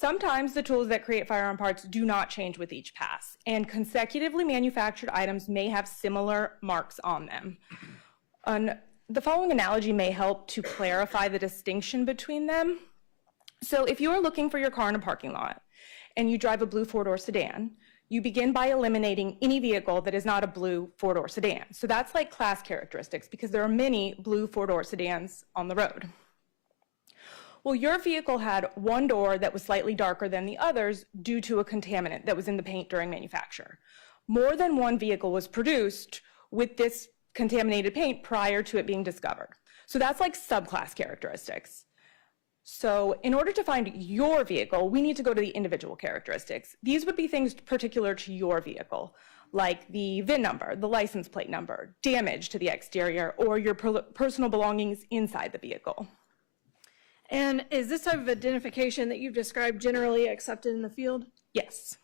sometimes the tools that create firearm parts do not change with each pass, and consecutively manufactured items may have similar marks on them. The following analogy may help to clarify the distinction between them. So if you are looking for your car in a parking lot and you drive a blue four-door sedan, you begin by eliminating any vehicle that is not a blue four-door sedan. So that's like class characteristics, because there are many blue four-door sedans on the road. Well, your vehicle had one door that was slightly darker than the others due to a contaminant that was in the paint during manufacture. More than one vehicle was produced with this contaminated paint prior to it being discovered. So that's like subclass characteristics. So in order to find your vehicle, we need to go to the individual characteristics. These would be things particular to your vehicle, like the VIN number, the license plate number, damage to the exterior, or your personal belongings inside the vehicle. And is this type of identification that you've described generally accepted in the field? Yes.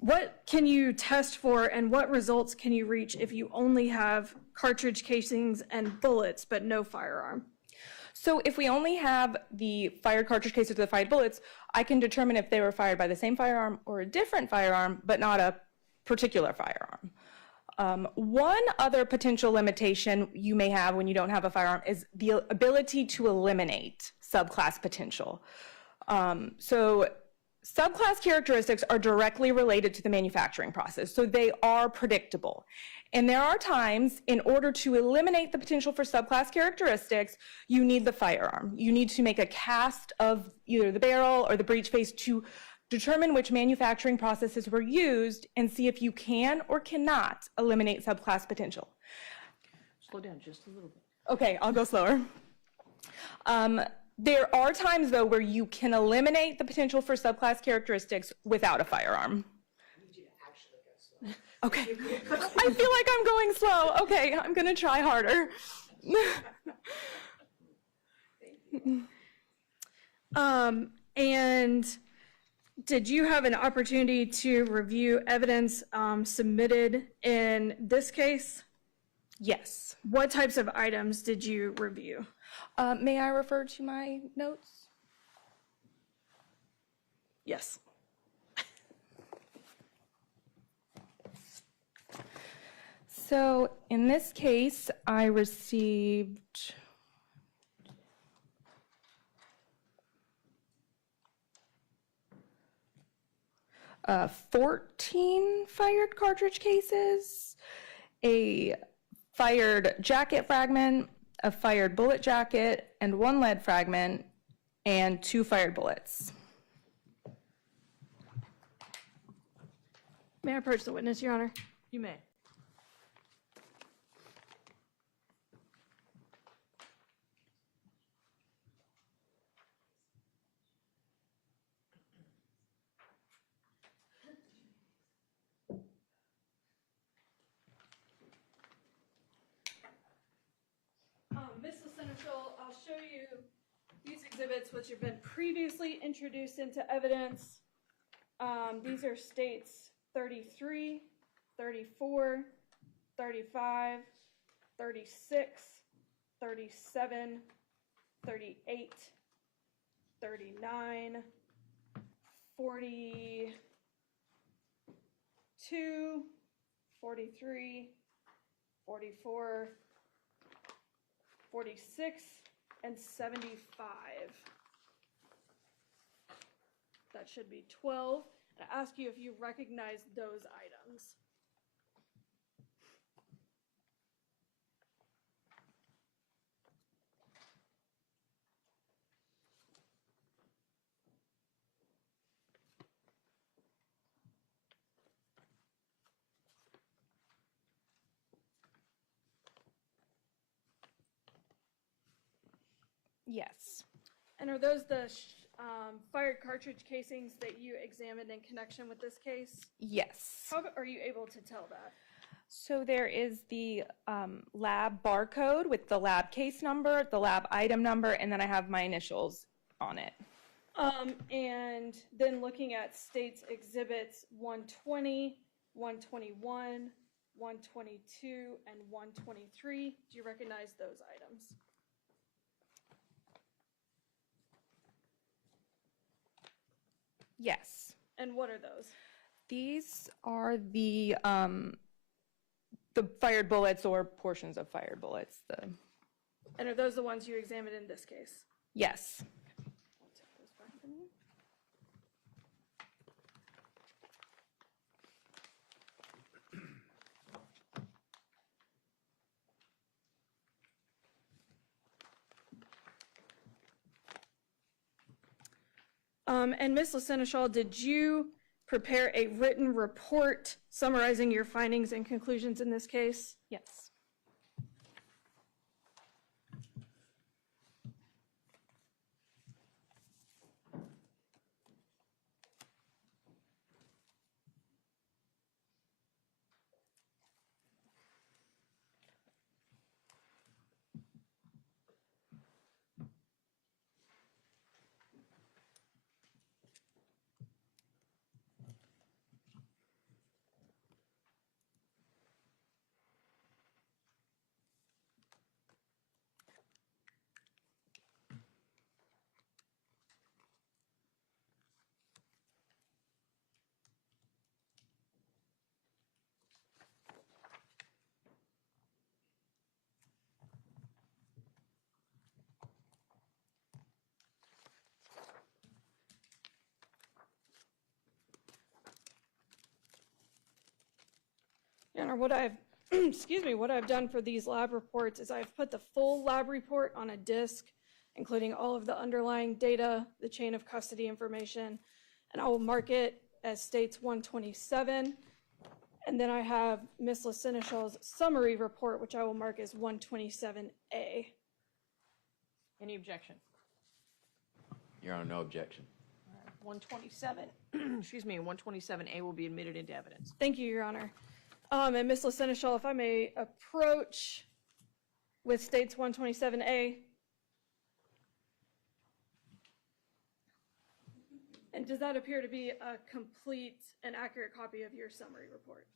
What can you test for, and what results can you reach if you only have cartridge casings and bullets but no firearm? So if we only have the fired cartridge cases or the fired bullets, I can determine if they were fired by the same firearm or a different firearm, but not a particular firearm. One other potential limitation you may have when you don't have a firearm is the ability to eliminate subclass potential. So subclass characteristics are directly related to the manufacturing process, so they are predictable. And there are times, in order to eliminate the potential for subclass characteristics, you need the firearm. You need to make a cast of either the barrel or the breech face to determine which manufacturing processes were used and see if you can or cannot eliminate subclass potential. Slow down just a little bit. Okay, I'll go slower. There are times, though, where you can eliminate the potential for subclass characteristics without a firearm. I need you to actually go slow. Okay, I feel like I'm going slow. Okay, I'm gonna try harder. And did you have an opportunity to review evidence submitted in this case? Yes. What types of items did you review? May I refer to my notes? Yes. So in this case, I received 14 fired cartridge cases, a fired jacket fragment, a fired bullet jacket, and 1 lead fragment, and 2 fired bullets. May I approach the witness, Your Honor? You may. Ms. Seneschal, I'll show you these exhibits which have been previously introduced into evidence. These are states 33, 34, 35, 36, 37, 38, 39, 42, 43, 44, 46, and 75. That should be 12. And I ask you if you recognize those items. Yes. And are those the fired cartridge casings that you examined in connection with this case? Yes. How are you able to tell that? So there is the lab barcode with the lab case number, the lab item number, and then I have my initials on it. And then looking at states exhibits 120, 121, 122, and 123, do you recognize those items? Yes. And what are those? These are the fired bullets or portions of fired bullets. And are those the ones you examined in this case? Yes. And Ms. LaSeneschal, did you prepare a written report summarizing your findings and conclusions in this case? Yes. Your Honor, what I've, what I've done for these lab reports is I've put the full lab report on a disk, including all of the underlying data, the chain of custody information, and I will mark it as States 127. And then I have Ms. LaSeneschal's summary report, which I will mark as 127A. Any objection? Your Honor, no objection. 127, excuse me, 127A will be admitted into evidence. Thank you, Your Honor. And Ms. LaSeneschal, if I may approach with States 127A. And does that appear to be a complete and accurate copy of your summary report?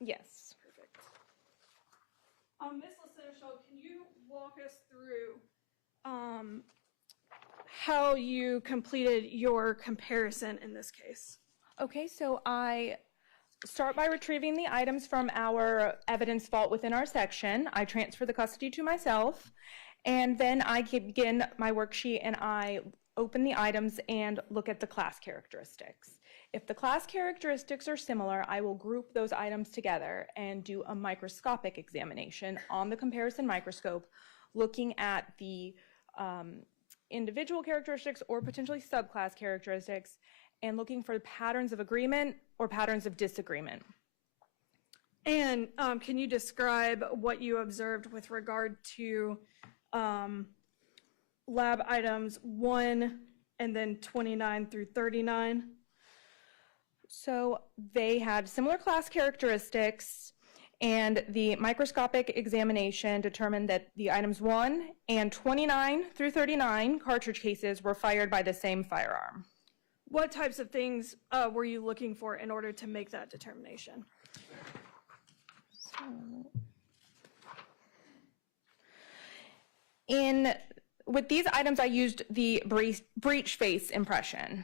Yes. Perfect. Ms. LaSeneschal, can you walk us through how you completed your comparison in this case? Okay, so I start by retrieving the items from our evidence vault within our section. I transfer the custody to myself, and then I begin my worksheet and I open the items and look at the class characteristics. If the class characteristics are similar, I will group those items together and do a microscopic examination on the comparison microscope, looking at the individual characteristics or potentially subclass characteristics, and looking for patterns of agreement or patterns of disagreement. And can you describe what you observed with regard to lab items 1 and then 29 through 39? So they had similar class characteristics, and the microscopic examination determined that the items 1 and 29 through 39 cartridge cases were fired by the same firearm. What types of things were you looking for in order to make that determination? With these items, I used the breech face impression.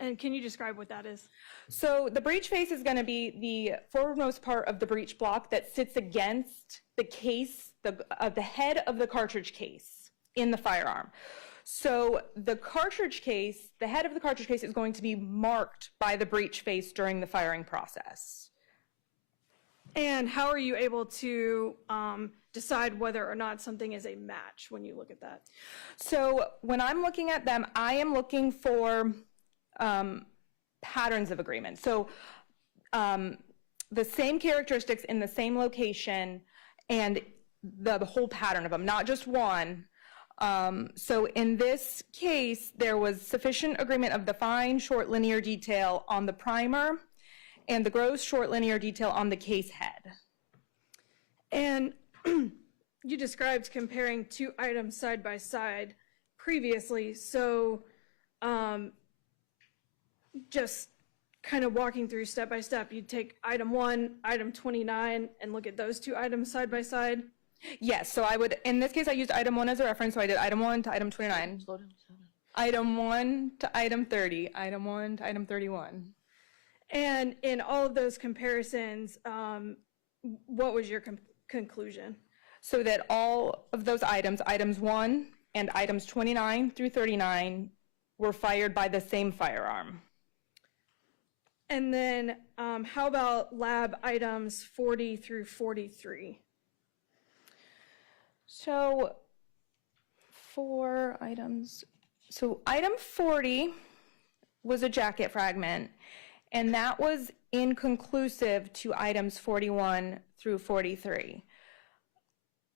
And can you describe what that is? So the breech face is going to be the forwardmost part of the breech block that sits against the case, the head of the cartridge case in the firearm. So the cartridge case, the head of the cartridge case is going to be marked by the breech face during the firing process. And how are you able to decide whether or not something is a match when you look at that? So when I'm looking at them, I am looking for patterns of agreement. So the same characteristics in the same location and the whole pattern of them, not just one. So in this case, there was sufficient agreement of the fine short linear detail on the primer and the gross short linear detail on the case head. And you described comparing two items side by side previously. So just kind of walking through step by step, you'd take item 1, item 29, and look at those two items side by side? Yes, so I would, in this case, I used item 1 as a reference, so I did item 1 to item 29. Slow down, slow down. Item 1 to item 30, item 1 to item 31. And in all of those comparisons, what was your conclusion? So that all of those items, items 1 and items 29 through 39, were fired by the same firearm. And then how about lab items 40 through 43? So item 40 was a jacket fragment, and that was inconclusive to items 41 through 43.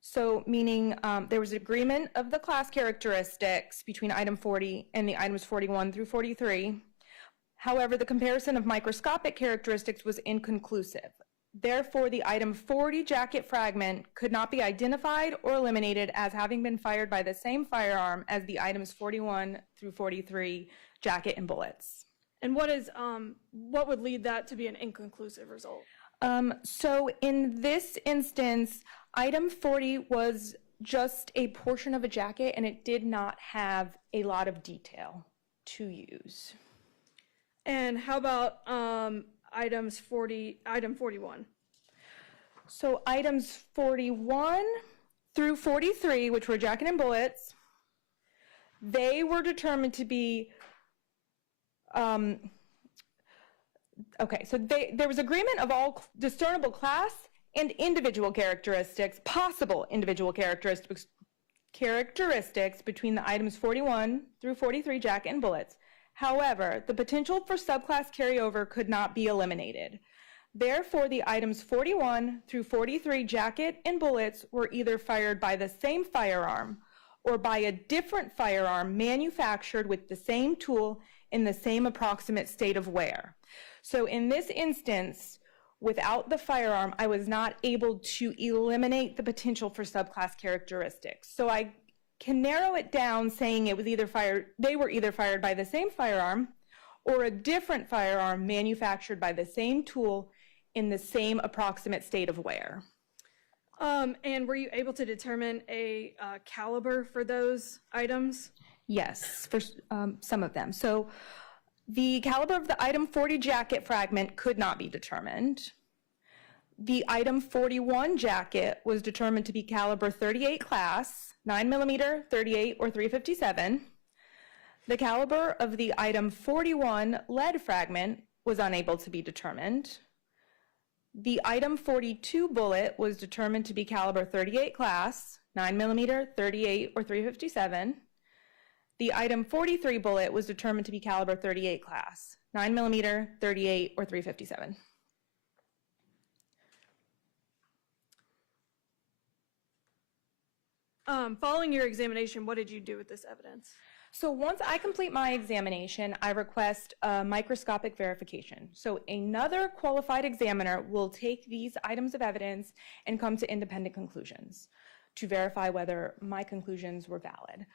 So meaning there was agreement of the class characteristics between item 40 and the items 41 through 43. However, the comparison of microscopic characteristics was inconclusive. Therefore, the item 40 jacket fragment could not be identified or eliminated as having been fired by the same firearm as the items 41 through 43 jacket and bullets. And what would lead that to be an inconclusive result? So in this instance, item 40 was just a portion of a jacket, and it did not have a lot of detail to use. And how about item 41? So items 41 through 43, which were jacket and bullets, they were determined to be there was agreement of all discernible class and individual characteristics, possible individual characteristics between the items 41 through 43 jacket and bullets. However, the potential for subclass carryover could not be eliminated. Therefore, the items 41 through 43 jacket and bullets were either fired by the same firearm or by a different firearm manufactured with the same tool in the same approximate state of wear. So in this instance, without the firearm, I was not able to eliminate the potential for subclass characteristics. So I can narrow it down saying they were either fired by the same firearm or a different firearm manufactured by the same tool in the same approximate state of wear. And were you able to determine a caliber for those items? Yes, for some of them. So the caliber of the item 40 jacket fragment could not be determined. The item 41 jacket was determined to be caliber 38 class, 9mm, 38, or 357. The caliber of the item 41 lead fragment was unable to be determined. The item 42 bullet was determined to be caliber 38 class, 9mm, 38, or 357. The item 43 bullet was determined to be caliber 38 class, 9mm, 38, or 357. Following your examination, what did you do with this evidence? So once I complete my examination, I request a microscopic verification. So another qualified examiner will take these items of evidence and come to independent conclusions to verify whether my conclusions were valid.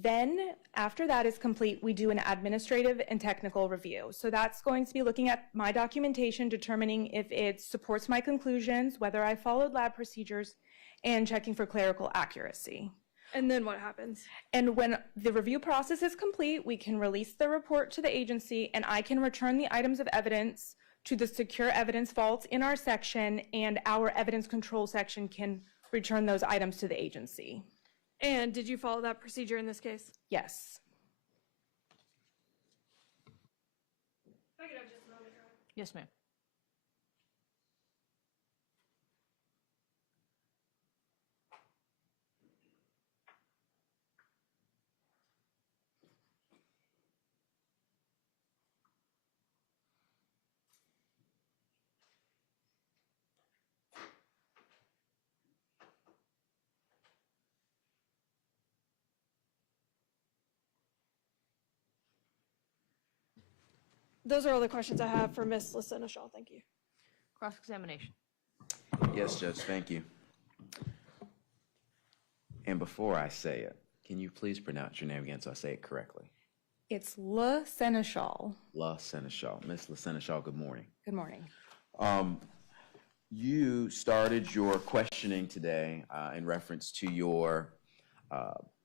Then, after that is complete, we do an administrative and technical review. So that's going to be looking at my documentation, determining if it supports my conclusions, whether I followed lab procedures, and checking for clerical accuracy. And then what happens? And when the review process is complete, we can release the report to the agency, and I can return the items of evidence to the secure evidence vault in our section, and our evidence control section can return those items to the agency. And did you follow that procedure in this case? Yes. If I could have just a moment, Your Honor. Yes, ma'am. Those are all the questions I have for Ms. Seneschal. Thank you. Cross-examination. Yes, Judge, thank you. And before I say it, can you please pronounce your name again so I say it correctly? It's La Seneschal. La Seneschal. Miss La Seneschal, good morning. Good morning. You started your questioning today in reference to your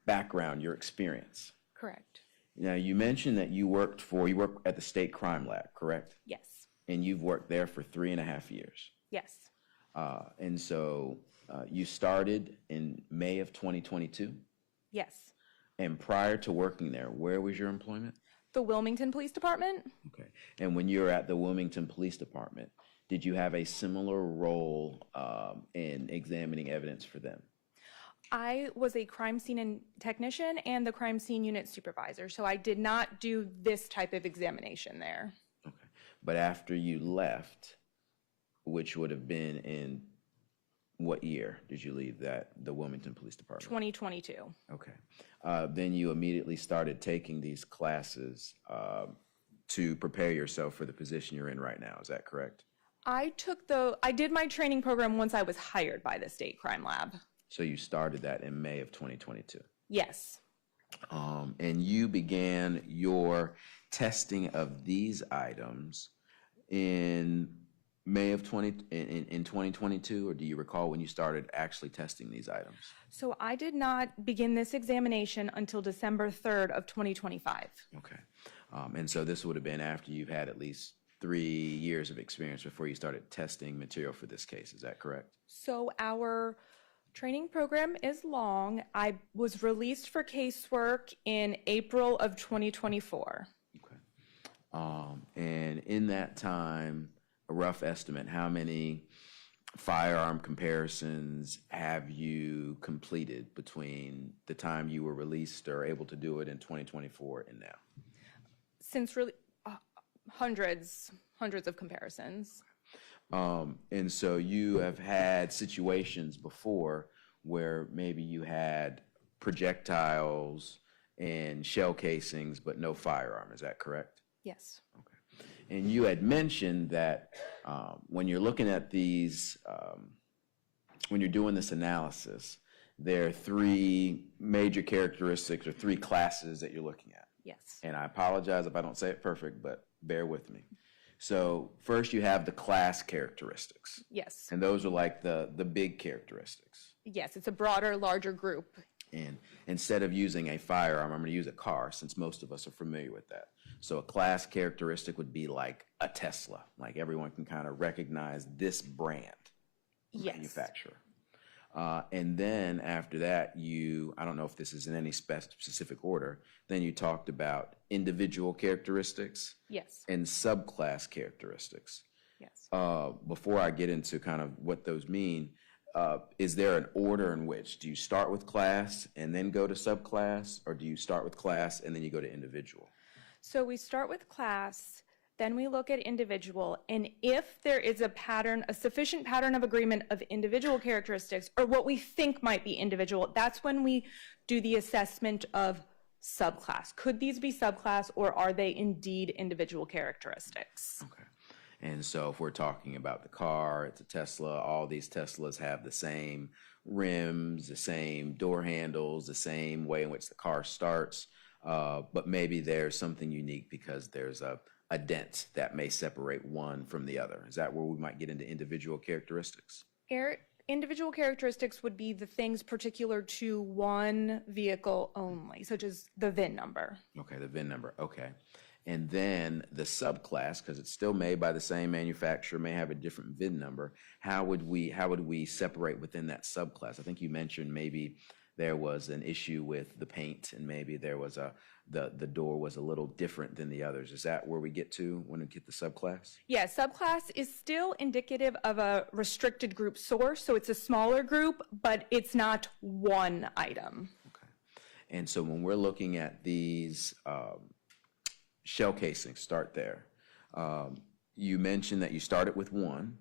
background, your experience. Correct. Now, you mentioned that you work at the state crime lab, correct? Yes. And you've worked there for 3.5 years. Yes. And so you started in May of 2022. Yes. And prior to working there, where was your employment? The Wilmington Police Department? Okay. And when you were at the Wilmington Police Department, did you have a similar role in examining evidence for them? I was a crime scene technician and the crime scene unit supervisor, so I did not do this type of examination there. Okay. But after you left, which would have been in what year did you leave the Wilmington Police Department? 2022. Okay. Then you immediately started taking these classes to prepare yourself for the position you're in right now. Is that correct? I did my training program once I was hired by the state crime lab. So you started that in May of 2022. Yes. And you began your testing of these items in May of 2022, or do you recall when you started actually testing these items? So I did not begin this examination until December 3rd of 2025. Okay. And so this would have been after you've had at least 3 years of experience before you started testing material for this case. Is that correct? So our training program is long. I was released for casework in April of 2024. Okay. And in that time, a rough estimate, how many firearm comparisons have you completed between the time you were released or able to do it in 2024 and now? Since really hundreds of comparisons. And so you have had situations before where maybe you had projectiles and shell casings, but no firearm. Is that correct? Yes. Okay. And you had mentioned that when you're looking at these, when you're doing this analysis, there are 3 major characteristics or 3 classes that you're looking at. Yes. And I apologize if I don't say it perfect, but bear with me. So first you have the class characteristics. Yes. And those are like the big characteristics. Yes, it's a broader, larger group. And instead of using a firearm, I'm going to use a car since most of us are familiar with that. So a class characteristic would be like a Tesla. Like everyone can kind of recognize this brand manufacturer. And then after that, I don't know if this is in any specific order, then you talked about individual characteristics. Yes. And subclass characteristics. Yes. Before I get into kind of what those mean, is there an order in which do you start with class and then go to subclass, or do you start with class and then you go to individual? So we start with class, then we look at individual, and if there is a sufficient pattern of agreement of individual characteristics, or what we think might be individual, that's when we do the assessment of subclass. Could these be subclass, or are they indeed individual characteristics? Okay. And so if we're talking about the car, it's a Tesla, all these Teslas have the same rims, the same door handles, the same way in which the car starts, but maybe there's something unique because there's a dent that may separate one from the other. Is that where we might get into individual characteristics? Individual characteristics would be the things particular to one vehicle only, such as the VIN number. Okay, the VIN number, okay. And then the subclass, because it's still made by the same manufacturer, may have a different VIN number. How would we separate within that subclass? I think you mentioned maybe there was an issue with the paint, and maybe there was the door was a little different than the others. Is that where we get to when we get the subclass? Yeah, subclass is still indicative of a restricted group source, so it's a smaller group, but it's not one item. Okay. And so when we're looking at these shell casings, start there. You mentioned that you started with 1,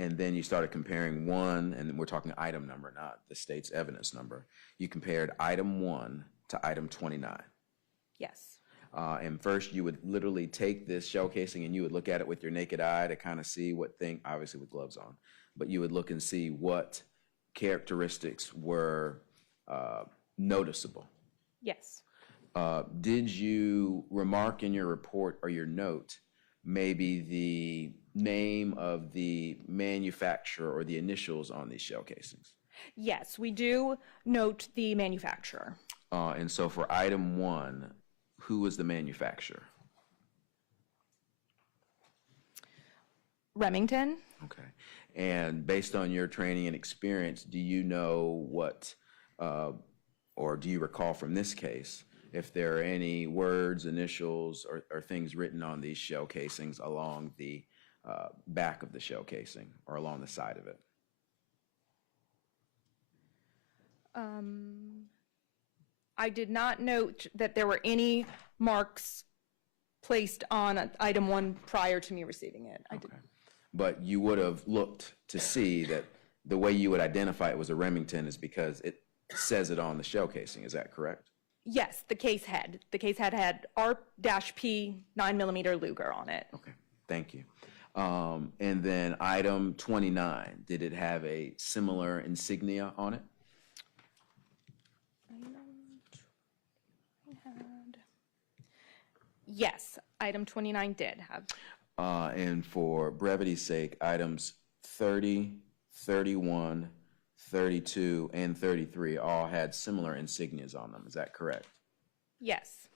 and then you started comparing 1, and then we're talking item number, not the state's evidence number. You compared item 1 to item 29. Yes. And first you would literally take this shell casing and you would look at it with your naked eye to kind of see what thing, obviously with gloves on, but you would look and see what characteristics were noticeable. Yes. Did you remark in your report or your note maybe the name of the manufacturer or the initials on these shell casings? Yes, we do note the manufacturer. And so for item 1, who was the manufacturer? Remington? Okay. And based on your training and experience, do you know what, or do you recall from this case, if there are any words, initials, or things written on these shell casings along the back of the shell casing or along the side of it? I did not note that there were any marks placed on item 1 prior to me receiving it. I did. Okay. But you would have looked to see that the way you would identify it was a Remington is because it says it on the shell casing. Is that correct? Yes, the case head. The case head had R-P 9mm Luger on it. Okay, thank you. And then item 29, did it have a similar insignia on it? Yes, item 29 did have. And for brevity's sake, items 30, 31, 32, and 33 all had similar insignias on them. Is that correct? Yes.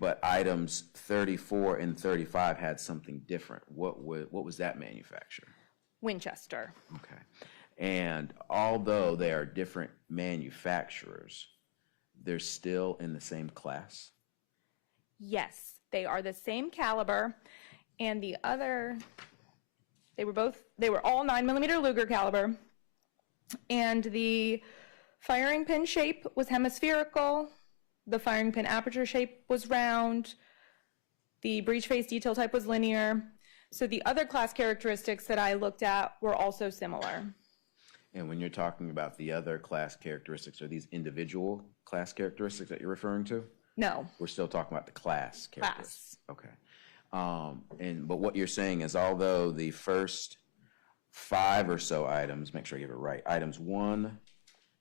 But items 34 and 35 had something different. What was that manufacturer? Winchester. Okay. And although they are different manufacturers, they're still in the same class? Yes, they are the same caliber, and the other, they were all 9mm Luger caliber, and the firing pin shape was hemispherical, the firing pin aperture shape was round, the breech face detail type was linear, so the other class characteristics that I looked at were also similar. And when you're talking about the other class characteristics, are these individual class characteristics that you're referring to? No. We're still talking about the class characteristics. Okay. But what you're saying is although the first 5 or so items, make sure I get it right, items 1,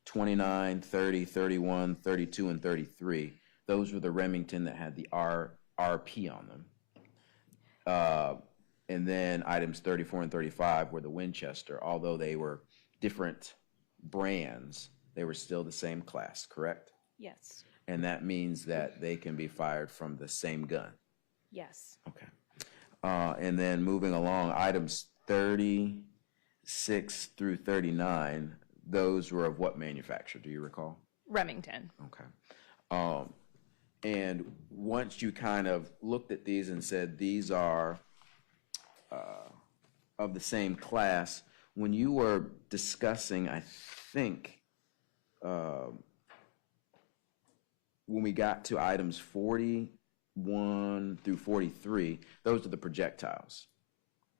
29, 30, 31, 32, and 33, those were the Remington that had the RP on them. And then items 34 and 35 were the Winchester. Although they were different brands, they were still the same class, correct? Yes. And that means that they can be fired from the same gun. Yes. Okay. And then moving along, items 36 through 39, those were of what manufacturer, do you recall? Remington. Okay. And once you kind of looked at these and said these are of the same class, when you were discussing, I think, when we got to items 41 through 43, those are the projectiles,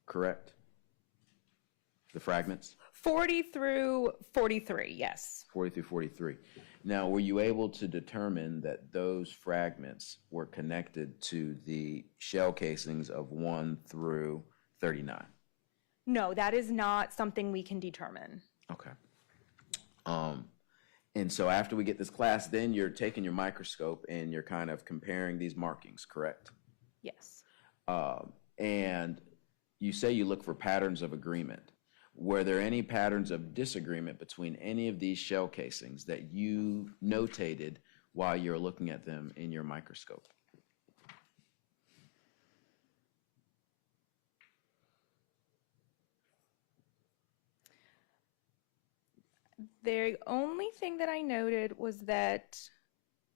correct? The fragments? 40 through 43, yes. 40 through 43. Now, were you able to determine that those fragments were connected to the shell casings of 1 through 39? No, that is not something we can determine. Okay. And so after we get this class, then you're taking your microscope and you're kind of comparing these markings, correct? Yes. And you say you look for patterns of agreement. Were there any patterns of disagreement between any of these shell casings that you notated while you're looking at them in your microscope? The only thing that I noted was that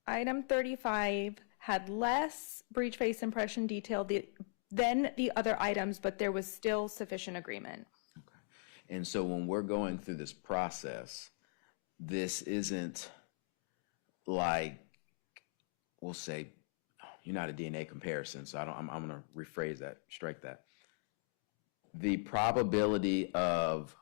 item 35 had less breech face impression detail than the other items, but there was still sufficient agreement. Okay. And so when we're going through this process, this isn't like, we'll say, you're not a DNA comparison, so I'm going to rephrase that, strike that. The probability of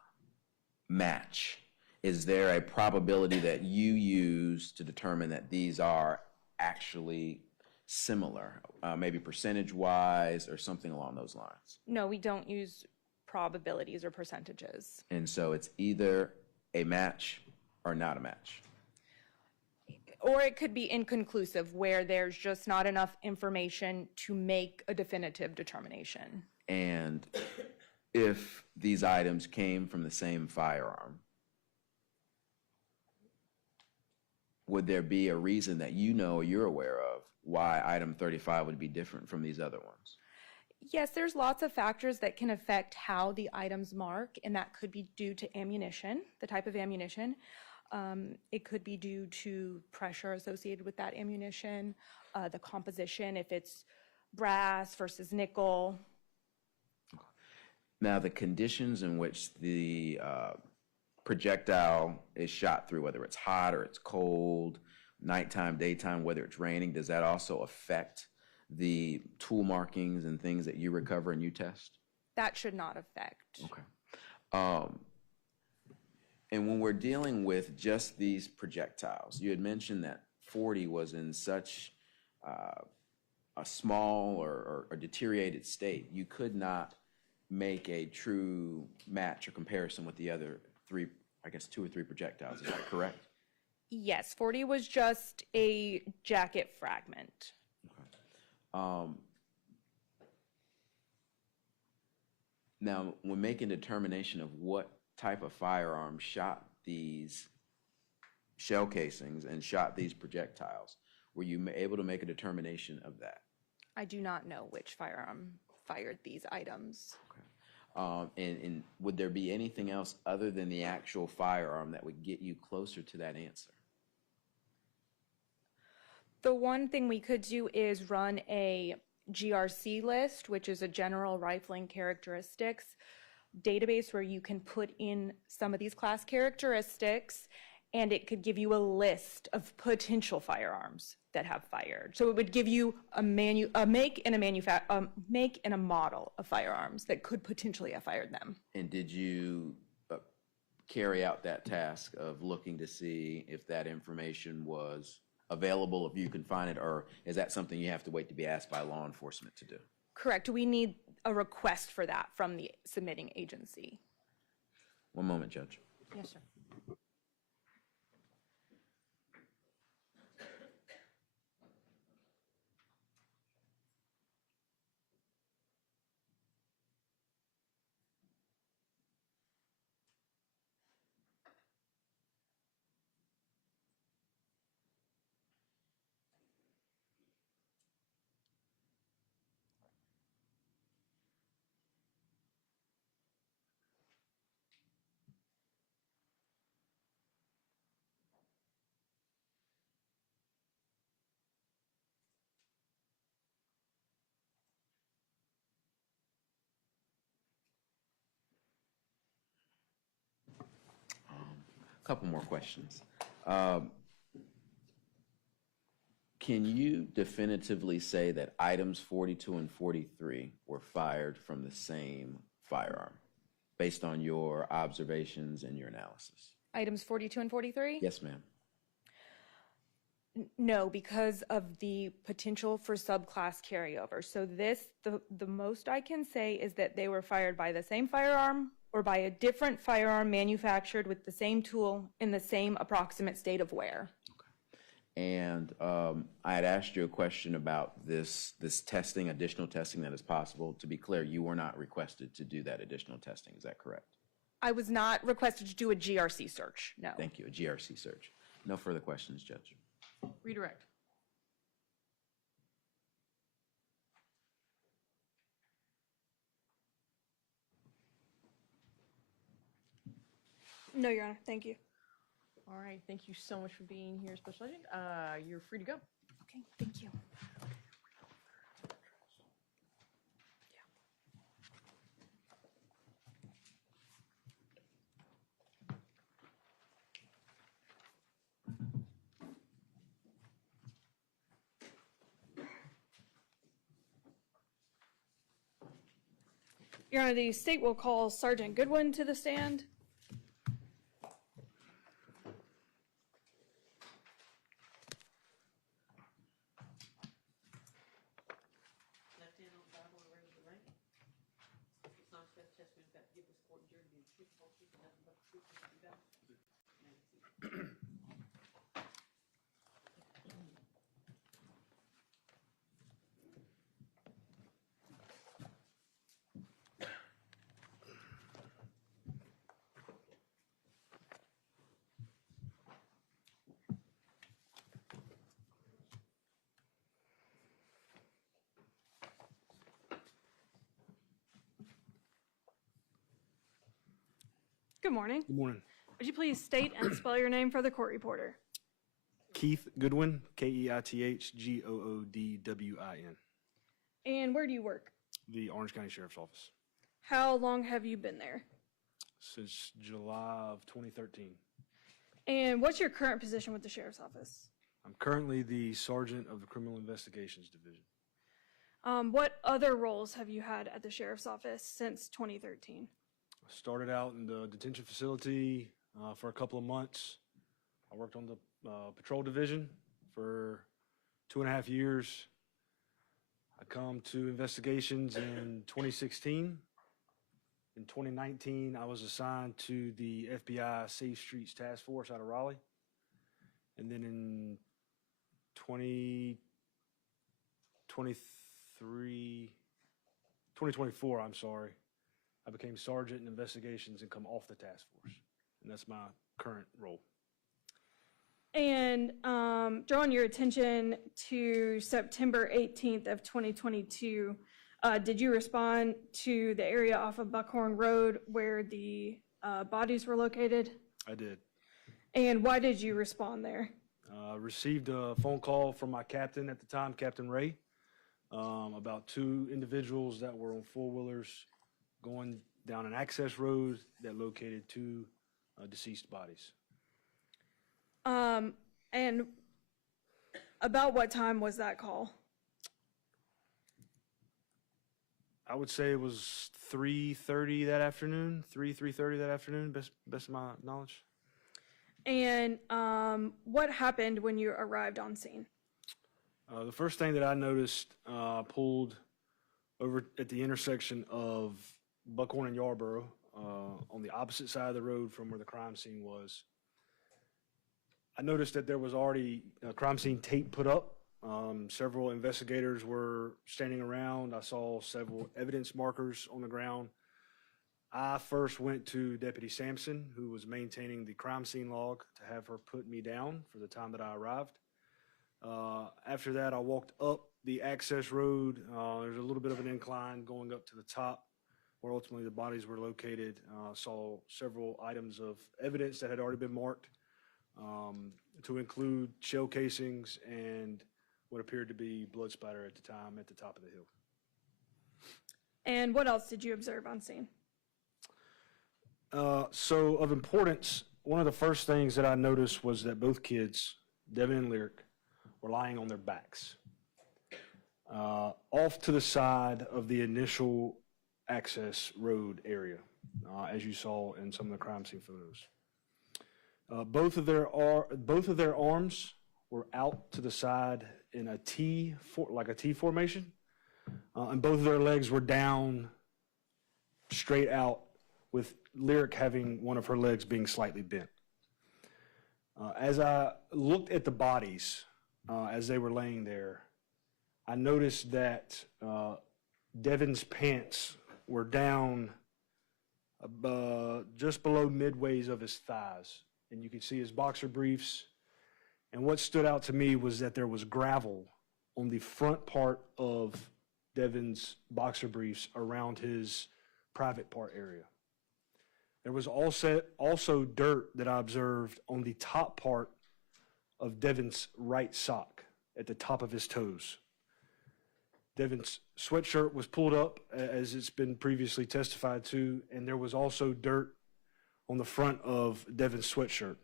match, is there a probability that you use to determine that these are actually similar, maybe percentage-wise or something along those lines? No, we don't use probabilities or percentages. And so it's either a match or not a match. Or it could be inconclusive, where there's just not enough information to make a definitive determination. And if these items came from the same firearm, would there be a reason that you know or you're aware of why item 35 would be different from these other ones? Yes, there's lots of factors that can affect how the items mark, and that could be due to ammunition, the type of ammunition. It could be due to pressure associated with that ammunition, the composition, if it's brass versus nickel. Now, the conditions in which the projectile is shot through, whether it's hot or it's cold, nighttime, daytime, whether it's raining, does that also affect the tool markings and things that you recover and you test? That should not affect. Okay. And when we're dealing with just these projectiles, you had mentioned that 40 was in such a small or deteriorated state, you could not make a true match or comparison with the other three, I guess 2 or 3 projectiles. Is that correct? Yes, 40 was just a jacket fragment. Okay. Now, when making determination of what type of firearm shot these shell casings and shot these projectiles, were you able to make a determination of that? I do not know which firearm fired these items. Okay. And would there be anything else other than the actual firearm that would get you closer to that answer? The one thing we could do is run a GRC list, which is a general rifling characteristics database where you can put in some of these class characteristics, and it could give you a list of potential firearms that have fired. So it would give you a make and a model of firearms that could potentially have fired them. And did you carry out that task of looking to see if that information was available, if you can find it, or is that something you have to wait to be asked by law enforcement to do? Correct. We need a request for that from the submitting agency. One moment, Judge. Yes, sir. A couple more questions. Can you definitively say that items 42 and 43 were fired from the same firearm based on your observations and your analysis? Items 42 and 43? Yes, ma'am. No, because of the potential for subclass carryover. So the most I can say is that they were fired by the same firearm or by a different firearm manufactured with the same tool in the same approximate state of wear. Okay. And I had asked you a question about this testing, additional testing that is possible. To be clear, you were not requested to do that additional testing. Is that correct? I was not requested to do a GRC search, no. Thank you. A GRC search. No further questions, Judge. Redirect. No, Your Honor, thank you. All right, thank you so much for being here, Special Agent. You're free to go. Okay, thank you. Your Honor, the state will call Sergeant Goodwin to the stand. Good morning. Good morning. Would you please state and spell your name for the court reporter? Keith Goodwin, Keithgoodwin. And where do you work? The Orange County Sheriff's Office. How long have you been there? Since July of 2013. And what's your current position with the Sheriff's Office? I'm currently the Sergeant of the Criminal Investigations Division. What other roles have you had at the Sheriff's Office since 2013? I started out in the detention facility for a couple of months. I worked on the patrol division for 2.5 years. I come to investigations in 2016. In 2019, I was assigned to the FBI Safe Streets Task Force out of Raleigh. And then in 2024, I became sergeant in investigations and come off the task force. And that's my current role. And drawing your attention to September 18th of 2022, did you respond to the area off of Buckhorn Road where the bodies were located? I did. And why did you respond there? Received a phone call from my captain at the time, Captain Ray, about 2 individuals that were on 4-wheelers going down an access road that located 2 deceased bodies. And about what time was that call? I would say it was 3:30 that afternoon, 3:30 that afternoon, best of my knowledge. And what happened when you arrived on scene? The first thing that I noticed, pulled over at the intersection of Buckhorn and Yarborough, on the opposite side of the road from where the crime scene was. I noticed that there was already a crime scene tape put up. Several investigators were standing around. I saw several evidence markers on the ground. I first went to Deputy Sampson, who was maintaining the crime scene log, to have her put me down for the time that I arrived. After that, I walked up the access road. There's a little bit of an incline going up to the top where ultimately the bodies were located. Saw several items of evidence that had already been marked, to include shell casings and what appeared to be blood splatter at the time at the top of the hill. And what else did you observe on scene? So of importance, one of the first things that I noticed was that both kids, Devin and Lyric, were lying on their backs, off to the side of the initial access road area, as you saw in some of the crime scene photos. Both of their arms were out to the side in a T, like a T formation, and both of their legs were down, straight out, with Lyric having one of her legs being slightly bent. As I looked at the bodies as they were laying there, I noticed that Devin's pants were down just below midways of his thighs, and you could see his boxer briefs. And what stood out to me was that there was gravel on the front part of Devin's boxer briefs around his private part area. There was also dirt that I observed on the top part of Devin's right sock at the top of his toes. Devin's sweatshirt was pulled up, as it's been previously testified to, and there was also dirt on the front of Devin's sweatshirt.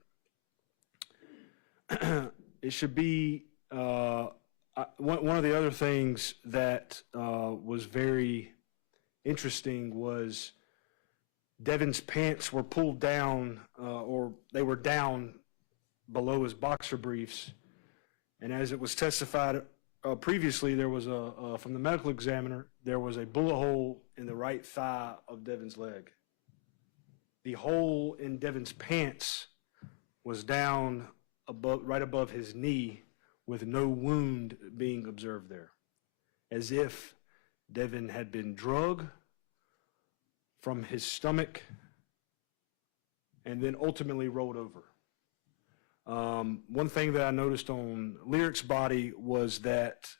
It should be, one of the other things that was very interesting was Devin's pants were pulled down, or they were down below his boxer briefs. And as it was testified previously, there was from the medical examiner, there was a bullet hole in the right thigh of Devin's leg. The hole in Devin's pants was down right above his knee, with no wound being observed there, as if Devin had been drugged from his stomach and then ultimately rolled over. One thing that I noticed on Lyric's body was that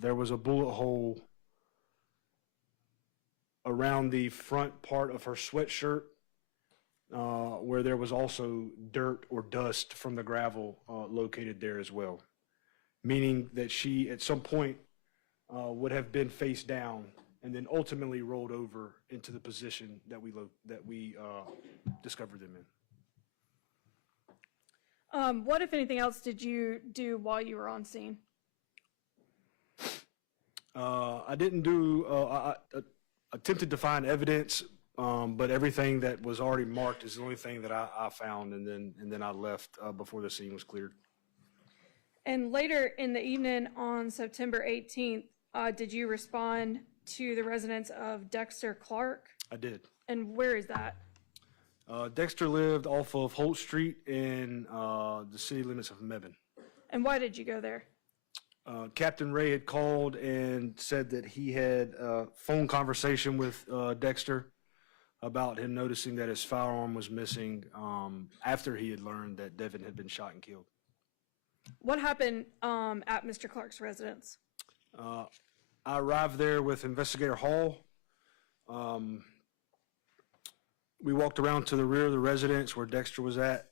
there was a bullet hole around the front part of her sweatshirt, where there was also dirt or dust from the gravel located there as well, meaning that she at some point would have been face down and then ultimately rolled over into the position that we discovered them in. What, if anything else, did you do while you were on scene? I didn't do, I attempted to find evidence, but everything that was already marked is the only thing that I found, and then I left before the scene was cleared. And later in the evening on September 18th, did you respond to the residence of Dexter Clark? I did. And where is that? Dexter lived off of Holt Street in the city limits of Mebane. And why did you go there? Captain Ray had called and said that he had a phone conversation with Dexter about him noticing that his firearm was missing after he had learned that Devin had been shot and killed. What happened at Mr. Clark's residence? I arrived there with Investigator Hall. We walked around to the rear of the residence where Dexter was at.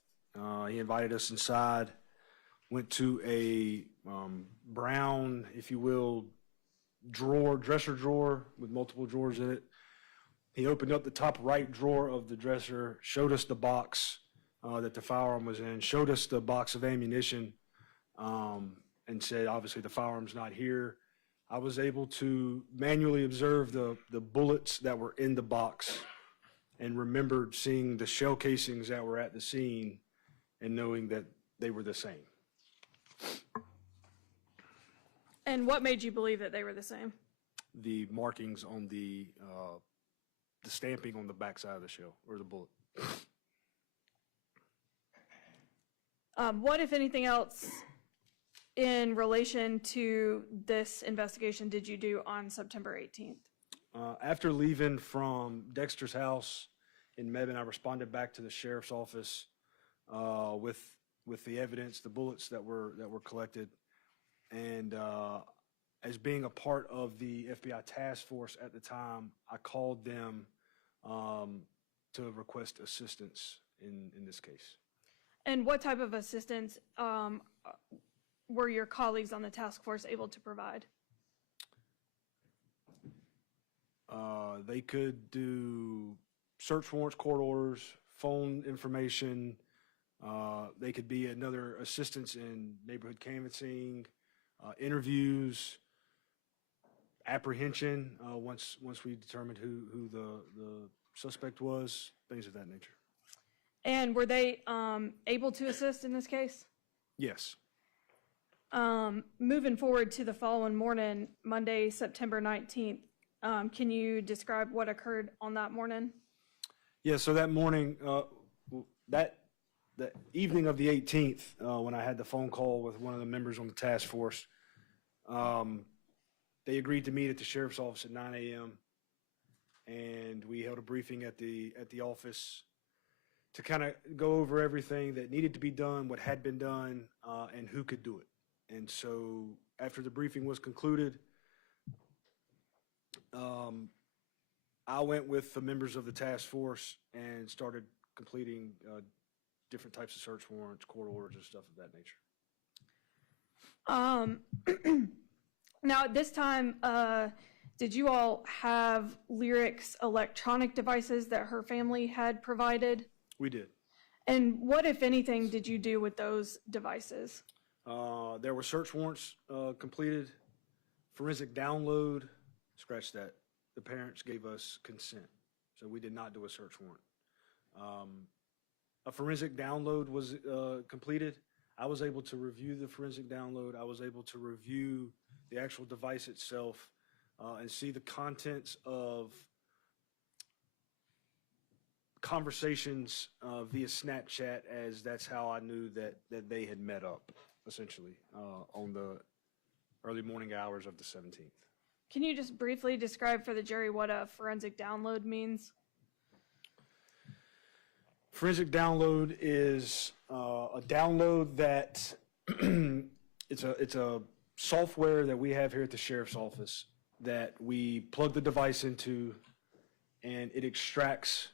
He invited us inside, went to a brown, if you will, dresser drawer with multiple drawers in it. He opened up the top right drawer of the dresser, showed us the box that the firearm was in, showed us the box of ammunition, and said, obviously, the firearm's not here. I was able to manually observe the bullets that were in the box and remembered seeing the shell casings that were at the scene and knowing that they were the same. And what made you believe that they were the same? The markings on the stamping on the backside of the shell or the bullet. What, if anything else, in relation to this investigation did you do on September 18th? After leaving from Dexter's house in Mebane, I responded back to the sheriff's office with the evidence, the bullets that were collected, and as being a part of the FBI task force at the time, I called them to request assistance in this case. And what type of assistance were your colleagues on the task force able to provide? They could do search warrants, court orders, phone information. They could be another assistance in neighborhood canvassing, interviews, apprehension, once we determined who the suspect was, things of that nature. And were they able to assist in this case? Yes. Moving forward to the following morning, Monday, September 19th, can you describe what occurred on that morning? Yeah, so that morning, the evening of the 18th, when I had the phone call with one of the members on the task force, they agreed to meet at the sheriff's office at 9 a.m. and we held a briefing at the office to kind of go over everything that needed to be done, what had been done, and who could do it. And so after the briefing was concluded, I went with the members of the task force and started completing different types of search warrants, court orders, and stuff of that nature. Now, at this time, did you all have Lyric's electronic devices that her family had provided? We did. And what, if anything, did you do with those devices? There were search warrants completed, forensic download, scratch that. The parents gave us consent, so we did not do a search warrant. A forensic download was completed. I was able to review the forensic download. I was able to review the actual device itself and see the contents of conversations via Snapchat, as that's how I knew that they had met up, essentially, on the early morning hours of the 17th. Can you just briefly describe for the jury what a forensic download means? Forensic download is a download that it's a software that we have here at the sheriff's office that we plug the device into, and it extracts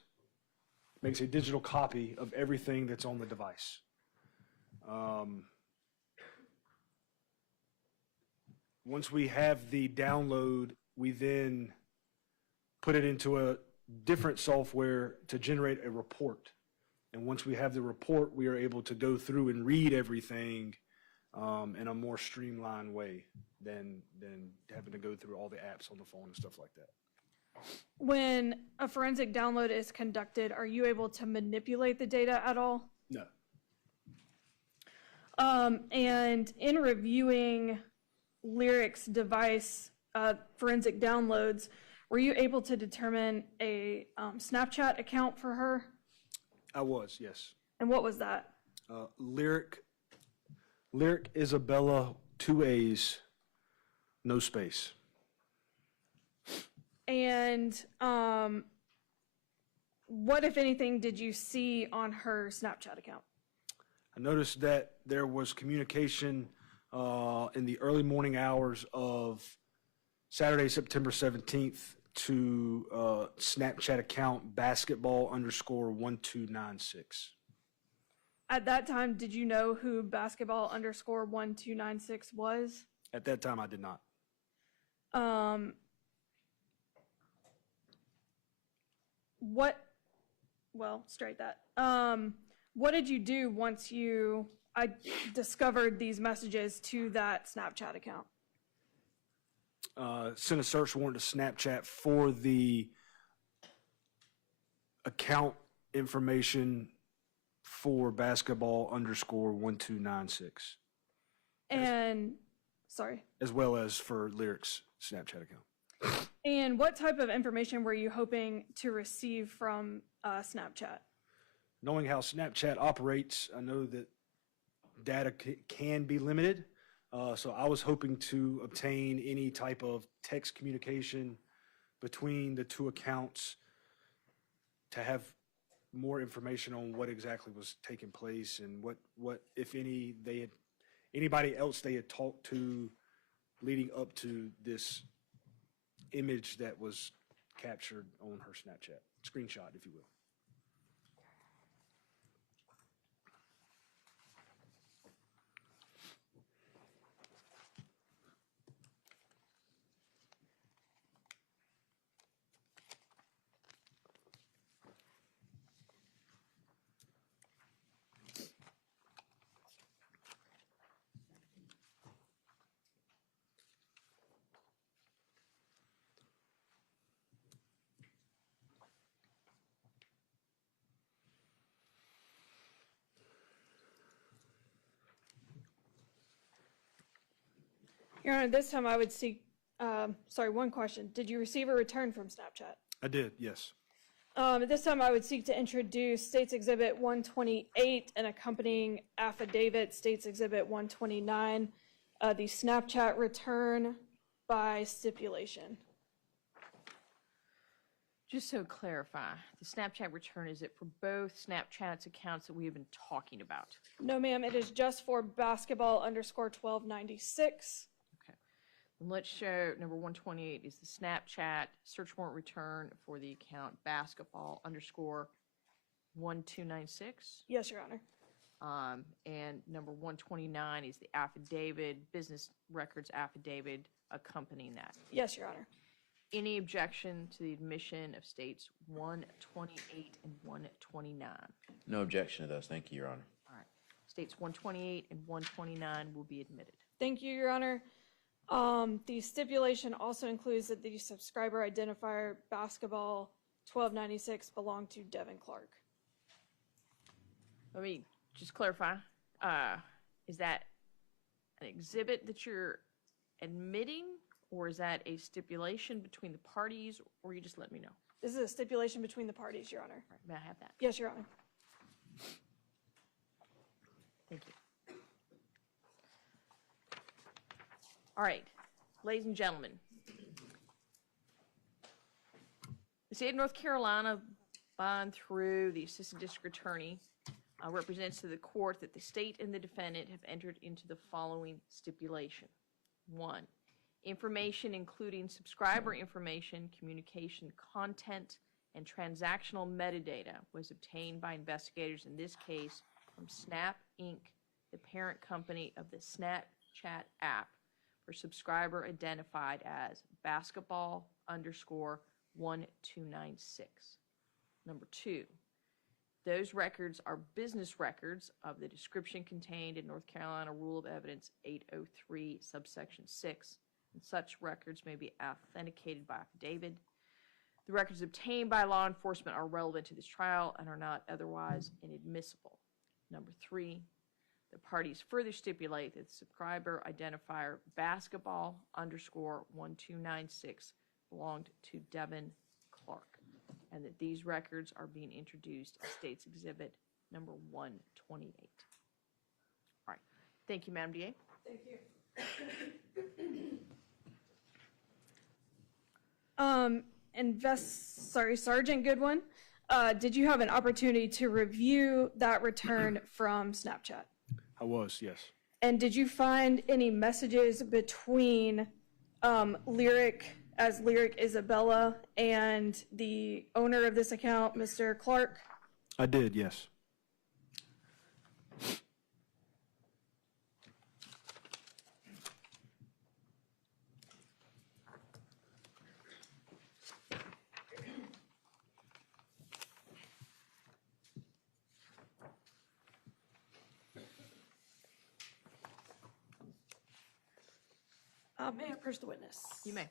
makes a digital copy of everything that's on the device. Once we have the download, we then put it into a different software to generate a report. And once we have the report, we are able to go through and read everything in a more streamlined way than having to go through all the apps on the phone and stuff like that. When a forensic download is conducted, are you able to manipulate the data at all? No. And in reviewing Lyric's device forensic downloads, were you able to determine a Snapchat account for her? I was, yes. And what was that? Lyric Isabella, 2 A's, no space. And what, if anything, did you see on her Snapchat account? I noticed that there was communication in the early morning hours of Saturday, September 17th to Snapchat account basketball_1296. At that time, did you know who basketball_1296 was? At that time, I did not. What did you do once I discovered these messages to that Snapchat account? Sent a search warrant to Snapchat for the account information for basketball_1296. And, sorry. As well as for Lyric's Snapchat account. And what type of information were you hoping to receive from Snapchat? Knowing how Snapchat operates, I know that data can be limited. So I was hoping to obtain any type of text communication between the two accounts to have more information on what exactly was taking place and what if any, anybody else they had talked to leading up to this image that was captured on her Snapchat, screenshot, if you will. Your Honor, this time I would seek, one question. Did you receive a return from Snapchat? I did, yes. At this time I would seek to introduce States Exhibit 128 and accompanying affidavit, States Exhibit 129, the Snapchat return by stipulation. Just so clarify, the Snapchat return, is it for both Snapchat's accounts that we have been talking about? No, ma'am, it is just for basketball_1296. And let's show number 128 is the Snapchat search warrant return for the account basketball_1296. Yes, Your Honor. And number 129 is the affidavit, business records affidavit accompanying that. Yes, Your Honor. Any objection to the admission of states 128 and 129? No objection to those. Thank you, Your Honor. All right. States 128 and 129 will be admitted. Thank you, Your Honor. The stipulation also includes that the subscriber identifier basketball_1296 belonged to Devin Clark. Let me just clarify. Is that an exhibit that you're admitting, or is that a stipulation between the parties, or you just let me know? This is a stipulation between the parties, Your Honor. All right, may I have that? Yes, Your Honor. Thank you. All right, ladies and gentlemen. The state of North Carolina, by and through the Assistant District Attorney, represents to the court that the state and the defendant have entered into the following stipulation. 1, information including subscriber information, communication content, and transactional metadata was obtained by investigators in this case from Snap Inc., the parent company of the Snapchat app, for subscriber identified as basketball_1296. Number 2, those records are business records of the description contained in North Carolina Rule of Evidence 803, subsection 6, and such records may be authenticated by affidavit. The records obtained by law enforcement are relevant to this trial and are not otherwise inadmissible. Number 3, the parties further stipulate that the subscriber identifier basketball_1296 belonged to Devin Clark, and that these records are being introduced as State's Exhibit number 128. All right. Thank you, Madam DA. Thank you. Sergeant Goodwin, did you have an opportunity to review that return from Snapchat? I was, yes. And did you find any messages between Lyric Isabella and the owner of this account, Mr. Clark? I did, yes. May I approach the witness? You may.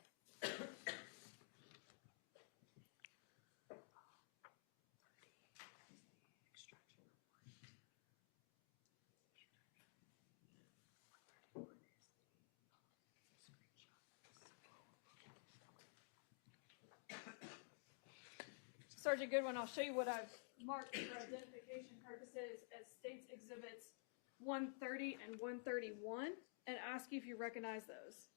Sergeant Goodwin, I'll show you what I've marked for identification purposes as State's Exhibits 130 and 131, and ask you if you recognize those.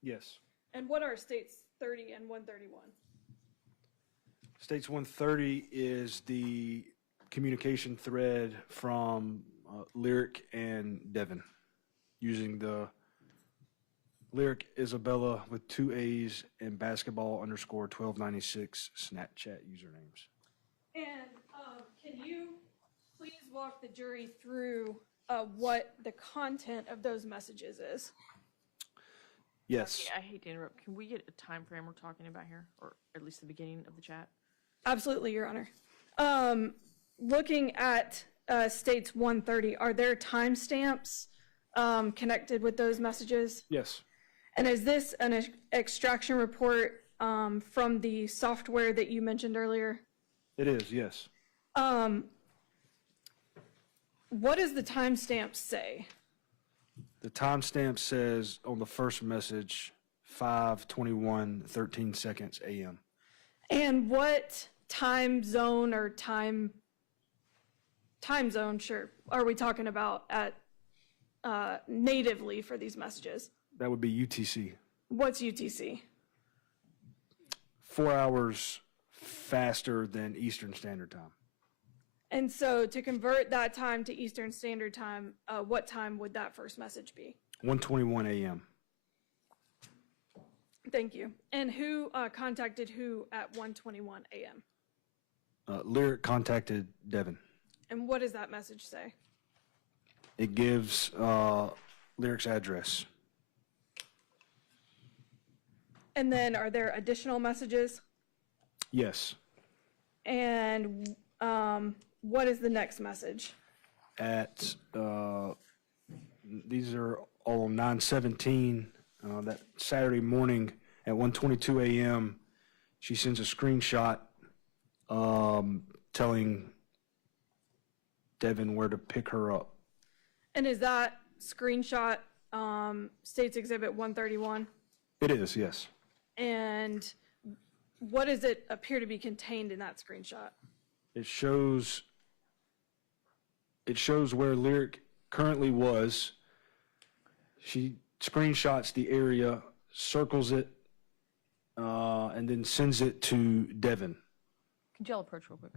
Yes. And what are States 30 and 131? States 130 is the communication thread from Lyric and Devin, using the Lyric Isabella with 2 A's and basketball_1296 Snapchat usernames. And can you please walk the jury through what the content of those messages is? Yes. Okay, I hate to interrupt. Can we get a time frame we're talking about here, or at least the beginning of the chat? Absolutely, Your Honor. Looking at States 130, are there timestamps connected with those messages? Yes. And is this an extraction report from the software that you mentioned earlier? It is, yes. What does the timestamp say? The timestamp says on the first message, 5:21:13 a.m. And what time zone or time zone, sure, are we talking about at natively for these messages? That would be UTC. What's UTC? 4 hours faster than Eastern Standard Time. And so to convert that time to Eastern Standard Time, what time would that first message be? 1:21 a.m. Thank you. And who contacted who at 1:21 a.m.? Lyric contacted Devin. And what does that message say? It gives Lyric's address. And then are there additional messages? Yes. And what is the next message? At these are all on 9/17. That Saturday morning at 1:22 a.m. She sends a screenshot telling Devin where to pick her up. And is that screenshot State's Exhibit 131? It is, yes. And what does it appear to be contained in that screenshot? It shows where Lyric currently was. She screenshots the area, circles it, and then sends it to Devin. Can y'all approach real quick?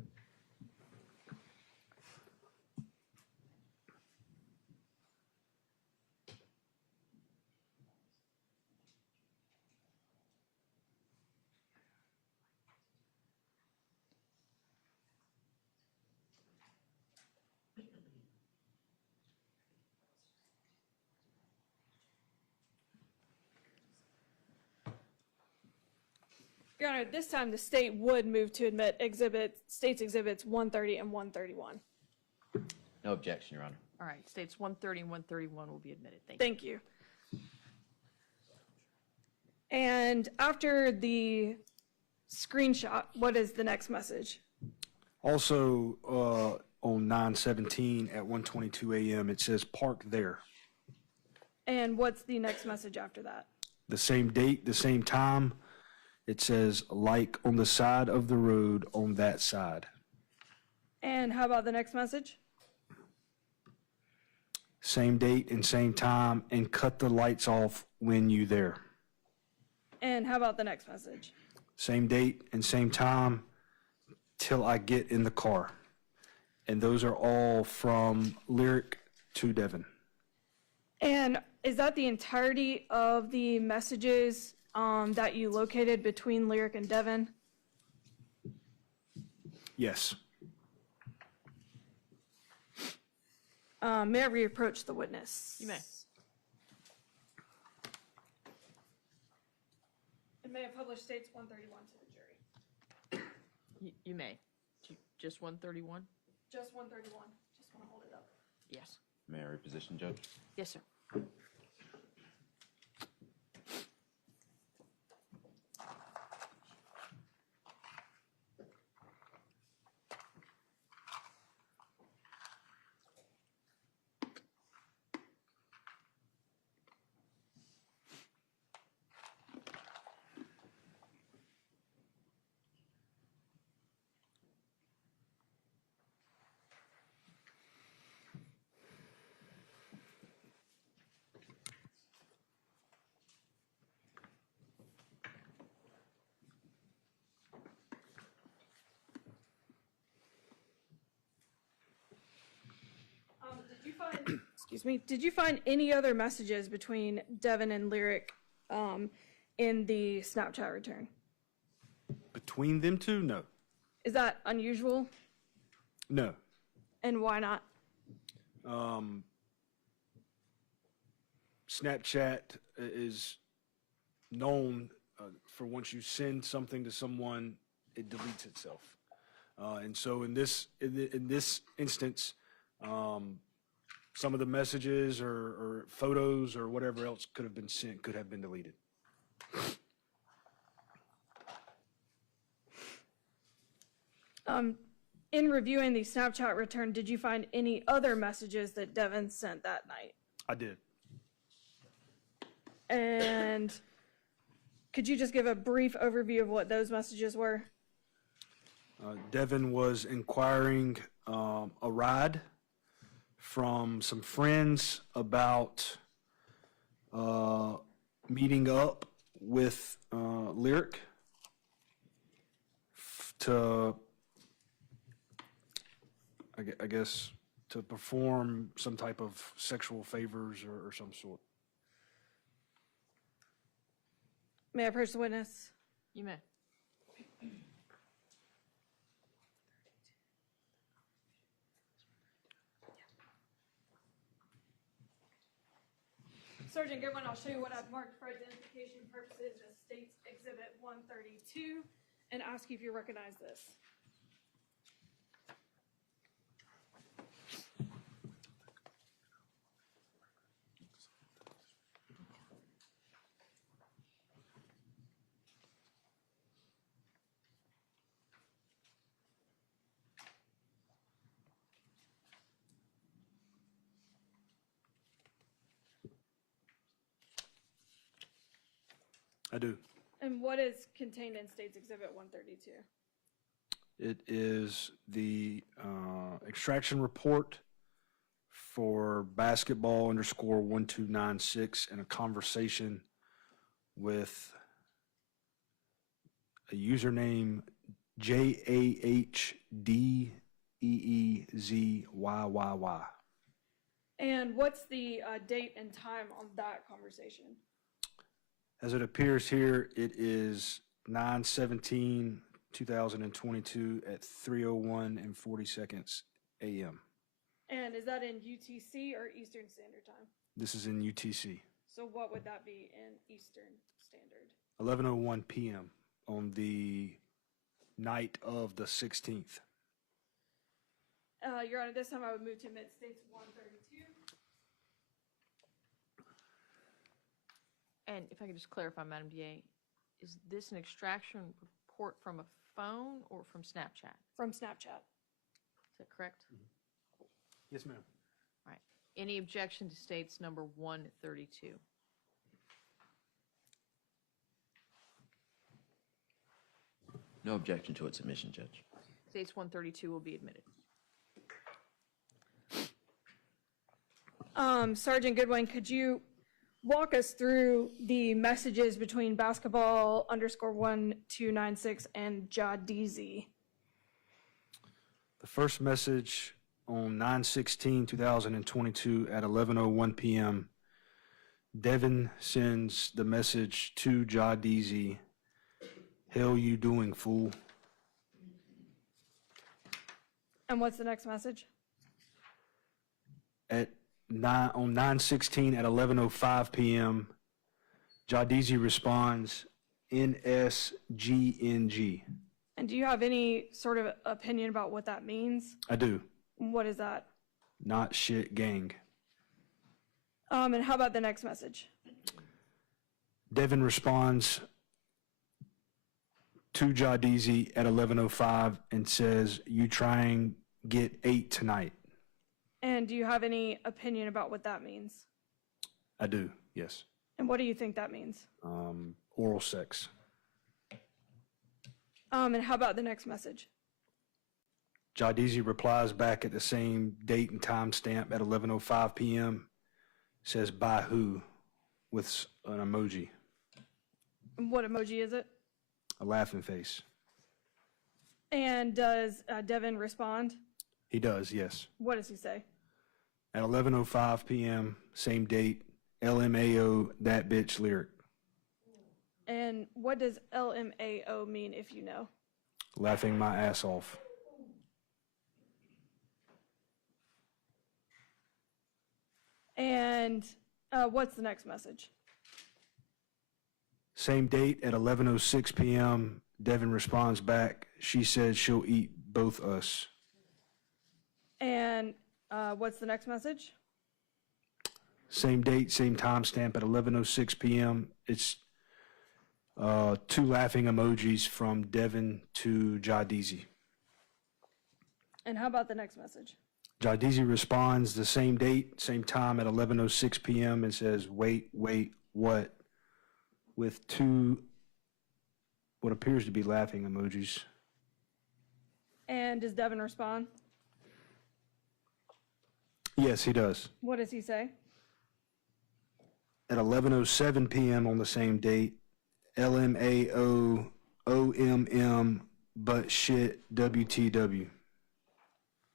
Your Honor, this time the state would move to admit states exhibits 130 and 131. No objection, Your Honor. All right, states 130 and 131 will be admitted. Thank you. Thank you. And after the screenshot, what is the next message? Also, on 9/17 at 1:22 a.m., it says park there. And what's the next message after that? The same date, the same time. It says like on the side of the road on that side. And how about the next message? Same date and same time, and cut the lights off when you there. And how about the next message? Same date and same time till I get in the car. And those are all from Lyric to Devin. And is that the entirety of the messages that you located between Lyric and Devin? Yes. May I reapproach the witness? You may. And may I publish states 131 to the jury? You may. Just 131? Just 131. Just want to hold it up. Yes. May I reposition, Judge? Yes, sir. Did you find any other messages between Devin and Lyric in the Snapchat return? Between them two? No. Is that unusual? No. And why not? Snapchat is known for once you send something to someone, it deletes itself. And so in this instance, some of the messages or photos or whatever else could have been sent could have been deleted. In reviewing the Snapchat return, did you find any other messages that Devin sent that night? I did. And could you just give a brief overview of what those messages were? Devin was inquiring a ride from some friends about meeting up with Lyric to, I guess, to perform some type of sexual favors or some sort. May I approach the witness? You may. Sergeant Goodwin, I'll show you what I've marked for identification purposes as State's Exhibit 132 and ask you if you recognize this. I do. And what is contained in State's Exhibit 132? It is the extraction report for basketball_1296 and a conversation with a username JAHDEEZYYY. And what's the date and time on that conversation? As it appears here, it is 9/17/2022 at 3:01 and 40 seconds a.m. And is that in UTC or Eastern Standard Time? This is in UTC. So what would that be in Eastern Standard? 11:01 p.m. on the night of the 16th. Your Honor, this time I would move to amend States 132. And if I could just clarify, Madam DA, is this an extraction report from a phone or from Snapchat? From Snapchat. Is that correct? Yes, ma'am. All right. Any objection to states number 132? No objection to its submission, Judge. States 132 will be admitted. Sergeant Goodwin, could you walk us through the messages between basketball_1296 and Jadizi? The first message on 9/16/2022 at 11:01 p.m. Devin sends the message to Jadizi. Hell you doing, fool? And what's the next message? On 9/16 at 11:05 p.m., Jadizi responds, NSGNG. And do you have any sort of opinion about what that means? I do. What is that? Not shit gang. And how about the next message? Devin responds to Jadizi at 11:05 and says, you try and get 8 tonight. And do you have any opinion about what that means? I do, yes. And what do you think that means? Oral sex. And how about the next message? Jadizi replies back at the same date and time stamp at 11:05 p.m. Says, by who? With an emoji, And what emoji is it? a laughing face. And does Devin respond? He does, yes. What does he say? At 11:05 p.m., same date, LMAO, that bitch lyric. And what does LMAO mean, if you know? Laughing my ass off. And what's the next message? Same date at 11:06 p.m., Devin responds back, she said she'll eat both us. And what's the next message? Same date, same timestamp at 11:06 p.m. It's 2 laughing emojis from Devin to Jadizi. And how about the next message? Jadizi responds the same date, same time at 11:06 p.m. and says, wait, what? With 2 what appears to be laughing emojis. And does Devin respond? Yes, he does. What does he say? At 11:07 p.m. on the same date, LMAO OMM but shit WTW.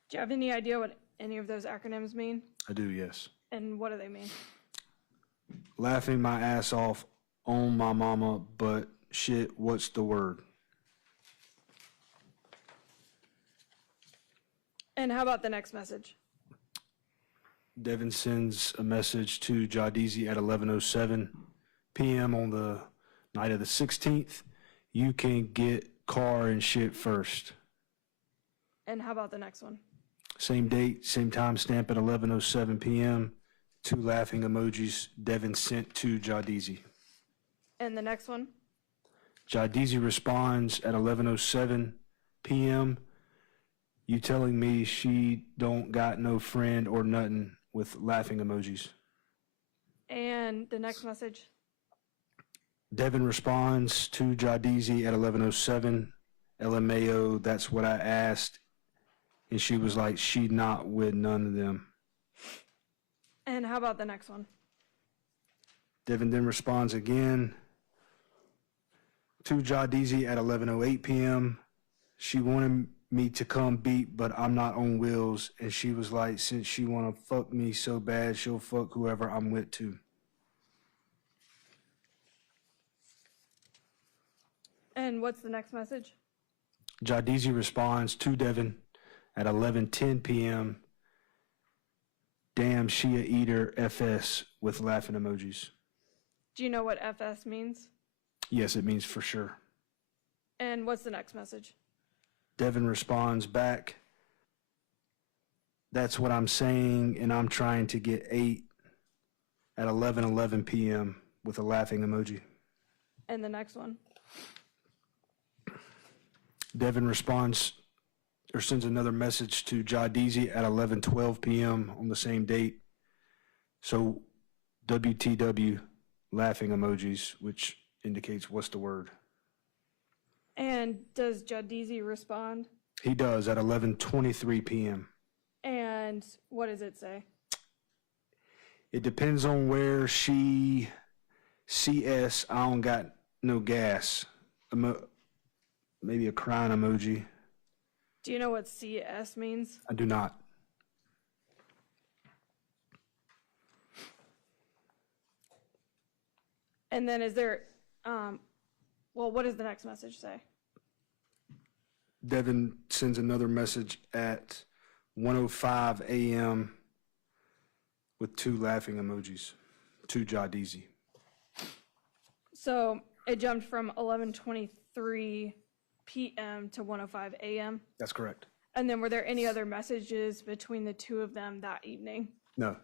Do you have any idea what any of those acronyms mean? I do, yes. And what do they mean? Laughing my ass off on my mama, but shit, what's the word? And how about the next message? Devin sends a message to Jadizi at 11:07 p.m. on the night of the 16th. You can get car and shit first. And how about the next one? Same date, same time stamp at 11:07 p.m. 2 laughing emojis Devin sent to Jadizi. And the next one? Jadizi responds at 11:07 p.m. You telling me she don't got no friend or nothing with laughing emojis. And the next message? Devin responds to Jadizi at 11:07. LMAO, that's what I asked. And she was like, she not with none of them. And how about the next one? Devin then responds again to Jadizi at 11:08 p.m. She wanted me to come beat, but I'm not on wheels. And she was like, since she want to fuck me so bad, she'll fuck whoever I'm with too. And what's the next message? Jadizi responds to Devin at 11:10 p.m. Damn, she a eater FS with laughing emojis. Do you know what FS means? Yes, it means for sure. And what's the next message? Devin responds back, "That's what I'm saying, and I'm trying to get 8 at 11:11 p.m. with a laughing emoji." And the next one? Devin responds or sends another message to Jadizi at 11:12 p.m. on the same date. So WTW laughing emojis, which indicates what's the word. And does Jadizi respond? He does at 11:23 p.m. And what does it say? It depends on where she CS, I don't got no gas. Maybe a crying emoji. Do you know what CS means? I do not. And then is there, well, what does the next message say? Devin sends another message at 1:05 a.m. with 2 laughing emojis to Jadizi. So it jumped from 11:23 p.m. to 1:05 a.m. That's correct. And then were there any other messages between the two of them that evening? No,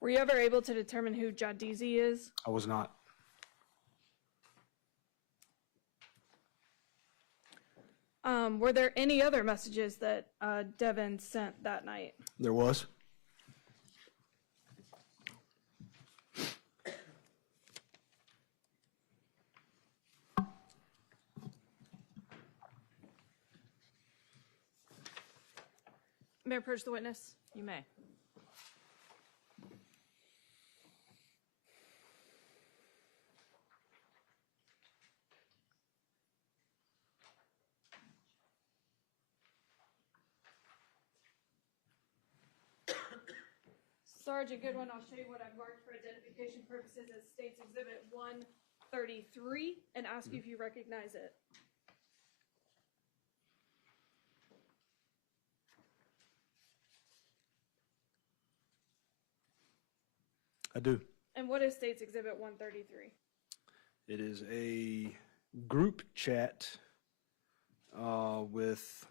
Were you ever able to determine who Jadizi is? I was not. Were there any other messages that Devin sent that night? There was. May I approach the witness? You may. Sergeant Goodwin, I'll show you what I've marked for identification purposes as State's Exhibit 133 and ask you if you recognize it. I do. And what is State's Exhibit 133? It is a group chat with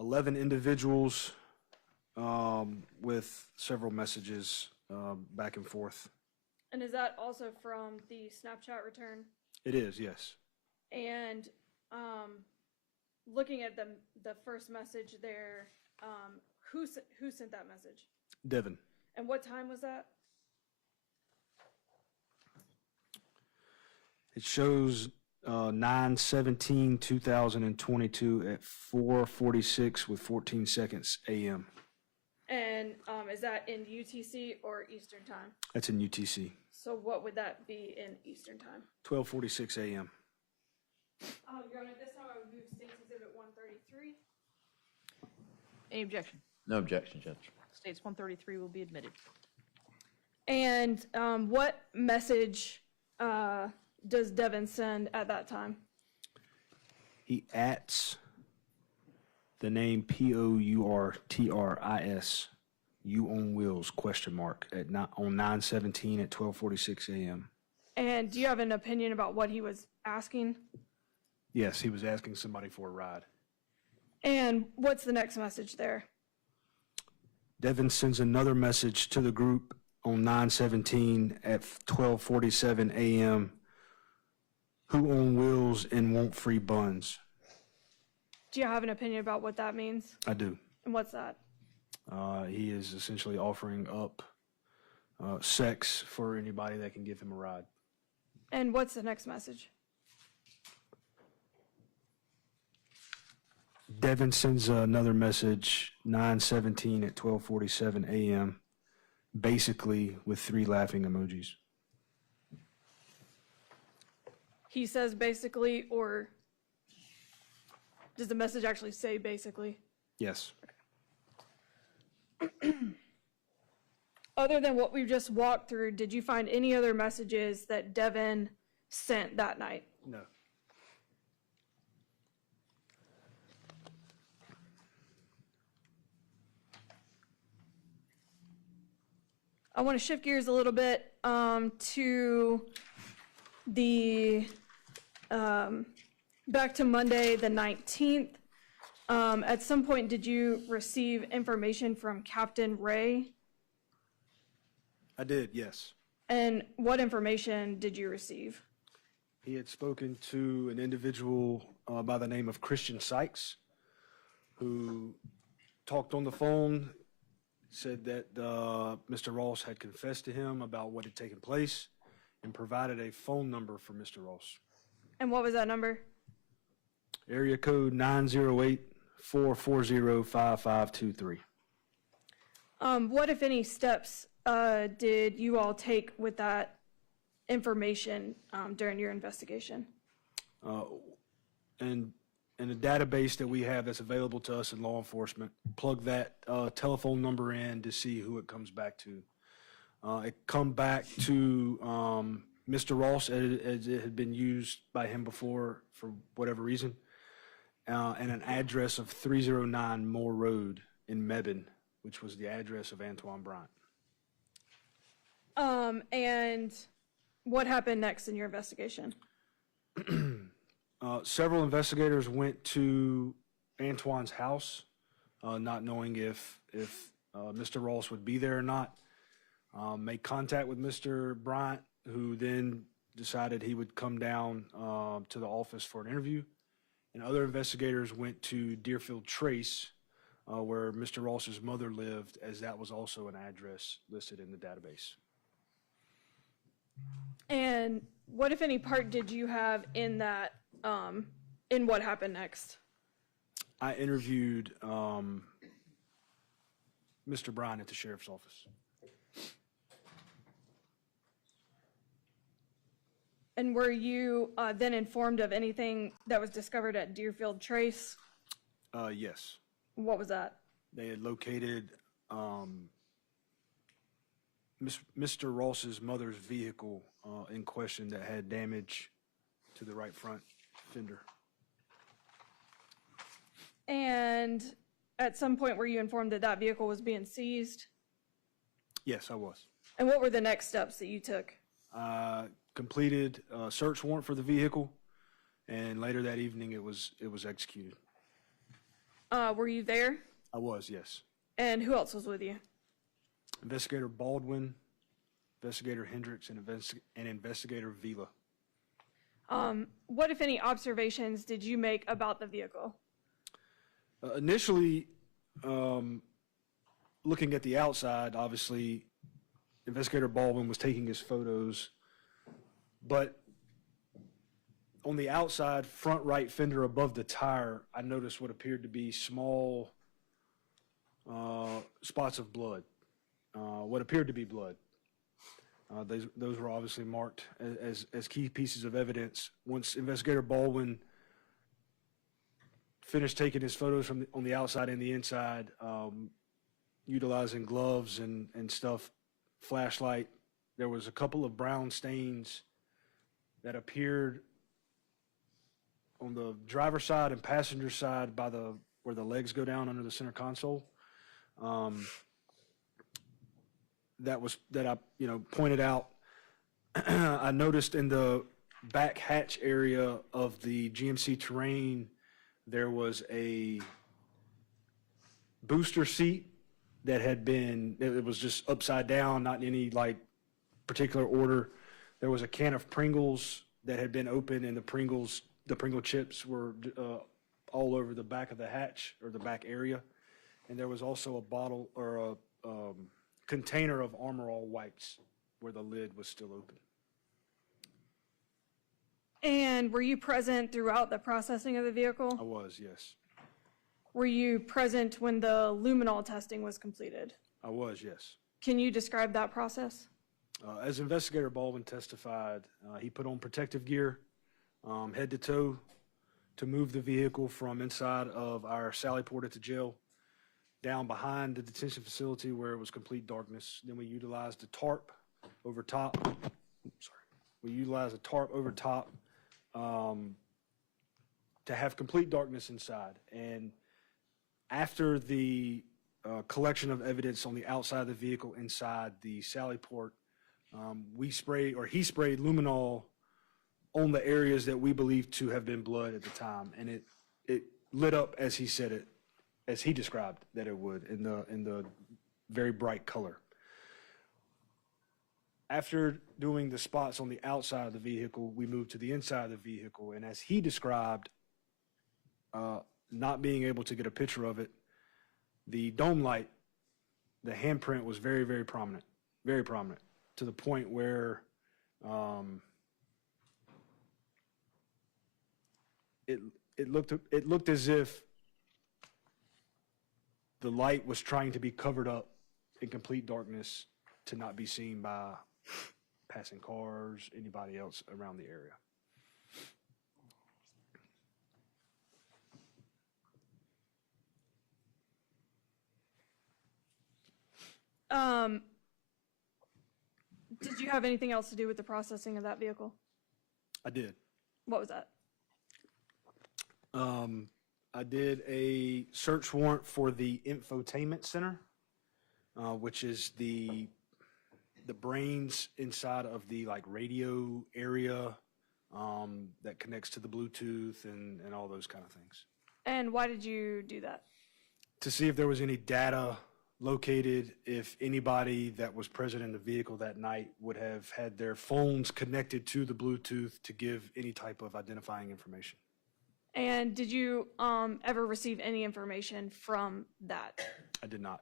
11 individuals with several messages back and forth. And is that also from the Snapchat return? It is, yes. And looking at the first message there, who sent that message? Devin. And what time was that? It shows 9/17/2022 at 4:46 with 14 seconds a.m. And is that in UTC or Eastern Time? That's in UTC. So what would that be in Eastern Time? 12:46 a.m. Your Honor, this time I would move State's Exhibit 133. Any objection? No objection, Judge. States 133 will be admitted. And what message does Devin send at that time? He ats the name POURTRIS, you on wheels, question mark, on 9/17 at 12:46 a.m. And do you have an opinion about what he was asking? Yes, he was asking somebody for a ride. And what's the next message there? Devin sends another message to the group on 9/17 at 12:47 a.m. Who on wheels and want free buns? Do you have an opinion about what that means? I do. And what's that? He is essentially offering up sex for anybody that can give him a ride. And what's the next message? Devin sends another message 9/17 at 12:47 a.m. basically with 3 laughing emojis. He says basically, or does the message actually say basically? Yes. Other than what we've just walked through, did you find any other messages that Devin sent that night? No. I want to shift gears a little bit to the, back to Monday, the 19th, at some point, did you receive information from Captain Ray? I did, yes. And what information did you receive? He had spoken to an individual by the name of Christian Sykes, who talked on the phone, said that Mr. Ross had confessed to him about what had taken place, and provided a phone number for Mr. Ross. And what was that number? Area code 908-440-5523. What, if any, steps did you all take with that information during your investigation? And in the database that we have that's available to us in law enforcement, plug that telephone number in to see who it comes back to. It come back to Mr. Ross as it had been used by him before for whatever reason, and an address of 309 Moore Road in Mebane, which was the address of Antoine Bryant. And what happened next in your investigation? Several investigators went to Antoine's house, not knowing if Mr. Ross would be there or not. Made contact with Mr. Bryant, who then decided he would come down to the office for an interview. And other investigators went to Deerfield Trace, where Mr. Ross's mother lived, as that was also an address listed in the database. And what, if any, part did you have in that, in what happened next? I interviewed Mr. Bryant at the sheriff's office. And were you then informed of anything that was discovered at Deerfield Trace? Yes. What was that? They had located Mr. Ross's mother's vehicle in question that had damage to the right front fender. And at some point, were you informed that that vehicle was being seized? Yes, I was. And what were the next steps that you took? Completed a search warrant for the vehicle, and later that evening it was executed. Were you there? I was, yes. And who else was with you? Investigator Baldwin, Investigator Hendricks, and Investigator Vila. What, if any, observations did you make about the vehicle? Initially, looking at the outside, obviously, Investigator Baldwin was taking his photos, but on the outside, front right fender above the tire, I noticed what appeared to be small spots of blood, what appeared to be blood. Those were obviously marked as key pieces of evidence. Once Investigator Baldwin finished taking his photos on the outside and the inside, utilizing gloves and stuff, flashlight, there was a couple of brown stains that appeared on the driver's side and passenger side by where the legs go down under the center console. That I pointed out. I noticed in the back hatch area of the GMC Terrain there was a booster seat that it was just upside down, not in any particular order. There was a can of Pringles that had been opened, and the Pringle chips were all over the back of the hatch or the back area. And there was also a bottle or a container of Armor All wipes where the lid was still open. And were you present throughout the processing of the vehicle? I was, yes. Were you present when the luminol testing was completed? I was, yes. Can you describe that process? As Investigator Baldwin testified, he put on protective gear, head to toe, to move the vehicle from inside of our sally port at the jail down behind the detention facility where it was complete darkness. Then we utilized a tarp over top. We utilized a tarp over top to have complete darkness inside. And after the collection of evidence on the outside of the vehicle inside the sally port, he sprayed luminol on the areas that we believe to have been blood at the time, and it lit up as he said it, as he described that it would, in the very bright color. After doing the spots on the outside of the vehicle, we moved to the inside of the vehicle, and as he described, not being able to get a picture of it, the dome light, the handprint was very, very prominent, to the point where it looked as if the light was trying to be covered up in complete darkness to not be seen by passing cars, anybody else around the area. Did you have anything else to do with the processing of that vehicle? I did. What was that? I did a search warrant for the infotainment center, which is the brains inside of the like radio area that connects to the Bluetooth and all those kind of things. And why did you do that? To see if there was any data located, if anybody that was present in the vehicle that night would have had their phones connected to the Bluetooth to give any type of identifying information. And did you ever receive any information from that? I did not.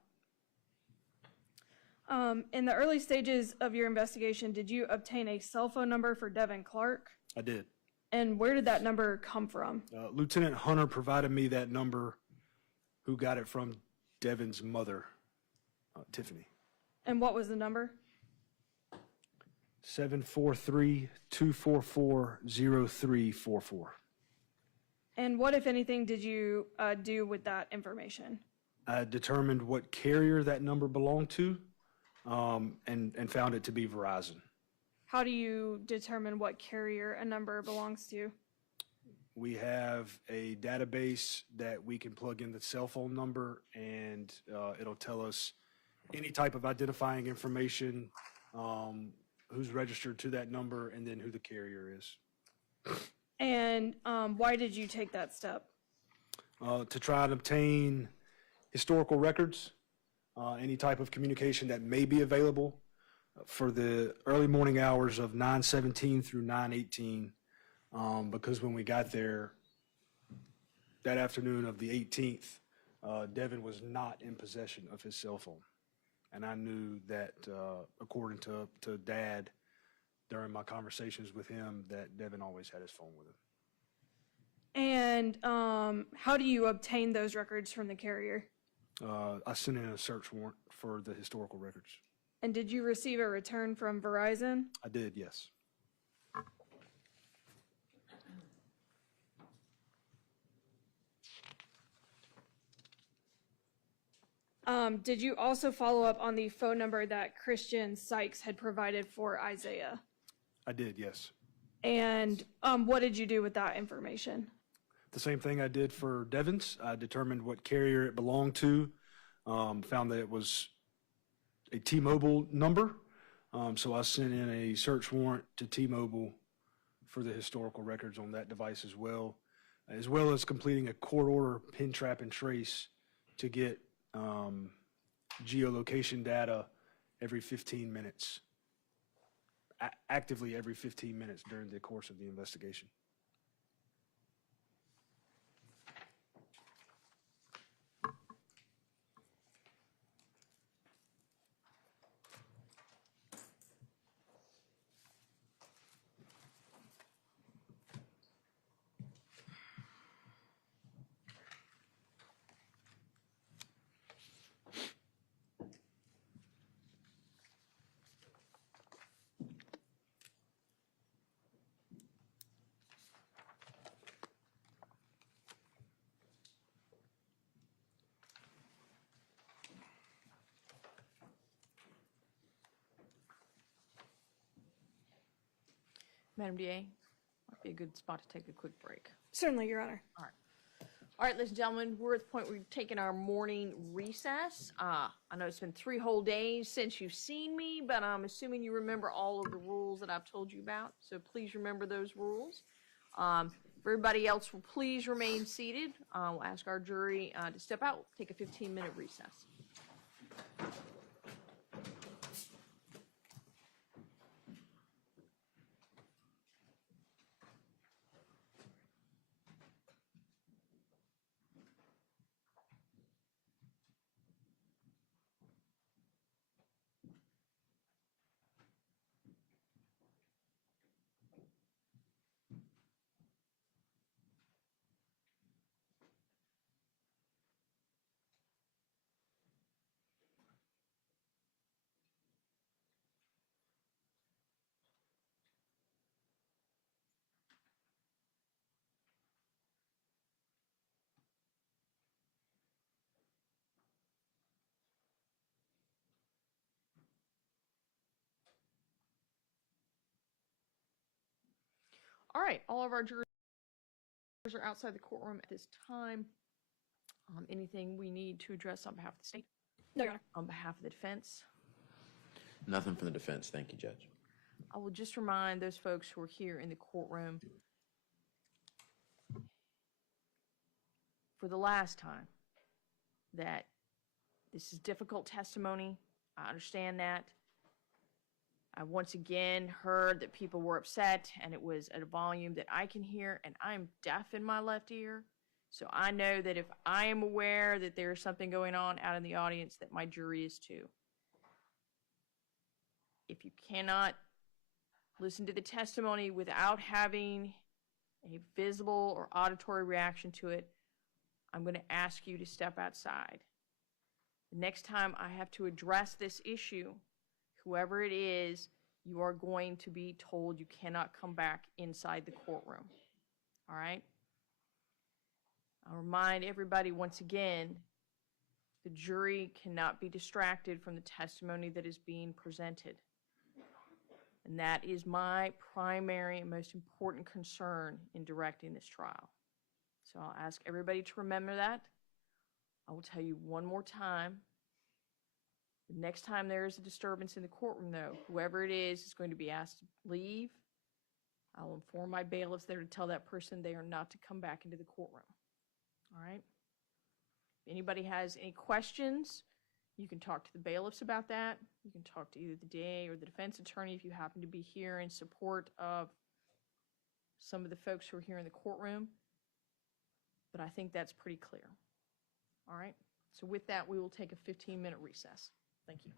In the early stages of your investigation, did you obtain a cell phone number for Devin Clark? I did. And where did that number come from? Lieutenant Hunter provided me that number, who got it from Devin's mother, Tiffany. And what was the number? 743-244-0344. And what, if anything, did you do with that information? I determined what carrier that number belonged to, and found it to be Verizon. How do you determine what carrier a number belongs to? We have a database that we can plug in the cell phone number, and it'll tell us any type of identifying information, who's registered to that number, and then who the carrier is. And why did you take that step? To try and obtain historical records, any type of communication that may be available for the early morning hours of 9/17 through 9/18, because when we got there that afternoon of the 18th, Devin was not in possession of his cell phone. And I knew that, according to Dad, during my conversations with him, that Devin always had his phone with him. And how do you obtain those records from the carrier? I sent in a search warrant for the historical records. And did you receive a return from Verizon? I did, yes. Did you also follow up on the phone number that Christian Sykes had provided for Isaiah? I did, yes. And what did you do with that information? The same thing I did for Devin's. I determined what carrier it belonged to, found that it was a T-Mobile number, so I sent in a search warrant to T-Mobile for the historical records on that device as well as completing a court order pin, trap, and trace to get geolocation data every 15 minutes, actively every 15 minutes during the course of the investigation. Madam DA, might be a good spot to take a quick break. Certainly, Your Honor. All right. All right, ladies and gentlemen, we're at the point where we're taking our morning recess. I know it's been 3 whole days since you've seen me, but I'm assuming you remember all of the rules that I've told you about. So please remember those rules. For everybody else, will please remain seated. We'll ask our jury to step out, take a 15-minute recess. All right, all of our jurors are outside the courtroom at this time. Anything we need to address on behalf of the state? No, Your Honor. On behalf of the defense? Nothing from the defense. Thank you, Judge. I will just remind those folks who are here in the courtroom for the last time that this is difficult testimony. I understand that. I once again heard that people were upset and it was at a volume that I can hear, and I'm deaf in my left ear. So I know that if I am aware that there's something going on out in the audience, that my jury is too. If you cannot listen to the testimony without having a visible or auditory reaction to it, I'm going to ask you to step outside. The next time I have to address this issue, whoever it is, you are going to be told you cannot come back inside the courtroom. All right? I'll remind everybody once again, the jury cannot be distracted from the testimony that is being presented. And that is my primary and most important concern in directing this trial. So I'll ask everybody to remember that. I will tell you one more time. The next time there is a disturbance in the courtroom, though, whoever it is going to be asked to leave. I'll inform my bailiffs there to tell that person they are not to come back into the courtroom. All right? If anybody has any questions, you can talk to the bailiffs about that. You can talk to either the DA or the defense attorney if you happen to be here in support of some of the folks who are here in the courtroom. But I think that's pretty clear. All right? So with that, we will take a 15-minute recess. Thank you.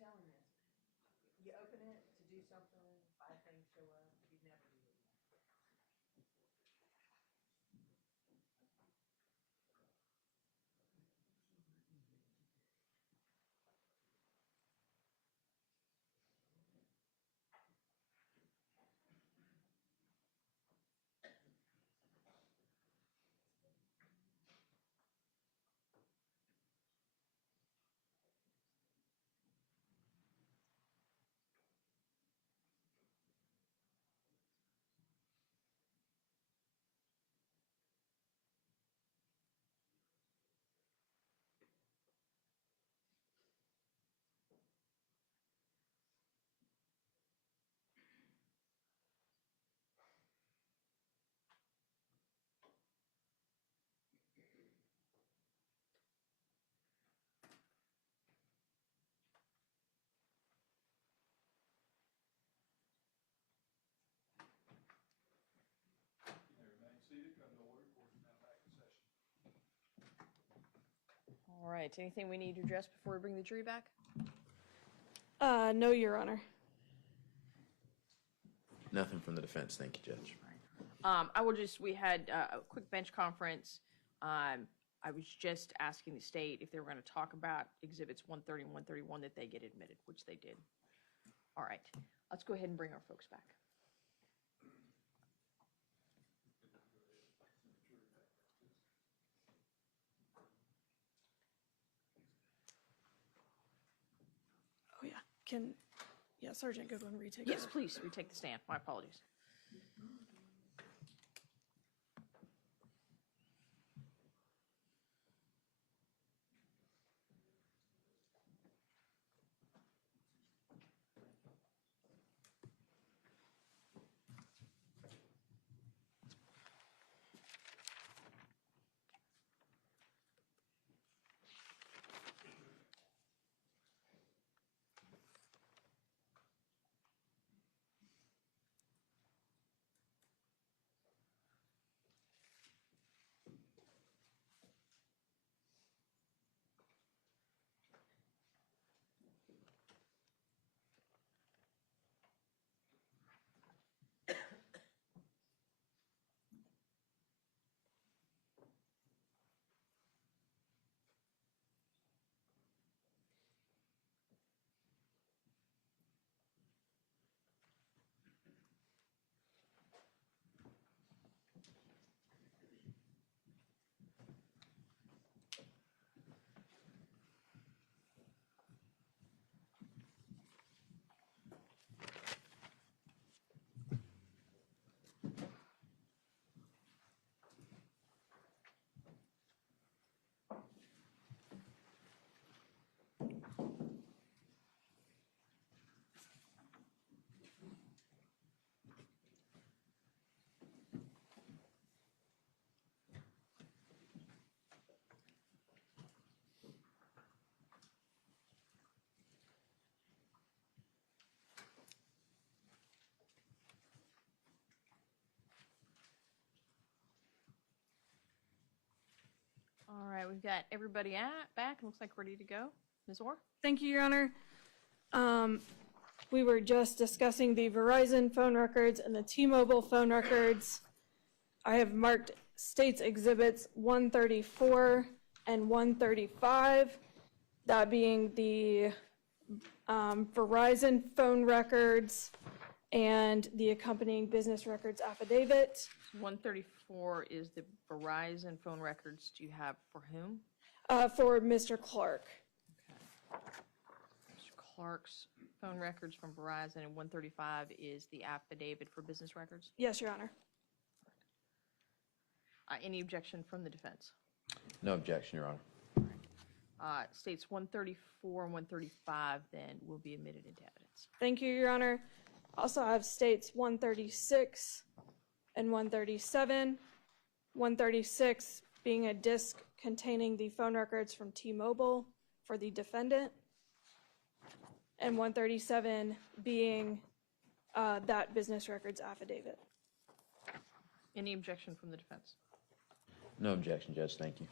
telling you. You open it to do something, 5 things show up, you'd never do it. Remain seated, come to order, court is now back in session. All right, anything we need to address before we bring the jury back? No, Your Honor. Nothing from the defense, thank you, Judge. We had a quick bench conference. I was just asking the state if they were going to talk about exhibits 130 and 131 that they get admitted, which they did. All right, let's go ahead and bring our folks back. Oh, yeah. Sergeant Goodwin, retake. Yes, over. please, retake the stand. My apologies. All right, we've got everybody back. Looks like ready to go. Ms. Orr? Thank you, Your Honor. We were just discussing the Verizon phone records and the T-Mobile phone records. I have marked states exhibits 134 and 135, that being the Verizon phone records and the accompanying business records affidavit. 134 is the Verizon phone records. Do you have for whom? For Mr. Clark. Mr. Clark's phone records from Verizon, and 135 is the affidavit for business records. Yes, Your Honor. Any objection from the defense? No objection, Your Honor. States 134 and 135 then will be admitted into evidence. Thank you, Your Honor. Also have states 136 and 137. 136 being a disc containing the phone records from T-Mobile for the defendant, and 137 being that business records affidavit. Any objection from the defense? No objection, Judge, thank you.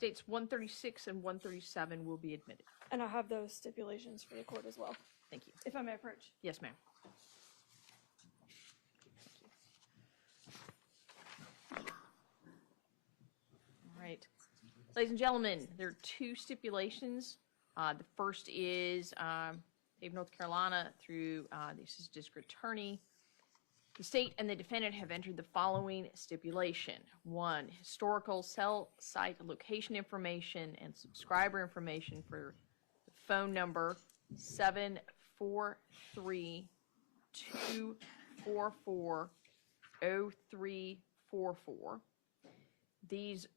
States 136 and 137 will be admitted. And I have those stipulations for the court as well, Thank you. if I may approach. Yes, ma'am. All right. Ladies and gentlemen, there are two stipulations. The first is State of North Carolina through the Assistant District Attorney. The state and the defendant have entered the following stipulation. 1, historical cell site location information and subscriber information for the phone number 743-244-0344. These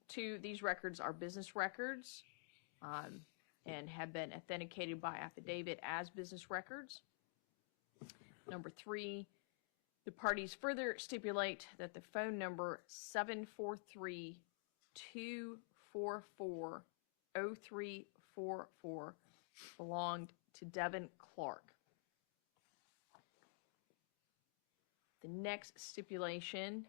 records are business records and have been authenticated by affidavit as business records. Number 3, the parties further stipulate that the phone number 743-244-0344 belonged to Devin Clark. The next stipulation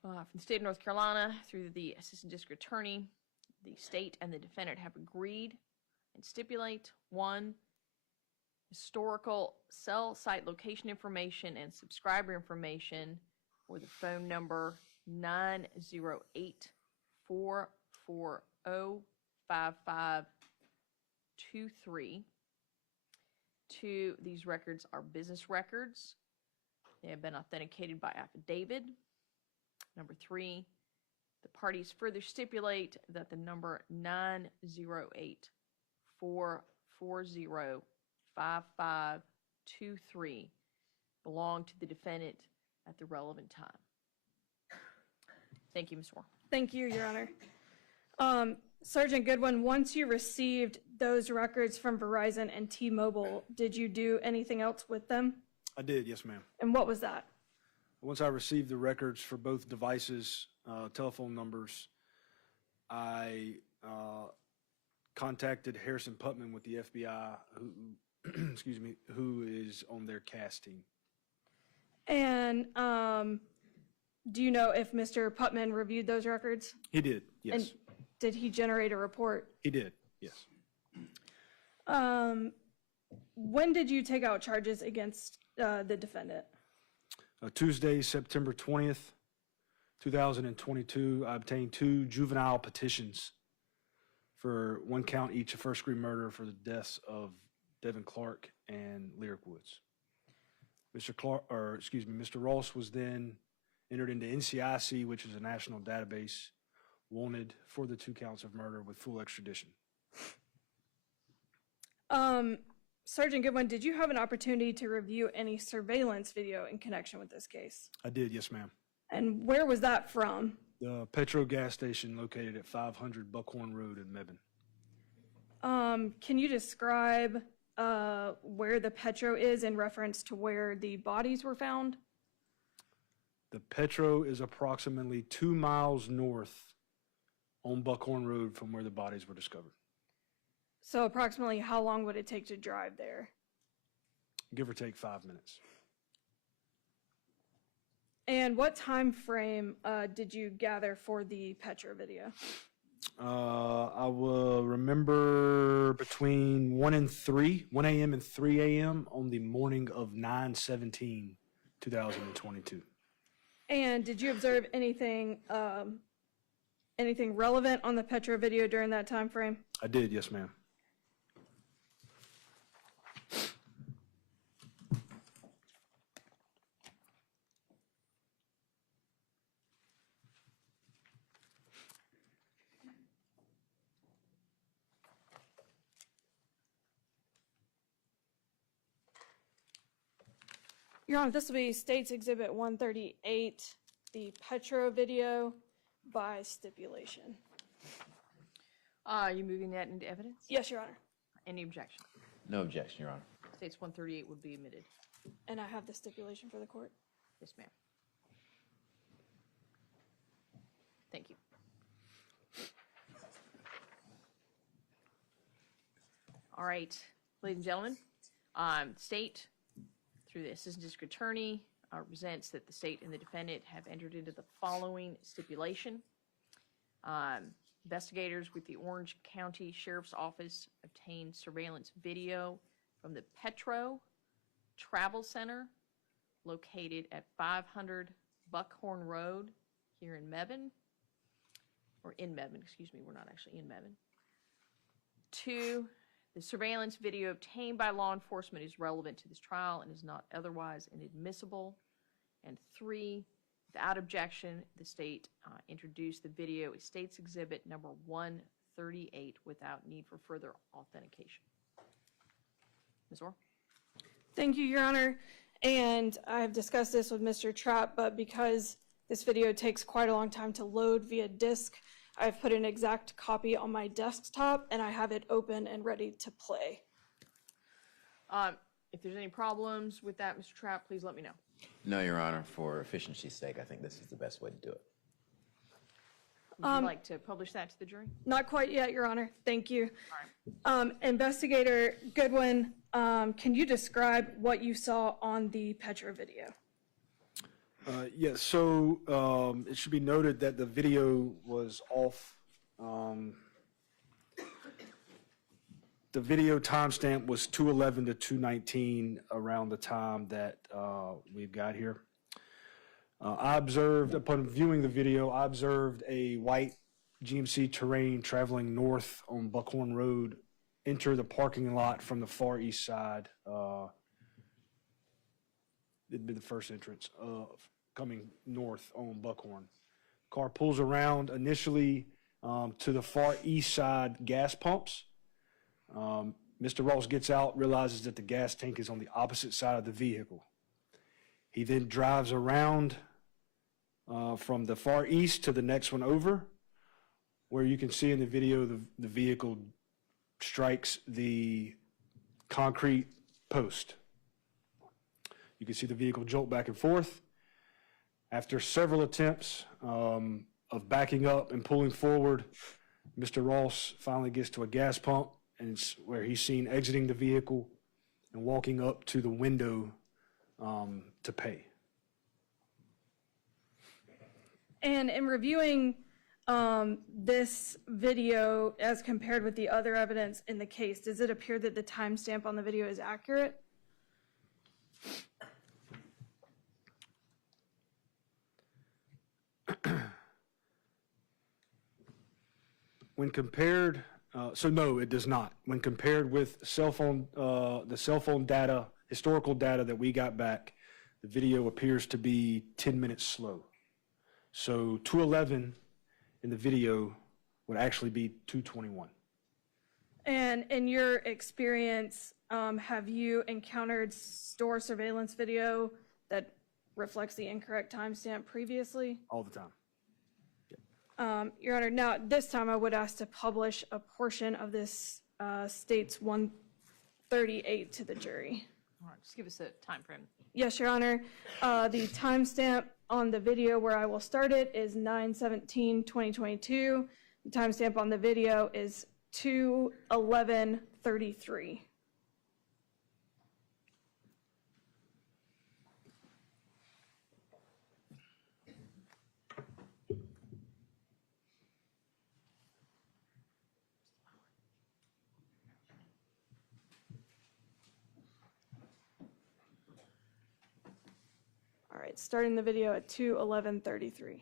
from the state of North Carolina through the Assistant District Attorney, the state and the defendant have agreed and stipulate 1, historical cell site location information and subscriber information for the phone number 908-440-5523. 2, these records are business records. They have been authenticated by affidavit. Number 3, the parties further stipulate that the number 908-440-5523 belonged to the defendant at the relevant time. Thank you, Ms. Moore. Thank you, Your Honor. Sergeant Goodwin, once you received those records from Verizon and T-Mobile, did you do anything else with them? I did, yes, ma'am. And what was that? Once I received the records for both devices, telephone numbers, I contacted Harrison Putman with the FBI, who, excuse me, who is on their CAS team. And do you know if Mr. Putman reviewed those records? He did, yes. And did he generate a report? He did, yes. When did you take out charges against the defendant? Tuesday, September 20th, 2022, I obtained 2 juvenile petitions for 1 count each of first-degree murder for the deaths of Devin Clark and Lyric Woods. Mr. Ross was then entered into NCIC, which is a national database, wanted for the 2 counts of murder with full extradition. Sergeant Goodwin, did you have an opportunity to review any surveillance video in connection with this case? I did, yes, ma'am. And where was that from? The Petro gas station located at 500 Buckhorn Road in Mebane. Can you describe where the Petro is in reference to where the bodies were found? The Petro is approximately 2 miles north on Buckhorn Road from where the bodies were discovered. So approximately how long would it take to drive there? Give or take 5 minutes. And what time frame did you gather for the Petro video? I will remember between 1 a.m. and 3 a.m. on the morning of 9/17/2022. And did you observe anything relevant on the Petro video during that time frame? I did, yes, ma'am. Your Honor, this will be State's Exhibit 138, the Petro video by stipulation. Are you moving that into evidence? Yes, Your Honor. Any objection? No objection, Your Honor. States 138 would be admitted. And I have the stipulation for the court. Yes, ma'am. Thank you. All right, ladies and gentlemen, state, through the Assistant District Attorney, represents that the state and the defendant have entered into the following stipulation. Investigators with the Orange County Sheriff's Office obtained surveillance video from the Petro Travel Center located at 500 Buckhorn Road here in Mebane, or in Mebane, excuse me, we're not actually in Mebane. 2, the surveillance video obtained by law enforcement is relevant to this trial and is not otherwise inadmissible. And 3, without objection, the state introduced the video as State's Exhibit number 138 without need for further authentication. Ms. Orr? Thank you, Your Honor. And I've discussed this with Mr. Trapp, but because this video takes quite a long time to load via disk, I've put an exact copy on my desktop and I have it open and ready to play. If there's any problems with that, Mr. Trapp, please let me know. No, Your Honor, for efficiency's sake, I think this is the best way to do it. Would you like to publish that to the jury? Not quite yet, Your Honor. Thank you. Investigator Goodwin, can you describe what you saw on the Petro video? Yes, so it should be noted that the video was off. The video timestamp was 2:11 to 2:19 around the time that we've got here. I observed, upon viewing the video, I observed a white GMC Terrain traveling north on Buckhorn Road enter the parking lot from the far east side. It'd be the first entrance of coming north on Buckhorn. Car pulls around initially to the far east side gas pumps. Mr. Ross gets out, realizes that the gas tank is on the opposite side of the vehicle. He then drives around from the far east to the next one over, where you can see in the video the vehicle strikes the concrete post. You can see the vehicle jolt back and forth. After several attempts of backing up and pulling forward, Mr. Ross finally gets to a gas pump, and it's where he's seen exiting the vehicle and walking up to the window to pay. And in reviewing this video as compared with the other evidence in the case, does it appear that the timestamp on the video is accurate? When compared, so no, it does not. When compared with the cell phone data, historical data that we got back, the video appears to be 10 minutes slow. So 2:11 in the video would actually be 2:21. And in your experience, have you encountered store surveillance video that reflects the incorrect timestamp previously? All the time. Your Honor, now this time I would ask to publish a portion of this State's 138 to the jury. All right, just give us a time frame. Yes, Your Honor. The timestamp on the video where I will start it is 9/17/2022. The timestamp on the video is 2/11/33. All right, starting the video at 2/11/33.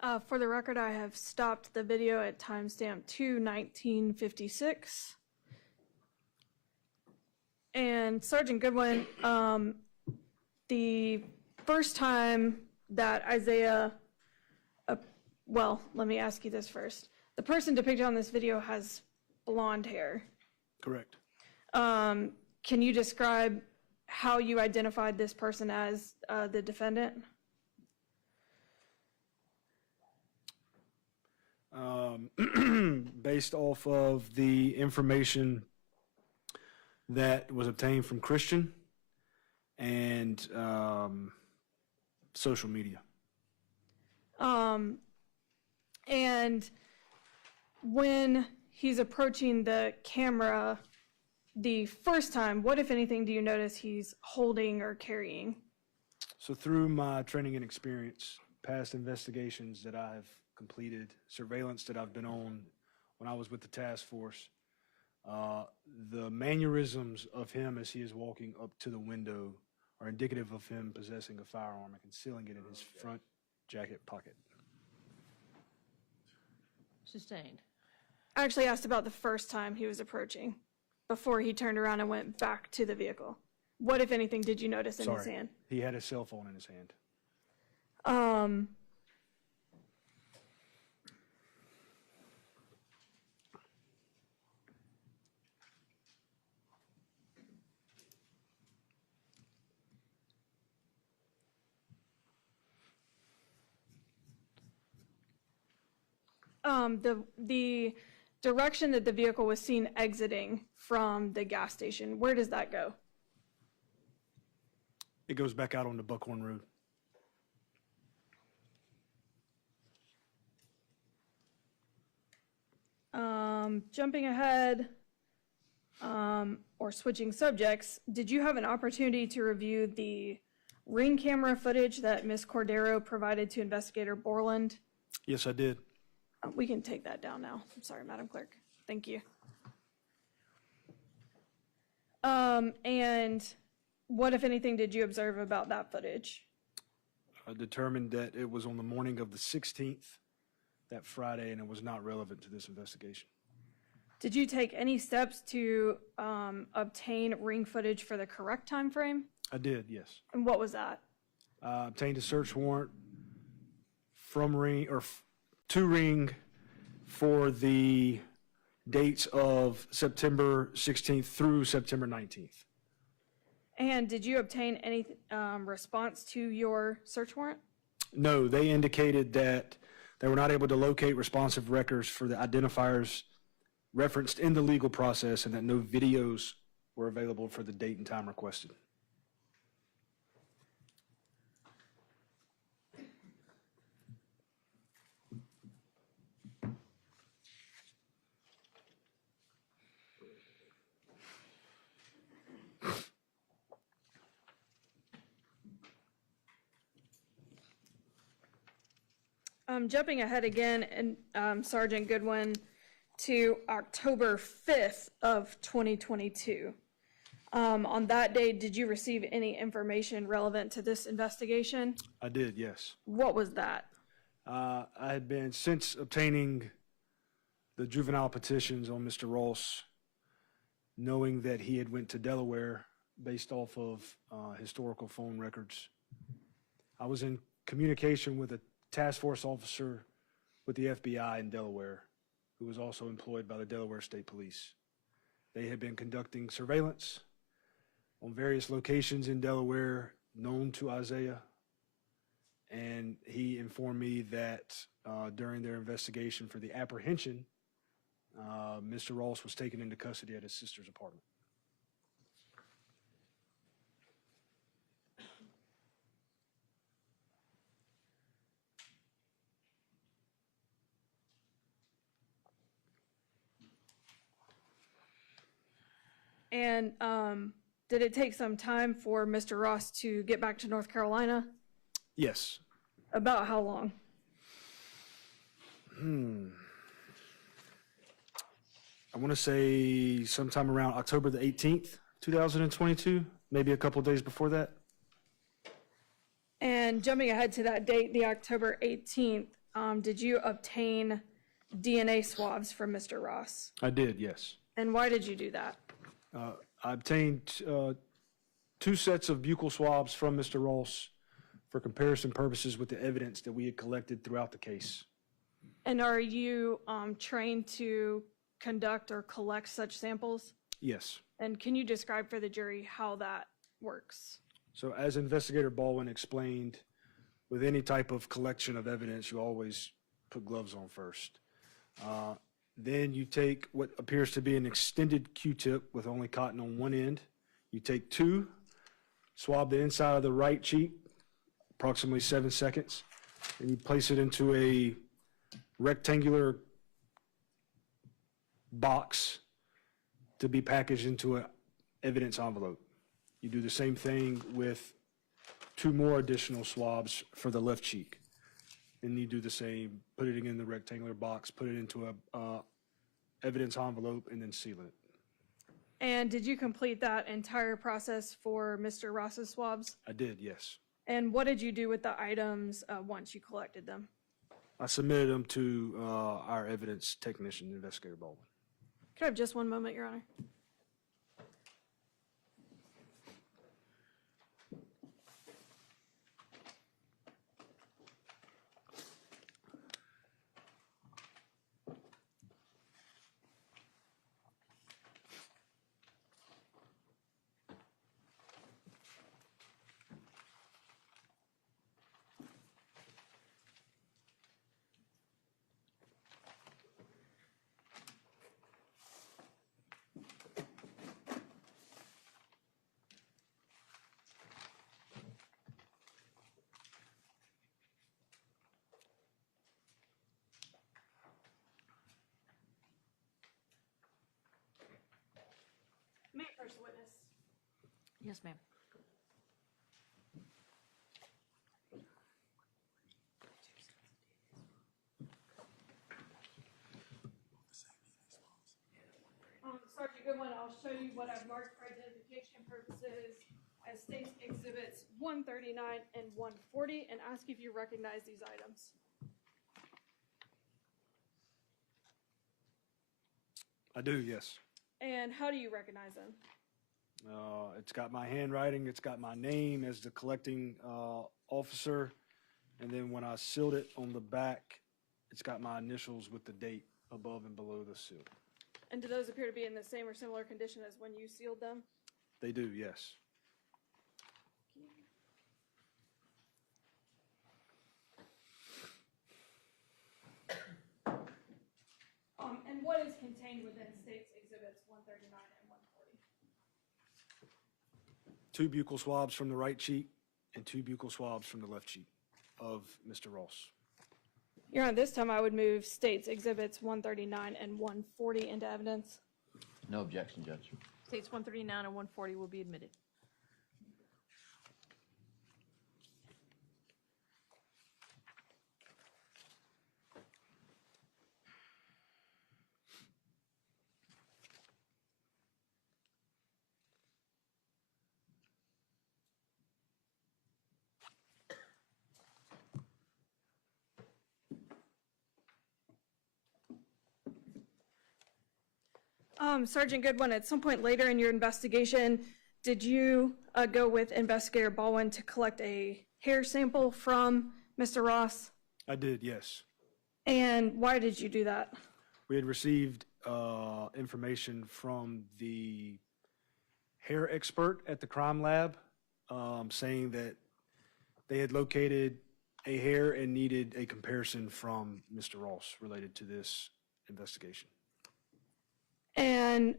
For the record, I have stopped the video at timestamp 2:19:56. And Sergeant Goodwin, the first time that Issiah, well, let me ask you this first. The person depicted on this video has blonde hair. Correct. Can you describe how you identified this person as the defendant? Based off of the information that was obtained from Christian and social media. And when he's approaching the camera the first time, what, if anything, do you notice he's holding or carrying? So through my training and experience, past investigations that I've completed, surveillance that I've been on when I was with the task force, the mannerisms of him as he is walking up to the window are indicative of him possessing a firearm and concealing it in his front jacket pocket. Sustained. I actually asked about the first time he was approaching, before he turned around and went back to the vehicle. What, if anything, did you notice in his hand? He had a cell phone in his hand. The direction that the vehicle was seen exiting from the gas station, where does that go? It goes back out on the Buckhorn Road. Jumping ahead, or switching subjects, did you have an opportunity to review the ring camera footage that Ms. Cordero provided to Investigator Borland? Yes, I did. We can take that down now. I'm sorry, Madam Clerk. Thank you. And what, if anything, did you observe about that footage? I determined that it was on the morning of the 16th, that Friday, and it was not relevant to this investigation. Did you take any steps to obtain ring footage for the correct time frame? I did, yes. And what was that? Obtained a search warrant from Ring, or to Ring, for the dates of September 16th through September 19th. And did you obtain any response to your search warrant? No, they indicated that they were not able to locate responsive records for the identifiers referenced in the legal process, and that no videos were available for the date and time requested. Jumping ahead again, and Sergeant Goodwin, to October 5th of 2022. On that day, did you receive any information relevant to this investigation? I did, yes. What was that? I had been, since obtaining the juvenile petitions on Mr. Ross, knowing that he had went to Delaware based off of historical phone records, I was in communication with a task force officer with the FBI in Delaware, who was also employed by the Delaware State Police. They had been conducting surveillance on various locations in Delaware known to Issiah, and he informed me that during their investigation for the apprehension, Mr. Ross was taken into custody at his sister's apartment. And did it take some time for Mr. Ross to get back to North Carolina? Yes. About how long? I want to say sometime around October the 18th, 2022, maybe a couple days before that. And jumping ahead to that date, the October 18th, did you obtain DNA swabs from Mr. Ross? I did, yes. And why did you do that? I obtained 2 sets of buccal swabs from Mr. Ross for comparison purposes with the evidence that we had collected throughout the case. And are you trained to conduct or collect such samples? Yes. And can you describe for the jury how that works? So as Investigator Baldwin explained, with any type of collection of evidence, you always put gloves on first. Then you take what appears to be an extended Q-tip with only cotton on one end. You take 2, swab the inside of the right cheek, approximately 7 seconds, and you place it into a rectangular box to be packaged into an evidence envelope. You do the same thing with 2 more additional swabs for the left cheek. And you do the same, put it in the rectangular box, put it into a evidence envelope, and then seal it. And did you complete that entire process for Mr. Ross's swabs? I did, yes. And what did you do with the items once you collected them? I submitted them to our evidence technician, Investigator Baldwin. Could I have just one moment, Your Honor? May I approach the witness? Yes, ma'am. Sergeant Goodwin, I'll show you what I've marked for identification purposes as State's Exhibits 139 and 140, and ask if you recognize these items. I do, yes. And how do you recognize them? It's got my handwriting, it's got my name as the collecting officer, and then when I sealed it on the back, it's got my initials with the date above and below the seal. And do those appear to be in the same or similar condition as when you sealed them? They do, yes. And what is contained within State's Exhibits 139 and 140? 2 buccal swabs from the right cheek and 2 buccal swabs from the left cheek of Mr. Ross. Your Honor, this time I would move State's Exhibits 139 and 140 into evidence. No objection, Judge. States 139 and 140 will be admitted. Sergeant Goodwin, at some point later in your investigation, did you go with Investigator Baldwin to collect a hair sample from Mr. Ross? I did, yes. And why did you do that? We had received information from the hair expert at the crime lab saying that they had located a hair and needed a comparison from Mr. Ross related to this investigation. And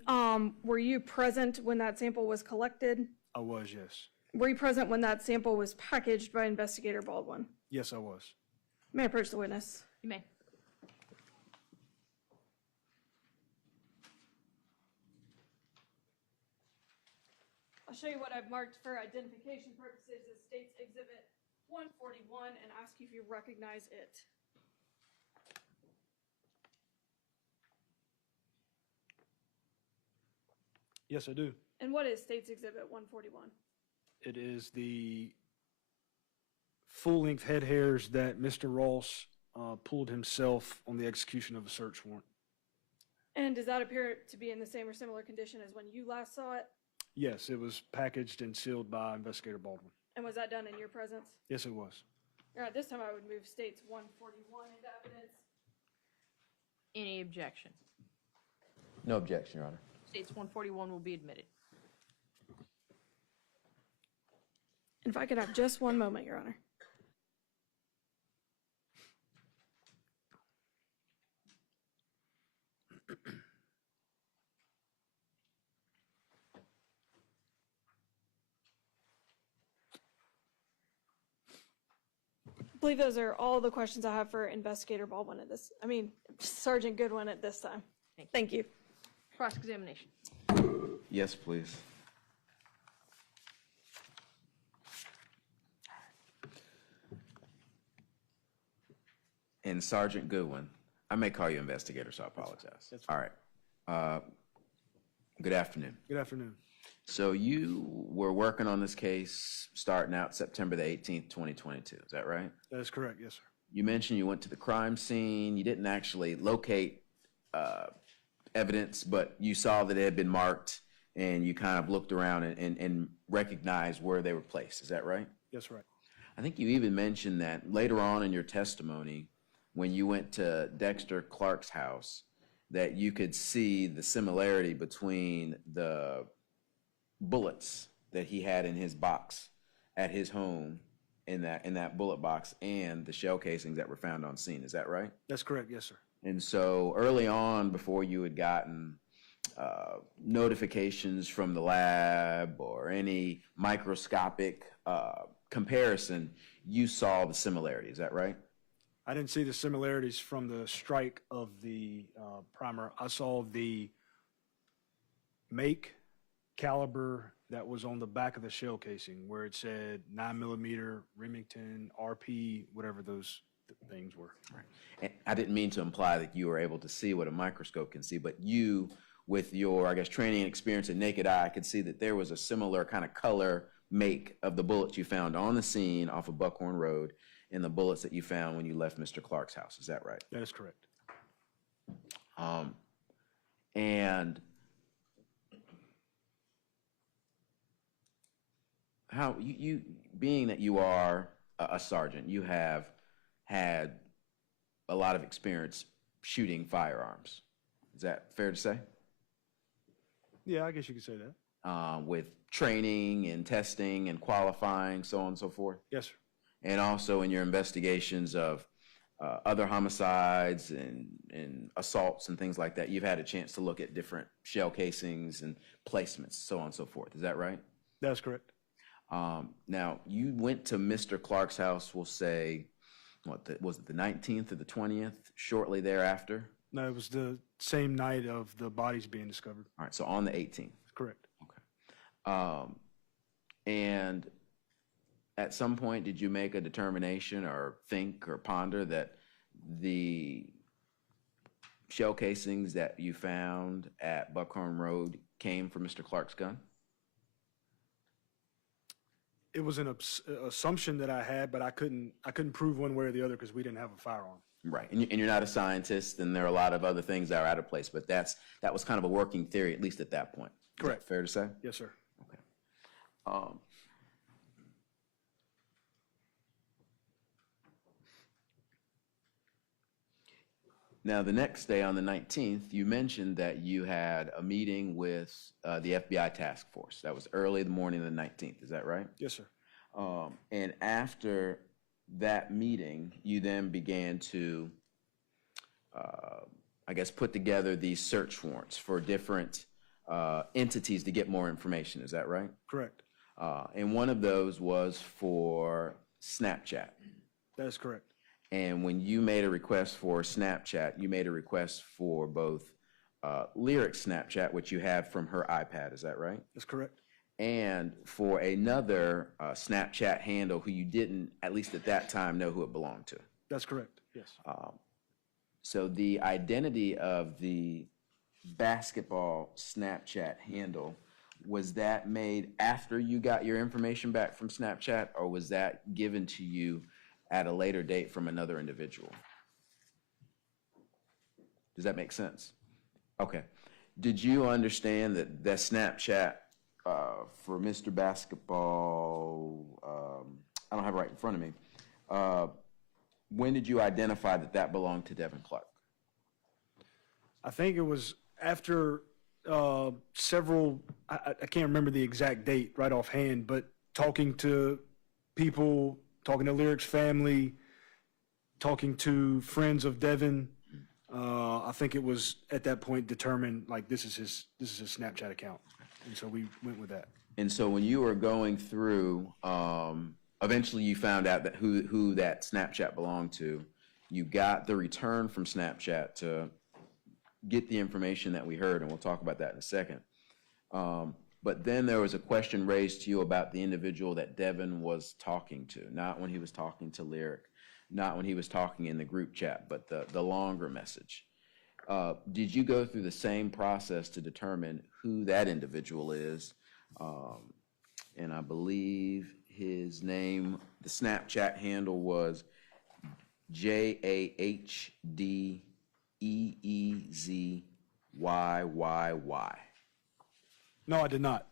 were you present when that sample was collected? I was, yes. Were you present when that sample was packaged by Investigator Baldwin? Yes, I was. May I approach the witness? You may. I'll show you what I've marked for identification purposes as State's Exhibit 141 and ask you if you recognize it. Yes, I do. And what is State's Exhibit 141? It is the full-length head hairs that Mr. Ross pulled himself on the execution of a search warrant. And does that appear to be in the same or similar condition as when you last saw it? Yes, it was packaged and sealed by Investigator Baldwin. And was that done in your presence? Yes, it was. All right, this time I would move states 141 into evidence. Any objection? No objection, Your Honor. States 141 will be admitted. And if I could have just one moment, Your Honor. I believe those are all the questions I have for Investigator Baldwin Sergeant Goodwin at this time. Thank you. Cross-examination. Yes, please. And Sergeant Goodwin, I may call you investigator, so I apologize. That's All right. Good afternoon. Good afternoon. So you were working on this case starting out September the 18th, 2022. Is that right? That is correct, yes, sir. You mentioned you went to the crime scene. You didn't actually locate evidence, but you saw that it had been marked, and you kind of looked around and recognized where they were placed. Is that right? Yes, right. I think you even mentioned that later on in your testimony, when you went to Dexter Clark's house, that you could see the similarity between the bullets that he had in his box at his home in that bullet box and the shell casings that were found on scene. Is that right? That's correct, yes, sir. And so early on, before you had gotten notifications from the lab or any microscopic comparison, you saw the similarity. Is that right? I didn't see the similarities from the strike of the primer. I saw the make, caliber that was on the back of the shell casing where it said 9mm, Remington, RP, whatever those things were. Right. And I didn't mean to imply that you were able to see what a microscope can see, but you, with your, I guess, training and experience and naked eye, could see that there was a similar kind of color make of the bullets you found on the scene off of Buckhorn Road and the bullets that you found when you left Mr. Clark's house. Is that right? That is correct. And how you being that you are a sergeant, you have had a lot of experience shooting firearms. Is that fair to say? Yeah, I guess you could say that. With training and testing and qualifying, so on and so forth? Yes, sir. And also in your investigations of other homicides and assaults and things like that, you've had a chance to look at different shell casings and placements, so on and so forth. Is that right? That's correct. Now, you went to Mr. Clark's house, we'll say, was it the 19th or the 20th, shortly thereafter? No, it was the same night of the bodies being discovered. All right, so on the 18th. Correct. Okay. And at some point, did you make a determination or think or ponder that the shell casings that you found at Buckhorn Road came from Mr. Clark's gun? It was an assumption that I had, but I couldn't prove one way or the other because we didn't have a firearm. Right, and you're not a scientist, and there are a lot of other things that are out of place, but that was kind of a working theory, at least at that point. Correct. Is that fair to say? Yes, sir. Okay. Now, the next day on the 19th, you mentioned that you had a meeting with the FBI task force. That was early the morning of the 19th. Is that right? Yes, sir. And after that meeting, you then began to, I guess, put together these search warrants for different entities to get more information. Is that right? Correct. And one of those was for Snapchat. That is correct. And when you made a request for Snapchat, you made a request for both Lyric Snapchat, which you had from her iPad. Is that right? That's correct. And for another Snapchat handle who you didn't, at least at that time, know who it belonged to. That's correct. Yes. So the identity of the basketball Snapchat handle, was that made after you got your information back from Snapchat, or was that given to you at a later date from another individual? Does that make sense? Okay. Did you understand that that Snapchat for Mr. Basketball, I don't have it right in front of me. When did you identify that that belonged to Devin Clark? I think it was after several, I can't remember the exact date right offhand, but talking to people, talking to Lyric's family, talking to friends of Devin, I think it was at that point determined, like, this is his Snapchat account. And so we went with that. And so when you were going through, eventually you found out that who that Snapchat belonged to. You got the return from Snapchat to get the information that we heard, and we'll talk about that in a second. But then there was a question raised to you about the individual that Devin was talking to, not when he was talking to Lyric, not when he was talking in the group chat, but the longer message. Did you go through the same process to determine who that individual is? And I believe his name, the Snapchat handle was JAHDEEZYYY. No, I did not.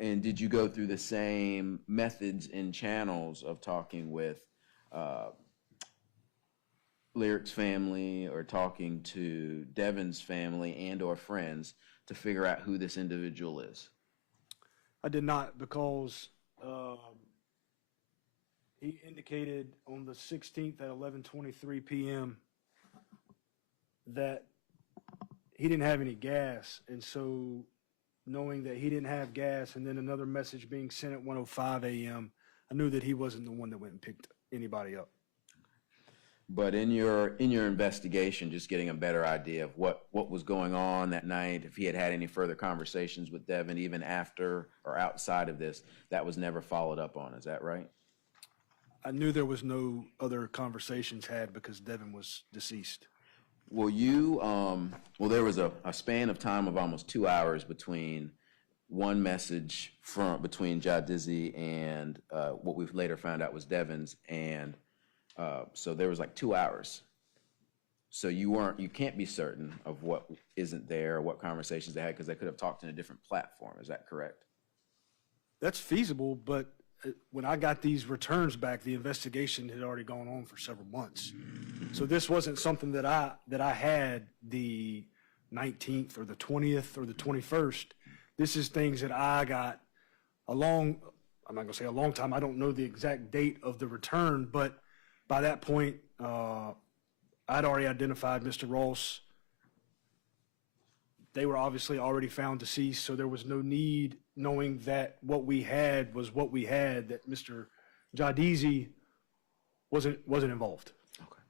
And did you go through the same methods and channels of talking with Lyric's family or talking to Devin's family and or friends to figure out who this individual is? I did not, because he indicated on the 16th at 11:23 p.m. that he didn't have any gas. And so knowing that he didn't have gas and then another message being sent at 1:05 a.m., I knew that he wasn't the one that went and picked anybody up. But in your investigation, just getting a better idea of what was going on that night, if he had had any further conversations with Devin, even after or outside of this, that was never followed up on. Is that right? I knew there was no other conversations had because Devin was deceased. Well, there was a span of time of almost 2 hours between one message between Jadizzi and what we've later found out was Devin's, and so there was like 2 hours. So you can't be certain of what isn't there or what conversations they had because they could have talked in a different platform. Is that correct? That's feasible, but when I got these returns back, the investigation had already gone on for several months. So this wasn't something that I had the 19th or the 20th or the 21st. This is things that I got I'm not going to say a long time. I don't know the exact date of the return, but by that point, I'd already identified Mr. Ross. They were obviously already found deceased, so there was no need, knowing that what we had was what we had, that Mr. Jadizzi wasn't involved. Okay.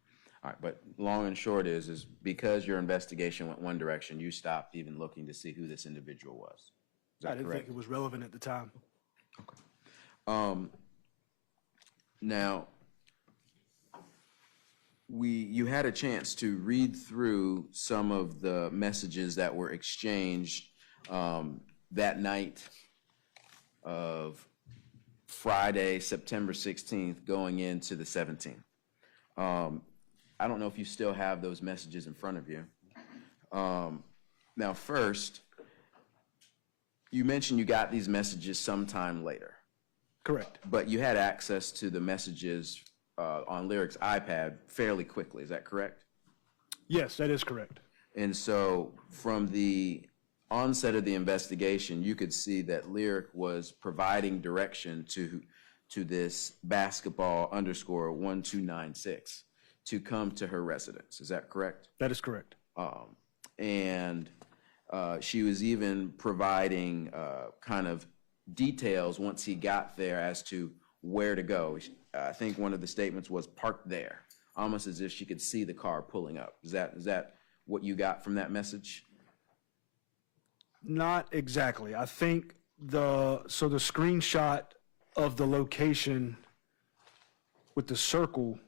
All right, but long and short is because your investigation went one direction, you stopped even looking to see who this individual was. Is that I didn't correct? think it was relevant at the time. Okay. Now, you had a chance to read through some of the messages that were exchanged that night of Friday, September 16th, going into the 17th. I don't know if you still have those messages in front of you. Now, first, you mentioned you got these messages sometime later. Correct. But you had access to the messages on Lyric's iPad fairly quickly. Is that correct? Yes, that is correct. And so from the onset of the investigation, you could see that Lyric was providing direction to this basketball _1296 to come to her residence. Is that correct? That is correct. And she was even providing kind of details once he got there as to where to go. I think one of the statements was parked there, almost as if she could see the car pulling up. Is that what you got from that message? Not exactly. I think the screenshot of the location with the circle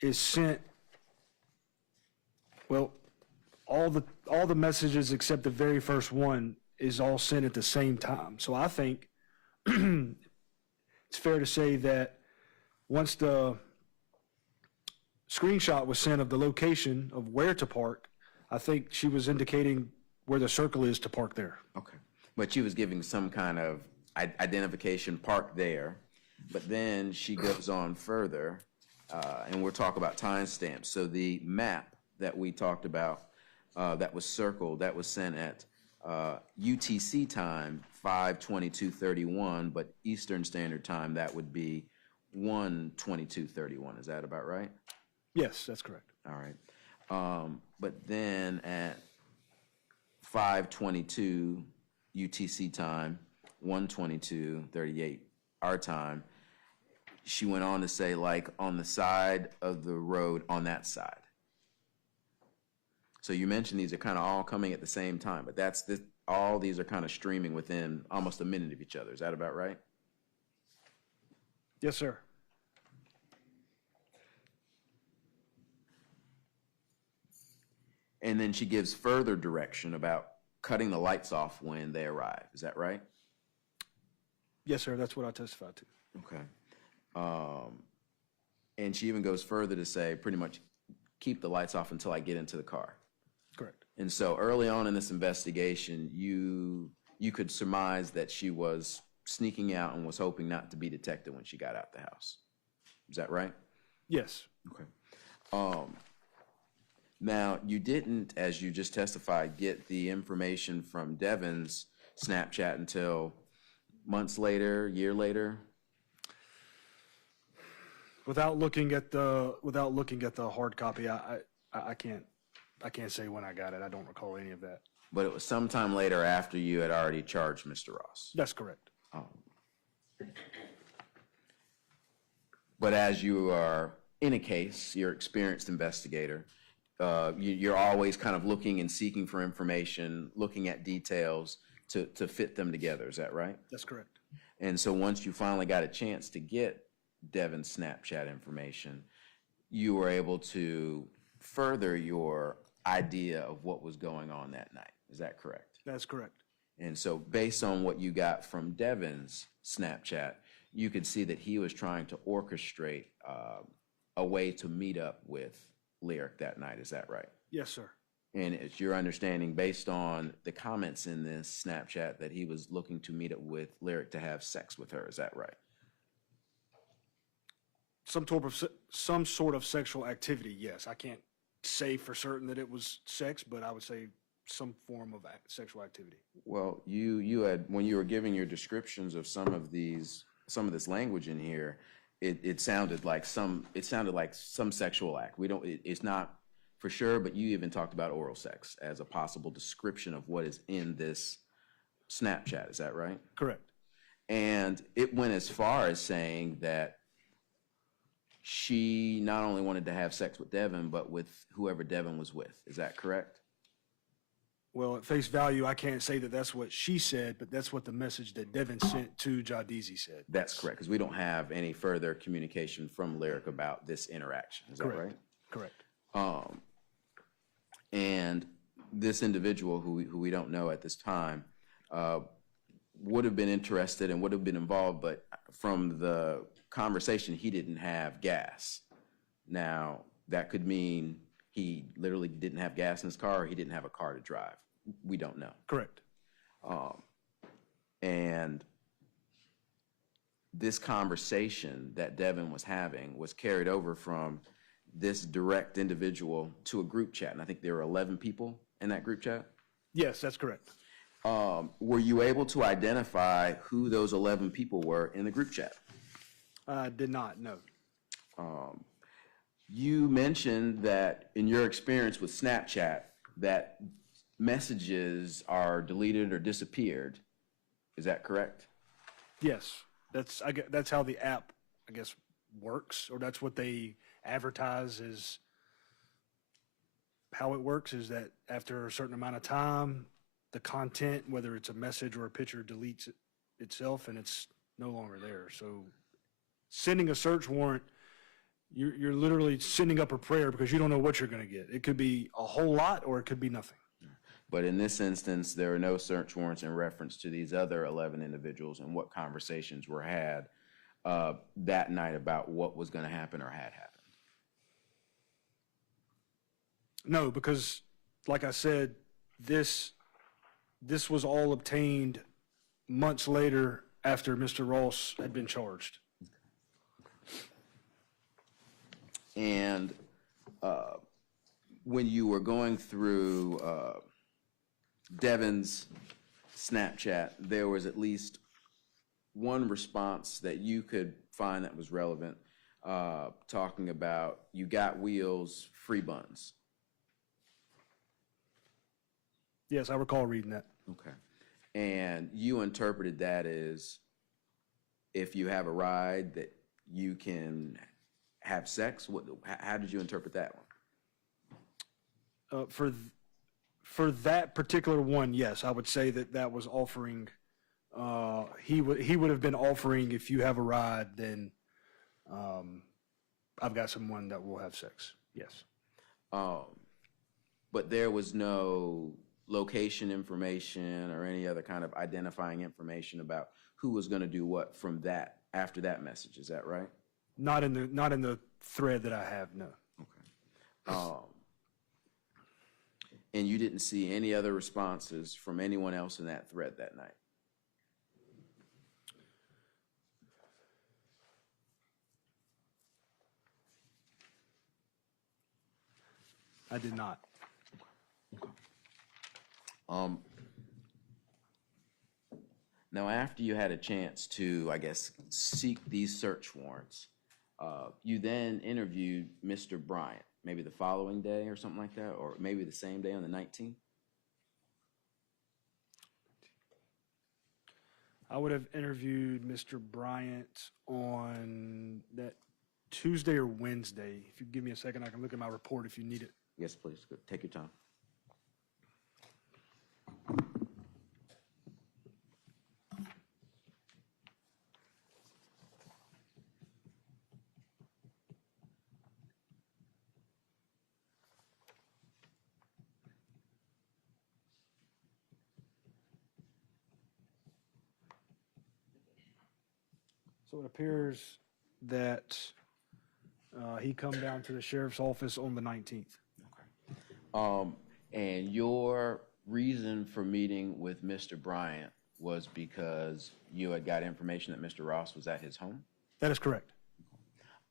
is sent, well, all the messages except the very first one is all sent at the same time. So I think it's fair to say that once the screenshot was sent of the location of where to park, I think she was indicating where the circle is to park there. Okay. But she was giving some kind of identification, park there, but then she goes on further, and we'll talk about timestamps. So the map that we talked about, that was circled, that was sent at UTC time, 5/22/31, but Eastern Standard Time, that would be 1/22/31. Is that about right? Yes, that's correct. All right. But then at 5/22 UTC time, 1/22/38 our time, she went on to say, like, on the side of the road on that side. So you mentioned these are kind of all coming at the same time, but that's this, all these are kind of streaming within almost a minute of each other. Is that about right? Yes, sir. And then she gives further direction about cutting the lights off when they arrive. Is that right? Yes, sir. That's what I testified to. Okay. And she even goes further to say pretty much keep the lights off until I get into the car. Correct. And so early on in this investigation, you could surmise that she was sneaking out and was hoping not to be detected when she got out the house. Is that right? Yes. Okay. Now, you didn't, as you just testified, get the information from Devin's Snapchat until months later, year later? Without looking at the hard copy, I can't say when I got it. I don't recall any of that. But it was sometime later after you had already charged Mr. Ross. That's correct. But as you are in a case, you're an experienced investigator, you're always kind of looking and seeking for information, looking at details to fit them together. Is that right? That's correct. And so once you finally got a chance to get Devin's Snapchat information, you were able to further your idea of what was going on that night. Is that correct? That's correct. And so based on what you got from Devin's Snapchat, you could see that he was trying to orchestrate a way to meet up with Lyric that night. Is that right? Yes, sir. And it's your understanding, based on the comments in this Snapchat, that he was looking to meet up with Lyric to have sex with her. Is that right? Some sort of sexual activity, yes. I can't say for certain that it was sex, but I would say some form of sexual activity. Well, you had, when you were giving your descriptions of some of this language in here, it sounded like some sexual act. It's not for sure, but you even talked about oral sex as a possible description of what is in this Snapchat. Is that right? Correct. And it went as far as saying that she not only wanted to have sex with Devin, but with whoever Devin was with. Is that correct? Well, at face value, I can't say that that's what she said, but that's what the message that Devin sent to Jadizi said. That's correct, because we don't have any further communication from Lyric about this interaction. Is that right? Correct. And this individual, who we don't know at this time, would have been interested and would have been involved, but from the conversation, he didn't have gas. Now, that could mean he literally didn't have gas in his car, or he didn't have a car to drive. We don't know. Correct. And this conversation that Devin was having was carried over from this direct individual to a group chat. And I think there were 11 people in that group chat. Yes, that's correct. Were you able to identify who those 11 people were in the group chat? I did not, no. You mentioned that in your experience with Snapchat, that messages are deleted or disappeared. Is that correct? Yes, that's how the app, I guess, works, or that's what they advertise as how it works, is that after a certain amount of time, the content, whether it's a message or a picture, deletes itself and it's no longer there. So sending a search warrant, you're literally sending up a prayer because you don't know what you're going to get. It could be a whole lot or it could be nothing. But in this instance, there are no search warrants in reference to these other 11 individuals and what conversations were had that night about what was going to happen or had happened. No, because like I said, this was all obtained months later after Mr. Ross had been charged. And when you were going through Devin's Snapchat, there was at least one response that you could find that was relevant, talking about you got wheels, free buns. Yes, I recall reading that. Okay. And you interpreted that as if you have a ride that you can have sex. How did you interpret that one? For that particular one, yes, I would say that was offering. He would have been offering, if you have a ride, then I've got someone that will have sex. Yes. But there was no location information or any other kind of identifying information about who was going to do what from that after that message. Is that right? Not in the thread that I have. No. Okay. And you didn't see any other responses from anyone else in that thread that night? I did not. Now, after you had a chance to, I guess, seek these search warrants, you then interviewed Mr. Bryant, maybe the following day or something like that, or maybe the same day on the 19th? I would have interviewed Mr. Bryant on that Tuesday or Wednesday. If you give me a second, I can look at my report if you need it. Yes, please. Go. Take your time. So it appears that he come down to the sheriff's office on the 19th. And your reason for meeting with Mr. Bryant was because you had got information that Mr. Ross was at his home? That is correct.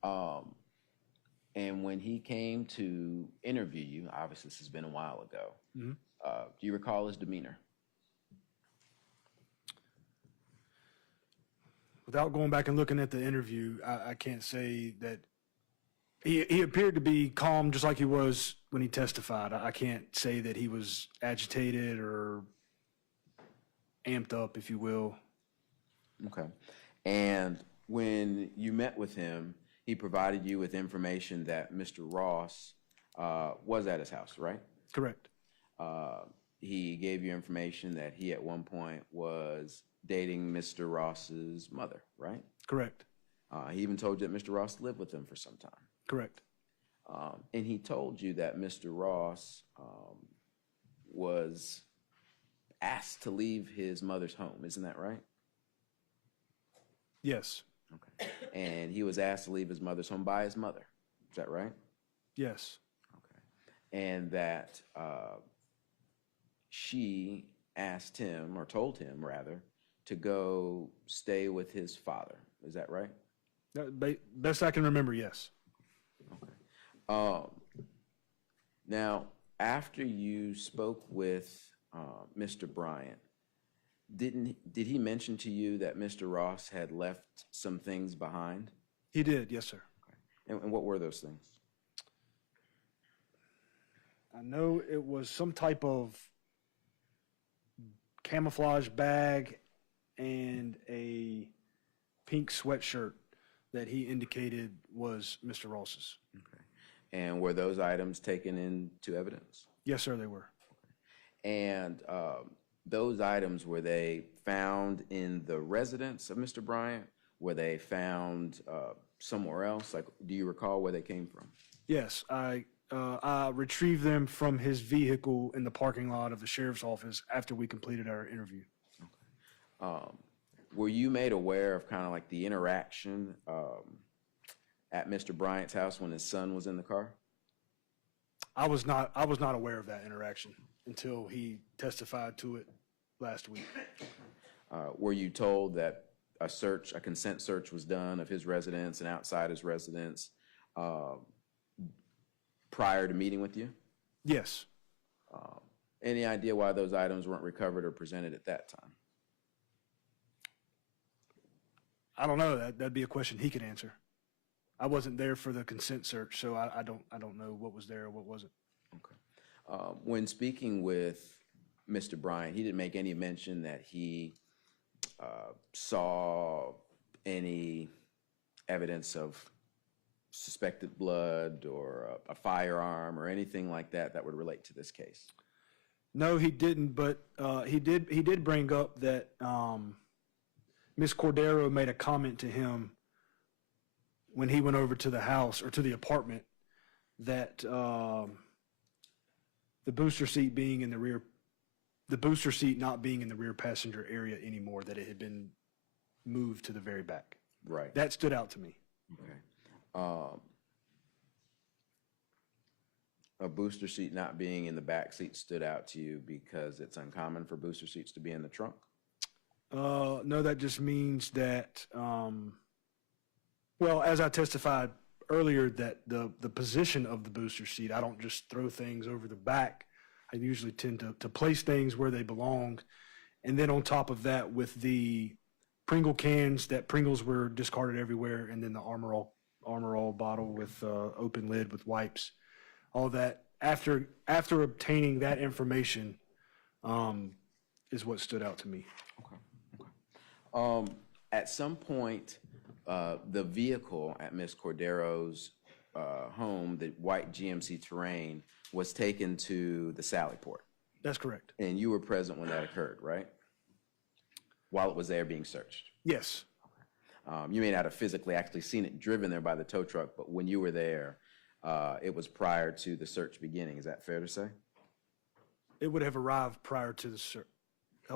And when he came to interview you, obviously this has been a while ago, do you recall his demeanor? Without going back and looking at the interview, I can't say that he appeared to be calm just like he was when he testified. I can't say that he was agitated or amped up, if you will. Okay. And when you met with him, he provided you with information that Mr. Ross was at his house, right? Correct. He gave you information that he at one point was dating Mr. Ross's mother, right? Correct. He even told you that Mr. Ross lived with him for some time. Correct. And he told you that Mr. Ross was asked to leave his mother's home. Isn't that right? Yes. Okay. And he was asked to leave his mother's home by his mother. Is that right? Yes. Okay. And that she asked him, or told him rather, to go stay with his father. Is that right? Best I can remember, yes. Okay. Now, after you spoke with Mr. Bryant, did he mention to you that Mr. Ross had left some things behind? He did, yes, sir. Okay. And what were those things? I know it was some type of camouflage bag and a pink sweatshirt that he indicated was Mr. Ross's. Okay. And were those items taken into evidence? Yes, sir, they were. And those items, were they found in the residence of Mr. Bryant? Were they found somewhere else? Like, do you recall where they came from? Yes, I retrieved them from his vehicle in the parking lot of the sheriff's office after we completed our interview. Okay. Were you made aware of kind of like the interaction at Mr. Bryant's house when his son was in the car? I was not aware of that interaction until he testified to it last week. Were you told that a consent search was done of his residence and outside his residence prior to meeting with you? Yes. Any idea why those items weren't recovered or presented at that time? I don't know. That'd be a question he could answer. I wasn't there for the consent search, so I don't know what was there or what wasn't. Okay. When speaking with Mr. Bryant, he didn't make any mention that he saw any evidence of suspected blood or a firearm or anything like that that would relate to this case. No, he didn't, but he did bring up that Ms. Cordero made a comment to him when he went over to the house or to the apartment that the booster seat not being in the rear passenger area anymore, that it had been moved to the very back. Right. That stood out to me. Okay. A booster seat not being in the back seat stood out to you because it's uncommon for booster seats to be in the trunk? No, that just means that, well, as I testified earlier, that the position of the booster seat, I don't just throw things over the back. I usually tend to place things where they belong. And then on top of that, with the Pringle cans, that Pringles were discarded everywhere, and then the Armor All bottle with open lid with wipes, all that. After obtaining that information, is what stood out to me. Okay. At some point, the vehicle at Ms. Cordero's home, the white GMC Terrain, was taken to the Sally Port. That's correct. And you were present when that occurred, right? While it was there being searched. Yes. You may not have physically actually seen it driven there by the tow truck, but when you were there, it was prior to the search beginning. Is that fair to say? It would have arrived prior to the search.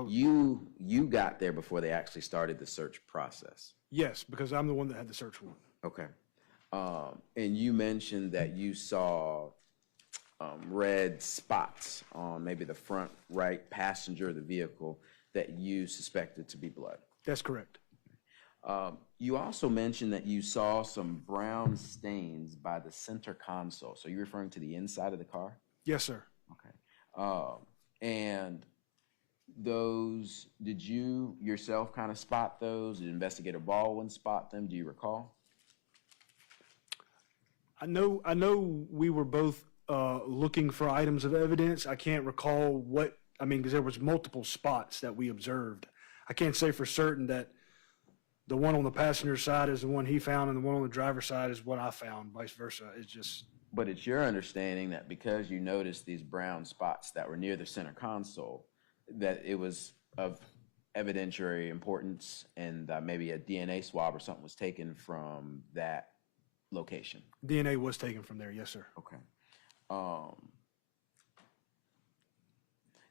You got there before they actually started the search process. Yes, because I'm the one that had the search warrant. Okay. And you mentioned that you saw red spots on maybe the front right passenger of the vehicle that you suspected to be blood. That's correct. You also mentioned that you saw some brown stains by the center console. So you're referring to the inside of the car? Yes, sir. Okay. And those, did you yourself kind of spot those? Did Investigator Baldwin spot them? Do you recall? I know we were both looking for items of evidence. I can't recall because there was multiple spots that we observed. I can't say for certain that the one on the passenger side is the one he found and the one on the driver's side is what I found, vice versa. It's just... But it's your understanding that because you noticed these brown spots that were near the center console, that it was of evidentiary importance and maybe a DNA swab or something was taken from that location? DNA was taken from there, yes, sir. Okay.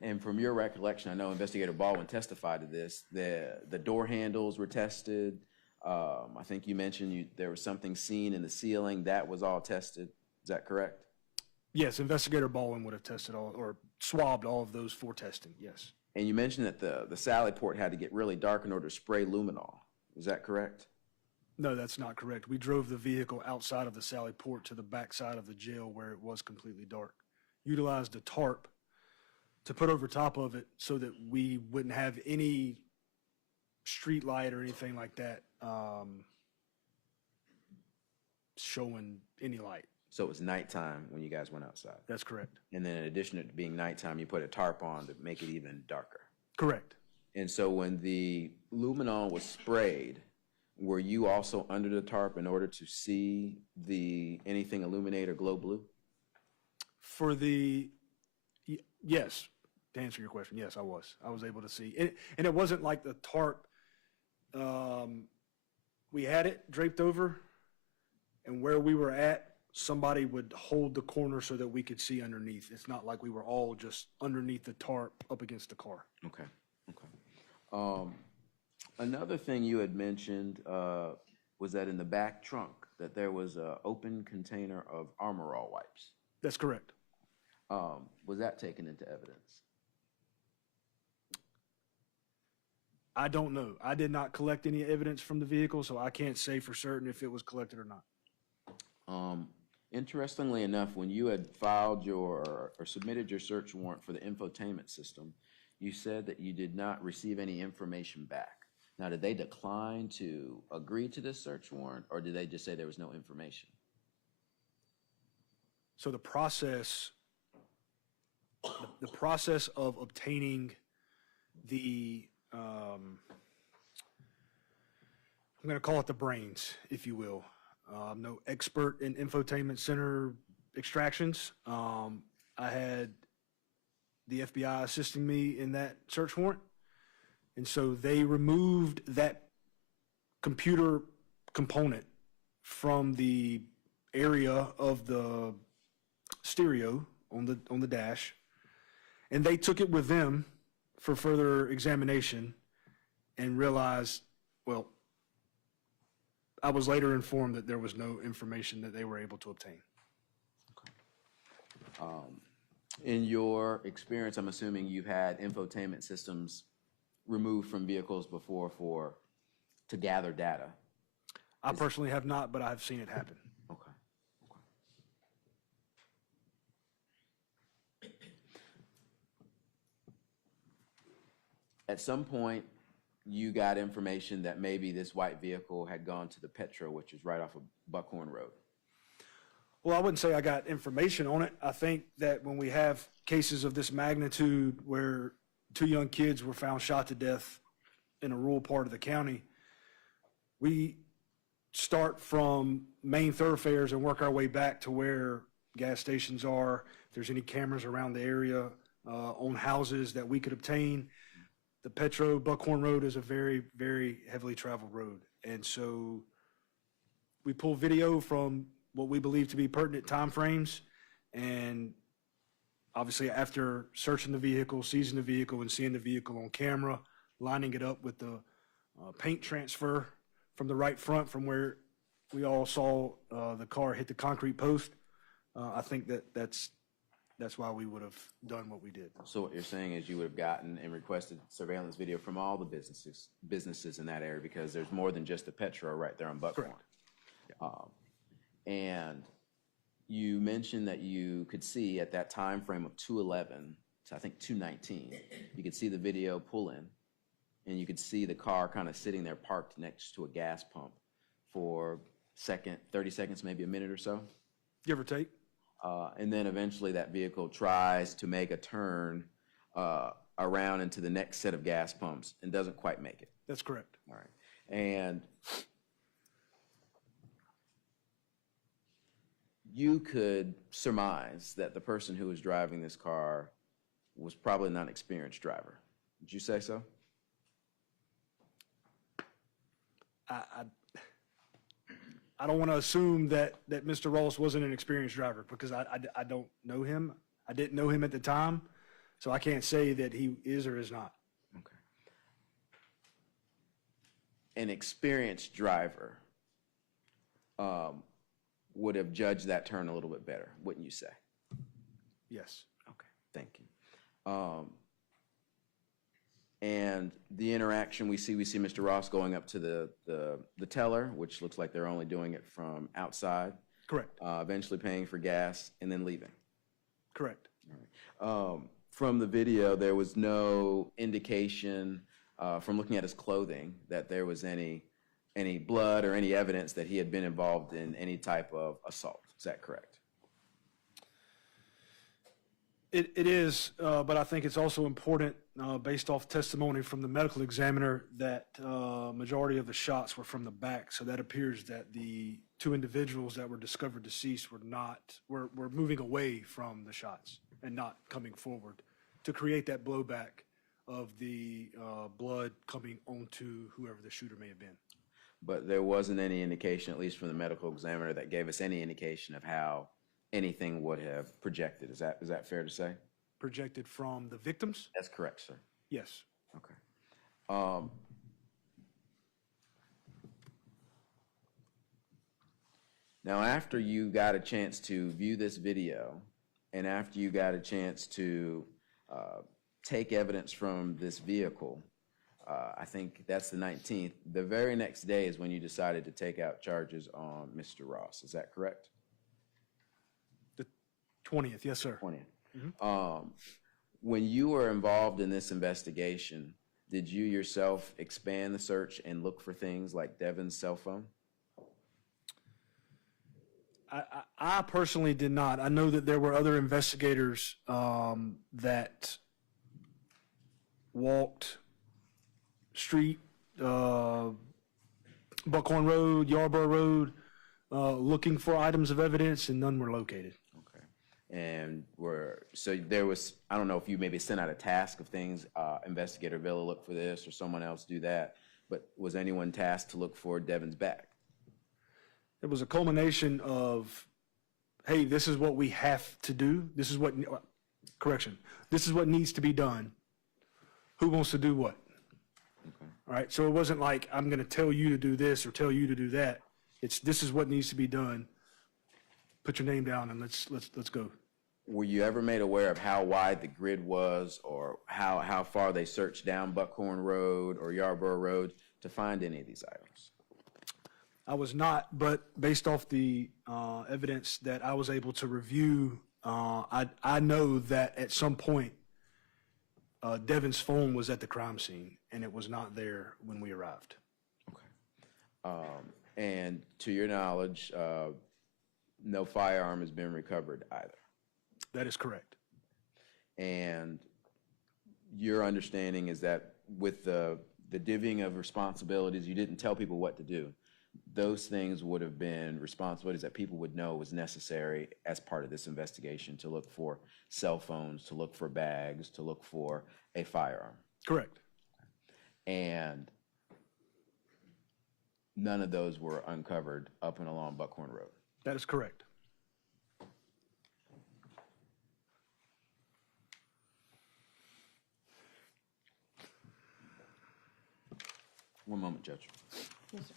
And from your recollection, I know Investigator Baldwin testified to this, the door handles were tested. I think you mentioned there was something seen in the ceiling. That was all tested. Is that correct? Yes, Investigator Baldwin would have tested all or swabbed all of those for testing, yes. And you mentioned that the Sally Port had to get really dark in order to spray luminol. Is that correct? No, that's not correct. We drove the vehicle outside of the Sally Port to the back side of the jail where it was completely dark. Utilized a tarp to put over top of it so that we wouldn't have any street light or anything like that showing any light. So it was nighttime when you guys went outside? That's correct. And then in addition to it being nighttime, you put a tarp on to make it even darker? Correct. And so when the luminol was sprayed, were you also under the tarp in order to see anything illuminate or glow blue? Yes, to answer your question, yes, I was. I was able to see. And it wasn't like the tarp, we had it draped over, and where we were at, somebody would hold the corner so that we could see underneath. It's not like we were all just underneath the tarp up against the car. Okay. Another thing you had mentioned was that in the back trunk that there was an open container of Armor All wipes. That's correct. Was that taken into evidence? I don't know. I did not collect any evidence from the vehicle, so I can't say for certain if it was collected or not. Interestingly enough, when you had filed or submitted your search warrant for the infotainment system, you said that you did not receive any information back. Now, did they decline to agree to this search warrant, or did they just say there was no information? So the process of obtaining the, I'm going to call it the brains, if you will. I'm no expert in infotainment center extractions. I had the FBI assisting me in that search warrant. And so they removed that computer component from the area of the stereo on the dash, and they took it with them for further examination and realized, well, I was later informed that there was no information that they were able to obtain. In your experience, I'm assuming you've had infotainment systems removed from vehicles before to gather data. I personally have not, but I've seen it happen. Okay. At some point, you got information that maybe this white vehicle had gone to the Petro, which is right off of Buckhorn Road. Well, I wouldn't say I got information on it. I think that when we have cases of this magnitude where 2 young kids were found shot to death in a rural part of the county, we start from main thoroughfares and work our way back to where gas stations are, if there's any cameras around the area, on houses that we could obtain. The Petro Buckhorn Road is a very, very heavily traveled road. And so we pull video from what we believe to be pertinent timeframes. And obviously after searching the vehicle, seizing the vehicle, and seeing the vehicle on camera, lining it up with the paint transfer from the right front from where we all saw the car hit the concrete post, I think that's why we would have done what we did. So what you're saying is you would have gotten and requested surveillance video from all the businesses in that area, because there's more than just the Petro right there on Buckhorn. Correct. And you mentioned that you could see at that time frame of 2:11 to I think 2:19, you could see the video pull in, and you could see the car kind of sitting there parked next to a gas pump for 30 seconds, maybe a minute or so. Give or take. And then eventually that vehicle tries to make a turn around into the next set of gas pumps and doesn't quite make it. That's correct. All right. And you could surmise that the person who was driving this car was probably not an experienced driver. Would you say so? I don't want to assume that Mr. Ross wasn't an experienced driver, because I don't know him. I didn't know him at the time, so I can't say that he is or is not. Okay. An experienced driver would have judged that turn a little bit better, wouldn't you say? Yes. Okay, thank you. And the interaction we see Mr. Ross going up to the teller, which looks like they're only doing it from outside. Correct. Eventually paying for gas and then leaving. Correct. All right. From the video, there was no indication from looking at his clothing that there was any blood or any evidence that he had been involved in any type of assault. Is that correct? It is, but I think it's also important, based off testimony from the medical examiner, that majority of the shots were from the back. So that appears that the 2 individuals that were discovered deceased were moving away from the shots and not coming forward to create that blowback of the blood coming onto whoever the shooter may have been. But there wasn't any indication, at least from the medical examiner, that gave us any indication of how anything would have projected. Is that fair to say? Projected from the victims? That's correct, sir. Yes. Okay. Now, after you got a chance to view this video and after you got a chance to take evidence from this vehicle, I think that's the 19th, the very next day is when you decided to take out charges on Mr. Ross. Is that correct? The 20th, yes, sir. 20th. When you were involved in this investigation, did you yourself expand the search and look for things like Devin's cell phone? I personally did not. I know that there were other investigators that walked street, Buckhorn Road, Yarborough Road, looking for items of evidence, and none were located. Okay. And so there was, I don't know if you maybe sent out a task of things, Investigator Villa look for this or someone else do that, but was anyone tasked to look for Devin's bag? It was a culmination of, hey, this is what we have to do. This is what, correction, this is what needs to be done. Who wants to do what? Okay. All right, so it wasn't like, I'm going to tell you to do this or tell you to do that. It's, this is what needs to be done. Put your name down and let's go. Were you ever made aware of how wide the grid was or how far they searched down Buckhorn Road or Yarborough Road to find any of these items? I was not, but based off the evidence that I was able to review, I know that at some point, Devin's phone was at the crime scene, and it was not there when we arrived. Okay. And to your knowledge, no firearm has been recovered either. That is correct. And your understanding is that with the divvying of responsibilities, you didn't tell people what to do. Those things would have been responsibilities that people would know was necessary as part of this investigation to look for cell phones, to look for bags, to look for a firearm. Correct. And none of those were uncovered up and along Buckhorn Road. That is correct. One moment, Judge. Yes, sir.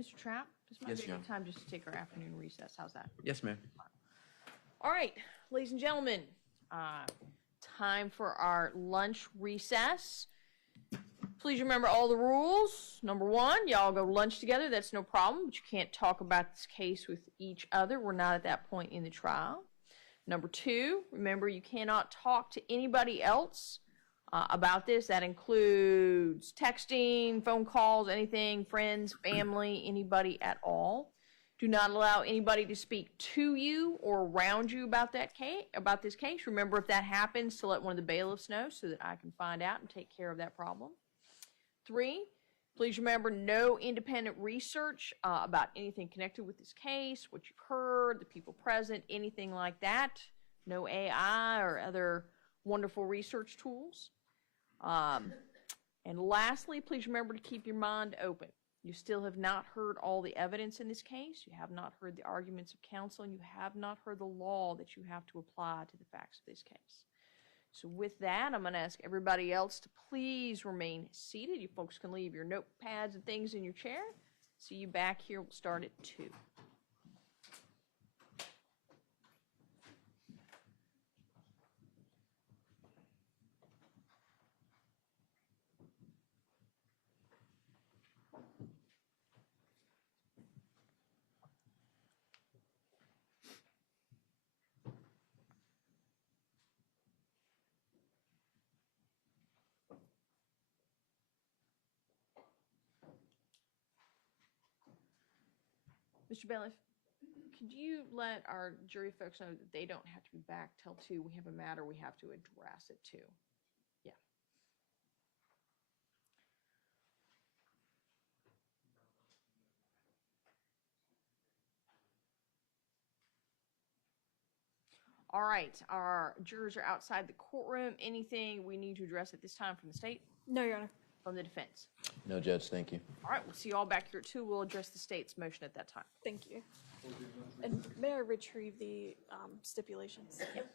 Mr. Trapp, this might Yes, be a Your good time just to take our afternoon recess. How's that? Yes, ma'am. All right, ladies and gentlemen, time for our lunch recess. Please remember all the rules. Number one, y'all go lunch together. That's no problem, but you can't talk about this case with each other. We're not at that point in the trial. Number two, remember you cannot talk to anybody else about this. That includes texting, phone calls, anything, friends, family, anybody at all. Do not allow anybody to speak to you or around you about this case. Remember, if that happens, to let one of the bailiffs know so that I can find out and take care of that problem. 3, please remember no independent research about anything connected with this case, what you've heard, the people present, anything like that. No AI or other wonderful research tools. And lastly, please remember to keep your mind open. You still have not heard all the evidence in this case. You have not heard the arguments of counsel, and you have not heard the law that you have to apply to the facts of this case. So with that, I'm going to ask everybody else to please remain seated. You folks can leave your notepads and things in your chair. See you back here. We'll start at 2. Mr. Bailiff, could you let our jury folks know that they don't have to be back till 2? We have a matter we have to address at 2. Yeah. All right, our jurors are outside the courtroom. Anything we need to address at this time from the state? No, Your Honor. From the defense? No, Judge, thank you. All right, we'll see you all back here at 2. We'll address the state's motion at that time. Thank you. And may I retrieve the stipulations? Yep.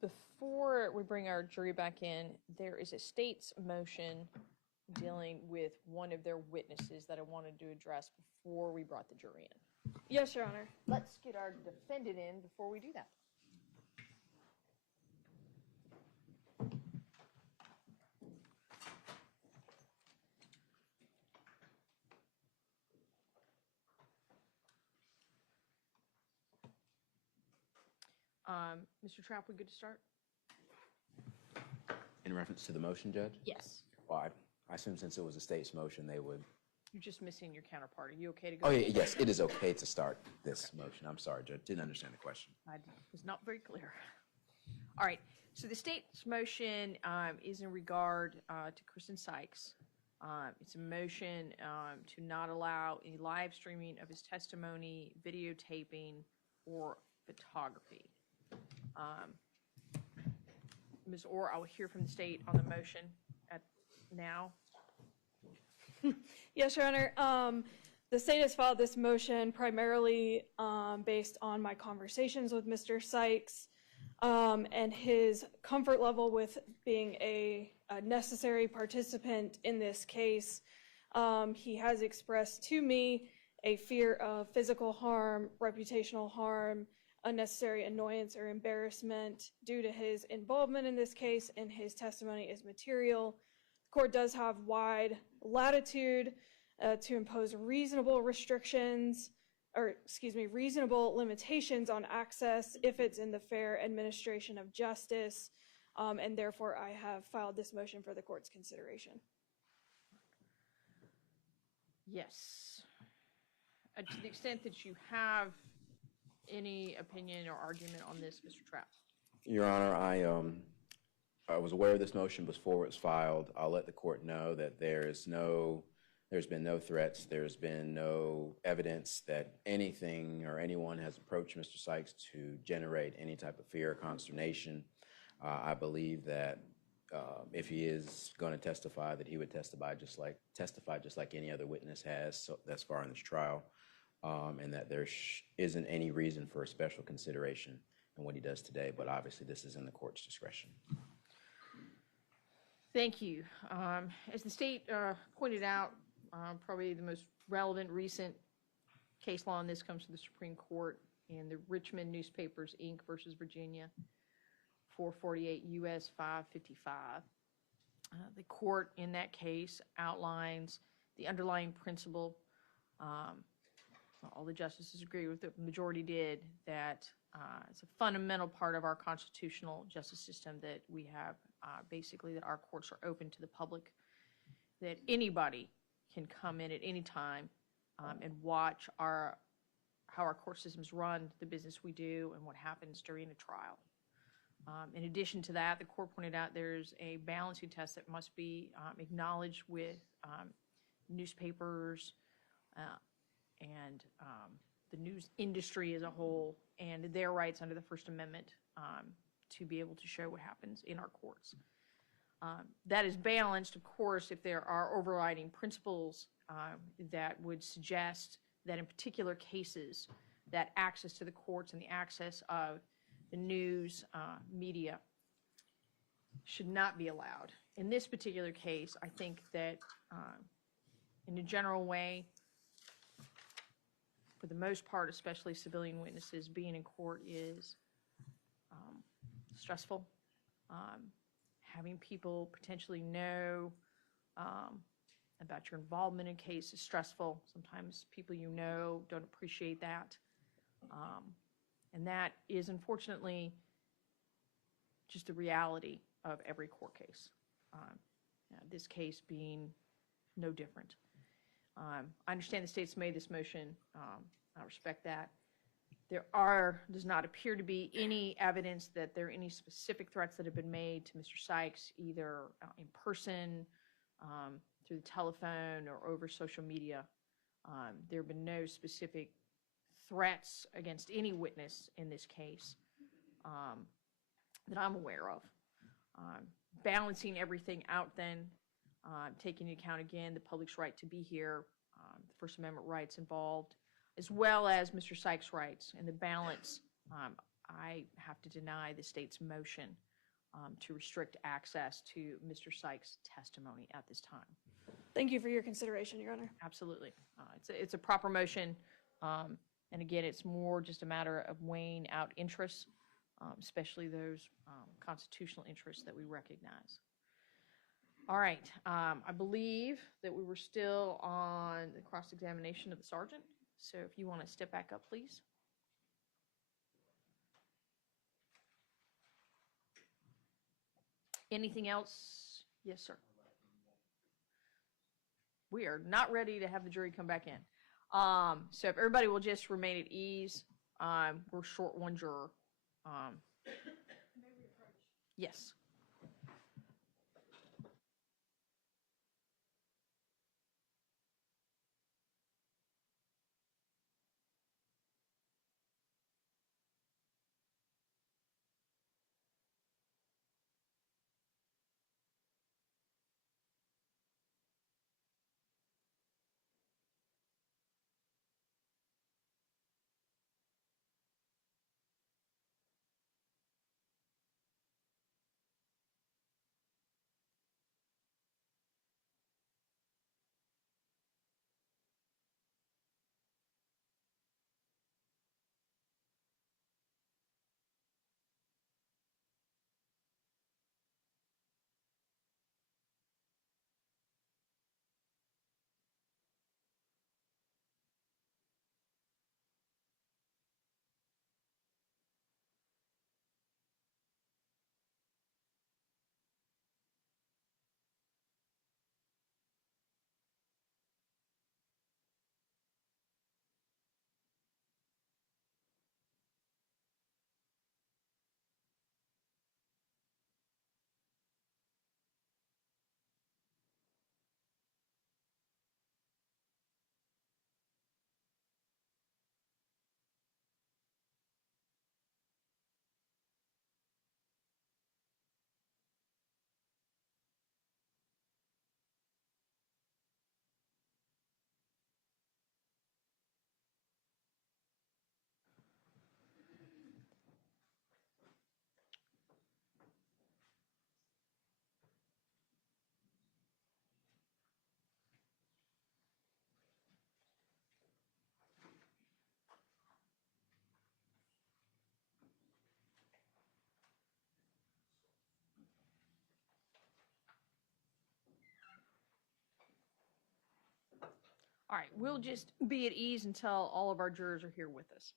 Before we bring our jury back in, there is a state's motion dealing with one of their witnesses that I wanted to address before we brought the jury in. Yes, Your Honor. Let's get our defendant in before we do that. Mr. Trapp, we good to start? In reference to the motion, Judge? Yes. Well, I assume since it was a state's motion, they would. You're just missing your counterpart. Are you okay to go? Oh, yeah, yes, it is okay to start this motion. I'm sorry, Judge. Didn't understand the question. I was not very clear. All right. So the state's motion is in regard to Kristen Sykes. It's a motion to not allow any live streaming of his testimony, videotaping, or photography. Ms. Orr, I will hear from the state on the motion now. Yes, Your Honor. The state has filed this motion primarily based on my conversations with Mr. Sykes and his comfort level with being a necessary participant in this case. He has expressed to me a fear of physical harm, reputational harm, unnecessary annoyance or embarrassment due to his involvement in this case, and his testimony is material. The court does have wide latitude to impose reasonable restrictions, or excuse me, reasonable limitations on access if it's in the fair administration of justice, and therefore I have filed this motion for the court's consideration. Yes. To the extent that you have any opinion or argument on this, Mr. Trapp? Your Honor, I was aware of this motion before it was filed. I'll let the court know that there's been no threats. There's been no evidence that anything or anyone has approached Mr. Sykes to generate any type of fear or consternation. I believe that if he is going to testify, that he would testify just like any other witness has thus far in this trial, and that there isn't any reason for a special consideration in what he does today. But obviously, this is in the court's discretion. Thank you. As the state pointed out, probably the most relevant recent case law on this comes from the Supreme Court in the Richmond Newspapers, Inc. versus Virginia, 448 U.S. 555. The court in that case outlines the underlying principle, all the justices agree with, the majority did, that it's a fundamental part of our constitutional justice system that we have basically that our courts are open to the public, that anybody can come in at any time and watch how our court systems run, the business we do, and what happens during a trial. In addition to that, the court pointed out there's a balancing test that must be acknowledged with newspapers and the news industry as a whole, and their rights under the First Amendment to be able to show what happens in our courts. That is balanced, of course, if there are overriding principles that would suggest that in particular cases that access to the courts and the access of the news media should not be allowed. In this particular case, I think that in a general way, for the most part, especially civilian witnesses, being in court is stressful. Having people potentially know about your involvement in a case is stressful. Sometimes people you know don't appreciate that. And that is unfortunately just the reality of every court case. This case being no different. I understand the state's made this motion. I respect that. There does not appear to be any evidence that there are any specific threats that have been made to Mr. Sykes, either in person, through the telephone, or over social media. There have been no specific threats against any witness in this case that I'm aware of. Balancing everything out then, taking into account again the public's right to be here, the First Amendment rights involved, as well as Mr. Sykes' rights, and the balance I have to deny the state's motion to restrict access to Mr. Sykes' testimony at this time. Thank you for your consideration, Your Honor. Absolutely. It's a proper motion. And again, it's more just a matter of weighing out interests, especially those constitutional interests that we recognize. All right. I believe that we were still on the cross-examination of the sergeant. So if you want to step back up, please. Anything else? Yes, sir. We are not ready to have the jury come back in. So if everybody will just remain at ease, we're short one juror. Yes. All right, we'll just be at ease until all of our jurors are here with us.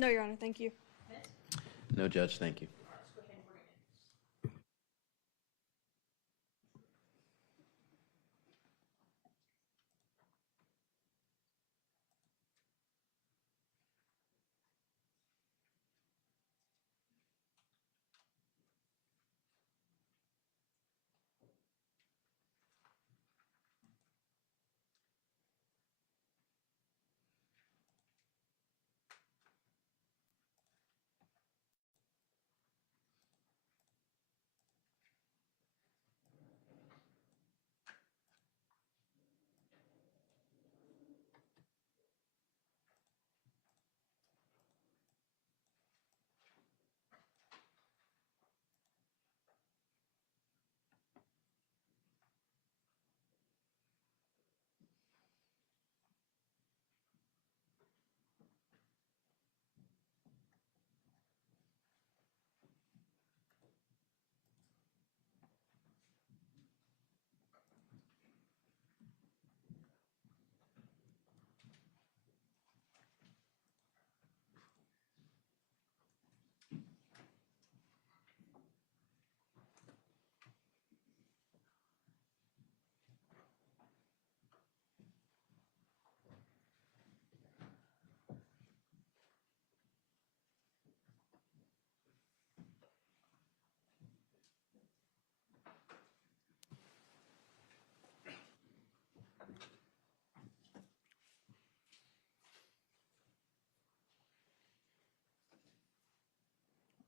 No, Your Honor, thank you. No, Judge, thank you.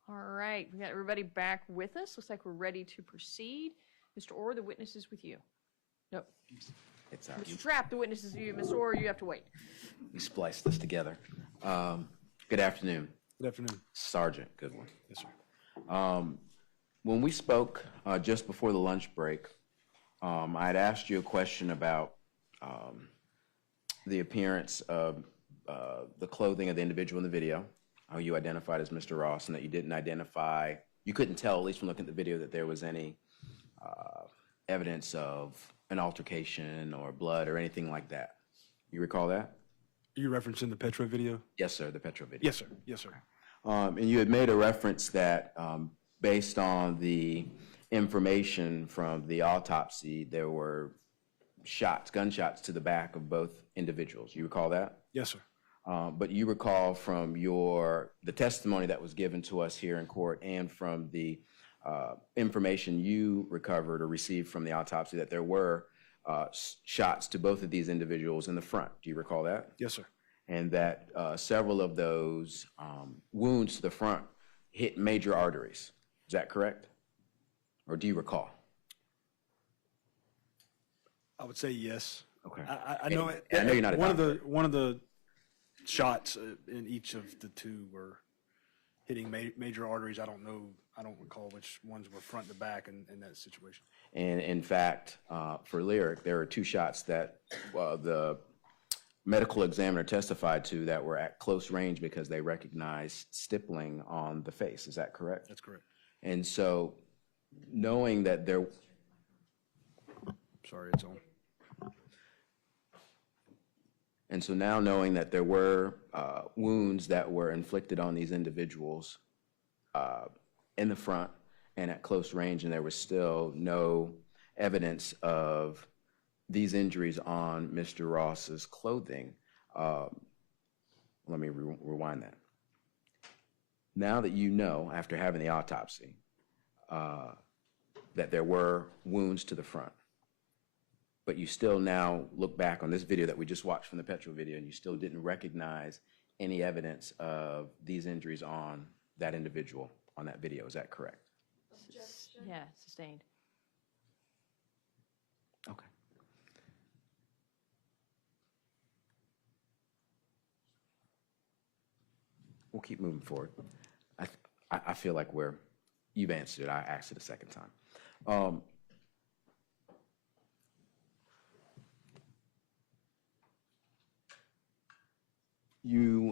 All right, we got everybody back with us. Looks like we're ready to proceed. Mr. Orr, the witness is with you. No, It's all right. Mr. Trapp, the witness is with you. Mr. Orr, you have to wait. We spliced this together. Good afternoon, Good afternoon. Sergeant Goodwin. Yes, sir. When we spoke just before the lunch break, I had asked you a question about the appearance of the clothing of the individual in the video, how you identified as Mr. Ross, and that you didn't identify, you couldn't tell, at least from looking at the video, that there was any evidence of an altercation or blood or anything like that. You recall that? Are you referencing the Petro video? Yes, sir, the Petro video. Yes, sir. Yes, sir. And you had made a reference that based on the information from the autopsy, there were gunshots to the back of both individuals. You recall that? Yes, sir. But you recall from the testimony that was given to us here in court and from the information you recovered or received from the autopsy that there were shots to both of these individuals in the front. Do you recall that? Yes, sir. And that several of those wounds to the front hit major arteries. Is that correct? Or do you recall? I would say yes. Okay. I know it. I know you're not a doctor. One of the shots in each of the two were hitting major arteries. I don't recall which ones were front to back in that situation. And in fact, for Lyric, there were two shots that the medical examiner testified to that were at close range because they recognized stippling on the face. Is that correct? That's correct. And so knowing that there... Sorry, it's on. And so now knowing that there were wounds that were inflicted on these individuals in the front and at close range, and there was still no evidence of these injuries on Mr. Ross's clothing, let me rewind that. Now that you know, after having the autopsy, that there were wounds to the front, but you still now look back on this video that we just watched from the Petro video, and you still didn't recognize any evidence of these injuries on that individual on that video. Is that correct? Yeah, sustained. Okay. We'll keep moving forward. I feel like you've answered it. I asked it a second time.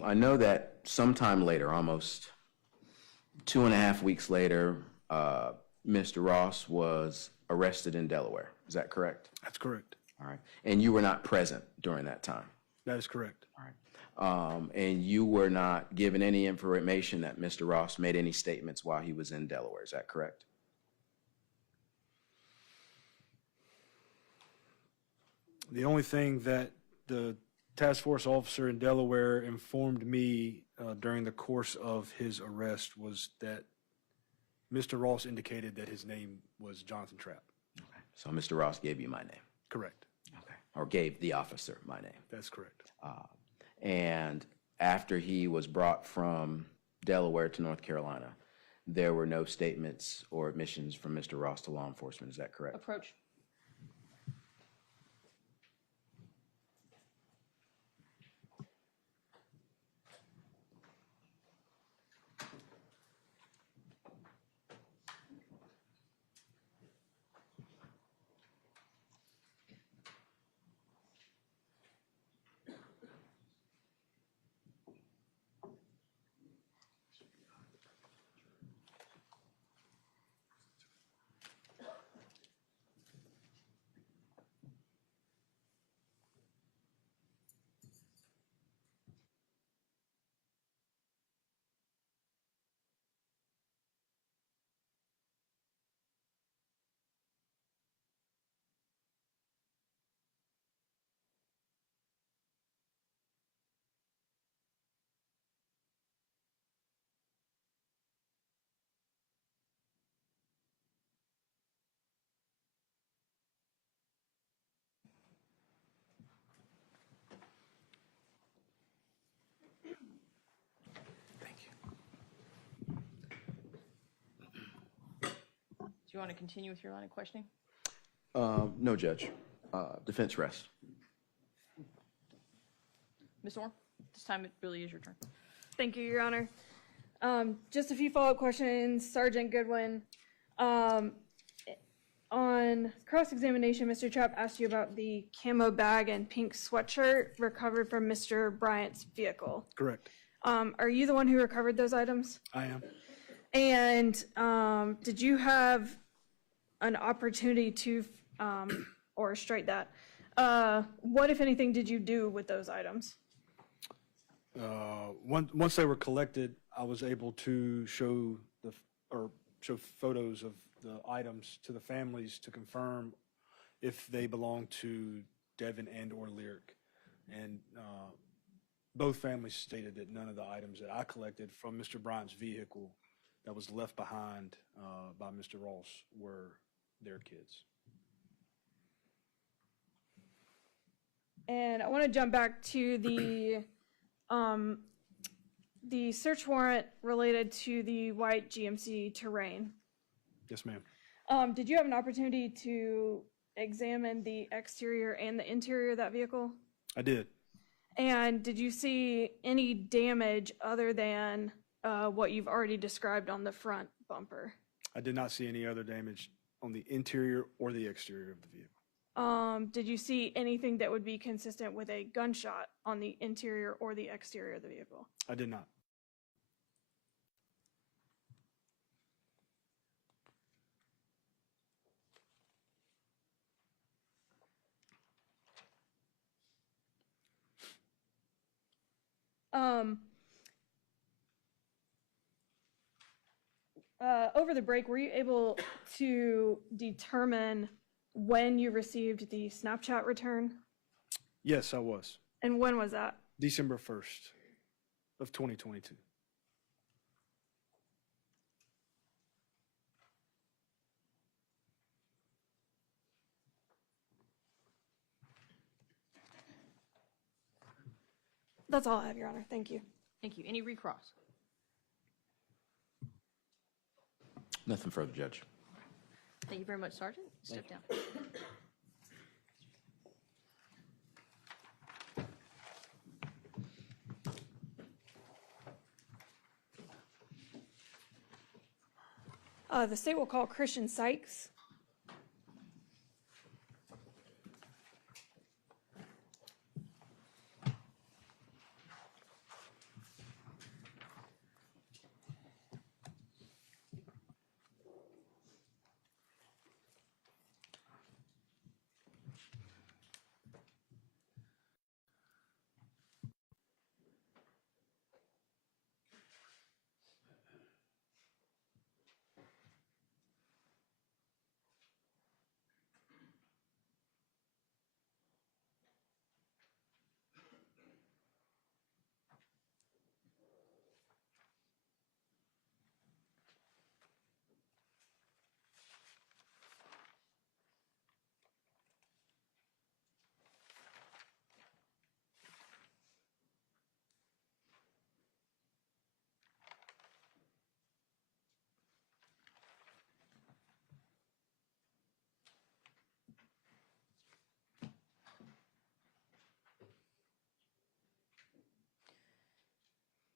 I know that sometime later, almost 2.5 weeks later, Mr. Ross was arrested in Delaware. Is that correct? That's correct. All right. And you were not present during that time? That is correct. All And you were not given any information that Mr. Ross made any statements while he was in Delaware. Is that correct? The only thing that the task force officer in Delaware informed me during the course of his arrest was that Mr. Ross indicated that his name was Jonathan Trapp. Okay. So Mr. Ross gave you my name. Correct. Okay. Or gave the officer my name. That's correct. And after he was brought from Delaware to North Carolina, there were no statements or admissions from Mr. Ross to law enforcement. Is that correct? Approach. Thank you. Do you want to continue with your line of questioning? No, Judge. Defense rest. Ms. Orr, this time it really is your turn. Thank you, Your Honor. Just a few follow-up questions. Sergeant Goodwin, on cross-examination, Mr. Trapp asked you about the camo bag and pink sweatshirt recovered from Mr. Bryant's vehicle. Correct. Are you the one who recovered those items? I am. And did you have an opportunity to, or straight that, what, if anything, did you do with those items? Once they were collected, I was able to show show photos of the items to the families to confirm if they belong to Devin and or Lyric. And both families stated that none of the items that I collected from Mr. Bryant's vehicle that was left behind by Mr. Ross were their kids. And I want to jump back to the search warrant related to the white GMC Terrain. Yes, ma'am. Did you have an opportunity to examine the exterior and the interior of that vehicle? I did. And did you see any damage other than what you've already described on the front bumper? I did not see any other damage on the interior or the exterior of the vehicle. Did you see anything that would be consistent with a gunshot on the interior or the exterior of the vehicle? I did not. Over the break, were you able to determine when you received the Snapchat return? Yes, I was. And when was that? December 1st of 2022. That's all I have, Your Honor. Thank you. Thank you. Any recross? Nothing further, Judge. Thank you very much, Sergeant. Step down. The state will call Christian Sykes.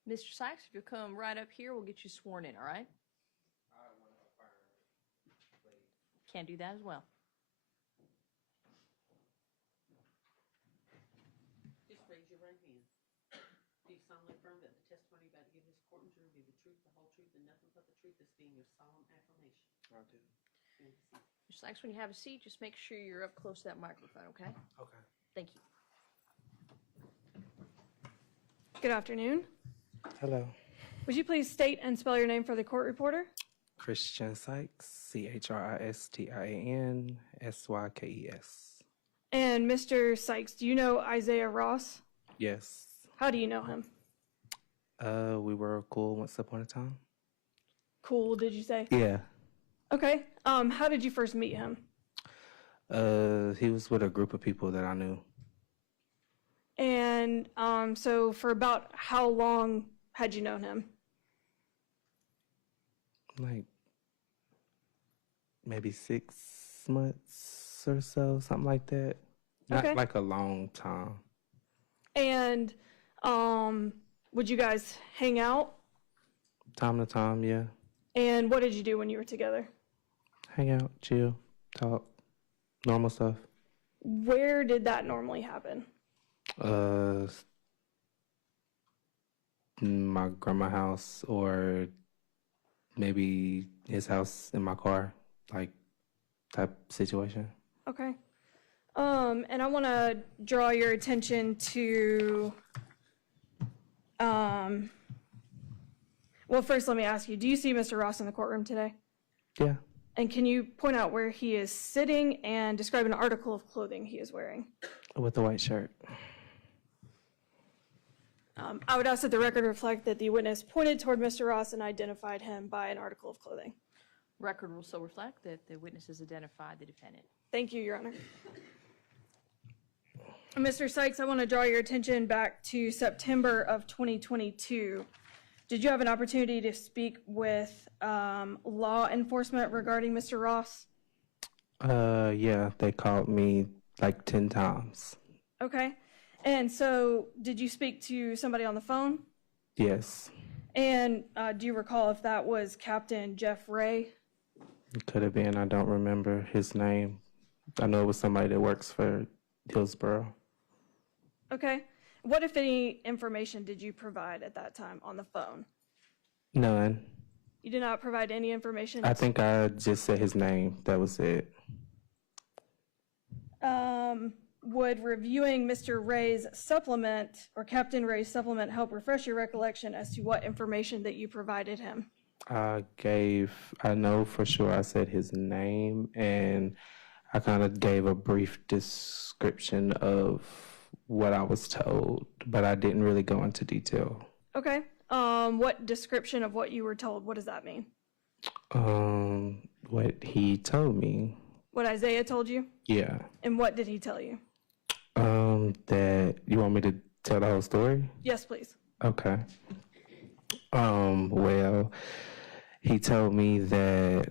Mr. Sykes, if you'll come right up here, we'll get you sworn in, all right? Can do that as well. Just raise your right hand. Do you solemnly affirm that the testimony you're about to give this court and jury will be the truth, the whole truth, and nothing but the truth, this being your solemn affirmation? I do. Mr. Sykes, when you have a seat, just make sure you're up close to that microphone, okay? Okay. Thank you. Good afternoon. Hello. Would you please state and spell your name for the court reporter? Christian Sykes, ChristianSykes. And Mr. Sykes, do you know Issiah Ross? Yes. How do you know him? We were cool once upon a time. Cool, did you say? Yeah. Okay. How did you first meet him? He was with a group of people that I knew. And so for about how long had you known him? Like maybe 6 months or so, something like that. Not Okay. like a long time. And would you guys hang out? Time to time, yeah. And what did you do when you were together? Hang out, chill, talk, normal stuff. Where did that normally happen? My grandma's house, or maybe his house in my car, like type situation. Okay. And I want to draw your attention to, well, first let me ask you, do you see Mr. Ross in the courtroom today? Yeah. And can you point out where he is sitting and describe an article of clothing he is wearing? With the white shirt. I would ask that the record reflect that the witness pointed toward Mr. Ross and identified him by an article of clothing. Record will so reflect that the witness has identified the defendant. Thank you, Your Honor. Mr. Sykes, I want to draw your attention back to September of 2022. Did you have an opportunity to speak with law enforcement regarding Mr. Ross? Yeah, they called me like 10 times. Okay. And so did you speak to somebody on the phone? Yes. And do you recall if that was Captain Jeff Ray? It could have been. I don't remember his name. I know it was somebody that works for Hillsborough. Okay. What, if any, information did you provide at that time on the phone? None. You did not provide any information? I think I just said his name. That was it. Would reviewing Mr. Ray's supplement or Captain Ray's supplement help refresh your recollection as to what information that you provided him? I know for sure I said his name, and I kind of gave a brief description of what I was told, but I didn't really go into detail. Okay. What description of what you were told? What does that mean? What he told me. What Issiah told you? Yeah. And what did he tell you? That you want me to tell the whole story? Yes, please. Okay. Well, he told me that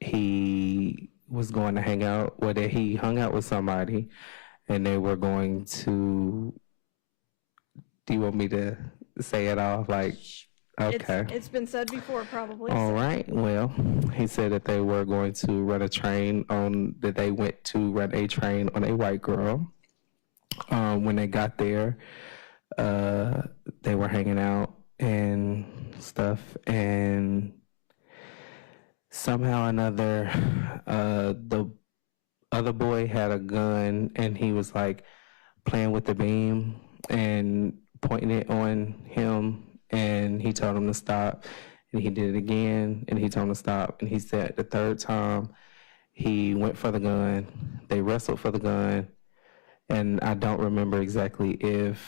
he was going to hang out, or that he hung out with somebody, and they were going to. Do you want me to say it off? Like, okay. It's been said before, probably. All right. Well, he said that they were going to run a train that they went to run a train on a white girl. When they got there, they were hanging out and stuff, and somehow or another, the other boy had a gun, and he was like playing with the beam and pointing it on him, and he told him to stop, and he did it again, and he told him to stop, and he said the third time he went for the gun. They wrestled for the gun, and I don't remember exactly if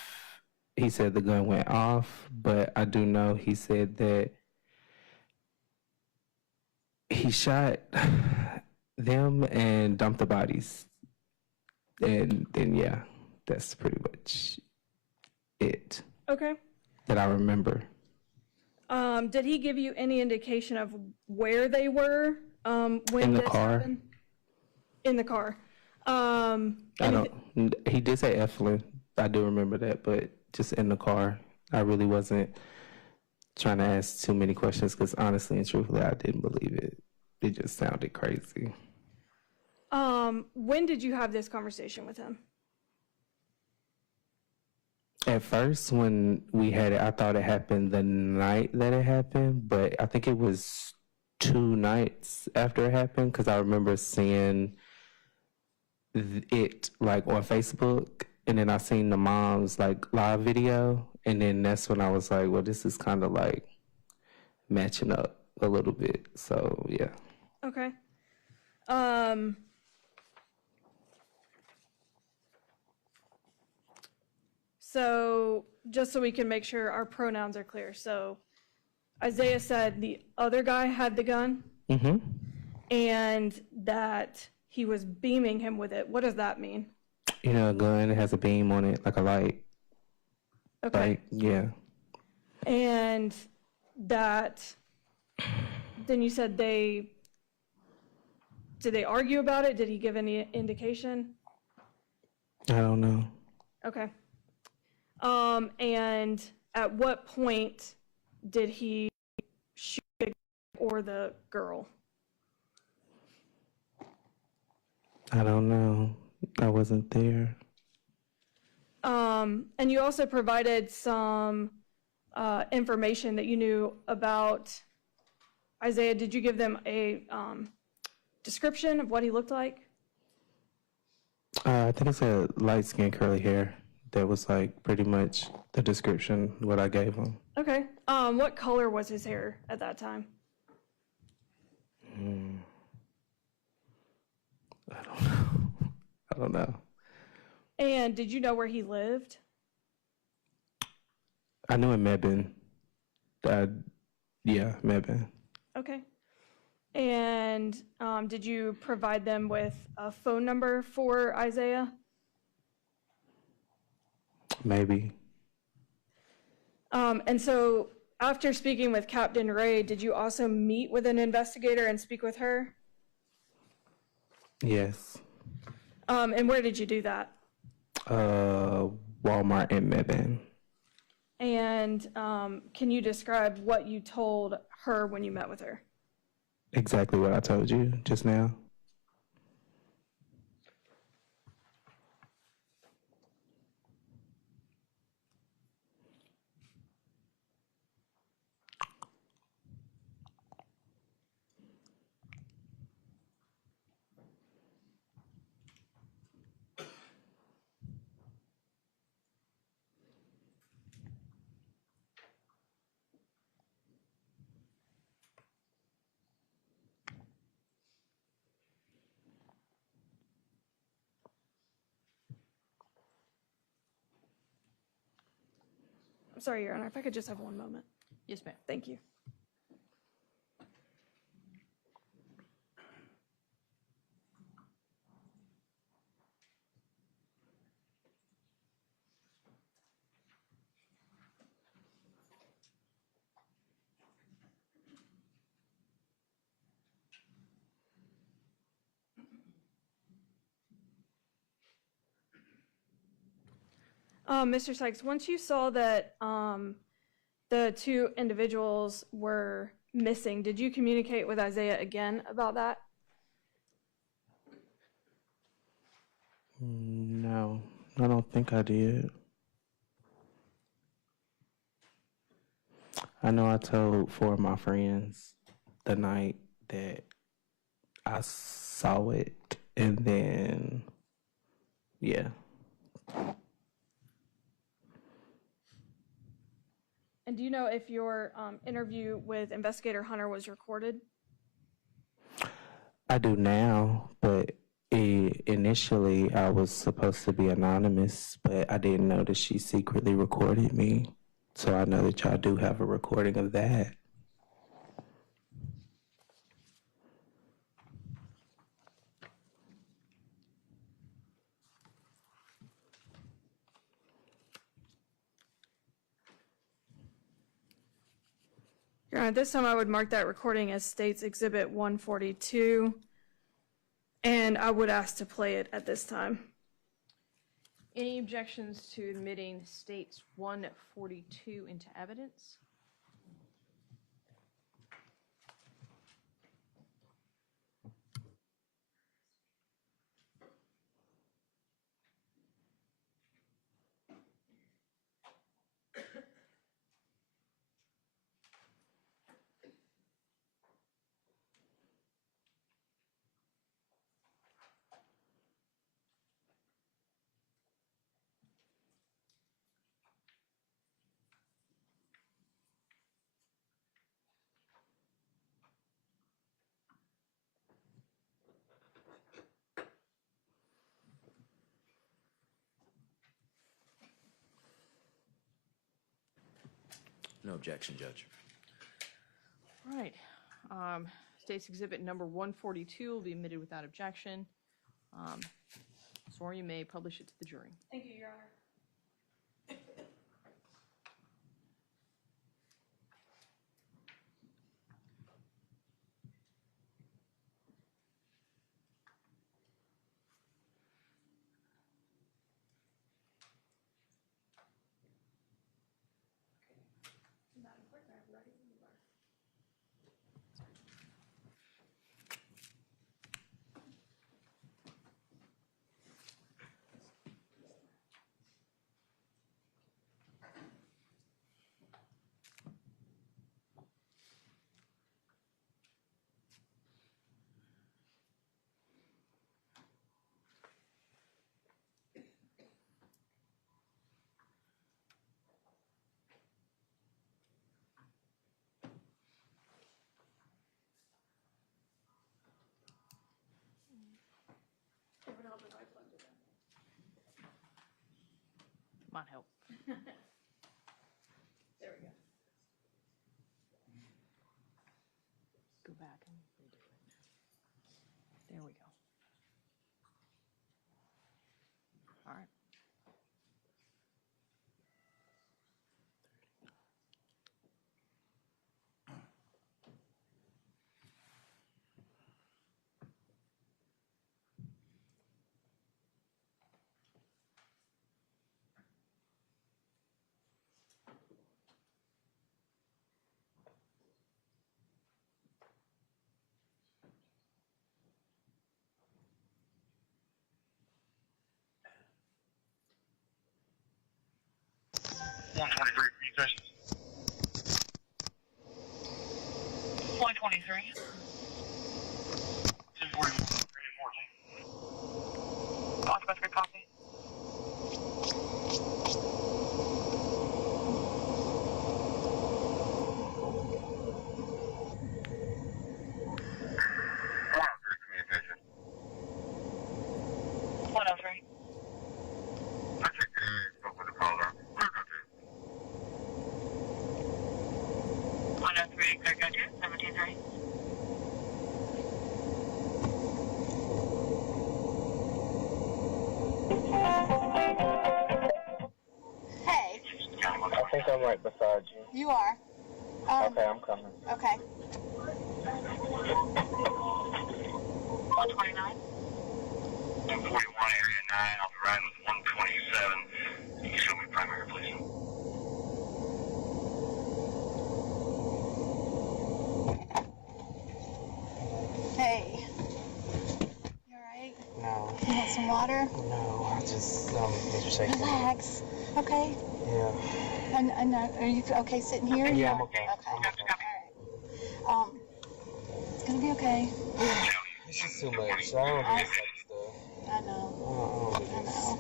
he said the gun went off, but I do know he said that he shot them and dumped the bodies. And then, yeah, that's pretty much it Okay. that I remember. Did he give you any indication of where they were when In the this car. happened? In the car. He did say Eflin. I do remember that, but just in the car. I really wasn't trying to ask too many questions because honestly and truthfully, I didn't believe it. It just sounded crazy. When did you have this conversation with him? At first, when we had it, I thought it happened the night that it happened, but I think it was 2 nights after it happened because I remember seeing it like on Facebook, and then I seen the mom's like live video, and then that's when I was like, well, this is kind of like matching up a little bit. So yeah. Okay. So just so we can make sure our pronouns are clear. So Issiah said the other guy had the gun Mm-hmm. and that he was beaming him with it. What does that mean? You know, a gun has a beam on it, like a light. Okay. Like, yeah. And that, then you said did they argue about it? Did he give any indication? I don't know. Okay. And at what point did he shoot the guy or the girl? I don't know. I wasn't there. And you also provided some information that you knew about Issiah. Did you give them a description of what he looked like? I think it's a light skin, curly hair. That was like pretty much the description what I gave him. Okay. What color was his hair at that time? I don't know. I don't know. And did you know where he lived? I knew in Mebane. Yeah, Mebane. Okay. And did you provide them with a phone number for Issiah? Maybe. And so after speaking with Captain Ray, did you also meet with an investigator and speak with her? Yes. And where did you do that? Walmart in Mebane. And can you describe what you told her when you met with her? Exactly what I told you just now. I'm sorry, Your Honor, if I could just have one moment. Yes, ma'am. Thank you. Mr. Sykes, once you saw that the 2 individuals were missing, did you communicate with Issiah again about that? No, I don't think I did. I know I told 4 of my friends the night that I saw it, and then, yeah. And do you know if your interview with Investigator Hunter was recorded? I do now, but initially I was supposed to be anonymous, but I didn't know that she secretly recorded me. So I know that y'all do have a recording of that. Your Honor, this time I would mark that recording as State's Exhibit 142, and I would ask to play it at this time. Any objections to admitting States 142 into evidence? No objection, Judge. All right. State's Exhibit number 142 will be admitted without objection. Sworn, you may publish it to the jury. Thank you, Your Honor. Might help. There we go. Go back and redo it. There we go. All right. Communications. 123. 241, 314. Occupancy copy. Communication. 103. I think spoke with the caller. 103, clear go to 17-3. Hey, I think I'm right beside you. you are. Okay, I'm coming. Okay. 129. 141, area 9. I'll be riding with 127. Can you show me primary, please? Hey. You alright? No, You want some water? no, I just, need to shake it. Relax. Okay. Yeah. I know. Are you okay sitting here? Yeah, I'm okay. Okay. I'm okay. Alright. It's gonna be okay. This is too much. I don't do this type of stuff. I know. I don't do I this. know.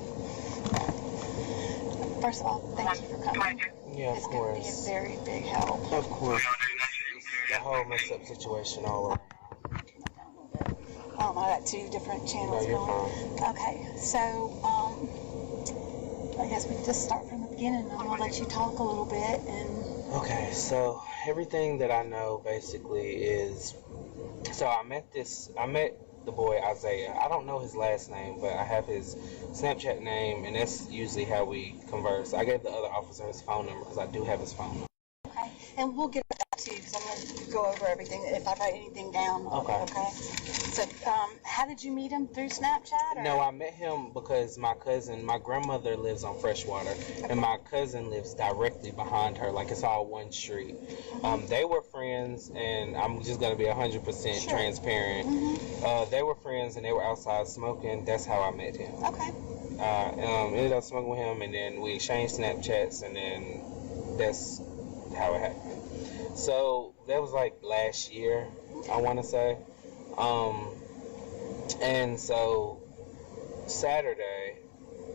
First of all, thank you for coming. Yeah, of It's gonna be a course. very big help. Of course. The whole messed up situation all around. I got two different channels No, you're going. Okay, so I guess we can just start from the beginning. I'm gonna let you talk a little bit and. Okay, so everything that I know basically is, so I met the boy Isaiah. I don't know his last name, but I have his Snapchat name, and that's usually how we converse. I gave the other officer his phone number because I do have his phone number. Okay, and we'll get too, because I'm going to go over everything, if I write anything down. Okay. Okay? So, how did you meet him? Through Snapchat? Or? No, I met him because my grandmother lives on Freshwater, and my cousin lives directly behind her. Like, it's all one street. They were friends, and I'm just going to be 100% transparent. They were friends, and they were outside smoking. That's how I met him. Okay. Ended up smoking with him, and then we exchanged Snapchats, and then that's how it happened. So that was like last year, I want to say. And so Saturday,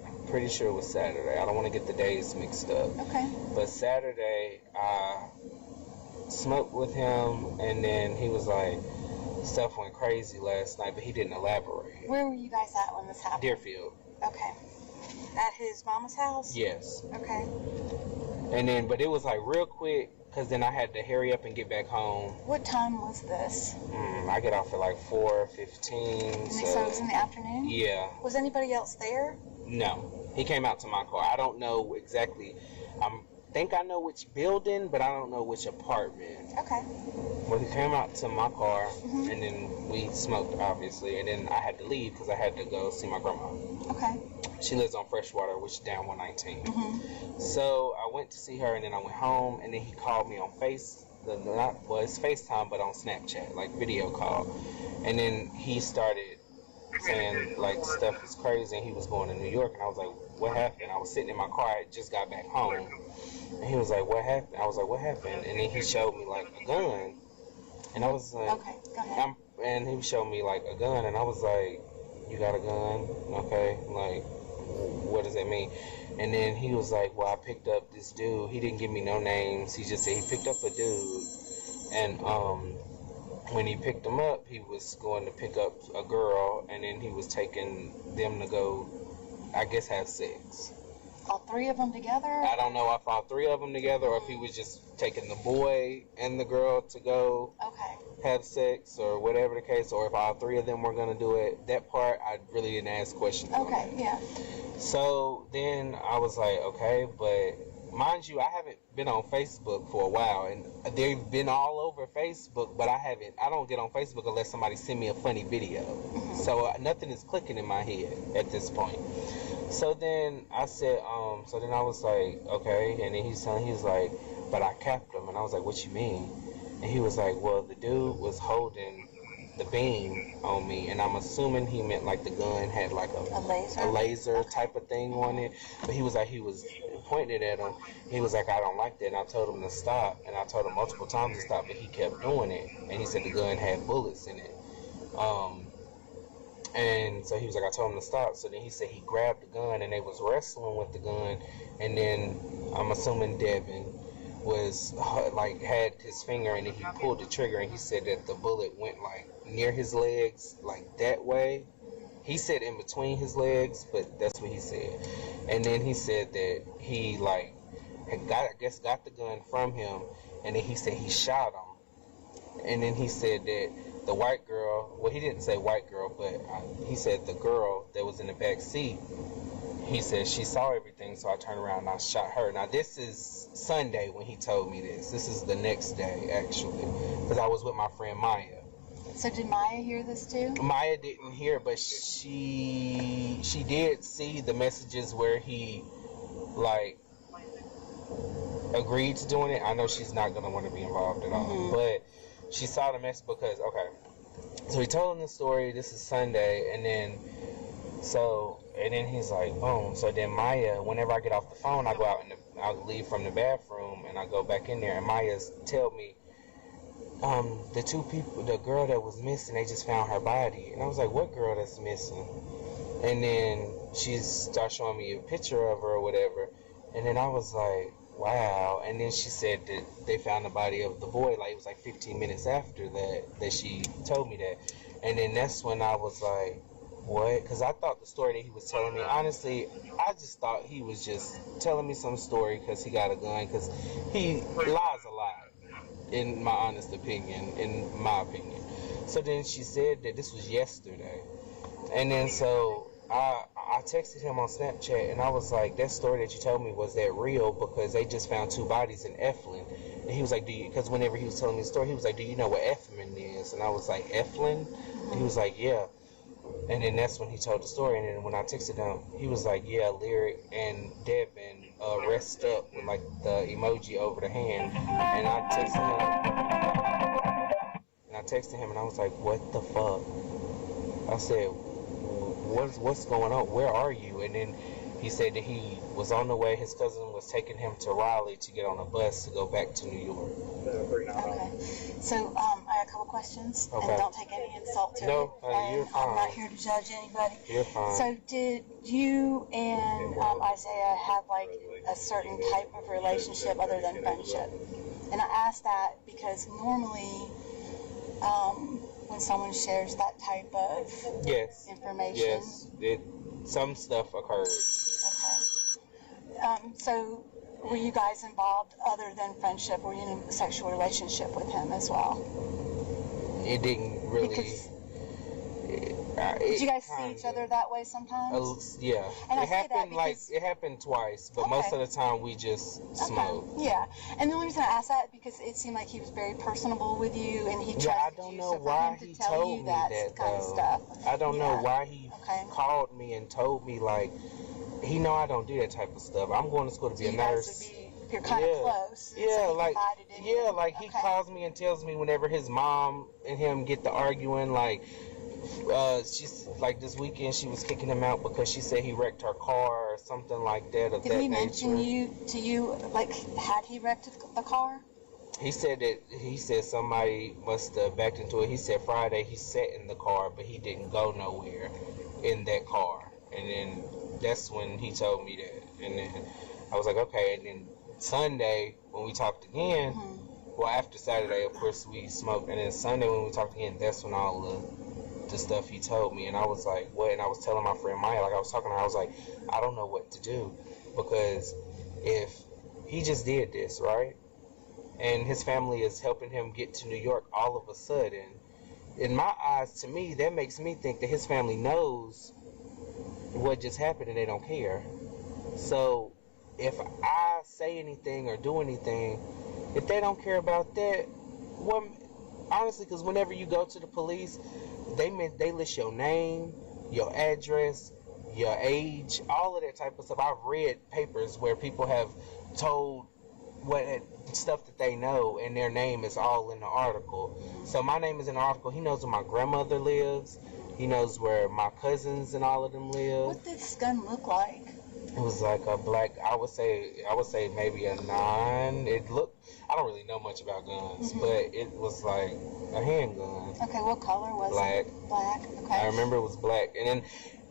I'm pretty sure it was Saturday. I don't want to get the days mixed up. Okay. But Saturday, I smoked with him, and then he was like, stuff went crazy last night, but he didn't elaborate. Where were you guys at when this happened? Deerfield. Okay. At his mama's house? Yes. Okay. And then, but it was like real quick, because then I had to hurry up and get back home. What time was this? I get off at like 4:15. And so it was in the afternoon? Yeah. Was anybody else there? No. He came out to my car. I don't know exactly. I think I know which building, but I don't know which apartment. Okay. Well, he came out to my car, and then we smoked, obviously, and then I had to leave because I had to go see my grandma. Okay. She lives on Freshwater, which is down 119. So I went to see her, and then I went home, and then he called me on it's FaceTime, but on Snapchat, like video call. And then he started saying, like, stuff is crazy, and he was going to New York, and I was like, what happened? I was sitting in my car, I just got back home, and he was like, what happened? I was like, what happened? And then he showed me, like, a gun, and I was like, okay, go ahead. And he showed me, like, a gun, and I was like, you got a gun? Okay, like, what does that mean? And then he was like, well, I picked up this dude. He didn't give me no names. He just said he picked up a dude. And when he picked him up, he was going to pick up a girl, and then he was taking them to go, I guess, have sex. All three of them together? I don't know if all three of them together or if he was just taking the boy and the girl to go have sex or whatever the case, or if all three of them were going to do it. That part, I really didn't ask questions on. Okay, yeah. So then I was like, okay, but mind you, I haven't been on Facebook for a while, and they've been all over Facebook, but I don't get on Facebook unless somebody send me a funny video. So nothing is clicking in my head at this point. So then I said, so then I was like, okay, and then he was like, but I capped him, and I was like, what you mean? And he was like, well, the dude was holding the beam on me, and I'm assuming he meant like the gun had like a laser type of thing on it, but he was like, he was pointing it at him. He was like, I don't like that, and I told him to stop, and I told him multiple times to stop, but he kept doing it, and he said the gun had bullets in it. And so he was like, I told him to stop. So then he said he grabbed the gun, and they was wrestling with the gun, and then I'm assuming Devin was like had his finger, and then he pulled the trigger, and he said that the bullet went like near his legs, like that way. He said in between his legs, but that's what he said. And then he said that he like got the gun from him, and then he said he shot him. And then he said that the white girl, well, he didn't say white girl, but he said the girl that was in the back seat, he said she saw everything, so I turned around and I shot her. Now, this is Sunday when he told me this. This is the next day, actually, because I was with my friend Maya. So did Maya hear this too? Maya didn't hear, but she did see the messages where he, like, agreed to doing it. I know she's not going to want to be involved at all, but she saw the message because, so he told him the story, this is Sunday, and then he's like, boom. So then Maya, whenever I get off the phone, I go out and I'll leave from the bathroom, and I go back in there, and Maya's tell me, the two people, the girl that was missing, they just found her body. And I was like, what girl that's missing? And then she started showing me a picture of her or whatever, and then I was like, wow. And then she said that they found the body of the boy, like it was like 15 minutes after that she told me that. And then that's when I was like, what? Because I thought the story that he was telling me, honestly, I just thought he was just telling me some story because he got a gun, because he lies a lot, in my honest opinion, in my opinion. So then she said that this was yesterday. And then so I texted him on Snapchat, and I was like, that story that you told me, was that real? Because they just found two bodies in Eflin. And he was like, because whenever he was telling me the story, he was like, do you know what Effman is? And I was like, Eflin? And he was like, yeah. And then that's when he told the story. And then when I texted him, he was like, yeah, Lyric and Devin rest up with like the emoji over the hand. And I texted him and I was like, what the fuck? I said, what's going on? Where are you? And then he said that he was on the way. His cousin was taking him to Raleigh to get on a bus to go back to New York. Okay. So, I have a couple questions, Okay. and don't take any insult to No, it. And you're fine. I'm not here to judge anybody. You're fine. So, did you and Issiah have like a certain type of relationship other than friendship? And I ask that because normally, when someone shares that type of Yes. information, Yes. Some stuff occurred. okay. So, were you guys involved other than friendship? Were you in a sexual relationship with him as well? It didn't really. Because did you guys see each other that way sometimes? Yeah. And I It say that happened because- it happened twice, but most of the time we just smoked. Okay. Yeah. And the only reason I asked that because it seemed like he was very personable with you and he trusted Yeah, I don't you. know So for why him to he tell told you me that that kind of though. stuff. I don't know Yeah. why he Okay. called me and told me like he know I don't do that type of stuff. I'm going to school to So be a you guys nurse. would be, you're kind of close. and so Yeah, you like confided in you. he Okay. calls me and tells me whenever his mom and him get to arguing, like she's like this weekend she was kicking him out because she said he wrecked her car or something like that of Did that he mention nature. to you, like, had he wrecked the car? He said somebody must have backed into it. He said Friday he sat in the car, but he didn't go nowhere in that car. And then that's when he told me that. And then I was like, okay. And then Sunday when we talked again, well, after Saturday, of course, we smoked. And then Sunday when we talked again, that's when all the stuff he told me. And I was like, what? And I was telling my friend Maya, like I was talking to her, I was like, I don't know what to do. Because if he just did this, right? And his family is helping him get to New York all of a sudden. In my eyes, to me, that makes me think that his family knows what just happened and they don't care. So if I say anything or do anything, if they don't care about that, well, honestly, because whenever you go to the police, they list your name, your address, your age, all of that type of stuff. I've read papers where people have told what stuff that they know, and their name is all in the article. So my name is in the article. He knows where my grandmother lives. He knows where my cousins and all of them live. What did this gun look like? It was like a black. I would say maybe a 9. It looked. I don't really know much about guns, but it was like a handgun. Okay, what color was Black. it? Black. Okay. I remember it was black. And then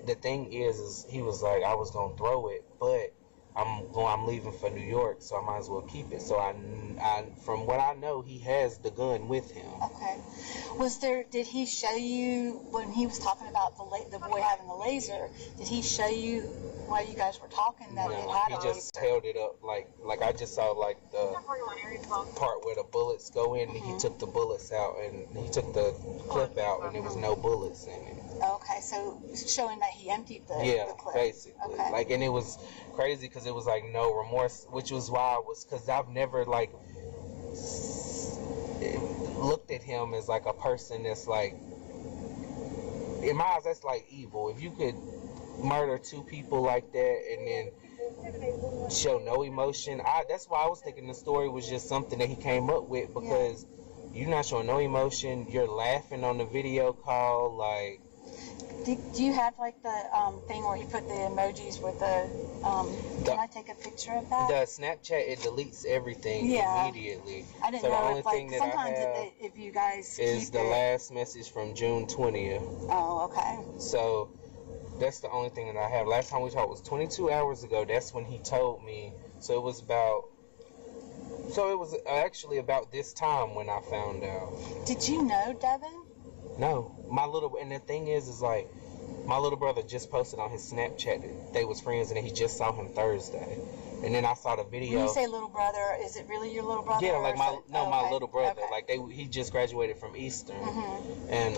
the thing is he was like, I was gonna throw it, but I'm leaving for New York, so I might as well keep it. So I from what I know, he has the gun with him. Okay. Did he show you when he was talking about the boy having the laser? Did he show you while you guys were talking that it had He a just laser? held it up like I just saw like the part where the bullets go in, and he took the bullets out, and he took the clip out, and there was no bullets in it. Okay, so showing that he emptied the clip. Basically. Okay. Like, and it was crazy because it was like no remorse, which was why because I've never like looked at him as like a person that's like, in my eyes, that's like evil. If you could murder 2 people like that and then show no emotion, that's why I was thinking the story was just something that he came up with, because you're not showing no emotion, you're laughing on the video call, like. Do you have like the thing where you put the emojis with the can I take a picture of that? The Snapchat, it deletes everything immediately. I didn't so know the only if, like, thing that sometimes I have if you guys is keep the it. last message from June 20th. Oh, okay. So that's the only thing that I have. Last time we talked was 22 hours ago. That's when he told me. So it was actually about this time when I found out. Did you know Devin? No, and the thing is like, my little brother just posted on his Snapchat that they was friends, and then he just saw him Thursday. And then I saw the video. When you say little brother, is it really your little brother? Yeah, like my little brother. Okay. Like he just graduated from Eastern, and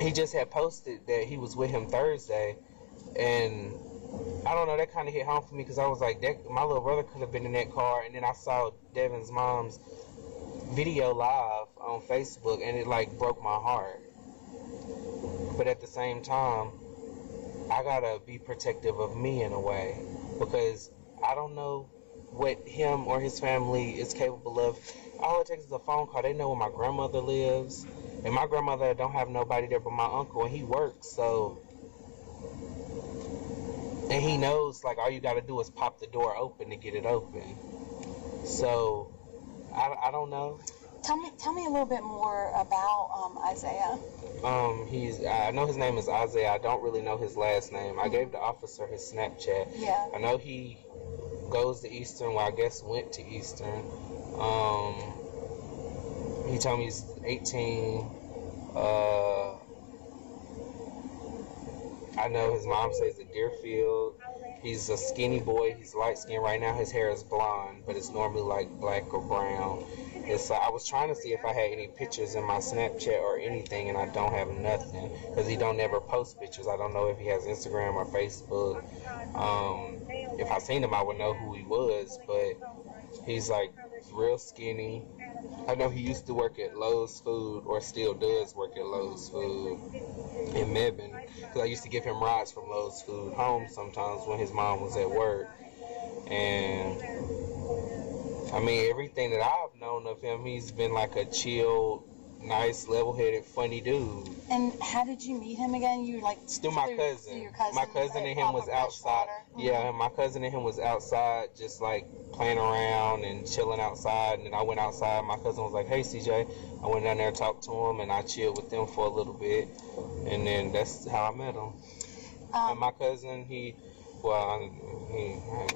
he just had posted that he was with him Thursday, and I don't know, that kind of hit home for me because I was like, my little brother could have been in that car, and then I saw Devin's mom's video live on Facebook, and it like broke my heart. But at the same time, I gotta be protective of me in a way, because I don't know what him or his family is capable of. All it takes is a phone call. They know where my grandmother lives, and my grandmother don't have nobody there but my uncle, and he works, so, and he knows, like, all you gotta do is pop the door open to get it open. So I don't know. Tell me a little bit more about Issiah. I know his name is Issiah. I don't really know his last name. I gave the officer his Snapchat. Yeah. I know he goes to Eastern, well, I guess went to Eastern. He told me he's 18. I know his mom says at Deerfield. He's a skinny boy. He's light skinned. Right now his hair is blonde, but it's normally like black or brown. I was trying to see if I had any pictures in my Snapchat or anything, and I don't have nothing because he don't ever post pictures. I don't know if he has Instagram or Facebook. If I seen him, I would know who he was, but he's like real skinny. I know he used to work at Lowe's Food, or still does work at Lowe's Food in Mebane, because I used to give him rides from Lowe's Food home sometimes when his mom was at work. And I mean, everything that I've known of him, he's been like a chill, nice, level-headed, funny dude. And how did you meet him again? You like through my cousin. Through your cousin. My cousin and him was outside. Yeah, my cousin and him was outside, just like playing around and chilling outside. And then I went outside. My cousin was like, "Hey, CJ." I went down there and talked to him, and I chilled with them for a little bit. And then that's how I met him. And my cousin,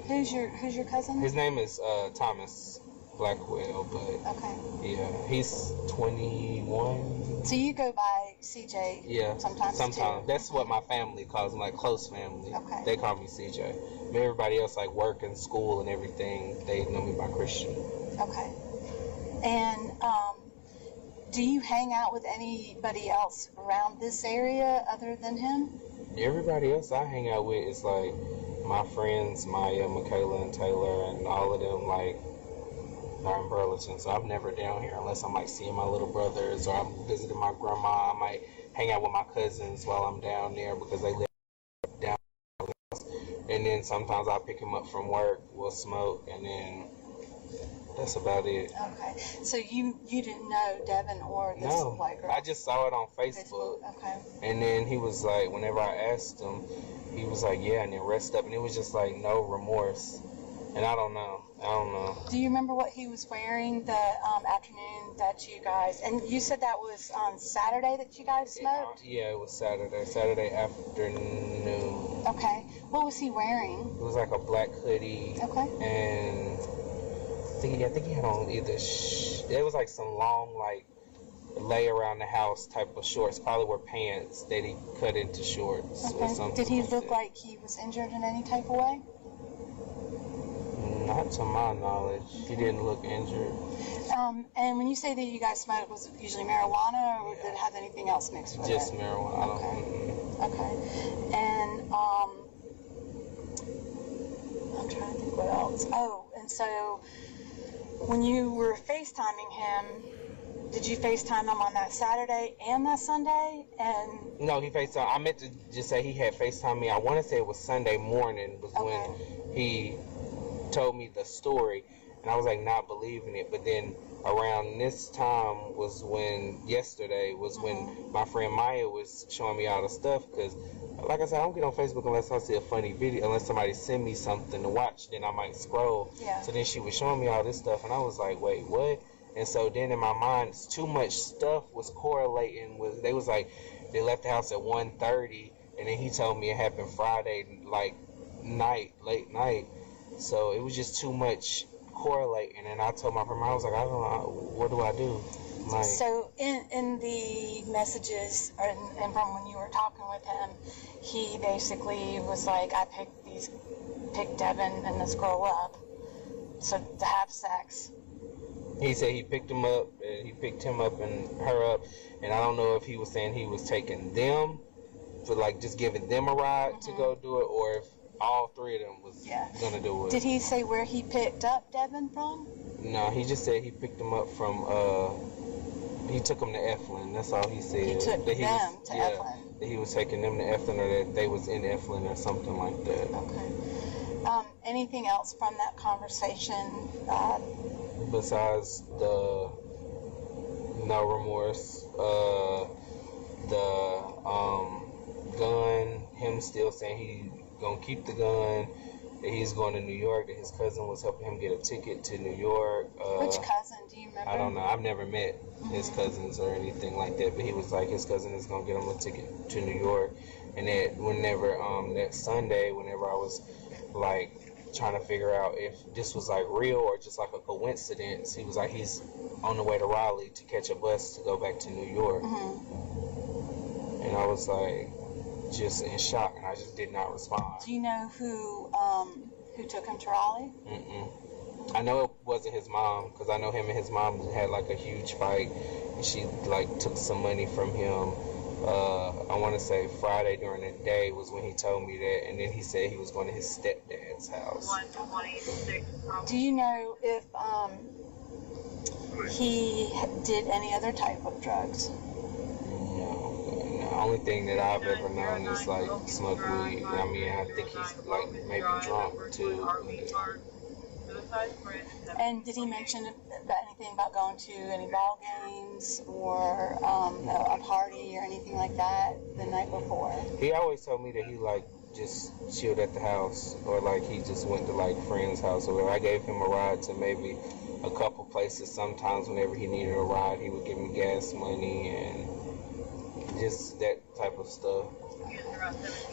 who's your cousin? His name is Thomas Blackwell, but okay. Yeah, he's 21. So you go by CJ? Yeah, sometimes. Sometimes. That's what my family calls him, like close family. Okay. They call me CJ. But everybody else, like work and school and everything, they know me by Christian. Okay. And do you hang out with anybody else around this area other than him? Everybody else I hang out with is like my friends, Maya, Michaela, and Taylor, and all of them like are in Burlington. So I'm never down here unless I'm like seeing my little brothers or I'm visiting my grandma. I might hang out with my cousins while I'm down there because they live down there. And then sometimes I'll pick him up from work, we'll smoke, and then that's about it. Okay. So you didn't know Devin or this white girl? I just saw it on Facebook. Okay. And then he was like, whenever I asked him, he was like, yeah, and then rest up. And it was just like no remorse. And I don't know. Do you remember what he was wearing the afternoon that you guys, and you said that was on Saturday that you guys smoked? Yeah, it was Saturday afternoon. Okay. What was he wearing? It was like a black hoodie. Okay. And I think he had on either, it was like some long, like, lay around the house type of shorts. Probably were pants that he cut into shorts or something. Did he look like he was injured in any type of way? Not to my knowledge. He didn't look injured. And when you say that you guys smoked, was it usually marijuana, or did it have anything else mixed with it? Just marijuana. Okay. And I'm trying to think what else. Oh, and so when you were FaceTiming him, did you FaceTime him on that Saturday and that Sunday? And no, he FaceTime. I meant to just say he had FaceTime me. I want to say it was Sunday morning was when he told me the story, and I was like not believing it. But then around this time was when yesterday was when my friend Maya was showing me all the stuff, because like I said, I don't get on Facebook unless I see a funny video, unless somebody send me something to watch, then I might scroll. So then she was showing me all this stuff, and I was like, wait, what? And so then in my mind, too much stuff was correlating with, they was like, they left the house at 1:30, and then he told me it happened Friday, like late night. So it was just too much correlating, and I told my friend, I was like, I don't know, what do I do? Like, so in the messages, and from when you were talking with him, he basically was like, I picked Devin and this girl up, so to have sex. He said he picked him up, and he picked him up and her up, and I don't know if he was saying he was taking them for like just giving them a ride to go do it, or if all three of them was gonna do it. Did he say where he picked up Devin from? No, he just said he picked them up from, he took them to Eflin. That's all he said. He took that he them was, to yeah, Eflin. That he was taking them to Eflin, or that they was in Eflin or something like that. Okay. Anything else from that conversation? Besides the no remorse, the gun, him still saying he gonna keep the gun, that he's going to New York, that his cousin was helping him get a ticket to New York. Which cousin, do you remember? I don't know. I've never met his cousins or anything like that, but he was like his cousin is gonna get him a ticket to New York. And that whenever that Sunday, whenever I was like trying to figure out if this was like real or just like a coincidence, he was like he's on the way to Raleigh to catch a bus to go back to New York. And I was like just in shock, and I just did not respond. Do you know who took him to Raleigh? I know it wasn't his mom, because I know him and his mom had like a huge fight, and she like took some money from him. I want to say Friday during the day was when he told me that, and then he said he was going to his stepdad's house. Do you know if he did any other type of drugs? No. The only thing that I've ever known is like smoke weed. I mean, I think he's like maybe drunk too. And did he mention anything about going to any ball games or a party or anything like that the night before? He always told me that he like just chilled at the house, or like he just went to like friends' house or whatever. I gave him a ride to maybe a couple places. Sometimes whenever he needed a ride, he would give me gas money and just that type of stuff.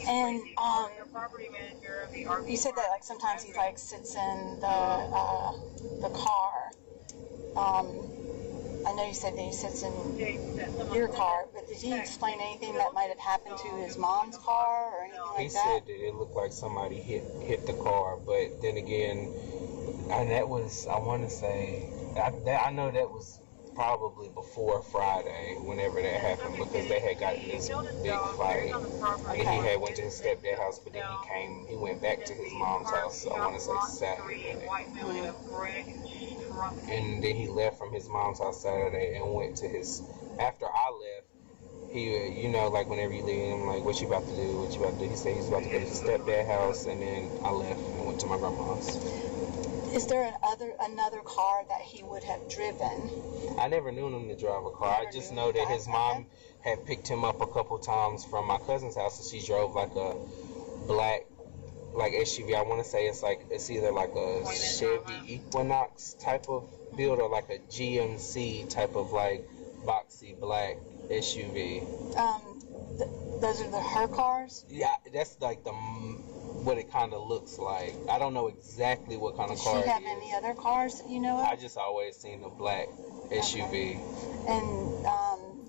And you said that like sometimes he like sits in the car. I know you said that he sits in your car, but did he explain anything that might have happened to his mom's car or anything like that? He said that it looked like somebody hit the car, but then again, and that was, I want to say, I know that was probably before Friday, whenever that happened, because they had gotten this big fight. And he had went to his stepdad's house, but then he went back to his mom's house, so I want to say Saturday. And then he left from his mom's house Saturday and went to his, after I left, he, you know, like whenever you leave him, like, what you about to do, what you about to do? He said he was about to go to his stepdad's house, and then I left and went to my grandma's. Is there another car that he would have driven? I never knew him to drive a car. I just know that his mom had picked him up a couple times from my cousin's house, and she drove like a black, like SUV. I want to say it's either like a Chevy Equinox type of build or like a GMC type of like boxy black SUV. Those are her cars? Yeah, that's like what it kind of looks like. I don't know exactly what kind of car it is. Does she have any other cars that you know of? I just always seen a black SUV. And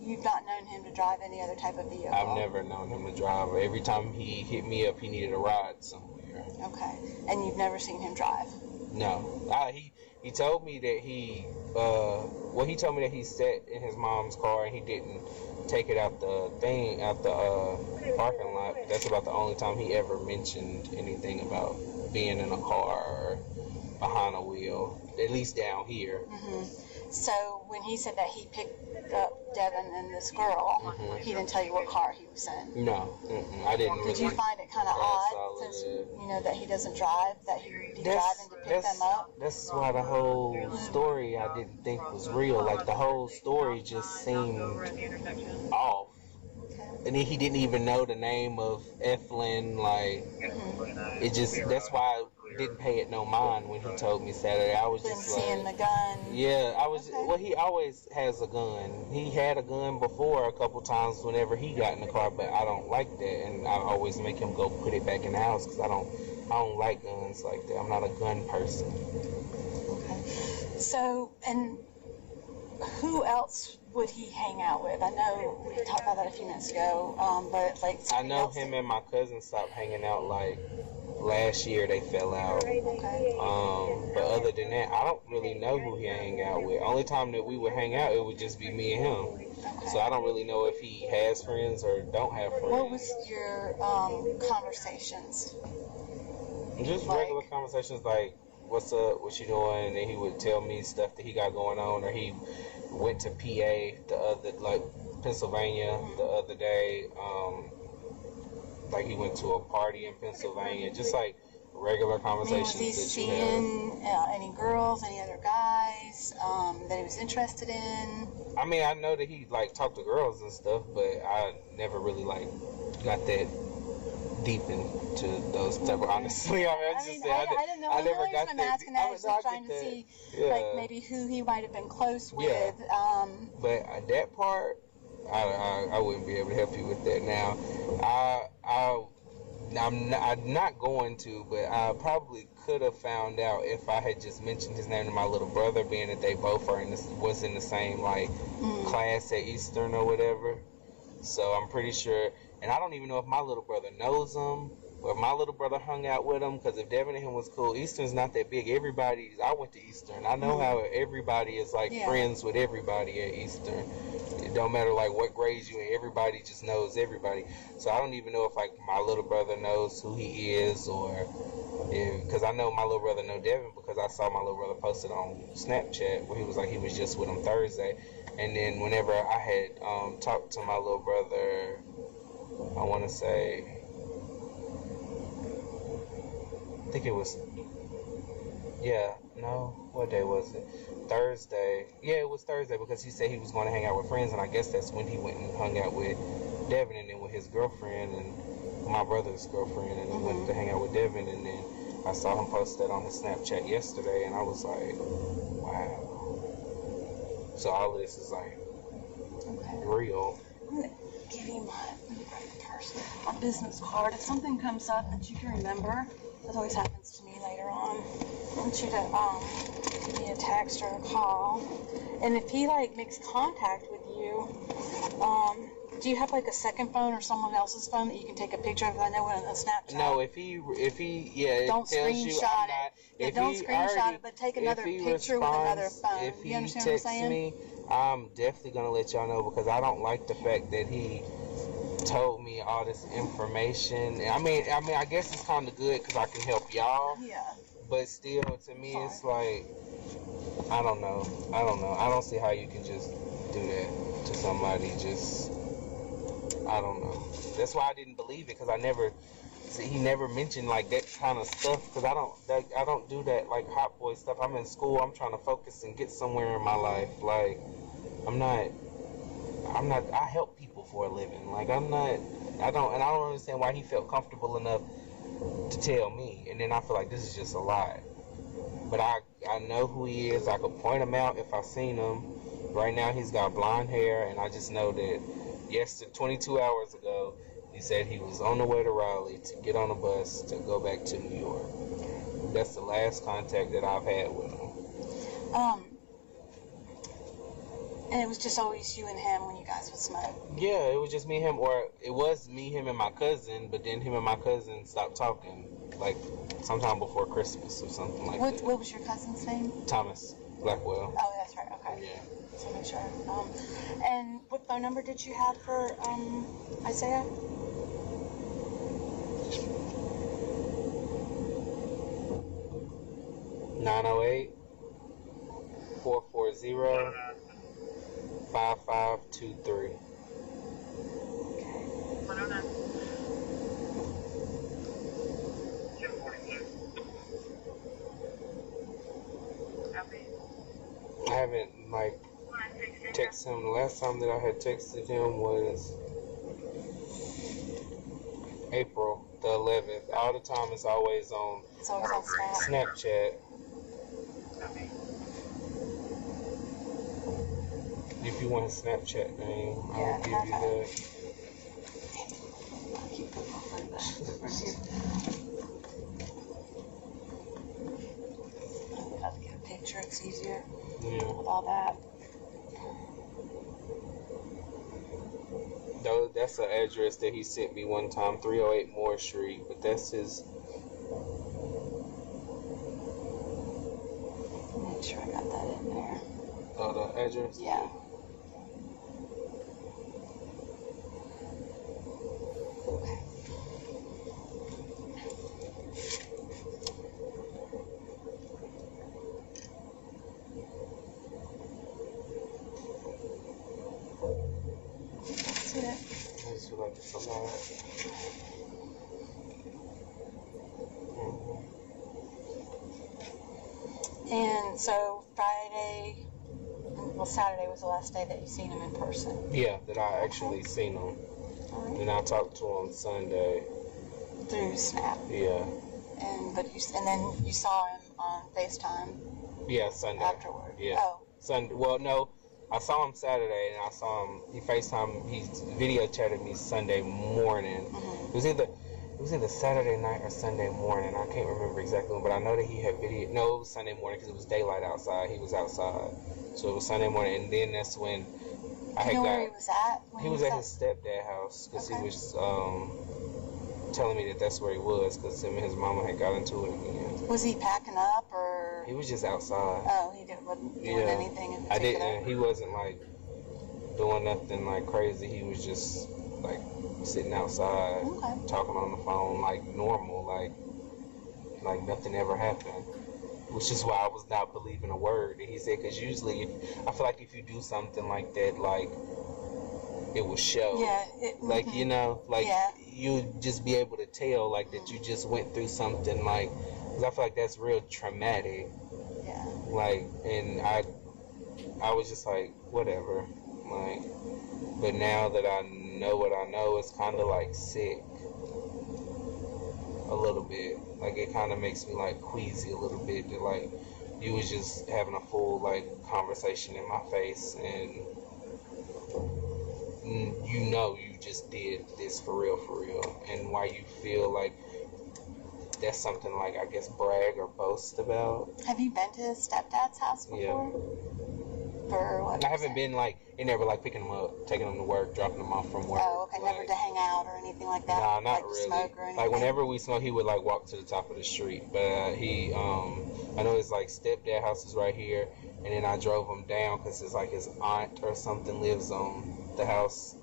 you've not known him to drive any other type of vehicle? I've never known him to drive. Every time he hit me up, he needed a ride somewhere. Okay. And you've never seen him drive? No. He told me that he told me that he sat in his mom's car and he didn't take it out the parking lot. That's about the only time he ever mentioned anything about being in a car or behind a wheel, at least down here. So when he said that he picked up Devin and this girl, he didn't tell you what car he was in? No, I didn't. Did you find it kind of odd, since you know that he doesn't drive, that he driving to pick them up? That's why the whole story I didn't think was real. Like the whole story just seemed off. And then he didn't even know the name of Eflin. Like it just, that's why I didn't pay it no mind when he told me Saturday. I was just like, seeing the gun. Yeah, I was. Well, he always has a gun. He had a gun before a couple times whenever he got in the car, but I don't like that, and I always make him go put it back in the house because I don't like guns like that. I'm not a gun person. Okay. So, and who else would he hang out with? I know we talked about that a few minutes ago, but like I know him and my cousin stopped hanging out like last year. They fell out. Okay. But other than that, I don't really know who he hang out with. Only time that we would hang out, it would just be me and him. Okay. So I don't really know if he has friends or don't have friends. What was your conversations Just Like- regular conversations like, what's up, what you doing? And then he would tell me stuff that he got going on, or he went to PA Pennsylvania the other day. Like he went to a party in Pennsylvania, just like regular I mean, conversations was he that you have. seeing any girls, any other guys that he was interested in? I mean, I know that he like talked to girls and stuff, but I never really like got that deep into those type of, honestly. I didn't know. I never the only got reason I'm that. asking that is just trying to that. see, Yeah. like, maybe who he might have been close with. Yeah. But that part, I wouldn't be able to help you with that now. I'm not going to, but I probably could have found out if I had just mentioned his name to my little brother, being that they both are was in the same like class at Eastern or whatever. So I'm pretty sure, and I don't even know if my little brother knows him, or if my little brother hung out with him, because if Devin and him was cool, Eastern's not that big. I went to Eastern. I know how everybody is like friends with everybody at Eastern. It don't matter like what grades you in, everybody just knows everybody. So I don't even know if like my little brother knows who he is, or because I know my little brother know Devin because I saw my little brother posted on Snapchat where he was like he was just with him Thursday. And then whenever I had talked to my little brother, I want to say, I think it was, what day was it? Thursday. Yeah, it was Thursday because he said he was going to hang out with friends, and I guess that's when he went and hung out with Devin and then with his girlfriend and my brother's girlfriend, and he went to hang out with Devin, and then I saw him post that on his Snapchat yesterday, and I was like, wow. So all of this is like real. I'm going to give you my business card. If something comes up that you can remember, that always happens to me later on, I want you to give me a text or a call. And if he like makes contact with you, do you have like a second phone or someone else's phone that you can take a picture of? I know when on Snapchat. No, if he don't it tells you screenshot I'm not. it. Don't screenshot it, but take another picture with another phone. If he You understand what I'm texts saying? me, I'm definitely gonna let y'all know because I don't like the fact that he told me all this information. I mean, I guess it's kind of good because I can help y'all. Yeah. But still, to me, it's like, I don't know. I don't see how you can just do that to somebody. I don't know. That's why I didn't believe it, because he never mentioned like that kind of stuff, because I don't do that like hot boy stuff. I'm in school. I'm trying to focus and get somewhere in my life. Like, I help people for a living. Like, I don't understand why he felt comfortable enough to tell me, and then I feel like this is just a lie. But I know who he is. I could point him out if I seen him. Right now he's got blonde hair, and I just know that 22 hours ago, he said he was on the way to Raleigh to get on a bus to go back to New York. That's the last contact that I've had with him. And it was just always you and him when you guys would smoke? Yeah, it was just me and him, or it was me, him, and my cousin, but then him and my cousin stopped talking, like, sometime before Christmas or something like that. What was your cousin's name? Thomas Blackwell. Oh, that's right, okay. Yeah. So make sure. And what phone number did you have for Issiah? (908-440-5523). I haven't like texted him. The last time that I had texted him was April the 11th. All the time it's always on Snapchat. If you want a Snapchat name, I'll give you that. I'll have to get a picture, it's easier Yeah. with all that. No, that's an address that he sent me one time, 308 Moore Street, but that's his. Make sure I got that in there. Oh, the address? Yeah. so Saturday was the last day that you seen him in person. Yeah, that I actually seen him. All right. And I talked to him Sunday. Through Snap. Yeah. And then you saw him on FaceTime. Yeah, Sunday. Afterward. Yeah. Oh. Sunday. Well, no, I saw him Saturday, and I saw him. He he video chatted me Sunday morning. Mm-hmm. It was either Saturday night or Sunday morning. I can't remember exactly, but I know that he had video. No, it was Sunday morning because it was daylight outside. He was outside, so it was Sunday morning, and then that's when I had You know got. where he was at? He was at his stepdad's house because Okay. he was telling me that that's where he was because him and his mama had got into it again. Was he packing up or? He was just outside. Oh, he wasn't doing anything in particular? I didn't. He wasn't like doing nothing like crazy. He was just like sitting outside, talking on the phone like normal, like nothing ever happened. Which is why I was not believing a word that he said. Because usually, I feel like if you do something like that, like it will show. Yeah. Like you know, like you just be able to tell like that you just went through something like. Because I feel like that's real traumatic. Yeah. Like, and I was just like, whatever. Like, but now that I know what I know, it's kind of like sick. A little bit. Like, it kind of makes me like queasy a little bit that like, you was just having a full like conversation in my face and you know you just did this for real, and why you feel like that's something like, I guess, brag or boast about. Have you been to his stepdad's house before? Yeah. For what? I haven't been like in there, but like picking him up, taking him to work, dropping him off from work. Oh, okay. Never to hang out or anything like that? Nah, not like really. Smoke or anything? Like whenever we smoke, he would like walk to the top of the street. But I know his like stepdad house is right here, and then I drove him down because it's like his aunt or something lives on the house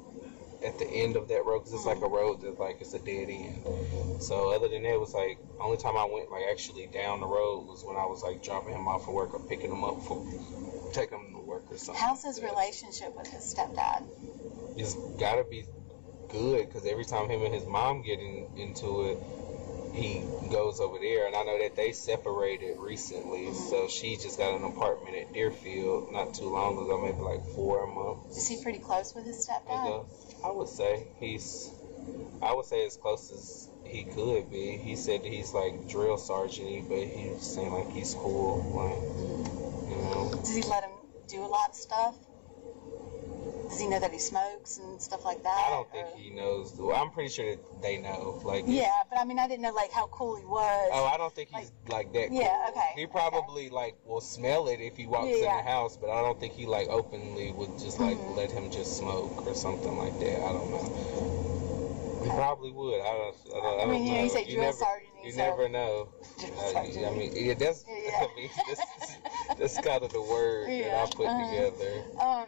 at the end of that road, because it's like a road that like it's a dead end. So other than that, it was like only time I went like actually down the road was when I was like dropping him off for work or picking him up for taking him to work or something. How's his relationship with his stepdad? It's gotta be good, because every time him and his mom get into it, he goes over there, and I know that they separated recently, so she just got an apartment at Deerfield not too long ago, maybe like 4 months. Is he pretty close with his stepdad? I would say as close as he could be. He said that he's like drill sergeant-y, but he was saying like he's cool, like, you know. Does he let him do a lot of stuff? Does he know that he smokes and stuff like that? I don't think he knows. I'm pretty sure that they know. Like, yeah, but I mean, I didn't know like how cool he was. Oh, I don't think he's like that cool. Yeah, okay. He probably like will smell it if he walks in the house, but I don't think he like openly would just like let him just smoke or something like that. I don't know. He probably would. I don't know. You say drill sergeant. You never know. I mean, yeah, that's I mean, that's kind of the word that I put together.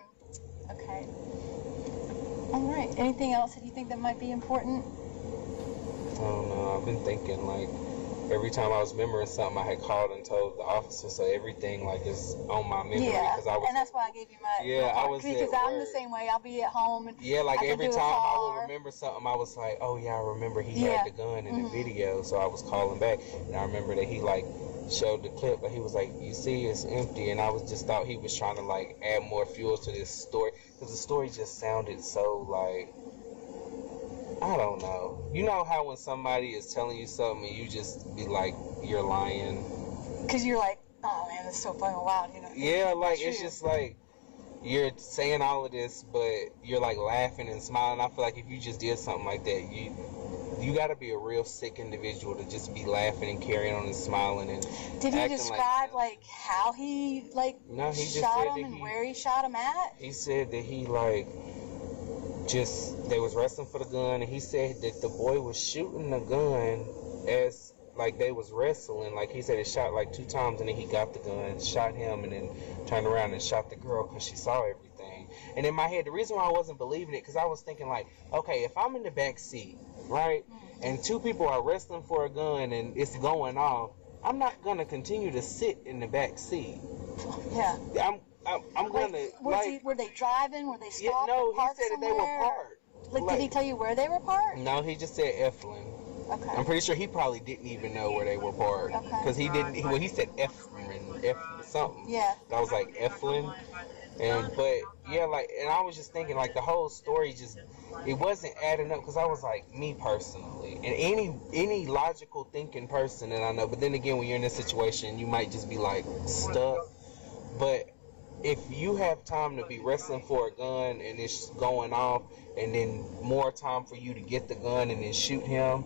Okay. All right. Anything else that you think that might be important? I don't know. I've been thinking, like, every time I was remembering something, I had called and told the officer, so everything, like, is on my memory. Yeah, I was, and that's why I gave you my I was because I'm the same way. I'll be at home. And like, I every do a time I call would remember something, I was like, oh, yeah, I remember he had the gun in the video, so I was calling back, and I remember that he, like, showed the clip, but he was like, you see, it's empty, and I was just thought he was trying to, like, add more fuel to this story, because the story just sounded so, like, I don't know. You know how when somebody is telling you something and you just be like, you're lying? Because you're like, oh man, that's so fucking wild, you know? Yeah, like, it's just like, you're saying all of this, but you're like laughing and smiling. I feel like if you just did something like that, you gotta be a real sick individual to just be laughing and carrying on and smiling and Did he describe like how he like no, he just shot said him and where he shot him at? He said that he like they was wrestling for the gun, and he said that the boy was shooting the gun as like they was wrestling. Like he said it shot like 2 times, and then he got the gun, shot him, and then turned around and shot the girl because she saw everything. And in my head, the reason why I wasn't believing it, because I was thinking like, okay, if I'm in the back seat, right, and 2 people are wrestling for a gun and it's going off, I'm not gonna continue to sit in the back seat. Yeah. I'm gonna. Were they driving? Were they stopped? No, parked he said that they were parked. Like, did he tell you where they were parked? No, he just said Eflin. Okay. I'm pretty sure he probably didn't even know where they were parked. Okay. Because he didn't. Well, he said Eflin. something. Yeah. I was like, Eflin. But yeah, like, and I was just thinking, like, the whole story it wasn't adding up, because I was like, me personally, and any logical thinking person that I know, but then again, when you're in this situation, you might just be like stuck. But if you have time to be wrestling for a gun and it's going off, and then more time for you to get the gun and then shoot him,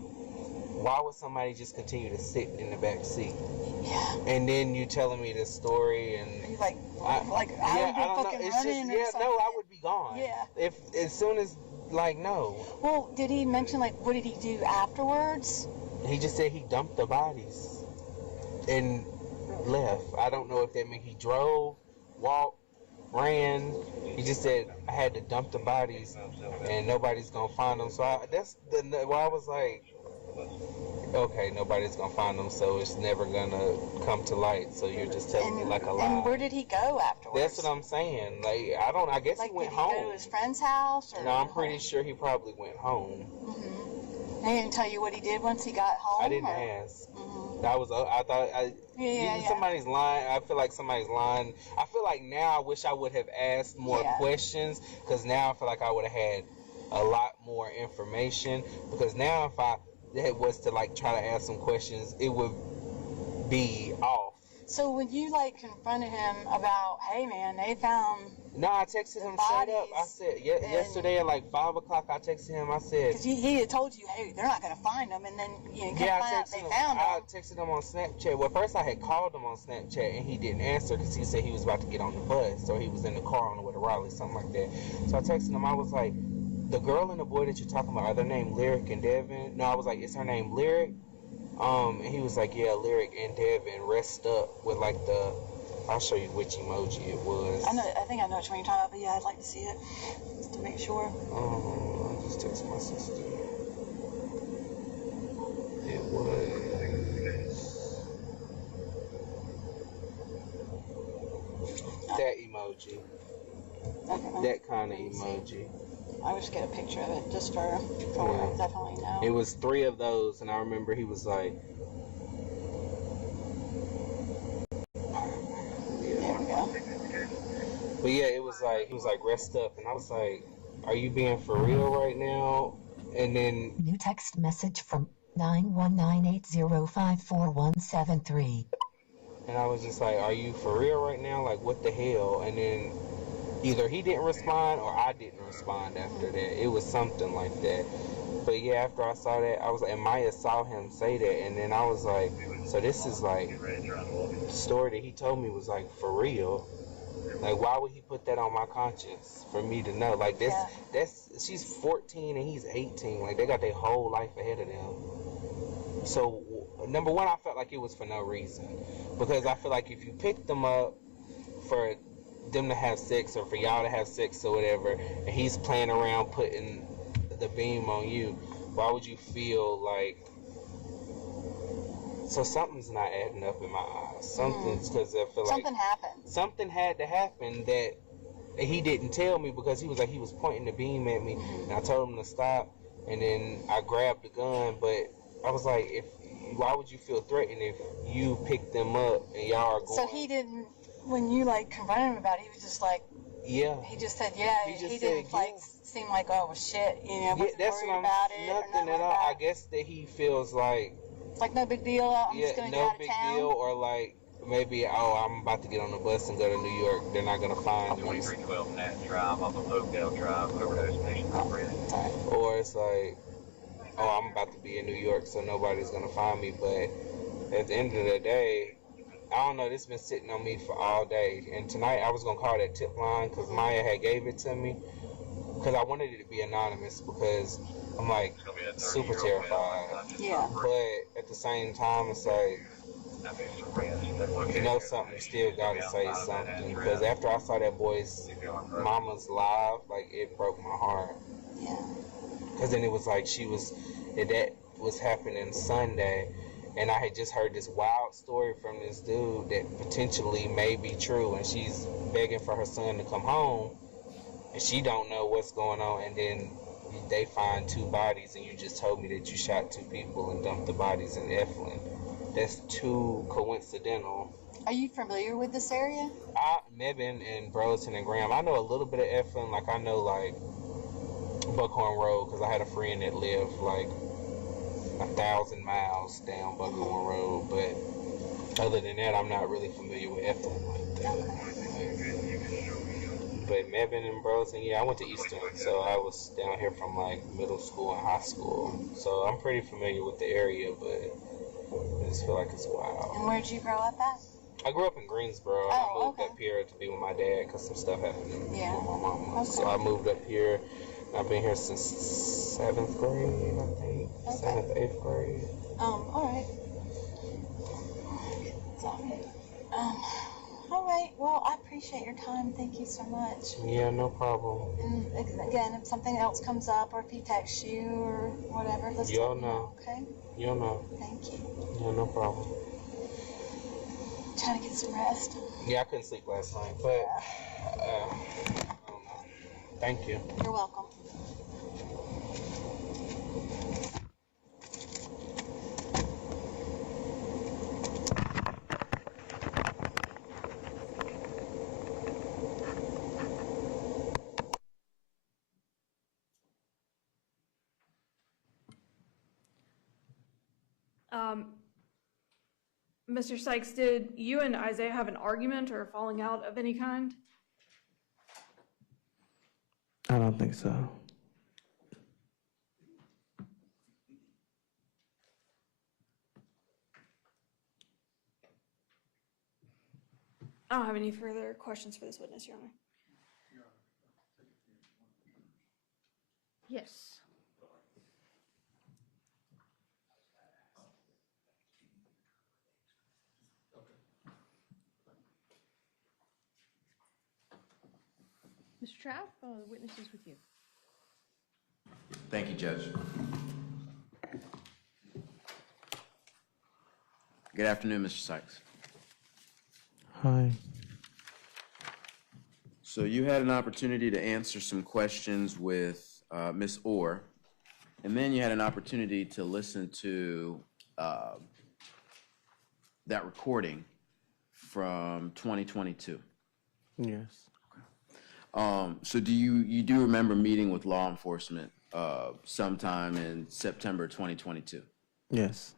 why would somebody just continue to sit in the back seat? Yeah. And then you telling me this story, and He's like, I don't know. It's just, no, I would be gone. Yeah. If as soon as, like, no. Well, did he mention, like, what did he do afterwards? He just said he dumped the bodies and left. I don't know if that meant he drove, walked, ran. He just said, I had to dump the bodies and nobody's gonna find them. So I was like, okay, nobody's gonna find them, so it's never gonna come to light. So you're just telling me like a lie. And where did he go afterwards? That's what I'm saying. Like, I guess like, he went did he home. go to his friend's house? Or No, I'm pretty sure he probably went home. Mm-hmm. He didn't tell you what he did once he got home? I didn't ask. Mm-hmm. Somebody's lying. I feel like somebody's lying. I feel like now I wish I would have asked more questions, because now I feel like I would have had a lot more information, because now if I was to like try to ask some questions, it would be off. So when you like confronted him about, hey man, they found No, I texted him straight up. I said, yesterday at like 5 o'clock, I texted him. I said, because he had told you, hey, they're not going to find them, and then you know, yeah, find out they found them. I texted him on Snapchat. Well, first I had called him on Snapchat, and he didn't answer because he said he was about to get on the bus, or he was in the car on the way to Raleigh, something like that. So I texted him. I was like, the girl and the boy that you're talking about, are their name Lyric and Devin? No, I was like, is her name Lyric? And he was like, yeah, Lyric and Devin rest up with like I'll show you which emoji it was. I think I know which one you're talking about, but yeah, I'd like to see it, just to make sure. I'll just text my sister. It was that emoji. Okay. That kind of emoji. I would just get a picture of it, just for definitely know. It was 3 of those, and I remember he was like, There we go. but yeah, he was like, rest up, and I was like, are you being for real right now? And then new text message from 91980544173. And I was just like, are you for real right now? Like, what the hell? And then either he didn't respond or I didn't respond after that. It was something like that. But yeah, after I saw that, I was like, and Maya saw him say that, and then I was like, so this is like, the story that he told me was like for real. Like, why would he put that on my conscience for me to know? Like, she's 14 and he's 18. Like, they got their whole life ahead of them. So, number one, I felt like it was for no reason. Because I feel like if you pick them up for them to have sex or for y'all to have sex or whatever, and he's playing around putting the beam on you, why would you feel like, so something's not adding up in my eyes. Something's, because I feel like something happened. Something had to happen that he didn't tell me, because he was like, he was pointing the beam at me, and I told him to stop, and then I grabbed the gun, but I was like, why would you feel threatened if you picked them up and y'all are going? So he didn't, when you like confronted him about it, he was just like, yeah. He just said, yeah. He didn't like seem like, oh well, shit, you know, yeah, that's worried what I'm, about it. nothing at all. I guess that he feels like, it's like no big deal. I'm just gonna get out of town. No big deal, or like maybe, I'm about to get on the bus and go to New York. They're not gonna find me. 2312 Nat Drive off of Oakdale Drive, overdose patient operated. Or it's like, I'm about to be in New York, so nobody's gonna find me. But at the end of the day, I don't know, this has been sitting on me for all day. And tonight I was gonna call that tip line because Maya had gave it to me, because I wanted it to be anonymous, because I'm like super terrified. Yeah. But at the same time, it's like, you know something, you still gotta say something. Because after I saw that boy's mama's live, like, it broke my heart. Yeah. Because then it was like that was happening Sunday, and I had just heard this wild story from this dude that potentially may be true, and she's begging for her son to come home, and she don't know what's going on, and then they find 2 bodies, and you just told me that you shot 2 people and dumped the bodies in Eflin. That's too coincidental. Are you familiar with this area? Mebane and Burleson and Graham. I know a little bit of Eflin. Like, I know, like, Buckhorn Road, because I had a friend that lived, like, 1,000 miles down Buckhorn Road. But other than that, I'm not really familiar with Eflin like that. But Mebane and Burleson, yeah, I went to Eastern, so I was down here from, like, middle school and high school. So I'm pretty familiar with the area, but I just feel like it's wild. And where'd you grow up at? I grew up in Greensboro. And I moved up here to be with my dad because some stuff happened with my mama. Okay. So I moved up here. I've been here since 7th grade, I think. 7th, 8th grade. All right. All right. Well, I appreciate your time. Thank you so much. Yeah, no problem. And again, if something else comes up or if he texts you or whatever, let's You'll know. Okay? You'll know. Thank you. Yeah, no problem. Trying to get some rest. Yeah, I couldn't sleep last night, but I don't know. Thank you. You're welcome. Mr. Sykes, did you and Isaiah have an argument or a falling out of any kind? I don't think so. I don't have any further questions for this witness, Your Honor. Yes. Mr. Trapp, the witness is with you. Thank you, Judge. Good afternoon, Mr. Sykes. Hi. So you had an opportunity to answer some questions with Ms. Orr, and then you had an opportunity to listen to that recording from 2022. Yes. So do you do remember meeting with law enforcement sometime in September 2022? Yes.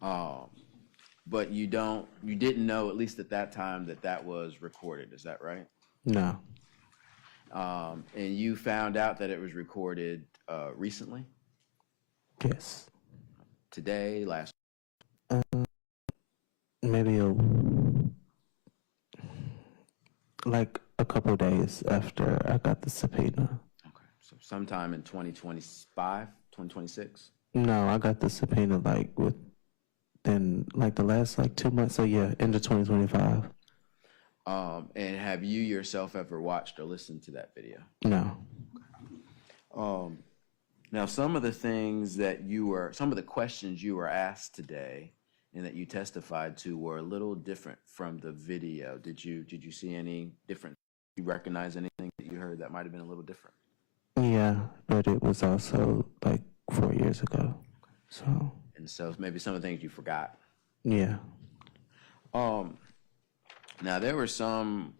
But you didn't know, at least at that time, that was recorded. Is that right? No. And you found out that it was recorded recently? Yes. Today, last? Maybe like a couple days after I got the subpoena. Okay, so sometime in 2025, 2026? No, I got the subpoena like within like the last like 2 months. So yeah, end of 2025. And have you yourself ever watched or listened to that video? No. Now, some of the questions you were asked today and that you testified to were a little different from the video. Did you see any different? You recognize anything that you heard that might have been a little different? Yeah, but it was also like 4 years ago. So. And so maybe some of the things you forgot. Yeah. Now, there were some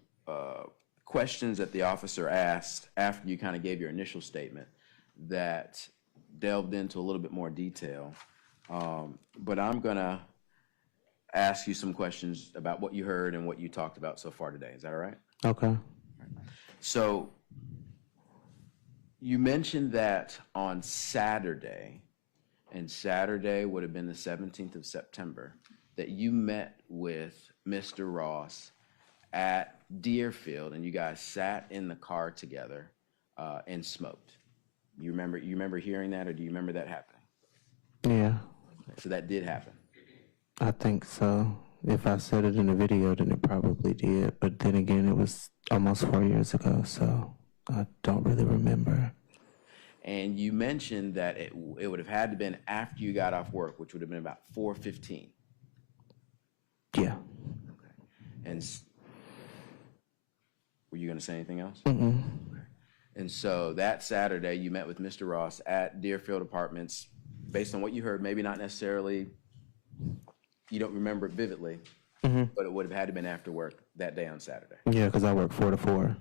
questions that the officer asked after you kind of gave your initial statement that delved into a little bit more detail. But I'm going to ask you some questions about what you heard and what you talked about so far today. Is that all right? Okay. So you mentioned that on Saturday, and Saturday would have been the 17th of September, that you met with Mr. Ross at Deerfield, and you guys sat in the car together and smoked. You remember hearing that, or do you remember that happening? Yeah. So that did happen. I think so. If I said it in the video, then it probably did. But then again, it was almost 4 years ago, so I don't really remember. And you mentioned that it would have had to been after you got off work, which would have been about 4:15. Yeah. Okay. And were you going to say anything else? Mm-mm. And so that Saturday, you met with Mr. Ross at Deerfield Apartments. Based on what you heard, maybe not necessarily, you don't remember it vividly, but it would have had to been after work that day on Saturday. Yeah, because I work 4 to 4.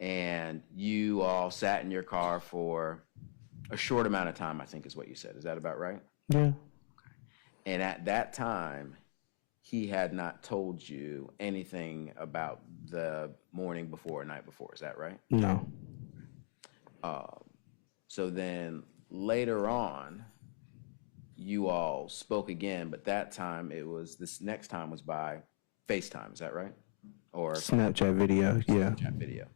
And you all sat in your car for a short amount of time, I think is what you said. Is that about right? Yeah. And at that time, he had not told you anything about the morning before or night before. Is that right? No. So then later on, you all spoke again, but that time this next time was by FaceTime. Is that right? Or Snapchat video, yeah. Snapchat video.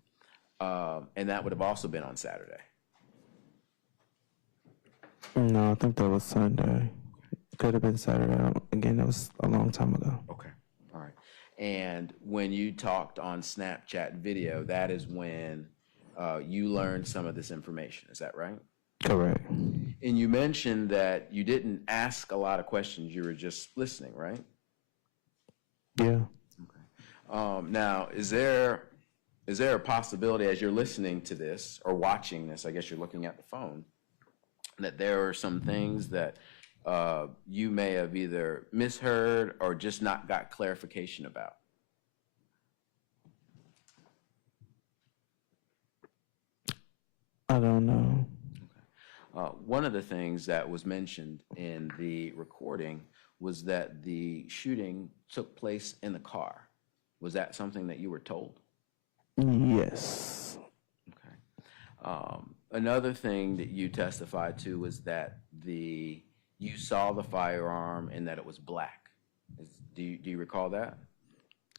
And that would have also been on Saturday. No, I think that was Sunday. Could have been Saturday. Again, that was a long time ago. Okay. All right. And when you talked on Snapchat video, that is when you learned some of this information. Is that right? Correct. And you mentioned that you didn't ask a lot of questions. You were just listening, right? Yeah. Okay. Now, is there a possibility as you're listening to this or watching this, I guess you're looking at the phone, that there are some things that you may have either misheard or just not got clarification about? I don't know. One of the things that was mentioned in the recording was that the shooting took place in the car. Was that something that you were told? Yes. Okay. Another thing that you testified to was that you saw the firearm and that it was black. Do you recall that?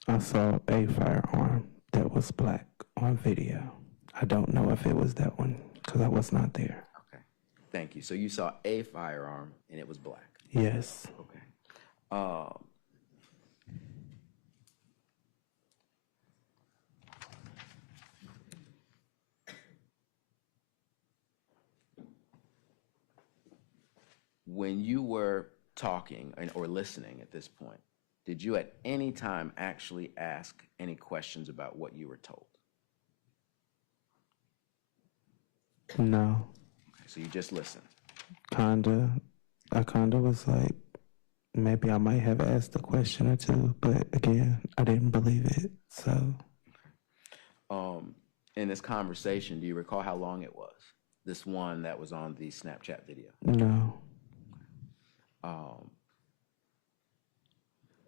I saw a firearm that was black on video. I don't know if it was that one because I was not there. Okay. Thank you. So you saw a firearm and it was black. Yes. Okay. When you were talking or listening at this point, did you at any time actually ask any questions about what you were told? No. Okay, so you just listened. I kinda was like, maybe I might have asked a question or two, but again, I didn't believe it, so. In this conversation, do you recall how long it was? This one that was on the Snapchat video? No.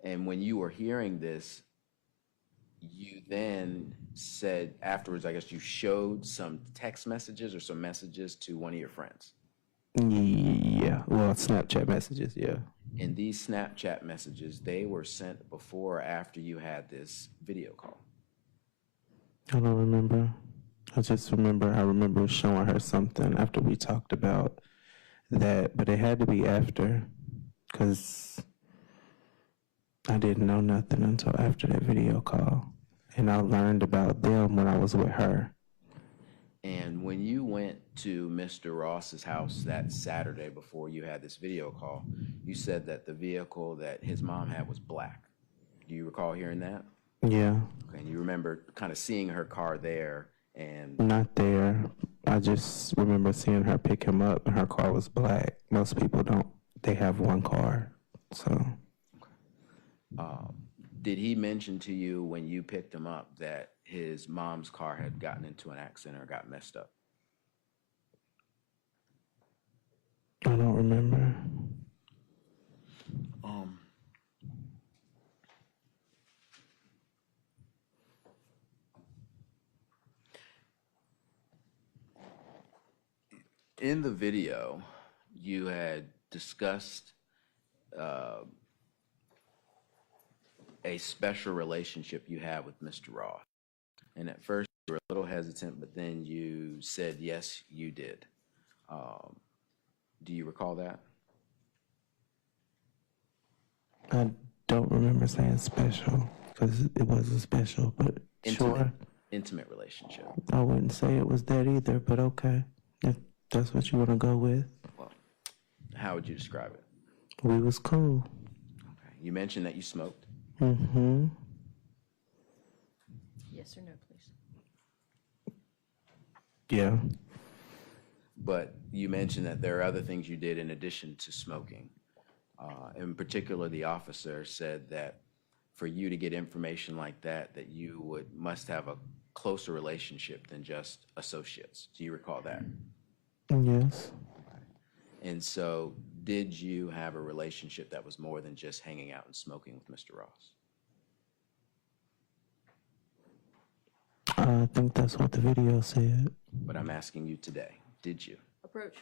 And when you were hearing this, you then said afterwards, I guess you showed some text messages or some messages to one of your friends. Yeah, well, Snapchat messages, yeah. And these Snapchat messages, they were sent before or after you had this video call? I don't remember. I remember showing her something after we talked about that, but it had to be after because I didn't know nothing until after that video call. And I learned about them when I was with her. And when you went to Mr. Ross's house that Saturday before you had this video call, you said that the vehicle that his mom had was black. Do you recall hearing that? Yeah. Okay, and you remember kind of seeing her car there and... Not there. I just remember seeing her pick him up and her car was black. Most people don't. They have one car, so... Did he mention to you when you picked him up that his mom's car had gotten into an accident or got messed up? I don't remember. In the video, you had discussed a special relationship you had with Mr. Ross. And at first you were a little hesitant, but then you said, yes, you did. Do you recall that? I don't remember saying special because it wasn't special, but sure. Intimate relationship. I wouldn't say it was that either, but okay. If that's what you want to go with. Well, how would you describe it? We was cool. Okay. You mentioned that you smoked. Mm-hmm. Yes or no, please? Yeah. But you mentioned that there are other things you did in addition to smoking. In particular, the officer said that for you to get information like that, that you must have a closer relationship than just associates. Do you recall that? Yes. And so did you have a relationship that was more than just hanging out and smoking with Mr. Ross? I think that's what the video said. But I'm asking you today, did you? Approach.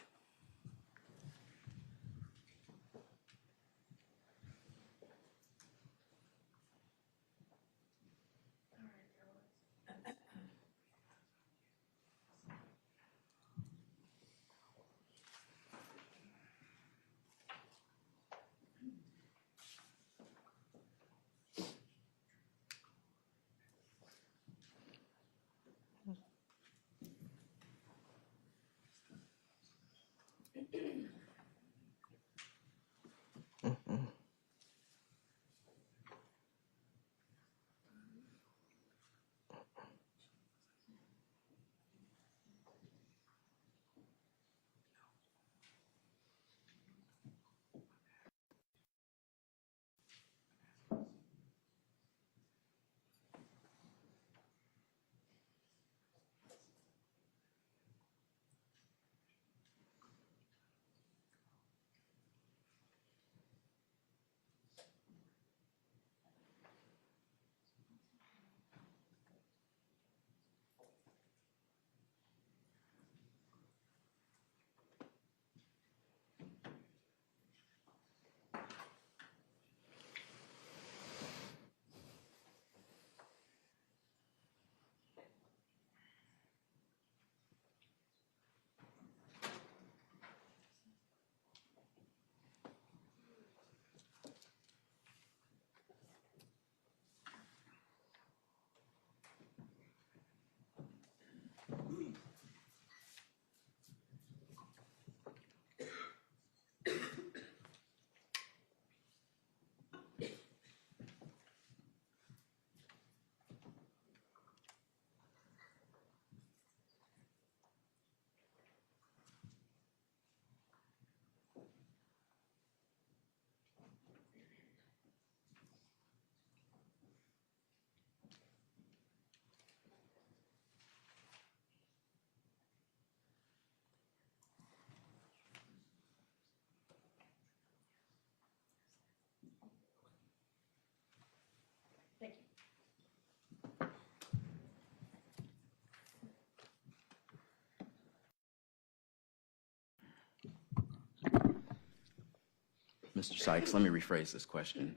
Mr. Sykes, let me rephrase this question.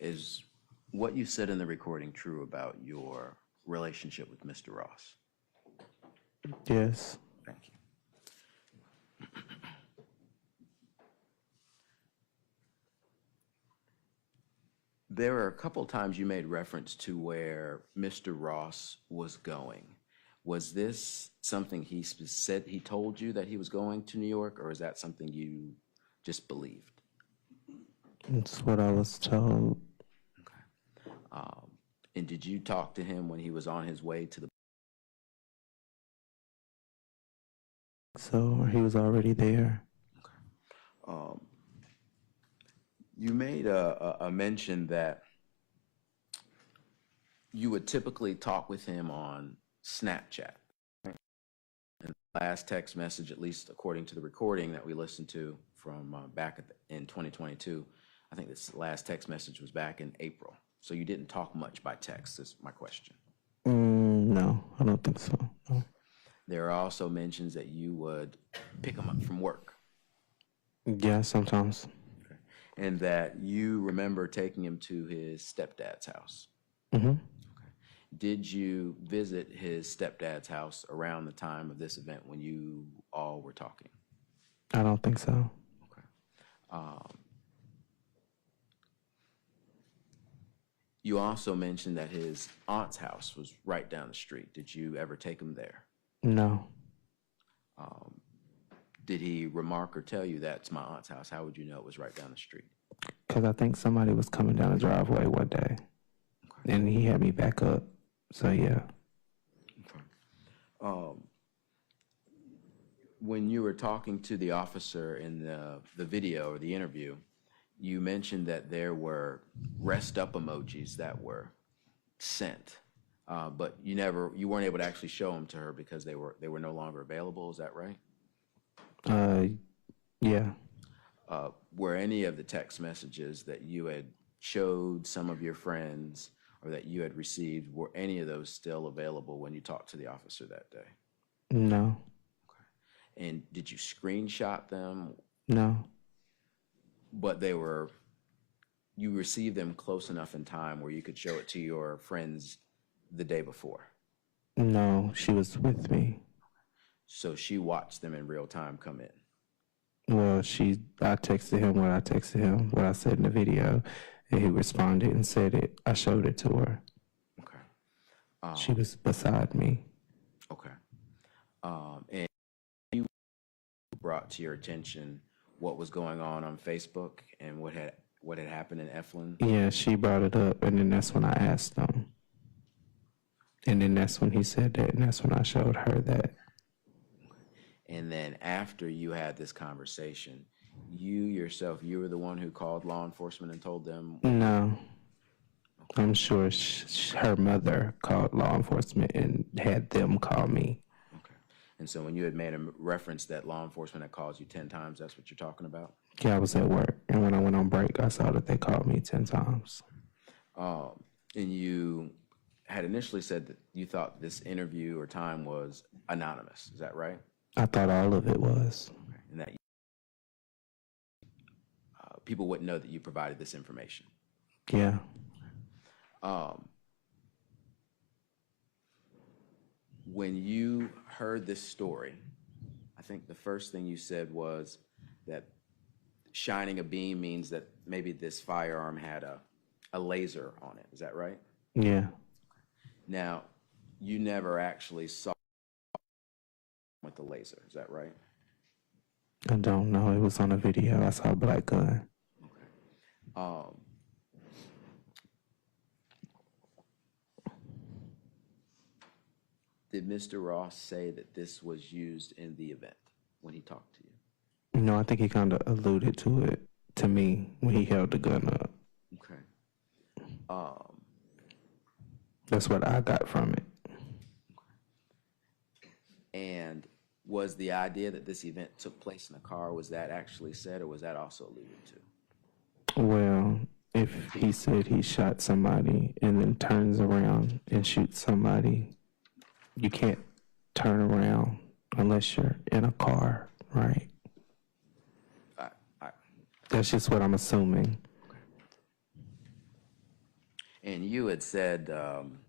Is what you said in the recording true about your relationship with Mr. Ross? Yes. Thank you. There are a couple times you made reference to where Mr. Ross was going. Was this something he said he told you that he was going to New York, or is that something you just believed? That's what I was told. And did you talk to him when he was on his way to the? So he was already there. You made a mention that you would typically talk with him on Snapchat. And the last text message, at least according to the recording that we listened to from back in 2022, I think this last text message was back in April. So you didn't talk much by text, is my question. No, I don't think so. No. There are also mentions that you would pick him up from work. Yeah, sometimes. Okay. And that you remember taking him to his stepdad's house. Mm-hmm. Okay. Did you visit his stepdad's house around the time of this event when you all were talking? I don't think so. Okay. You also mentioned that his aunt's house was right down the street. Did you ever take him there? No. Did he remark or tell you that's my aunt's house? How would you know it was right down the street? Because I think somebody was coming down the driveway one day. Okay. And he had me back up. So, yeah. Okay. When you were talking to the officer in the video or the interview, you mentioned that there were rest up emojis that were sent, but you weren't able to actually show them to her because they were no longer available. Is that right? Yeah. Were any of the text messages that you had showed some of your friends or that you had received, were any of those still available when you talked to the officer that day? No. Okay. And did you screenshot them? No. But you received them close enough in time where you could show it to your friends the day before? No, she was with me. So she watched them in real time come in? Well, I texted him what I texted him, what I said in the video, and he responded and said it. I showed it to her. Okay. She was beside me. Okay. And you brought to your attention what was going on Facebook and what had happened in Eflin? Yeah, she brought it up, and then that's when I asked him. And then that's when he said that, and that's when I showed her that. And then after you had this conversation, you were the one who called law enforcement and told them? No. I'm sure her mother called law enforcement and had them call me. Okay. And so when you had made a reference that law enforcement had called you 10 times, that's what you're talking about? Yeah, I was at work, and when I went on break, I saw that they called me 10 times. And you had initially said that you thought this interview or time was anonymous. Is that right? I thought all of it was. Okay. And that people wouldn't know that you provided this information? Yeah. When you heard this story, I think the first thing you said was that shining a beam means that maybe this firearm had a laser on it. Is that right? Yeah. Now, you never actually saw with the laser. Is that right? I don't know. It was on a video. I saw a black gun. Okay. Did Mr. Ross say that this was used in the event when he talked to you? No, I think he kind of alluded to it to me when he held the gun up. Okay. That's what I got from it. And was the idea that this event took place in a car, was that actually said, or was that also alluded to? Well, if he said he shot somebody and then turns around and shoots somebody, you can't turn around unless you're in a car, right? That's just what I'm assuming. And you had said,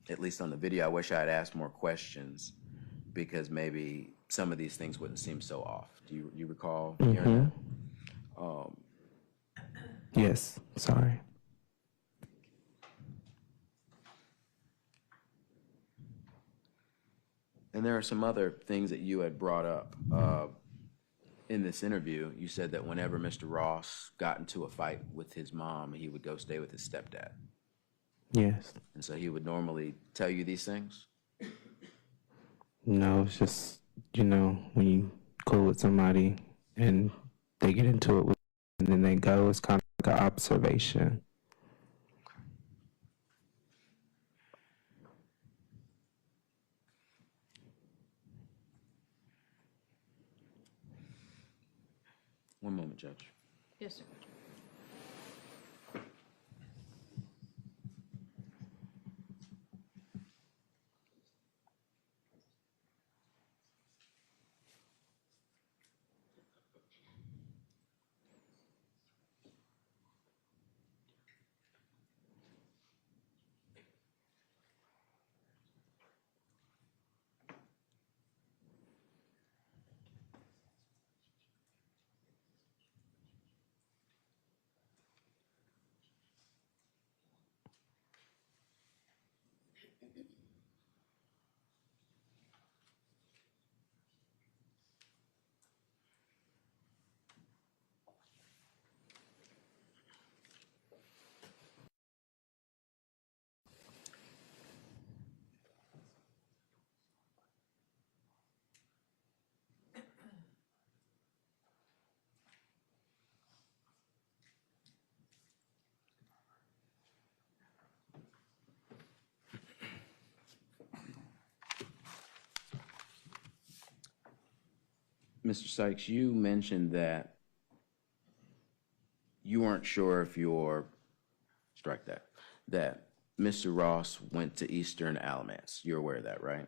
at least on the video, I wish I had asked more questions because maybe some of these things wouldn't seem so off. Do you recall hearing that? Yes, sorry. And there are some other things that you had brought up in this interview. You said that whenever Mr. Ross got into a fight with his mom, he would go stay with his stepdad. Yes. And so he would normally tell you these things? No, it's just, when you cool with somebody and they get into it with and then they go, it's kind of like an observation. One moment, Judge. Yes, sir. Mr. Sykes, you mentioned that you weren't sure if strike that Mr. Ross went to Eastern Alamance. You're aware of that, right?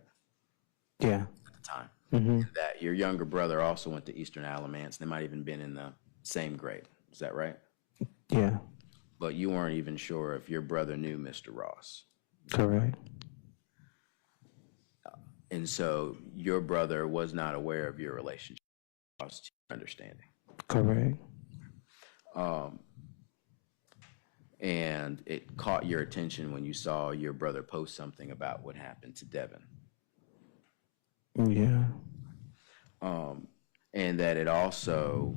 Yeah. At the time. Mm-hmm. That your younger brother also went to Eastern Alamance. They might even been in the same grade. Is that right? Yeah. But you weren't even sure if your brother knew Mr. Ross. Correct. And so your brother was not aware of your relationship, to your understanding. Correct. And it caught your attention when you saw your brother post something about what happened to Devin. Yeah. And that it also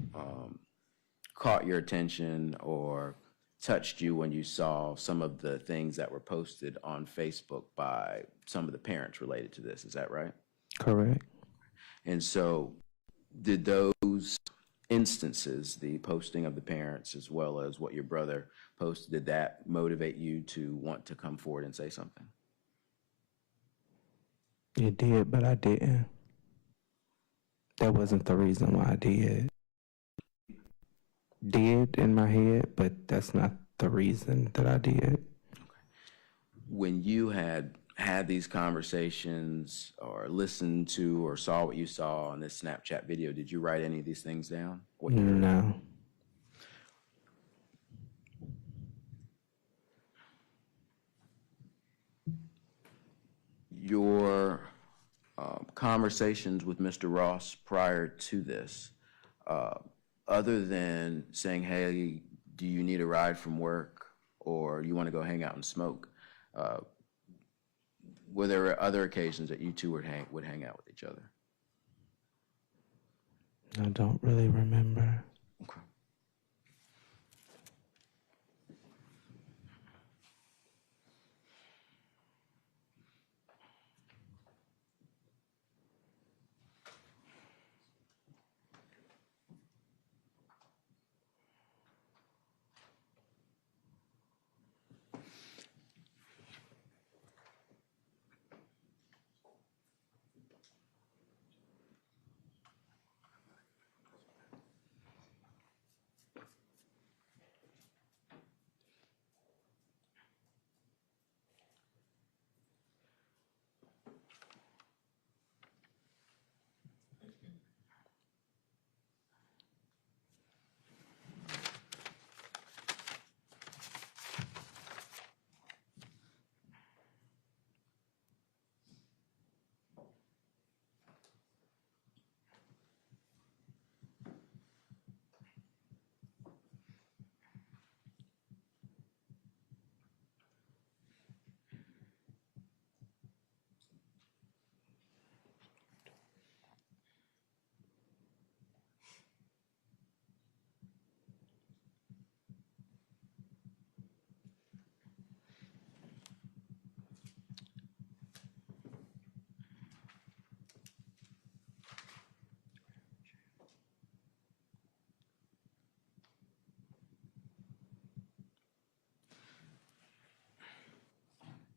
caught your attention or touched you when you saw some of the things that were posted on Facebook by some of the parents related to this. Is that right? Correct. And so did those instances, the posting of the parents as well as what your brother posted, did that motivate you to want to come forward and say something? It did, but I didn't. That wasn't the reason why I did. Did in my head, but that's not the reason that I did. When you had these conversations or listened to or saw what you saw on this Snapchat video, did you write any of these things down? No. Your conversations with Mr. Ross prior to this, other than saying, hey, do you need a ride from work or you want to go hang out and smoke, were there other occasions that you two would hang out with each other? I don't really remember. Okay.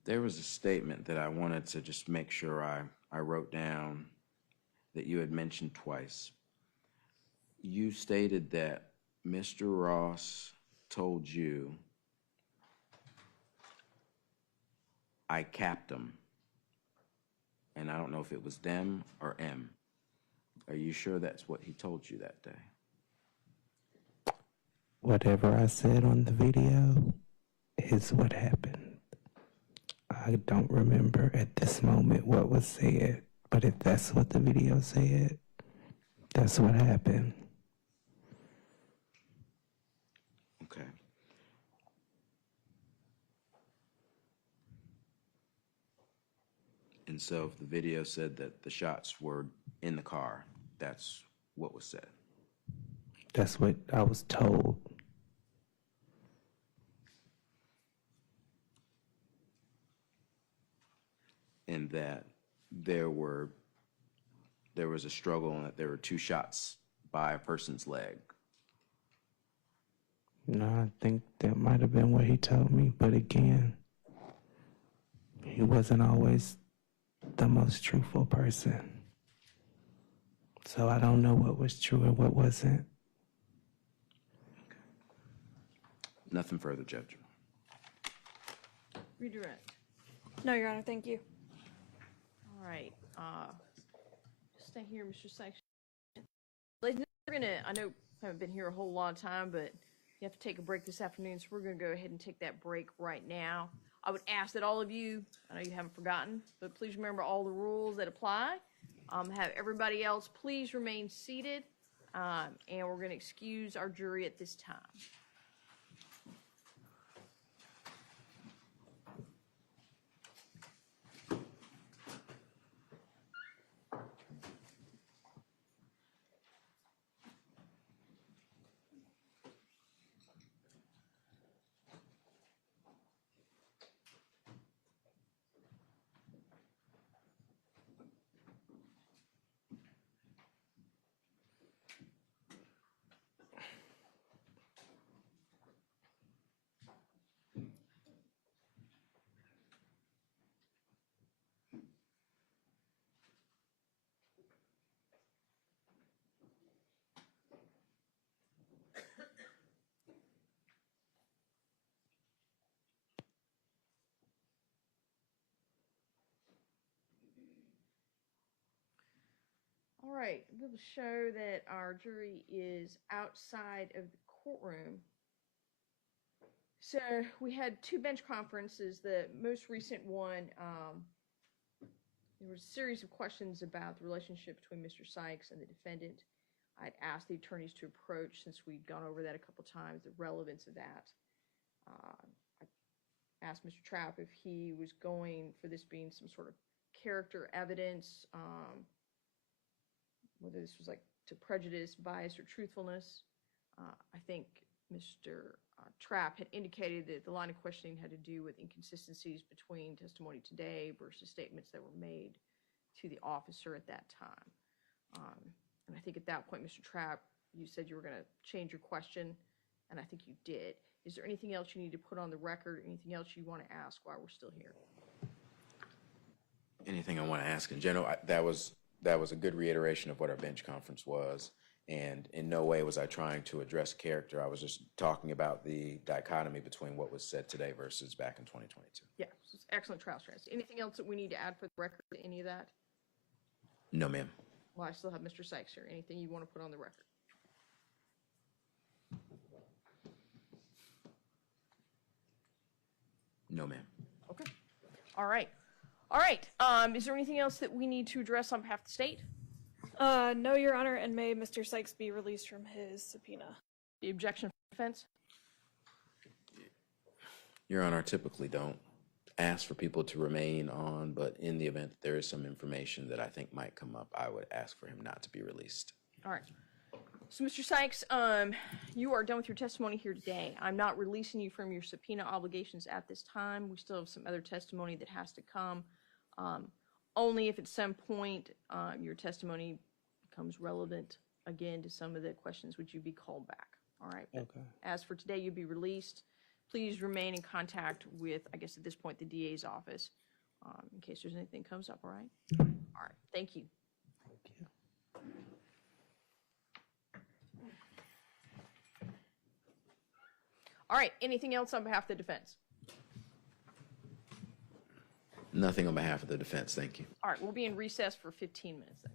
There was a statement that I wanted to just make sure I wrote down that you had mentioned twice. You stated that Mr. Ross told you, I capped them. And I don't know if it was them or M. Are you sure that's what he told you that day? Whatever I said on the video is what happened. I don't remember at this moment what was said, but if that's what the video said, that's what happened. Okay. And so if the video said that the shots were in the car, that's what was said. That's what I was told. And that there was a struggle and that there were two shots by a person's leg. No, I think that might have been what he told me, but again, he wasn't always the most truthful person. So I don't know what was true and what wasn't. Nothing further, Judge. Redirect. No, Your Honor, thank you. All right. Stay here, Mr. Sykes. Ladies and gentlemen, I know I haven't been here a whole lot of time, but you have to take a break this afternoon, so we're going to go ahead and take that break right now. I would ask that all of you, I know you haven't forgotten, but please remember all the rules that apply. Have everybody else please remain seated, and we're going to excuse our jury at this time. All right, we'll show that our jury is outside of the courtroom. So we had two bench conferences. The most recent one, there was a series of questions about the relationship between Mr. Sykes and the defendant. I'd asked the attorneys to approach, since we'd gone over that a couple times, the relevance of that. I asked Mr. Trapp if he was going for this being some sort of character evidence, whether this was like to prejudice, bias, or truthfulness. I think Mr. Trapp had indicated that the line of questioning had to do with inconsistencies between testimony today versus statements that were made to the officer at that time. And I think at that point, Mr. Trapp, you said you were going to change your question, and I think you did. Is there anything else you need to put on the record, anything else you want to ask while we're still here? Anything I want to ask in general, that was a good reiteration of what our bench conference was. And in no way was I trying to address character. I was just talking about the dichotomy between what was said today versus back in 2022. Yeah, it's excellent trial strategy. Anything else that we need to add for the record to any of that? No, ma'am. Well, I still have Mr. Sykes here. Anything you want to put on the record? No, ma'am. Okay. All right. All right. Is there anything else that we need to address on behalf of the state? No, Your Honor, and may Mr. Sykes be released from his subpoena. The objection from defense? Your Honor, I typically don't ask for people to remain on, but in the event that there is some information that I think might come up, I would ask for him not to be released. All right. So, Mr. Sykes, you are done with your testimony here today. I'm not releasing you from your subpoena obligations at this time. We still have some other testimony that has to come. Only if at some point your testimony becomes relevant again to some of the questions would you be called back. All right. Okay. As for today, you'll be released. Please remain in contact with, I guess at this point, the DA's office in case there's anything comes up. All right. All right. Thank you. Thank you. All right. Anything else on behalf of the defense? Nothing on behalf of the defense. Thank you. All right. We'll be in recess for 15 minutes then.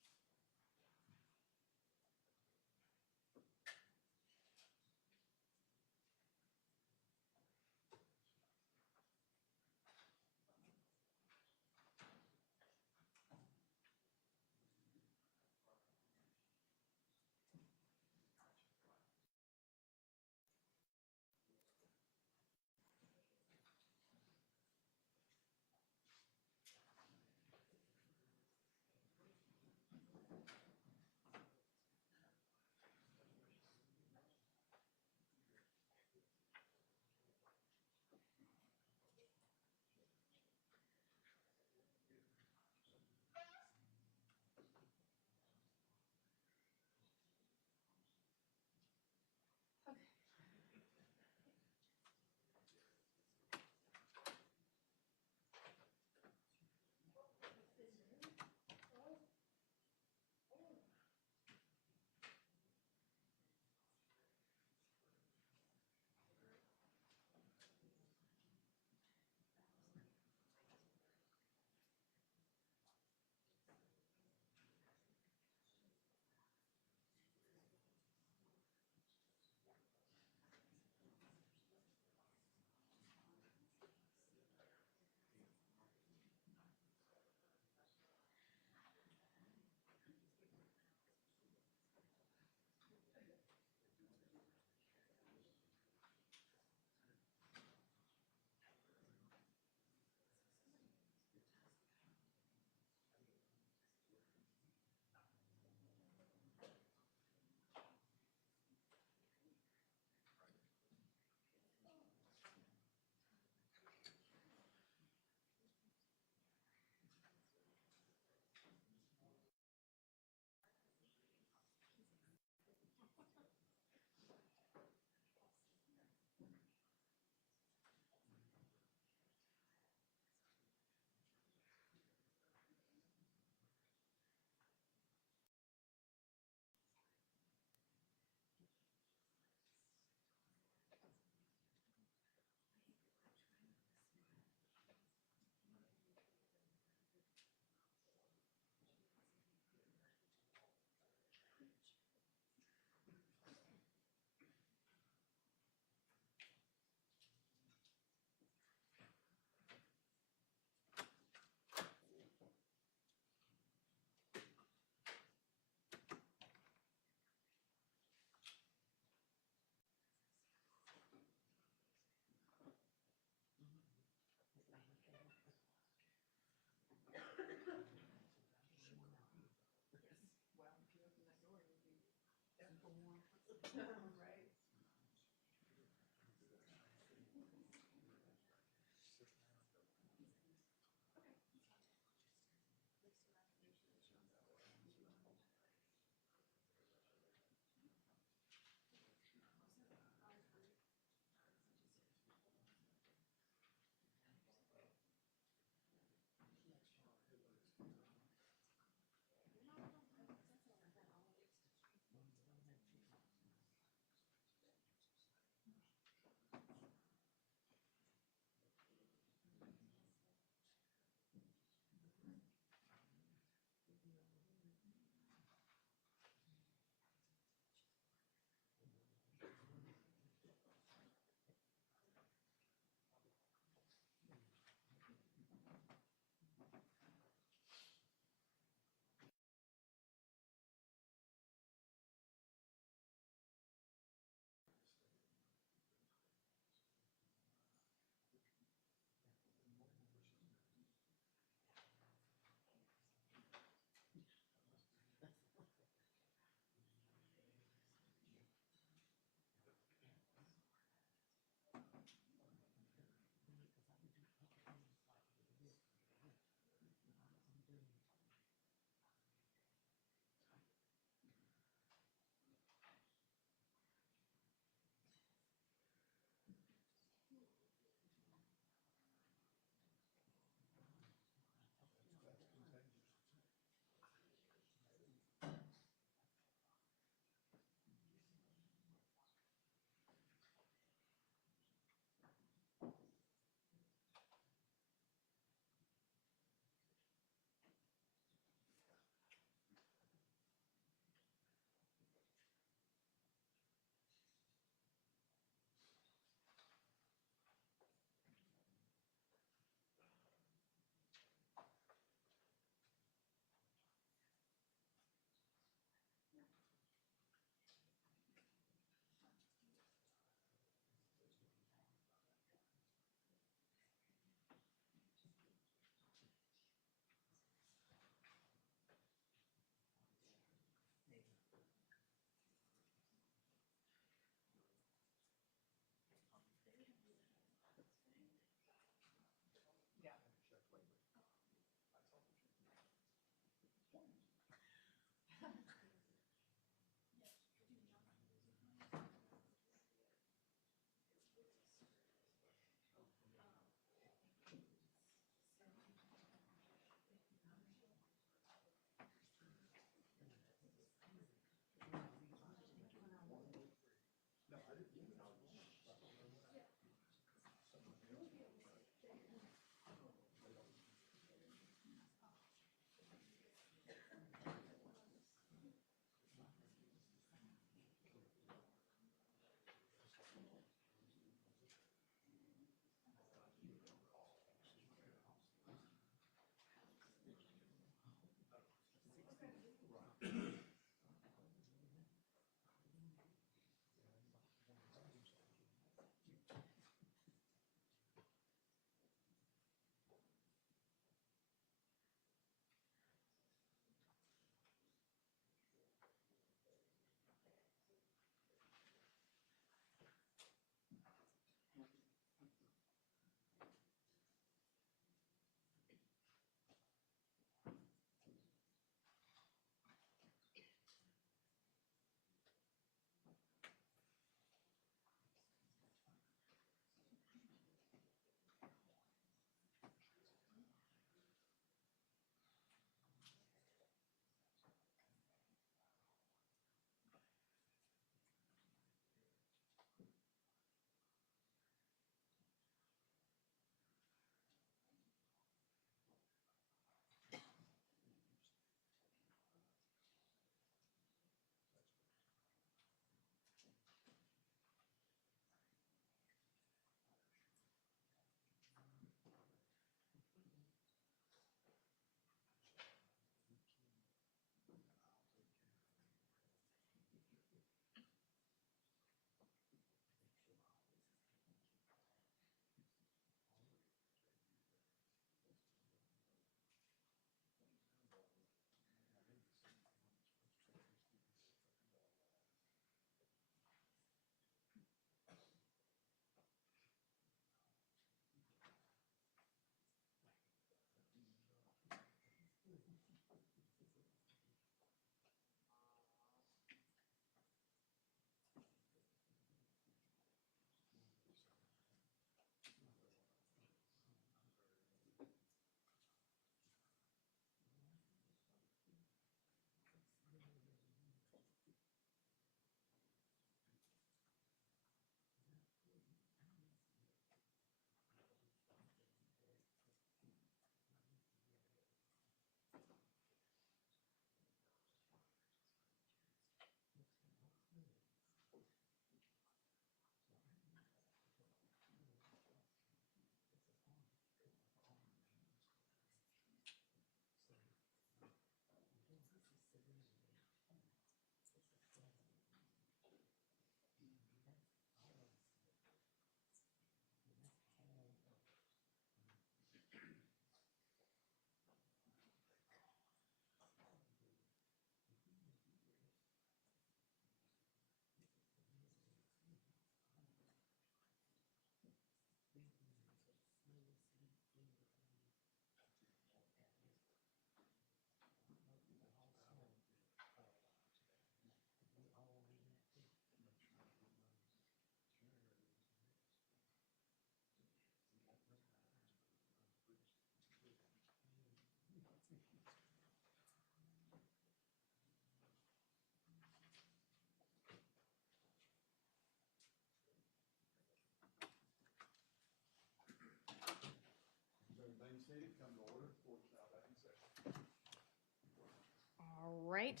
right.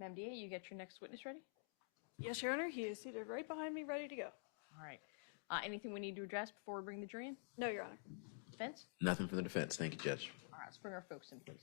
Ma'am DA, you get your next witness ready? Yes, Your Honor, he is seated right behind me, ready to go. All right. Anything we need to address before we bring the jury in? No, Your Honor. Defense? Nothing from the defense. Thank you, Judge. All right, let's bring our folks in, please.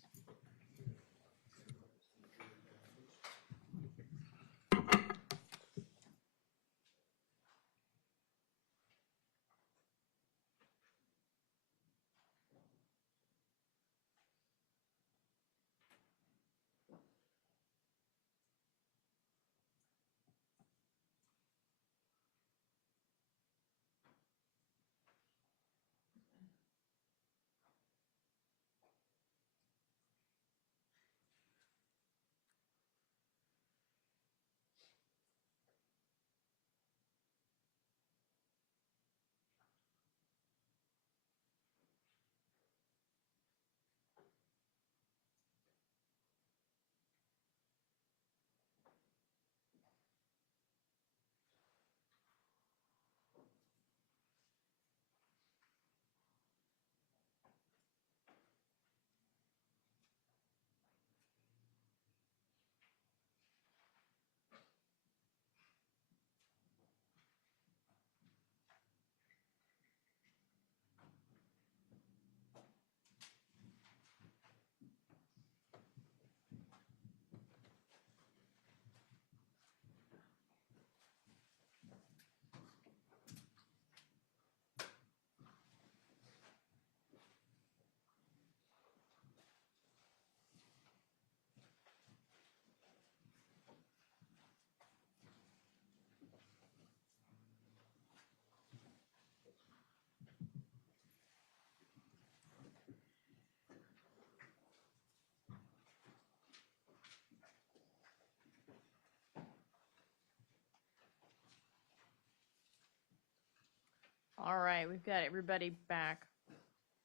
All right, we've got everybody back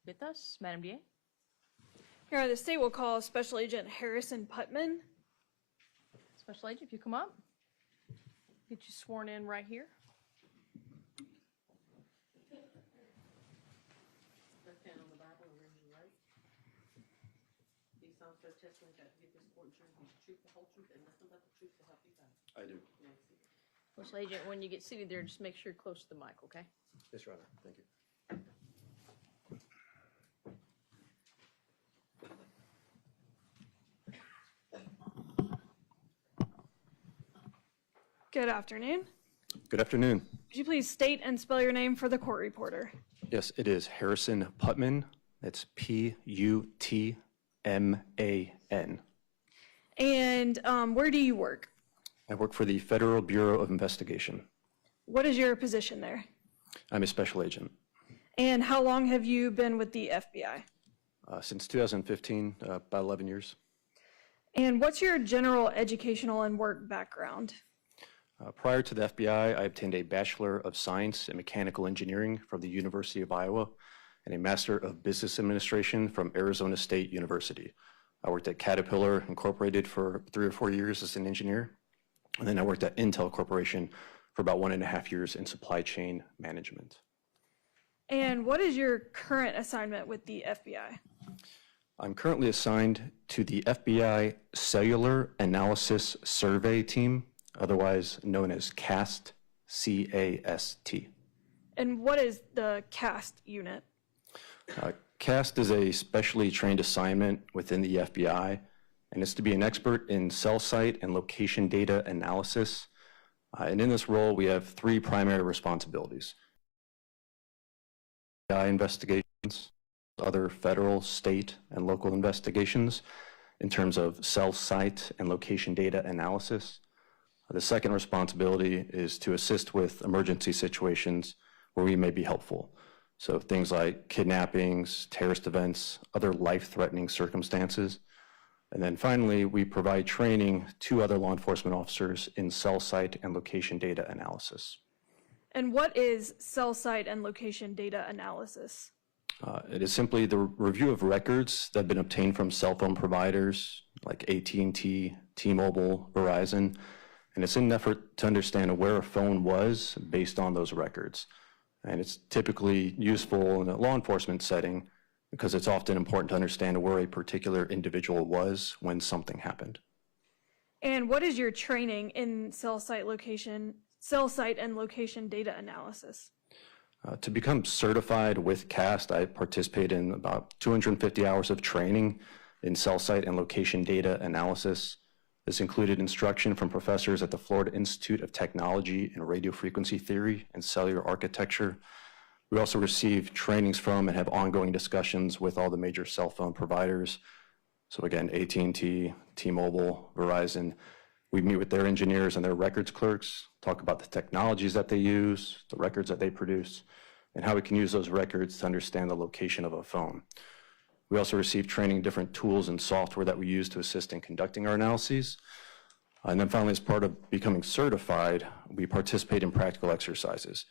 with us. Madam DA? Your Honor, the state will call Special Agent Harrison Putman. Special Agent, if you come up. Get you sworn in right here. Left hand on the Bible and raise your right. Do you solemnly swear testimony about to give this court and jury the truth, the whole truth, and nothing but the truth to help you God? I do. Special Agent, when you get seated there, just make sure you're close to the mic, okay? Yes, Your Honor. Thank you. Good afternoon. Good afternoon. Could you please state and spell your name for the court reporter? Yes, it is Harrison Putman. That's Putman. And where do you work? I work for the Federal Bureau of Investigation. What is your position there? I'm a special agent. And how long have you been with the FBI? Since 2015, about 11 years. And what's your general educational and work background? Prior to the FBI, I obtained a Bachelor of Science in Mechanical Engineering from the University of Iowa and a Master of Business Administration from Arizona State University. I worked at Caterpillar Incorporated for 3 or 4 years as an engineer, and then I worked at Intel Corporation for about 1.5 years in supply chain management. And what is your current assignment with the FBI? I'm currently assigned to the FBI Cellular Analysis Survey Team, otherwise known as CAST, C-A-S-T. And what is the CAST unit? CAST is a specially trained assignment within the FBI, and it's to be an expert in cell site and location data analysis. And in this role, we have 3 primary responsibilities: FBI investigations, other federal, state, and local investigations in terms of cell site and location data analysis. The second responsibility is to assist with emergency situations where we may be helpful. So things like kidnappings, terrorist events, other life-threatening circumstances. And then finally, we provide training to other law enforcement officers in cell site and location data analysis. And what is cell site and location data analysis? It is simply the review of records that have been obtained from cell phone providers like AT&T, T-Mobile, Verizon, and it's in an effort to understand where a phone was based on those records. And it's typically useful in a law enforcement setting because it's often important to understand where a particular individual was when something happened. And what is your training in cell site and location data analysis? To become certified with CAST, I participated in about 250 hours of training in cell site and location data analysis. This included instruction from professors at the Florida Institute of Technology and Radio Frequency Theory and Cellular Architecture. We also received trainings from and have ongoing discussions with all the major cell phone providers. So again, AT&T, T-Mobile, Verizon. We meet with their engineers and their records clerks, talk about the technologies that they use, the records that they produce, and how we can use those records to understand the location of a phone. We also receive training in different tools and software that we use to assist in conducting our analyses. And then finally, as part of becoming certified, we participate in practical exercises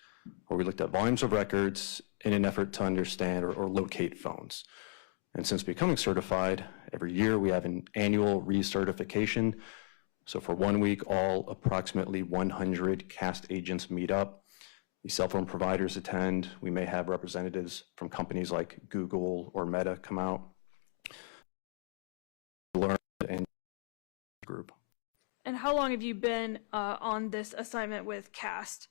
where we looked at volumes of records in an effort to understand or locate phones. And since becoming certified, every year we have an annual recertification. So for 1 week, all approximately 100 CAST agents meet up. The cell phone providers attend. We may have representatives from companies like Google or Meta come out. Learn and group. And how long have you been on this assignment with CAST?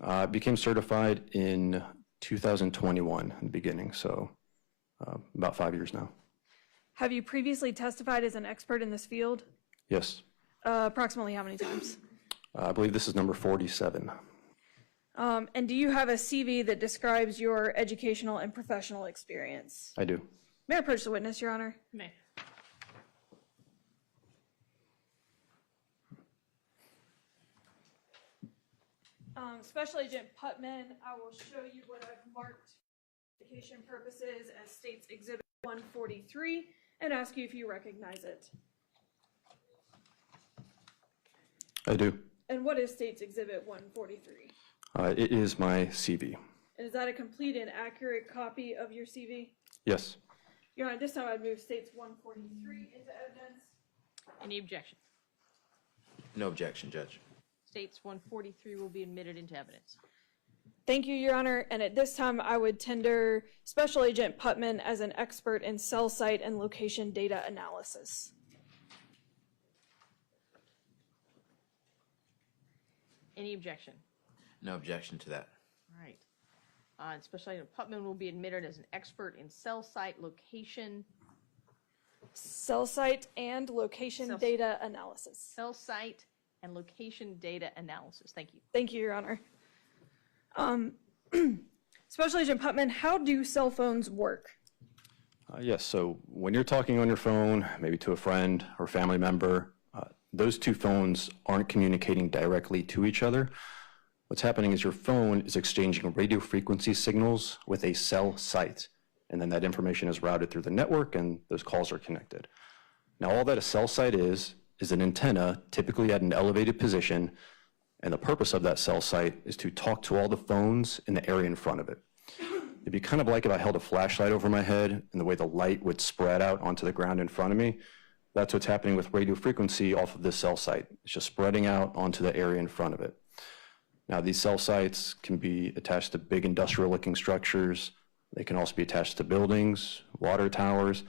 I became certified in 2021 in the beginning, so about 5 years now. Have you previously testified as an expert in this field? Yes. Approximately how many times? I believe this is number 47. And do you have a CV that describes your educational and professional experience? I do. May I approach the witness, Your Honor? May. Special Agent Putman, I will show you what I've marked for education purposes as State's Exhibit 143 and ask you if you recognize it. I do. And what is State's Exhibit 143? It is my CV. And is that a complete and accurate copy of your CV? Yes. Your Honor, this time I'd move State's 143 into evidence. Any objection? No objection, Judge. States 143 will be admitted into evidence. Thank you, Your Honor. And at this time, I would tender Special Agent Putman as an expert in cell site and location data analysis. Any objection? No objection to that. All right. And Special Agent Putman will be admitted as an expert in cell site location. Cell site and location data analysis. Cell site and location data analysis. Thank you. Thank you, Your Honor. Special Agent Putman, how do cell phones work? Yes, so when you're talking on your phone, maybe to a friend or family member, those two phones aren't communicating directly to each other. What's happening is your phone is exchanging radio frequency signals with a cell site, and then that information is routed through the network and those calls are connected. Now, all that a cell site is an antenna, typically at an elevated position, and the purpose of that cell site is to talk to all the phones in the area in front of it. It'd be kind of like if I held a flashlight over my head and the way the light would spread out onto the ground in front of me. That's what's happening with radio frequency off of this cell site. It's just spreading out onto the area in front of it. Now, these cell sites can be attached to big industrial-looking structures. They can also be attached to buildings, water towers.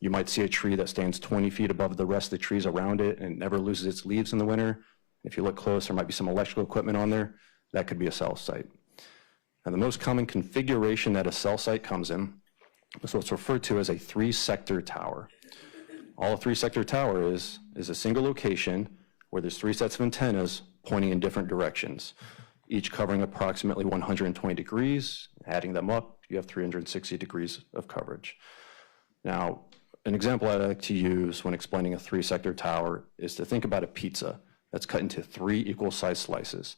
You might see a tree that stands 20 feet above the rest of the trees around it and never loses its leaves in the winter. If you look close, there might be some electrical equipment on there. That could be a cell site. Now, the most common configuration that a cell site comes in is what's referred to as a three-sector tower. All a three-sector tower is a single location where there's three sets of antennas pointing in different directions, each covering approximately 120 degrees. Adding them up, you have 360 degrees of coverage. Now, an example I like to use when explaining a three-sector tower is to think about a pizza that's cut into 3 equal-sized slices.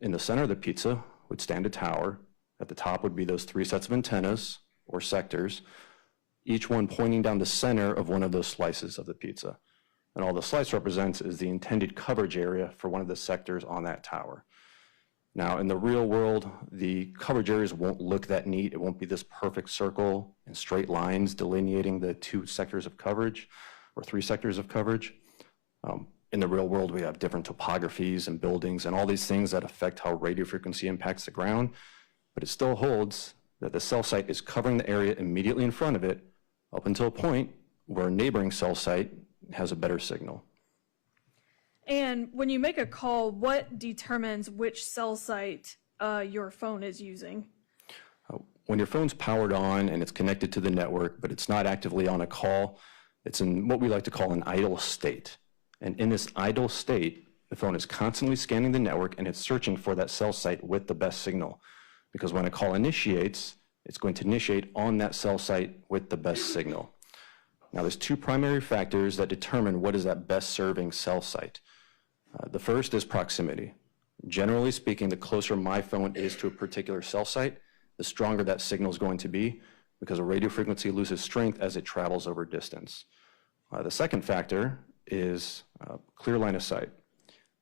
In the center of the pizza would stand a tower. At the top would be those 3 sets of antennas, or sectors, each one pointing down the center of one of those slices of the pizza. And all the slice represents is the intended coverage area for one of the sectors on that tower. Now, in the real world, the coverage areas won't look that neat. It won't be this perfect circle and straight lines delineating the 2 sectors of coverage, or 3 sectors of coverage. In the real world, we have different topographies and buildings and all these things that affect how radio frequency impacts the ground, but it still holds that the cell site is covering the area immediately in front of it up until a point where a neighboring cell site has a better signal. And when you make a call, what determines which cell site your phone is using? When your phone's powered on and it's connected to the network, but it's not actively on a call, it's in what we like to call an idle state. And in this idle state, the phone is constantly scanning the network and it's searching for that cell site with the best signal. Because when a call initiates, it's going to initiate on that cell site with the best signal. Now, there's two primary factors that determine what is that best serving cell site. The first is proximity. Generally speaking, the closer my phone is to a particular cell site, the stronger that signal is going to be, because a radio frequency loses strength as it travels over distance. The second factor is clear line of sight.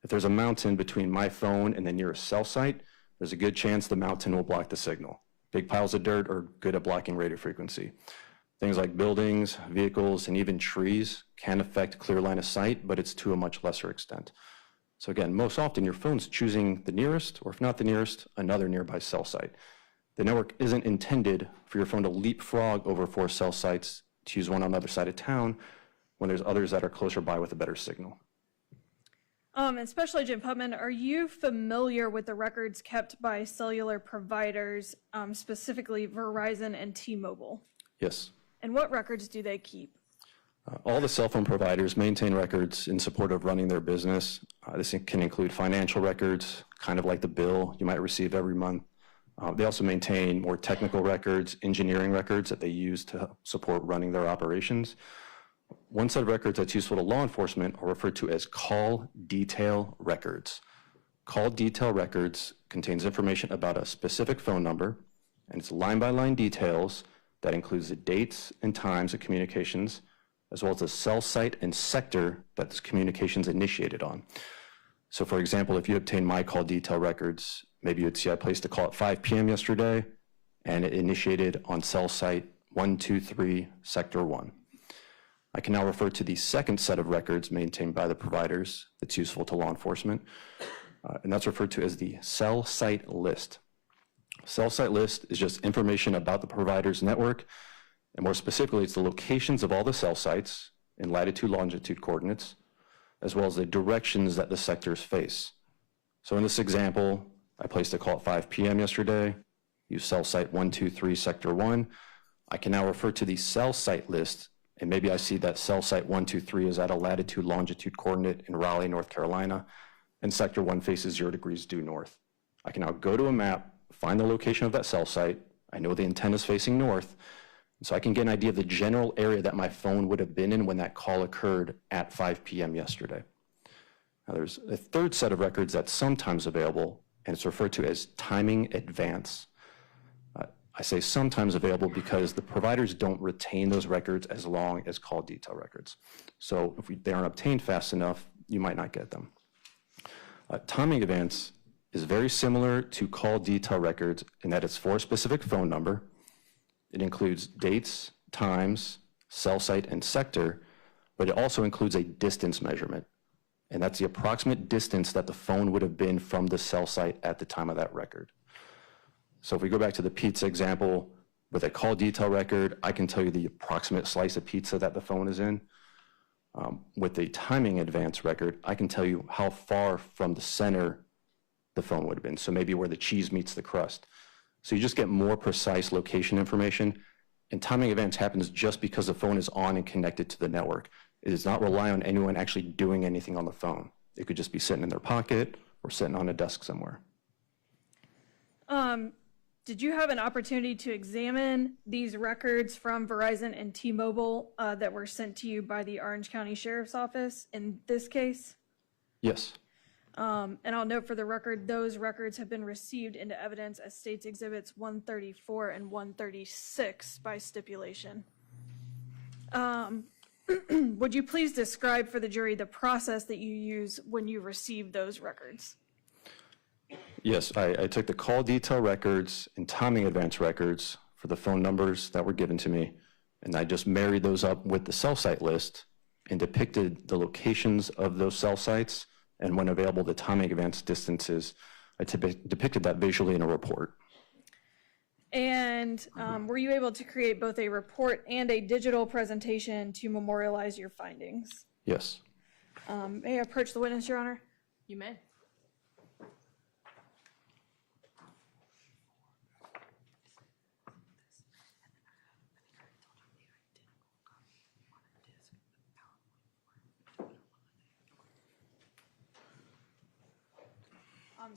If there's a mountain between my phone and the nearest cell site, there's a good chance the mountain will block the signal. Big piles of dirt are good at blocking radio frequency. Things like buildings, vehicles, and even trees can affect clear line of sight, but it's to a much lesser extent. So again, most often your phone's choosing the nearest, or if not the nearest, another nearby cell site. The network isn't intended for your phone to leapfrog over 4 cell sites to use one on the other side of town when there's others that are closer by with a better signal. And Special Agent Putman, are you familiar with the records kept by cellular providers, specifically Verizon and T-Mobile? Yes. And what records do they keep? All the cell phone providers maintain records in support of running their business. This can include financial records, kind of like the bill you might receive every month. They also maintain more technical records, engineering records that they use to support running their operations. One set of records that's useful to law enforcement are referred to as call detail records. Call detail records contains information about a specific phone number, and it's line-by-line details that includes the dates and times of communications, as well as the cell site and sector that this communication's initiated on. So for example, if you obtain my call detail records, maybe you'd see I placed a call at 5 p.m. yesterday, and it initiated on cell site 123, sector 1. I can now refer to the second set of records maintained by the providers that's useful to law enforcement, and that's referred to as the cell site list. Cell site list is just information about the provider's network, and more specifically, it's the locations of all the cell sites in latitude, longitude coordinates, as well as the directions that the sectors face. So in this example, I placed a call at 5 p.m. yesterday, used cell site 123, sector 1. I can now refer to the cell site list, and maybe I see that cell site 123 is at a latitude, longitude coordinate in Raleigh, North Carolina, and sector 1 faces 0 degrees due north. I can now go to a map, find the location of that cell site. I know the antenna is facing north, so I can get an idea of the general area that my phone would have been in when that call occurred at 5 p.m. yesterday. Now there's a third set of records that's sometimes available, and it's referred to as timing advance. I say sometimes available because the providers don't retain those records as long as call detail records. So if they aren't obtained fast enough, you might not get them. Timing advance is very similar to call detail records in that it's for a specific phone number. It includes dates, times, cell site, and sector, but it also includes a distance measurement, and that's the approximate distance that the phone would have been from the cell site at the time of that record. So if we go back to the pizza example, with a call detail record, I can tell you the approximate slice of pizza that the phone is in. With the timing advance record, I can tell you how far from the center the phone would have been, so maybe where the cheese meets the crust. So you just get more precise location information, and timing advance happens just because the phone is on and connected to the network. It does not rely on anyone actually doing anything on the phone. It could just be sitting in their pocket or sitting on a desk somewhere. Did you have an opportunity to examine these records from Verizon and T-Mobile that were sent to you by the Orange County Sheriff's Office in this case? Yes. And I'll note for the record, those records have been received into evidence as States Exhibits 134 and 136 by stipulation. Would you please describe for the jury the process that you use when you receive those records? Yes, I took the call detail records and timing advance records for the phone numbers that were given to me, and I just married those up with the cell site list and depicted the locations of those cell sites, and when available, the timing advance distances. I depicted that visually in a report. And were you able to create both a report and a digital presentation to memorialize your findings? Yes. May I approach the witness, Your Honor? You may.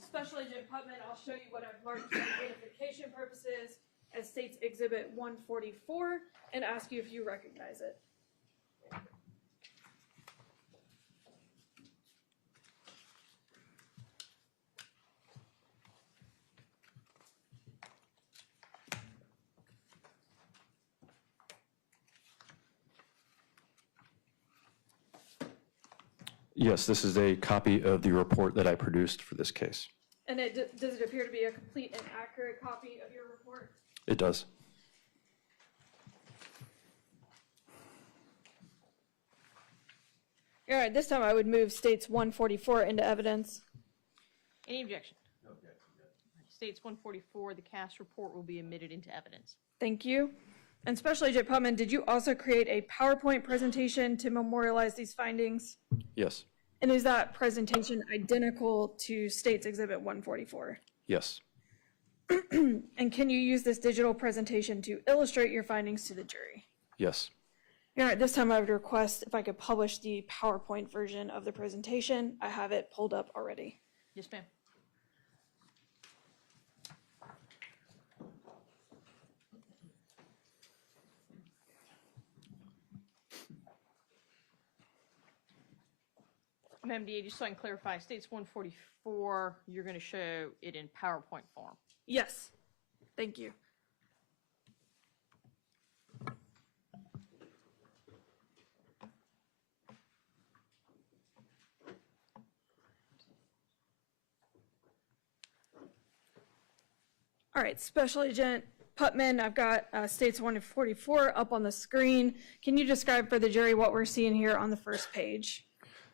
Special Agent Putman, I'll show you what I've marked for identification purposes as State's Exhibit 144 and ask you if you recognize it. Yes, this is a copy of the report that I produced for this case. And does it appear to be a complete and accurate copy of your report? It does. All right, this time I would move States 144 into evidence. Any objection? No objection. States 144, the CAS report will be admitted into evidence. Thank you. And Special Agent Putman, did you also create a PowerPoint presentation to memorialize these findings? Yes. And is that presentation identical to State's Exhibit 144? Yes. And can you use this digital presentation to illustrate your findings to the jury? Yes. All right, this time I would request if I could publish the PowerPoint version of the presentation. I have it pulled up already. Yes, ma'am. Ma'am, DA, just so I can clarify, States 144, you're going to show it in PowerPoint form. Yes, thank you. All right, Special Agent Putman, I've got States 144 up on the screen. Can you describe for the jury what we're seeing here on the first page?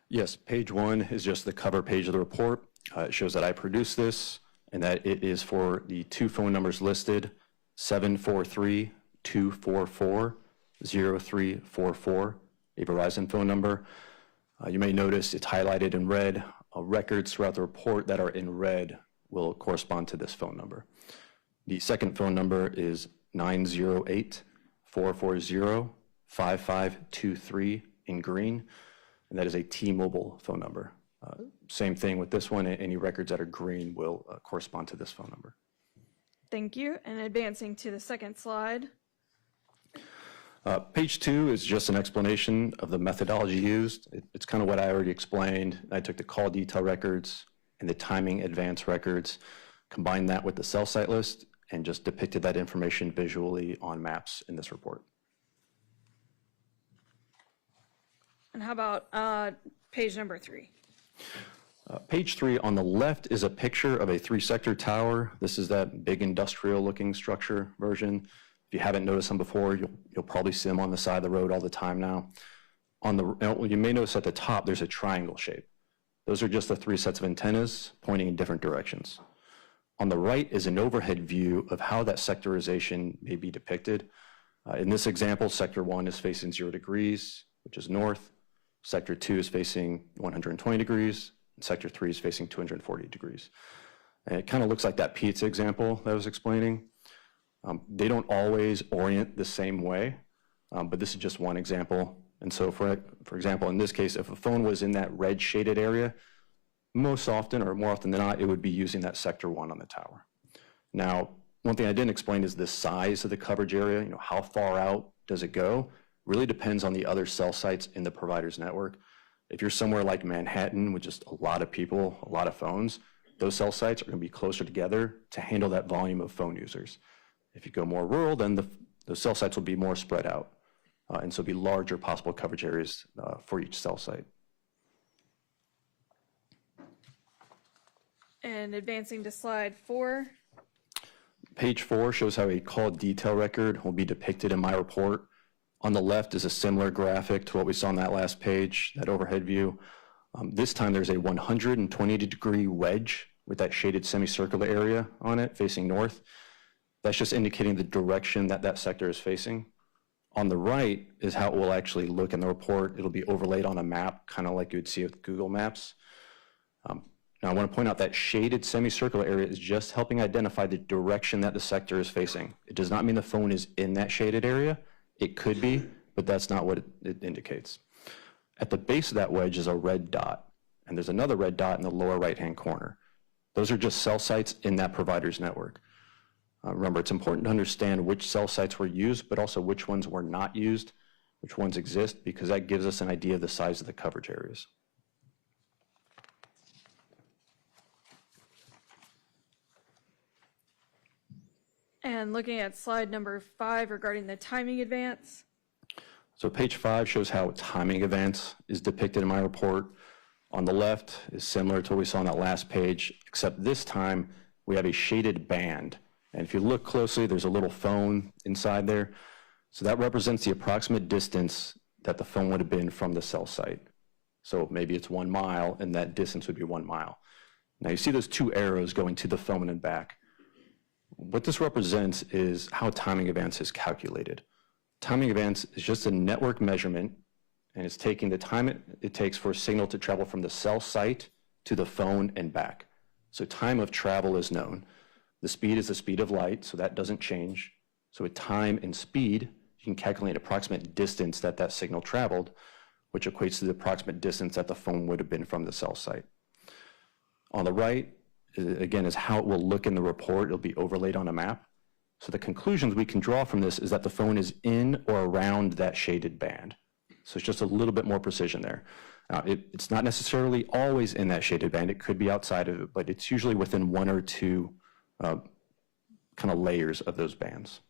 Yes, page 1 is just the cover page of the report. It shows that I produced this and that it is for the two phone numbers listed, 743-244-0344, a Verizon phone number. You may notice it's highlighted in red. Records throughout the report that are in red will correspond to this phone number. The second phone number is 908-440-5523 in green, and that is a T-Mobile phone number. Same thing with this one. Any records that are green will correspond to this phone number. Thank you. And advancing to the second slide. Page 2 is just an explanation of the methodology used. It's kind of what I already explained. I took the call detail records and the timing advance records, combined that with the cell site list, and just depicted that information visually on maps in this report. And how about page number 3? Page 3 on the left is a picture of a 3-sector tower. This is that big industrial looking structure version. If you haven't noticed them before, you'll probably see them on the side of the road all the time now. You may notice at the top there's a triangle shape. Those are just the 3 sets of antennas pointing in different directions. On the right is an overhead view of how that sectorization may be depicted. In this example, sector 1 is facing 0 degrees, which is north. Sector 2 is facing 120 degrees, and Sector 3 is facing 240 degrees. And it kind of looks like that pizza example that I was explaining. They don't always orient the same way, but this is just one example. And so for example, in this case, if a phone was in that red shaded area, most often or more often than not, it would be using that Sector 1 on the tower. Now, one thing I didn't explain is the size of the coverage area. How far out does it go? Really depends on the other cell sites in the provider's network. If you're somewhere like Manhattan with just a lot of people, a lot of phones, those cell sites are going to be closer together to handle that volume of phone users. If you go more rural, then those cell sites will be more spread out, and so be larger possible coverage areas for each cell site. And advancing to slide 4. Page 4 shows how a call detail record will be depicted in my report. On the left is a similar graphic to what we saw on that last page, that overhead view. This time there's a 120 degree wedge with that shaded semicircular area on it facing north. That's just indicating the direction that that sector is facing. On the right is how it will actually look in the report. It'll be overlaid on a map, kind of like you'd see with Google Maps. Now I want to point out that shaded semicircular area is just helping identify the direction that the sector is facing. It does not mean the phone is in that shaded area. It could be, but that's not what it indicates. At the base of that wedge is a red dot, and there's another red dot in the lower right-hand corner. Those are just cell sites in that provider's network. Remember, it's important to understand which cell sites were used, but also which ones were not used, which ones exist, because that gives us an idea of the size of the coverage areas. And looking at slide number 5 regarding the timing advance. So page 5 shows how timing advance is depicted in my report. On the left is similar to what we saw on that last page, except this time we have a shaded band. And if you look closely, there's a little phone inside there. So that represents the approximate distance that the phone would have been from the cell site. So maybe it's 1 mile, and that distance would be 1 mile. Now you see those 2 arrows going to the phone and back. What this represents is how timing advance is calculated. Timing advance is just a network measurement, and it's taking the time it takes for a signal to travel from the cell site to the phone and back. So time of travel is known. The speed is the speed of light, so that doesn't change. So with time and speed, you can calculate approximate distance that that signal traveled, which equates to the approximate distance that the phone would have been from the cell site. On the right, again, is how it will look in the report. It'll be overlaid on a map. So the conclusions we can draw from this is that the phone is in or around that shaded band. So it's just a little bit more precision there. It's not necessarily always in that shaded band. It could be outside of it, but it's usually within 1 or 2 kind of layers of those bands.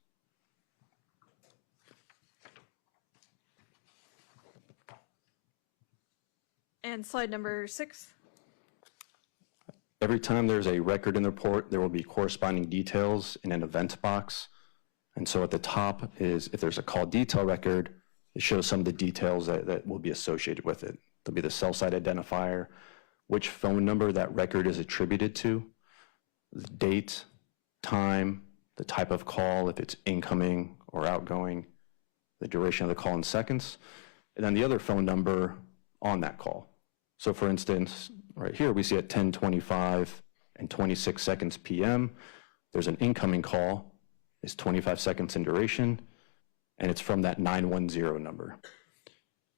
And slide number 6. Every time there's a record in the report, there will be corresponding details in an event box. And so at the top is, if there's a call detail record, it shows some of the details that will be associated with it. There'll be the cell site identifier, which phone number that record is attributed to, the date, time, the type of call, if it's incoming or outgoing, the duration of the call in seconds, and then the other phone number on that call. So for instance, right here we see at 10:25 and 26 seconds PM, there's an incoming call, it's 25 seconds in duration, and it's from that 910 number.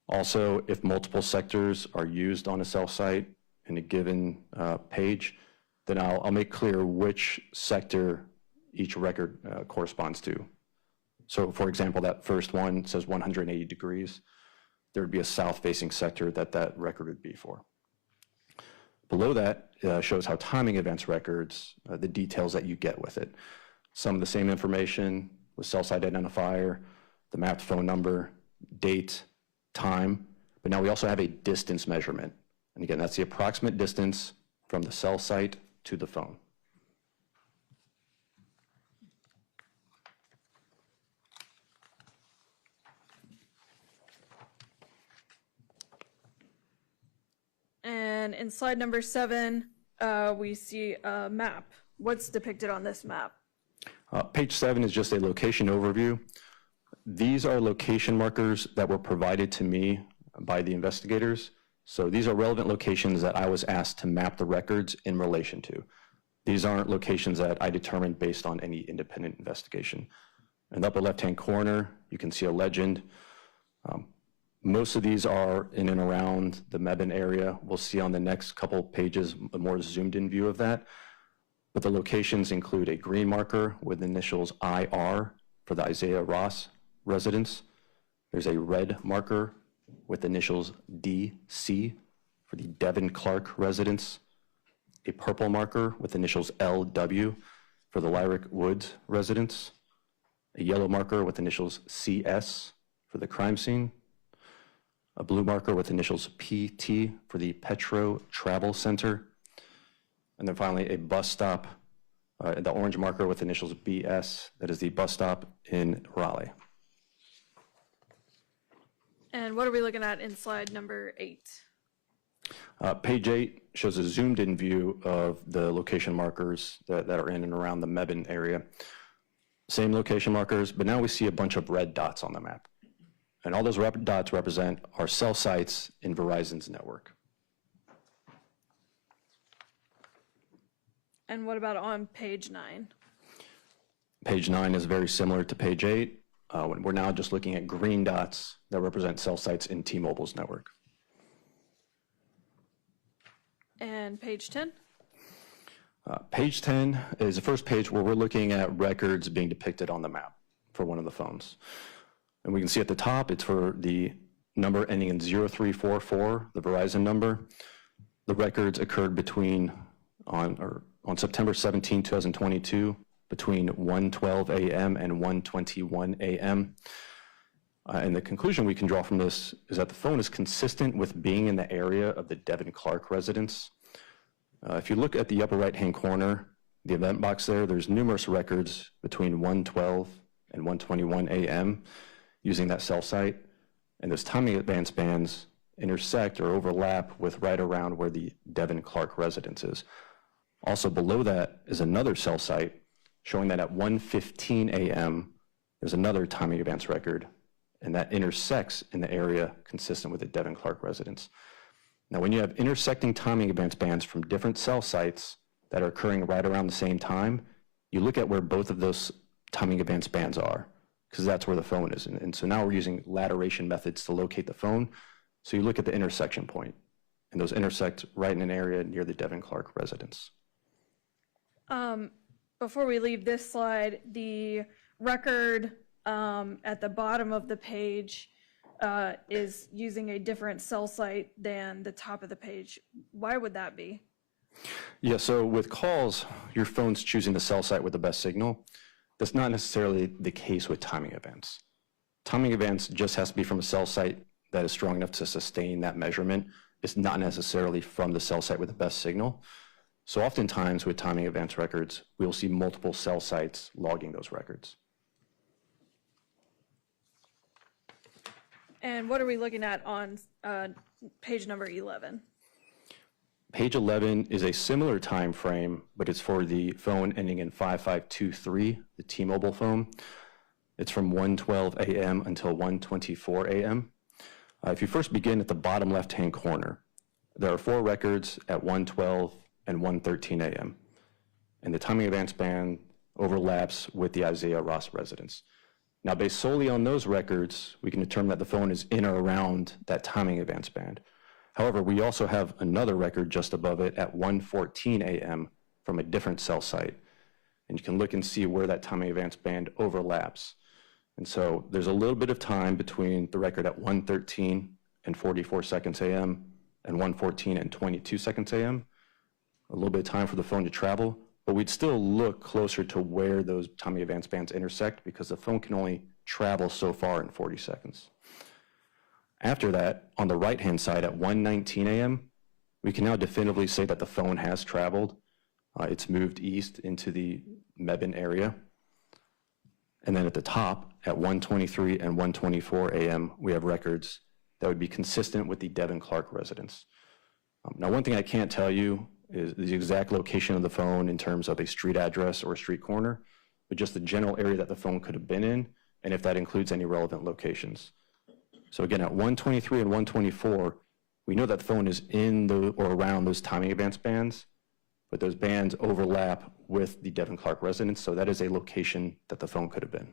Also, if multiple sectors are used on a cell site in a given page, then I'll make clear which sector each record corresponds to. So for example, that first one says 180 degrees. There would be a south-facing sector that record would be for. Below that shows how timing advance records, the details that you get with it. Some of the same information with cell site identifier, the mapped phone number, date, time, but now we also have a distance measurement. And again, that's the approximate distance from the cell site to the phone. And in slide number 7, we see a map. What's depicted on this map? Page 7 is just a location overview. These are location markers that were provided to me by the investigators. So these are relevant locations that I was asked to map the records in relation to. These aren't locations that I determined based on any independent investigation. In the upper left-hand corner, you can see a legend. Most of these are in and around the Mebane area. We'll see on the next couple pages a more zoomed-in view of that. But the locations include a green marker with initials IR for the Issiah Ross residence. There's a red marker with initials DC for the Devin Clark residence. A purple marker with initials LW for the Lyric Woods residence. A yellow marker with initials CS for the crime scene. A blue marker with initials PT for the Petro Travel Center. And then finally a bus stop, the orange marker with initials BS, that is the bus stop in Raleigh. And what are we looking at in slide number 8? Page 8 shows a zoomed in view of the location markers that are in and around the Mebane area. Same location markers, but now we see a bunch of red dots on the map. And all those red dots represent our cell sites in Verizon's network. And what about on page 9? Page 9 is very similar to page 8. We're now just looking at green dots that represent cell sites in T-Mobile's network. And page 10? Page 10 is the first page where we're looking at records being depicted on the map for one of the phones. And we can see at the top, it's for the number ending in 0344, the Verizon number. The records occurred on September 17, 2022, between 1:12 a.m. and 1:21 a.m. And the conclusion we can draw from this is that the phone is consistent with being in the area of the Devin Clark residence. If you look at the upper right-hand corner, the event box there, there's numerous records between 1:12 and 1:21 a.m. using that cell site. And those timing advance bands intersect or overlap with right around where the Devin Clark residence is. Also below that is another cell site showing that at 1:15 a.m. there's another timing advance record, and that intersects in the area consistent with the Devin Clark residence. Now, when you have intersecting timing advance bands from different cell sites that are occurring right around the same time, you look at where both of those timing advance bands are, because that's where the phone is. And so now we're using lateration methods to locate the phone. So you look at the intersection point, and those intersect right in an area near the Devin Clark residence. Before we leave this slide, the record at the bottom of the page is using a different cell site than the top of the page. Why would that be? Yeah, so with calls, your phone's choosing the cell site with the best signal. That's not necessarily the case with timing events. Timing events just has to be from a cell site that is strong enough to sustain that measurement. It's not necessarily from the cell site with the best signal. So oftentimes with timing events records, we'll see multiple cell sites logging those records. And what are we looking at on page number 11? Page 11 is a similar time frame, but it's for the phone ending in 5523, the T-Mobile phone. It's from 1:12 a.m. until 1:24 a.m. If you first begin at the bottom left-hand corner, there are 4 records at 1:12 and 1:13 a.m. And the timing advance band overlaps with the Issiah Ross residence. Now, based solely on those records, we can determine that the phone is in or around that timing advance band. However, we also have another record just above it at 1:14 a.m. from a different cell site. And you can look and see where that timing advance band overlaps. And so there's a little bit of time between the record at 1:13 and 44 seconds a.m. and 1:14 and 22 seconds a.m. A little bit of time for the phone to travel, but we'd still look closer to where those timing advance bands intersect because the phone can only travel so far in 40 seconds. After that, on the right-hand side at 1:19 a.m., we can now definitively say that the phone has traveled. It's moved east into the Mebane area. And then at the top, at 1:23 and 1:24 a.m., we have records that would be consistent with the Devin Clark residence. Now, one thing I can't tell you is the exact location of the phone in terms of a street address or a street corner, but just the general area that the phone could have been in, and if that includes any relevant locations. So again, at 1:23 and 1:24, we know that the phone is in or around those timing advance bands, but those bands overlap with the Devin Clark residence, so that is a location that the phone could have been.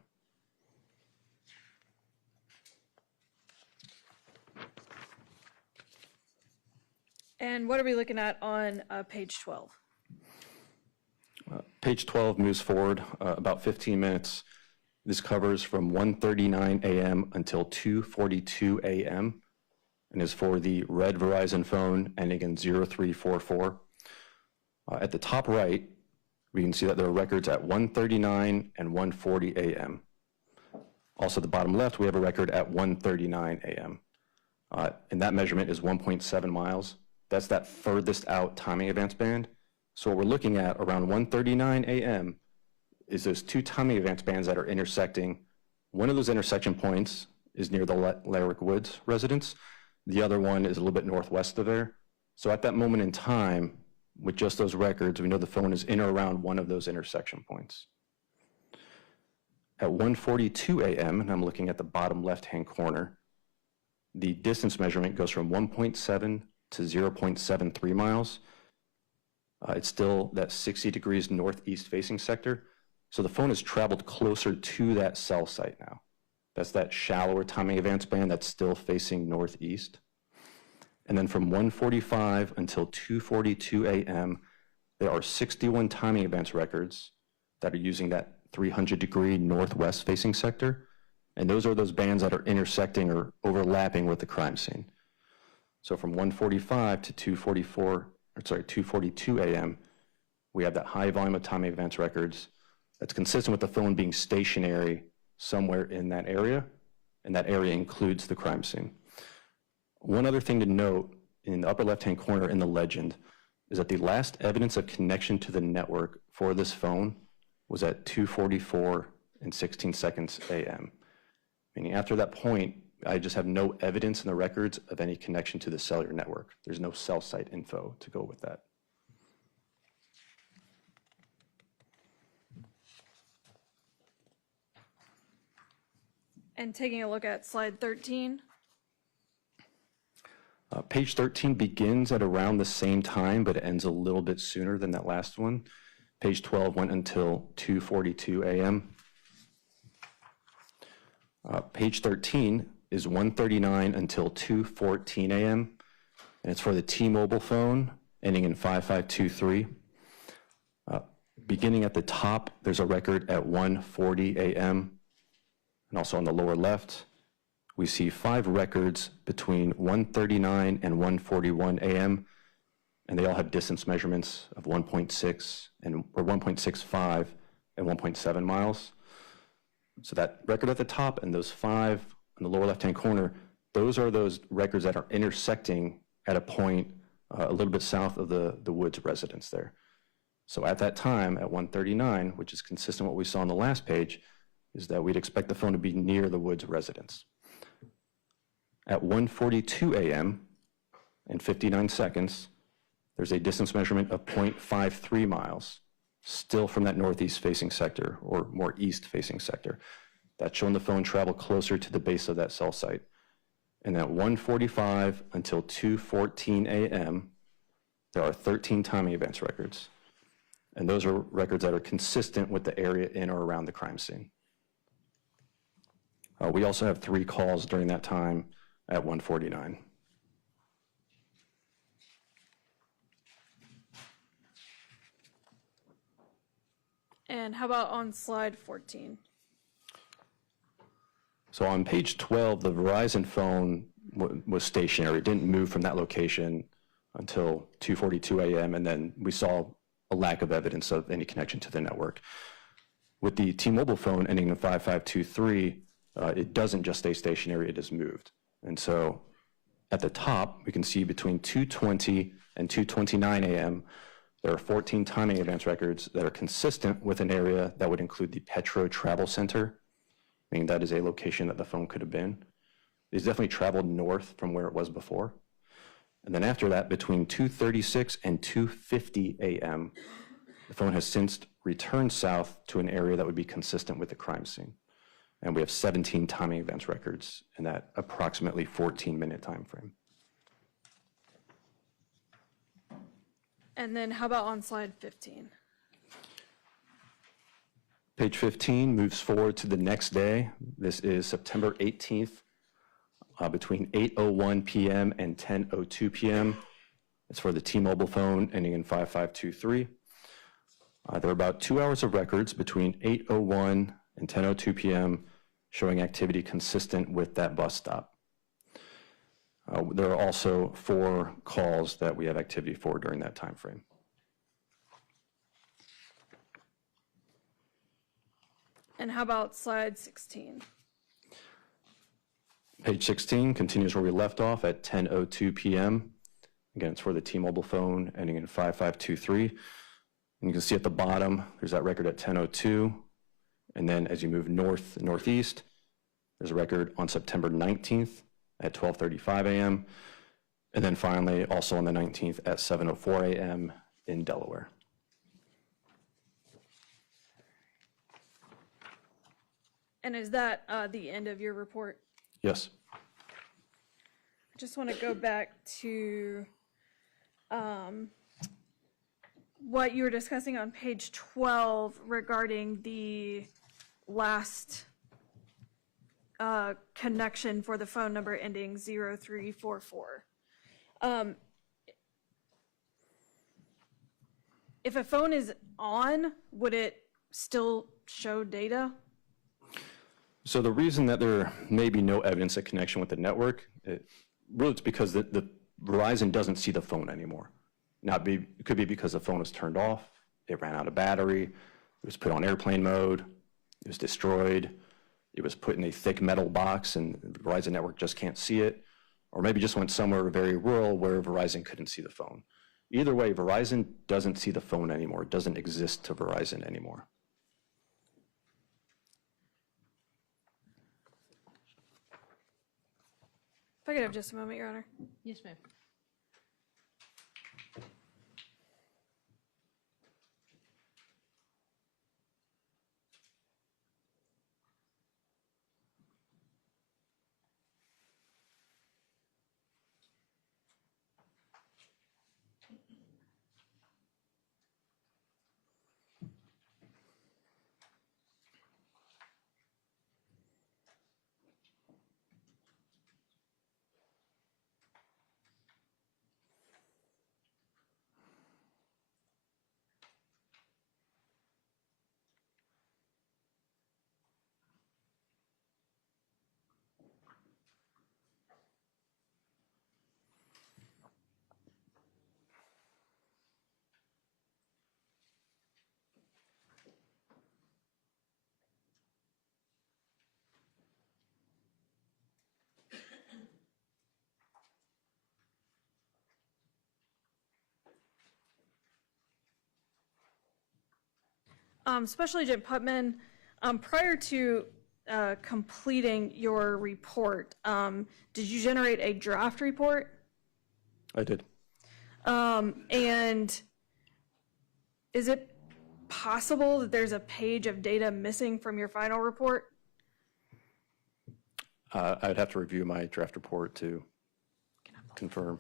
And what are we looking at on page 12? Page 12 moves forward about 15 minutes. This covers from 1:39 a.m. until 2:42 a.m. and is for the red Verizon phone ending in 0344. At the top right, we can see that there are records at 1:39 and 1:40 a.m. Also, at the bottom left, we have a record at 1:39 a.m. And that measurement is 1.7 miles. That's that furthest out timing advance band. So what we're looking at around 1:39 a.m. is those 2 timing advance bands that are intersecting. One of those intersection points is near the Lyric Woods residence. The other one is a little bit northwest of there. So at that moment in time, with just those records, we know the phone is in or around one of those intersection points. At 1:42 a.m., and I'm looking at the bottom left-hand corner, the distance measurement goes from 1.7 to 0.73 miles. It's still that 60 degrees northeast facing sector. So the phone has traveled closer to that cell site now. That's that shallower timing advance band that's still facing northeast. And then from 1:45 until 2:42 a.m., there are 61 timing advance records that are using that 300-degree northwest facing sector. And those are those bands that are intersecting or overlapping with the crime scene. So from 1:45 to 2:42 a.m., we have that high volume of timing advance records that's consistent with the phone being stationary somewhere in that area, and that area includes the crime scene. One other thing to note in the upper left-hand corner in the legend is that the last evidence of connection to the network for this phone was at 2:44 and 16 seconds a.m. Meaning after that point, I just have no evidence in the records of any connection to the cellular network. There's no cell site info to go with that. And taking a look at slide 13. Page 13 begins at around the same time, but it ends a little bit sooner than that last one. Page 12 went until 2:42 a.m. Page 13 is 1:39 until 2:14 a.m., and it's for the T-Mobile phone ending in 5523. Beginning at the top, there's a record at 1:40 a.m., and also on the lower left, we see 5 records between 1:39 and 1:41 a.m., and they all have distance measurements of 1.6 or 1.65 and 1.7 miles. So that record at the top and those 5 in the lower left-hand corner, those are those records that are intersecting at a point a little bit south of the Woods residence there. So at that time, at 1:39, which is consistent with what we saw on the last page, is that we'd expect the phone to be near the Woods residence. At 1:42 a.m. and 59 seconds, there's a distance measurement of 0.53 miles, still from that northeast facing sector or more east facing sector. That's showing the phone travel closer to the base of that cell site. And at 1:45 until 2:14 a.m., there are 13 timing advance records. And those are records that are consistent with the area in or around the crime scene. We also have 3 calls during that time at 1:49. And how about on slide 14? So on page 12, the Verizon phone was stationary. It didn't move from that location until 2:42 a.m., and then we saw a lack of evidence of any connection to the network. With the T-Mobile phone ending in 5523, it doesn't just stay stationary, it has moved. And so at the top, we can see between 2:20 and 2:29 a.m., there are 14 timing advance records that are consistent with an area that would include the Petro Travel Center, meaning that is a location that the phone could have been. It's definitely traveled north from where it was before. And then after that, between 2:36 and 2:50 a.m., the phone has since returned south to an area that would be consistent with the crime scene. And we have 17 timing advance records in that approximately 14-minute time frame. And then how about on slide 15? Page 15 moves forward to the next day. This is September 18th, between 8:01 p.m. and 10:02 p.m. It's for the T-Mobile phone ending in 5523. There are about 2 hours of records between 8:01 and 10:02 p.m. showing activity consistent with that bus stop. There are also 4 calls that we have activity for during that time frame. And how about slide 16? Page 16 continues where we left off at 10:02 p.m. Again, it's for the T-Mobile phone ending in 5523. And you can see at the bottom, there's that record at 10:02. And then as you move northeast, there's a record on September 19th at 12:35 a.m. And then finally, also on the 19th at 7:04 a.m. in Delaware. And is that the end of your report? Yes. I just want to go back to what you were discussing on page 12 regarding the last connection for the phone number ending 0344. If a phone is on, would it still show data? So the reason that there may be no evidence of connection with the network, really it's because the Verizon doesn't see the phone anymore. Now, it could be because the phone was turned off, it ran out of battery, it was put on airplane mode, it was destroyed, it was put in a thick metal box and the Verizon network just can't see it, or maybe just went somewhere very rural where Verizon couldn't see the phone. Either way, Verizon doesn't see the phone anymore. It doesn't exist to Verizon anymore. If I could have just a moment, Your Honor. Yes, ma'am. Special Agent Putman, prior to completing your report, did you generate a draft report? I did. And is it possible that there's a page of data missing from your final report? I'd have to review my draft report to confirm.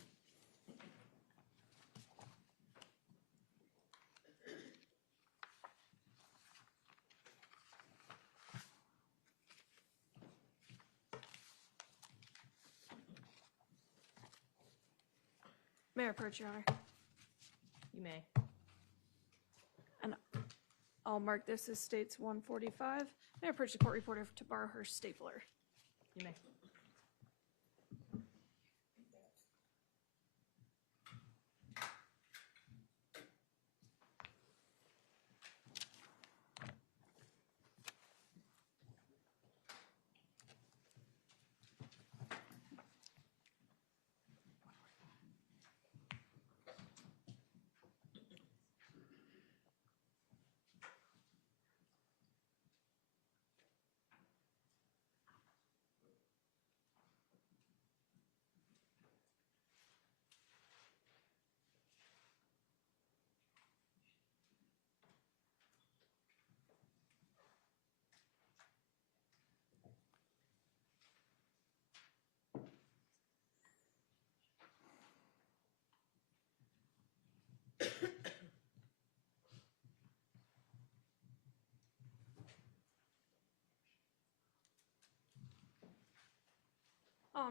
May I approach, Your Honor? You may. And I'll mark this as States 145. May I approach the court reporter to borrow her stapler? You may.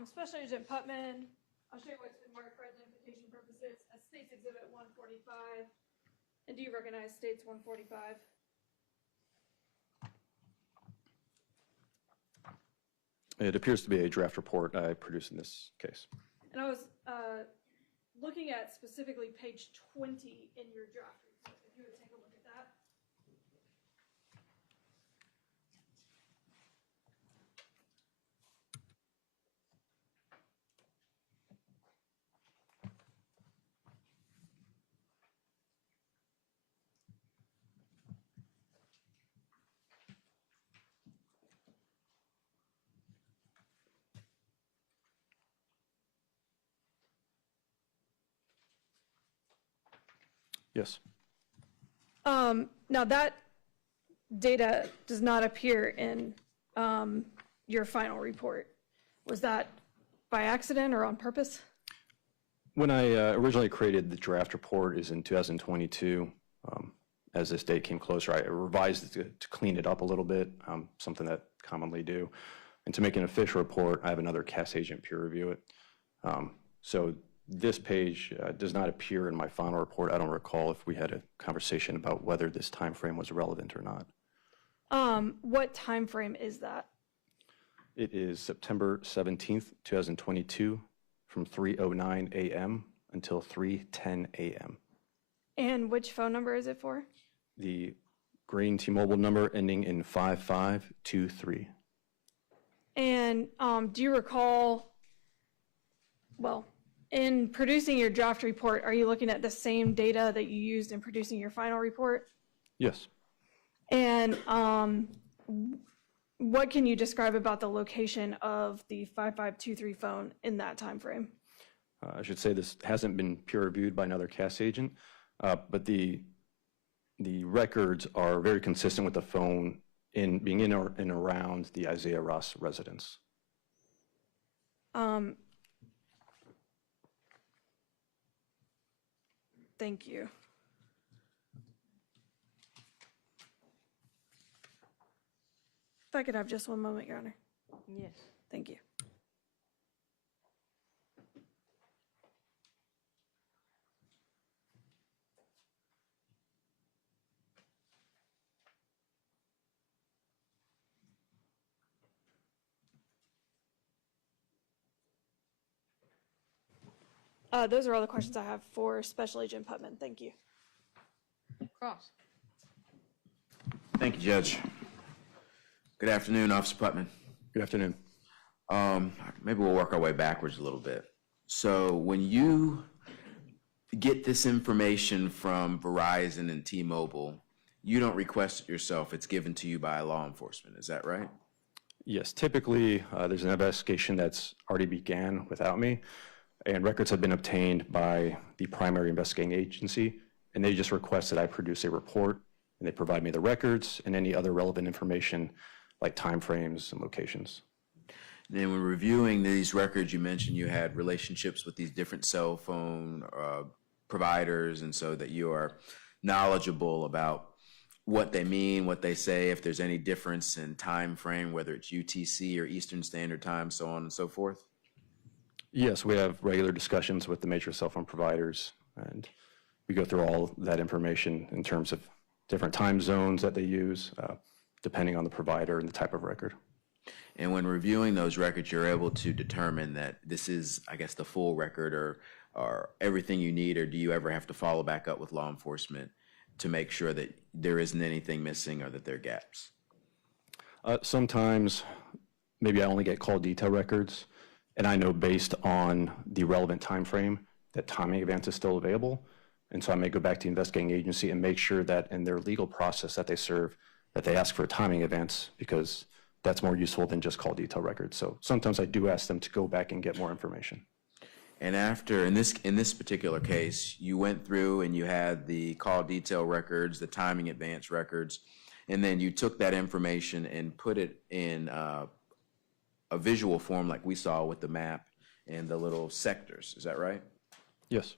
Special Agent Putman, I'll show you what's been marked for identification purposes as States Exhibit 145. And do you recognize States 145? It appears to be a draft report I produced in this case. And I was looking at specifically page 20 in your draft report. If you would take a look at that. Yes. Now that data does not appear in your final report? Was that by accident or on purpose? When I originally created the draft report is in 2022. As this date came closer, I revised it to clean it up a little bit, something that commonly do. And to make an official report, I have another CAS agent peer review it. So this page does not appear in my final report. I don't recall if we had a conversation about whether this time frame was relevant or not. What time frame is that? It is September 17th, 2022, from 3:09 a.m. until 3:10 a.m. And which phone number is it for? The green T-Mobile number ending in 5523. And do you recall, well, in producing your draft report, are you looking at the same data that you used in producing your final report? Yes. And what can you describe about the location of the 5523 phone in that time frame? I should say this hasn't been peer reviewed by another CAS agent, but the records are very consistent with the phone being in or and around the Issiah Ross residence. Thank you. If I could have just one moment, Your Honor. Yes. Thank you. Those are all the questions I have for Special Agent Putman. Thank you. Cross. Thank you, Judge. Good afternoon, Officer Putman. Good afternoon. Maybe we'll work our way backwards a little bit. So when you get this information from Verizon and T-Mobile, you don't request it yourself. It's given to you by law enforcement. Is that right? Yes, typically there's an investigation that's already began without me, and records have been obtained by the primary investigating agency, and they just request that I produce a report, and they provide me the records and any other relevant information like timeframes and locations. And then when reviewing these records, you mentioned you had relationships with these different cell phone providers, and so that you are knowledgeable about what they mean, what they say, if there's any difference in time frame, whether it's UTC or Eastern Standard Time, so on and so forth? Yes, we have regular discussions with the major cell phone providers, and we go through all that information in terms of different time zones that they use, depending on the provider and the type of record. And when reviewing those records, you're able to determine that this is, I guess, the full record or everything you need, or do you ever have to follow back up with law enforcement to make sure that there isn't anything missing or that there are gaps? Sometimes maybe I only get call detail records, and I know based on the relevant time frame that timing advance is still available. And so I may go back to the investigating agency and make sure that in their legal process that they serve, that they ask for a timing advance, because that's more useful than just call detail records. So sometimes I do ask them to go back and get more information. And after, in this particular case, you went through and you had the call detail records, the timing advance records, and then you took that information and put it in a visual form like we saw with the map and the little sectors. Is that right? Yes.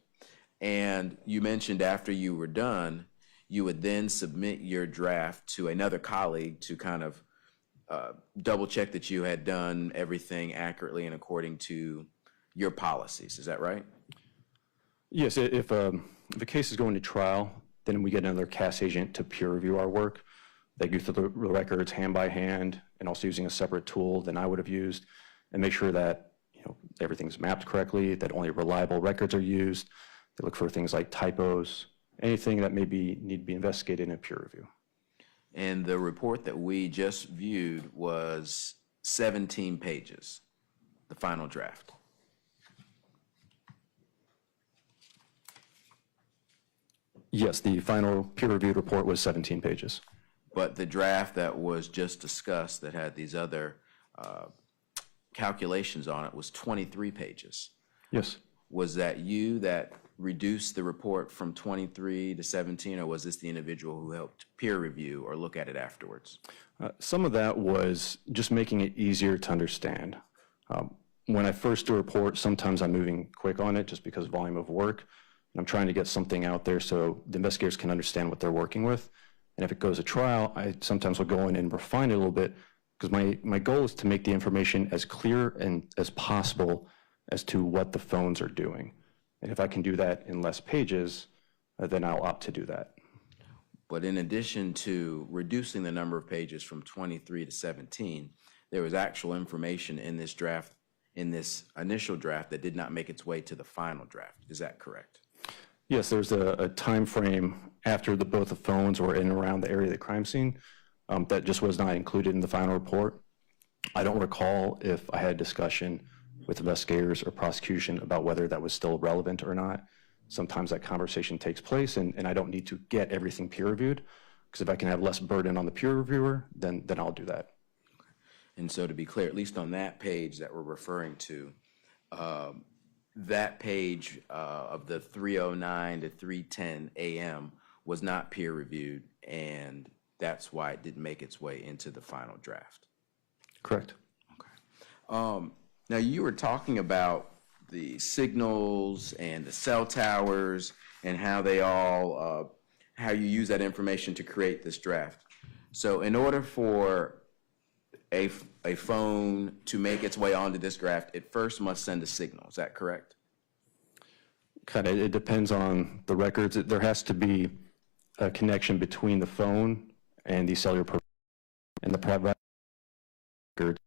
And you mentioned after you were done, you would then submit your draft to another colleague to kind of double check that you had done everything accurately and according to your policies. Is that right? Yes, if a case is going to trial, then we get another CAS agent to peer review our work. They go through the records hand by hand and also using a separate tool than I would have used, and make sure that everything's mapped correctly, that only reliable records are used. They look for things like typos, anything that maybe need to be investigated in a peer review. And the report that we just viewed was 17 pages, the final draft. Yes, the final peer-reviewed report was 17 pages. But the draft that was just discussed that had these other calculations on it was 23 pages. Yes. Was that you that reduce the report from 23 to 17, or was this the individual who helped peer review or look at it afterwards? Some of that was just making it easier to understand. When I first do a report, sometimes I'm moving quick on it just because of volume of work. And I'm trying to get something out there so the investigators can understand what they're working with. And if it goes to trial, I sometimes will go in and refine it a little bit, because my goal is to make the information as clear and as possible as to what the phones are doing. And if I can do that in less pages, then I'll opt to do that. But in addition to reducing the number of pages from 23 to 17, there was actual information in this draft, in this initial draft, that did not make its way to the final draft. Is that correct? Yes, there's a time frame after both the phones were in and around the area of the crime scene that just was not included in the final report. I don't recall if I had a discussion with investigators or prosecution about whether that was still relevant or not. Sometimes that conversation takes place, and I don't need to get everything peer reviewed, because if I can have less burden on the peer reviewer, then I'll do that. And so to be clear, at least on that page that we're referring to, that page of the 3:09 to 3:10 a.m. was not peer reviewed, and that's why it didn't make its way into the final draft. Correct. Okay. Now you were talking about the signals and the cell towers and how they all, how you use that information to create this draft. So in order for a phone to make its way onto this draft, it first must send a signal. Is that correct? Kind of, it depends on the records. There has to be a connection between the phone and the cellular provider, and the private record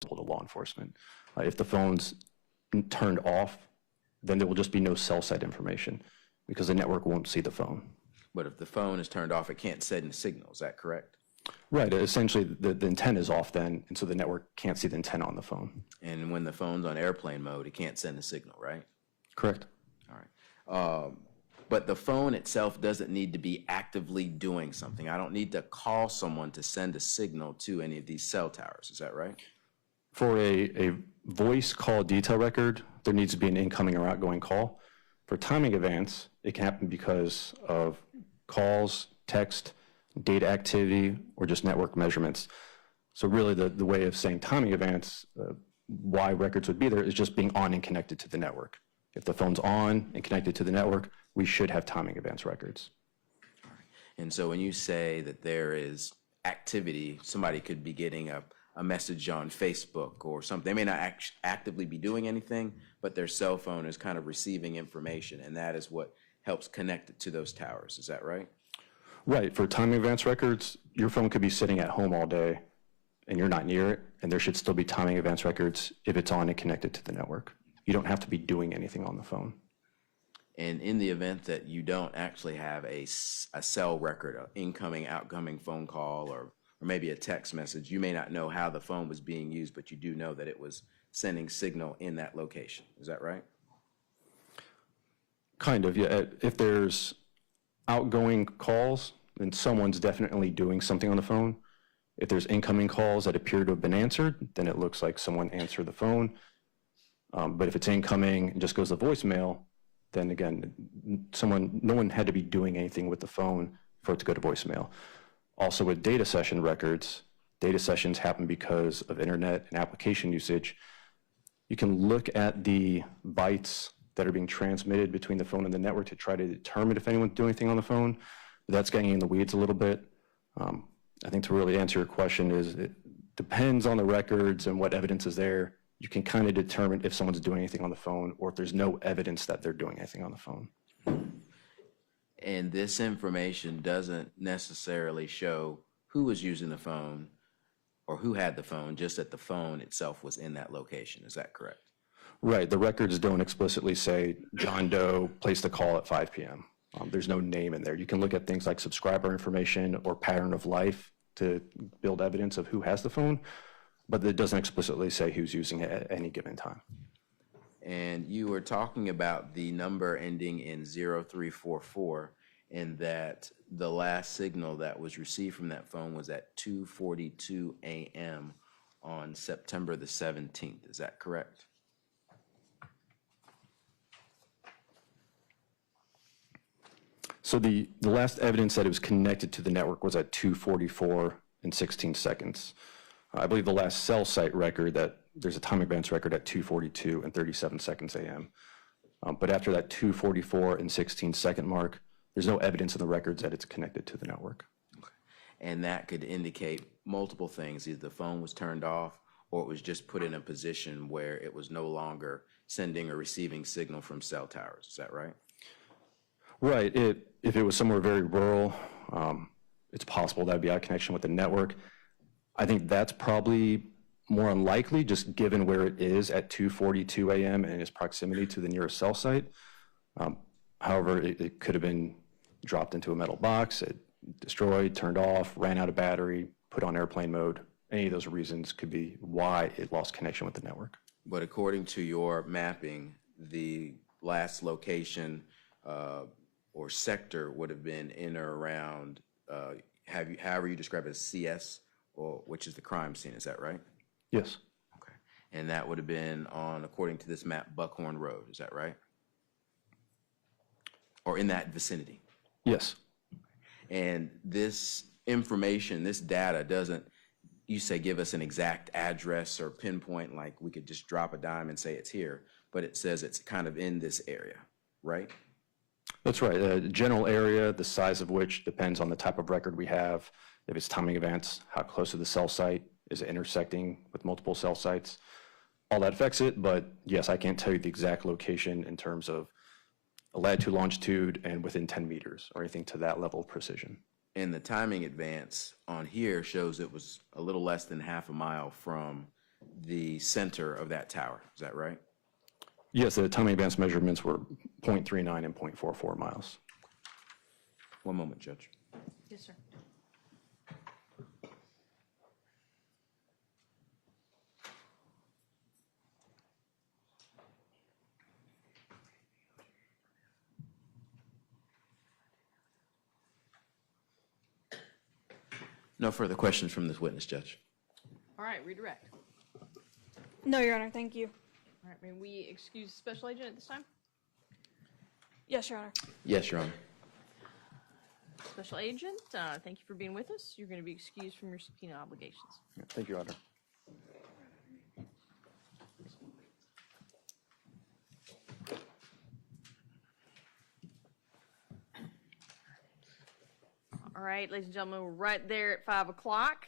to law enforcement. If the phone's turned off, then there will just be no cell site information because the network won't see the phone. But if the phone is turned off, it can't send a signal. Is that correct? Right. Essentially, the antenna is off then, and so the network can't see the antenna on the phone. And when the phone's on airplane mode, it can't send a signal, right? Correct. All right. But the phone itself doesn't need to be actively doing something. I don't need to call someone to send a signal to any of these cell towers. Is that right? For a voice call detail record, there needs to be an incoming or outgoing call. For timing events, it can happen because of calls, text, data activity, or just network measurements. So really the way of saying timing events, why records would be there, is just being on and connected to the network. If the phone's on and connected to the network, we should have timing events records. All right. And so when you say that there is activity, somebody could be getting a message on Facebook or something. They may not actively be doing anything, but their cell phone is kind of receiving information, and that is what helps connect it to those towers. Is that right? Right. For timing events records, your phone could be sitting at home all day and you're not near it, and there should still be timing events records if it's on and connected to the network. You don't have to be doing anything on the phone. And in the event that you don't actually have a cell record, an incoming, outgoing phone call, or maybe a text message, you may not know how the phone was being used, but you do know that it was sending signal in that location. Is that right? Kind of, yeah. If there's outgoing calls, then someone's definitely doing something on the phone. If there's incoming calls that appear to have been answered, then it looks like someone answered the phone. But if it's incoming and just goes to voicemail, then again, no one had to be doing anything with the phone for it to go to voicemail. Also with data session records, data sessions happen because of internet and application usage. You can look at the bytes that are being transmitted between the phone and the network to try to determine if anyone's doing anything on the phone. But that's getting in the weeds a little bit. I think to really answer your question is it depends on the records and what evidence is there. You can kind of determine if someone's doing anything on the phone or if there's no evidence that they're doing anything on the phone. And this information doesn't necessarily show who was using the phone or who had the phone, just that the phone itself was in that location. Is that correct? Right. The records don't explicitly say John Doe placed a call at 5 p.m. There's no name in there. You can look at things like subscriber information or pattern of life to build evidence of who has the phone, but it doesn't explicitly say who's using it at any given time. And you were talking about the number ending in 0344, and that the last signal that was received from that phone was at 2:42 a.m. on September the 17th. Is that correct? So the last evidence that it was connected to the network was at 2:44 and 16 seconds. I believe the last cell site record that there's a time advance record at 2:42 and 37 seconds a.m. But after that 2:44 and 16 second mark, there's no evidence in the records that it's connected to the network. And that could indicate multiple things. Either the phone was turned off or it was just put in a position where it was no longer sending or receiving signal from cell towers. Is that right? Right. If it was somewhere very rural, it's possible that'd be out of connection with the network. I think that's probably more unlikely, just given where it is at 2:42 a.m. and its proximity to the nearest cell site. However, it could have been dropped into a metal box, it destroyed, turned off, ran out of battery, put on airplane mode. Any of those reasons could be why it lost connection with the network. But according to your mapping, the last location or sector would have been in or around, however you describe it as CS, or which is the crime scene. Is that right? Yes. Okay. And that would have been on, according to this map, Buckhorn Road. Is that right? Or in that vicinity? Yes. And this information, this data doesn't, you say, give us an exact address or pinpoint, like we could just drop a dime and say it's here, but it says it's kind of in this area, right? That's right. The general area, the size of which depends on the type of record we have. If it's timing events, how close to the cell site, is it intersecting with multiple cell sites? All that affects it, but yes, I can't tell you the exact location in terms of a latitude, longitude, and within 10 meters or anything to that level of precision. And the timing advance on here shows it was a little less than half a mile from the center of that tower. Is that right? Yes, the timing advance measurements were 0.39 and 0.44 miles. One moment, Judge. Yes, sir. No further questions from this witness, Judge. All right, redirect. No, Your Honor, thank you. All right, may we excuse the special agent at this time? Yes, Your Honor. Yes, Your Honor. Special agent, thank you for being with us. You're going to be excused from your subpoena obligations. Thank you, Your Honor. All right, ladies and gentlemen, we're right there at 5 o'clock.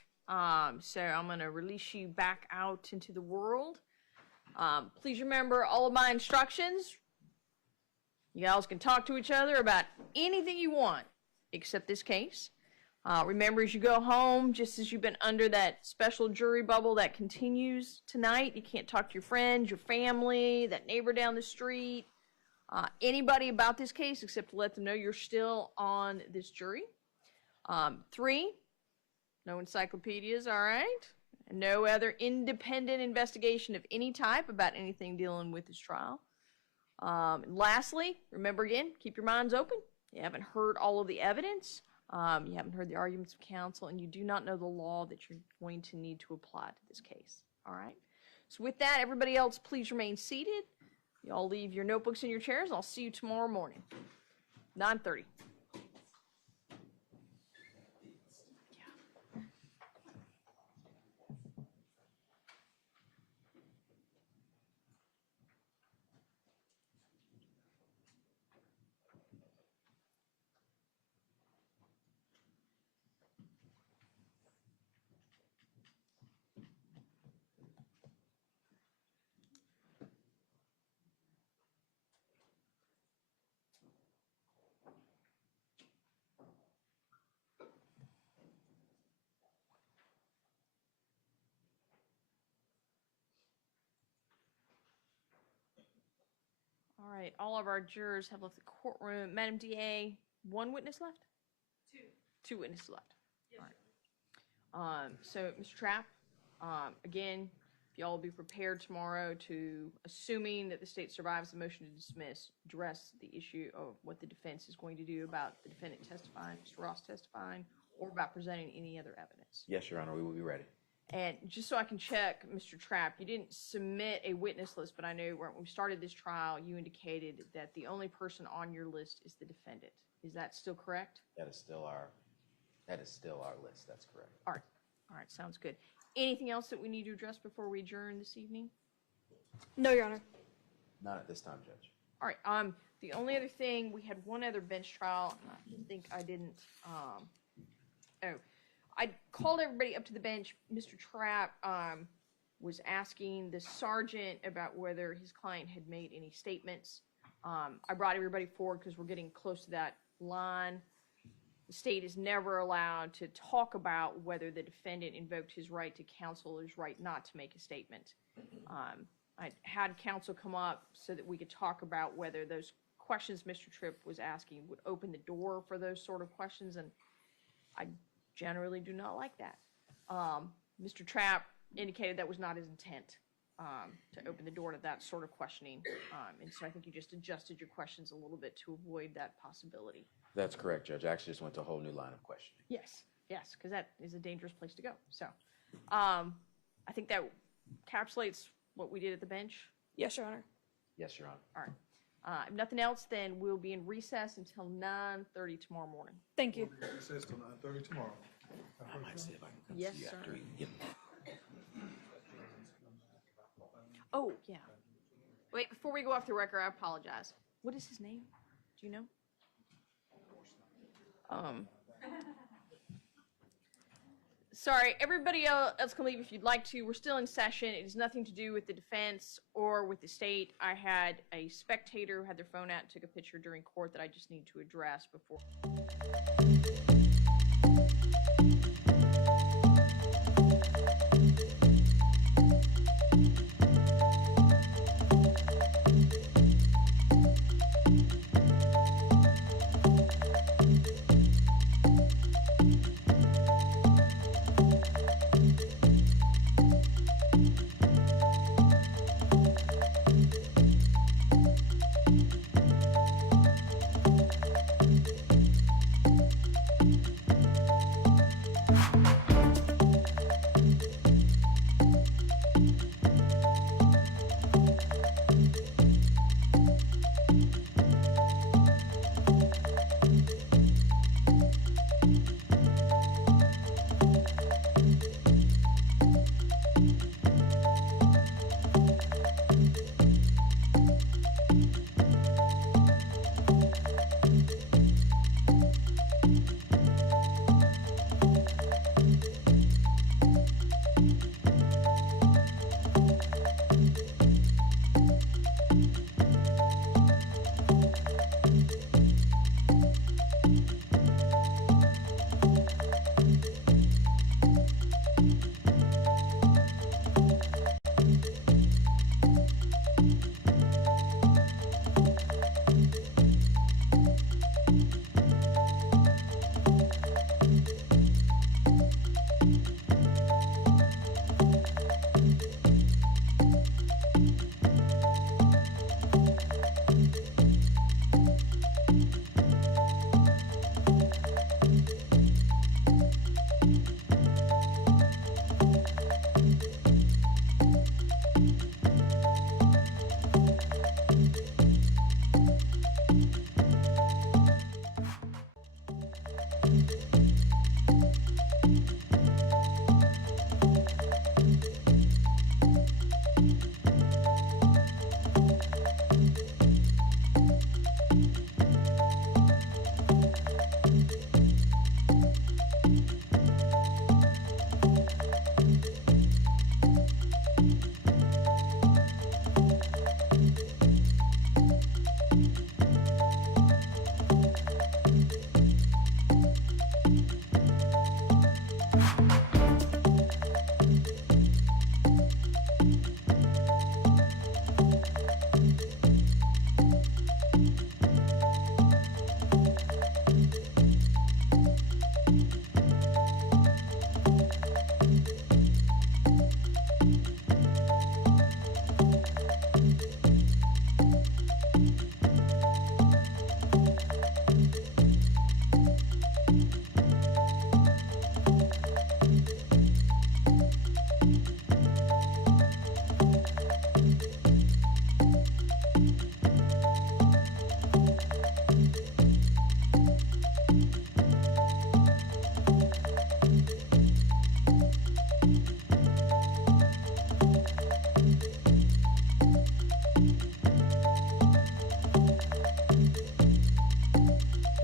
So I'm going to release you back out into the world. Please remember all of my instructions. You guys can talk to each other about anything you want, except this case. Remember, as you go home, just as you've been under that special jury bubble that continues tonight, you can't talk to your friends, your family, that neighbor down the street, anybody about this case, except to let them know you're still on this jury. 3, no encyclopedias, all right? And no other independent investigation of any type about anything dealing with this trial. And lastly, remember again, keep your minds open. You haven't heard all of the evidence. You haven't heard the arguments of counsel, and you do not know the law that you're going to need to apply to this case, all right? So with that, everybody else, please remain seated. You all leave your notebooks in your chairs. I'll see you tomorrow morning, 9:30. All right, all of our jurors have left the courtroom. Madam DA, one witness left? Two witnesses left. Yes. All right. So, Mr. Trapp, again, if y'all will be prepared tomorrow to, assuming that the state survives the motion to dismiss, address the issue of what the defense is going to do about the defendant testifying, Mr. Ross testifying, or about presenting any other evidence. Yes, Your Honor, we will be ready. And just so I can check, Mr. Trapp, you didn't submit a witness list, but I know when we started this trial, you indicated that the only person on your list is the defendant. Is that still correct? That is still our list, that's correct. All right, sounds good. Anything else that we need to address before we adjourn this evening? No, Your Honor. Not at this time, Judge. All right, the only other thing, we had one other bench trial, and I think I didn't, I called everybody up to the bench. Mr. Trapp, was asking the sergeant about whether his client had made any statements. I brought everybody forward because we're getting close to that line. The state is never allowed to talk about whether the defendant invoked his right to counsel or his right not to make a statement. I had counsel come up so that we could talk about whether those questions Mr. Tripp was asking would open the door for those sort of questions, and I generally do not like that. Mr. Trapp indicated that was not his intent, to open the door to that sort of questioning, and so I think you just adjusted your questions a little bit to avoid that possibility. That's correct, Judge. I actually just went to a whole new line of questioning. Yes, because that is a dangerous place to go. So I think that encapsulates what we did at the bench. Yes, Your Honor. Yes, Your Honor. All right. If nothing else, then we'll be in recess until 9:30 tomorrow morning. Thank you. Recess till 9:30 tomorrow. I might see if I can come Yes, see you sir. after. Yep. Oh, yeah. Wait, before we go off the record, I apologize. What is his name? Do you know? Sorry, everybody else can leave if you'd like to. We're still in session. It has nothing to do with the defense or with the state. I had a spectator who had their phone out and took a picture during court that I just need to address before.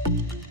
you.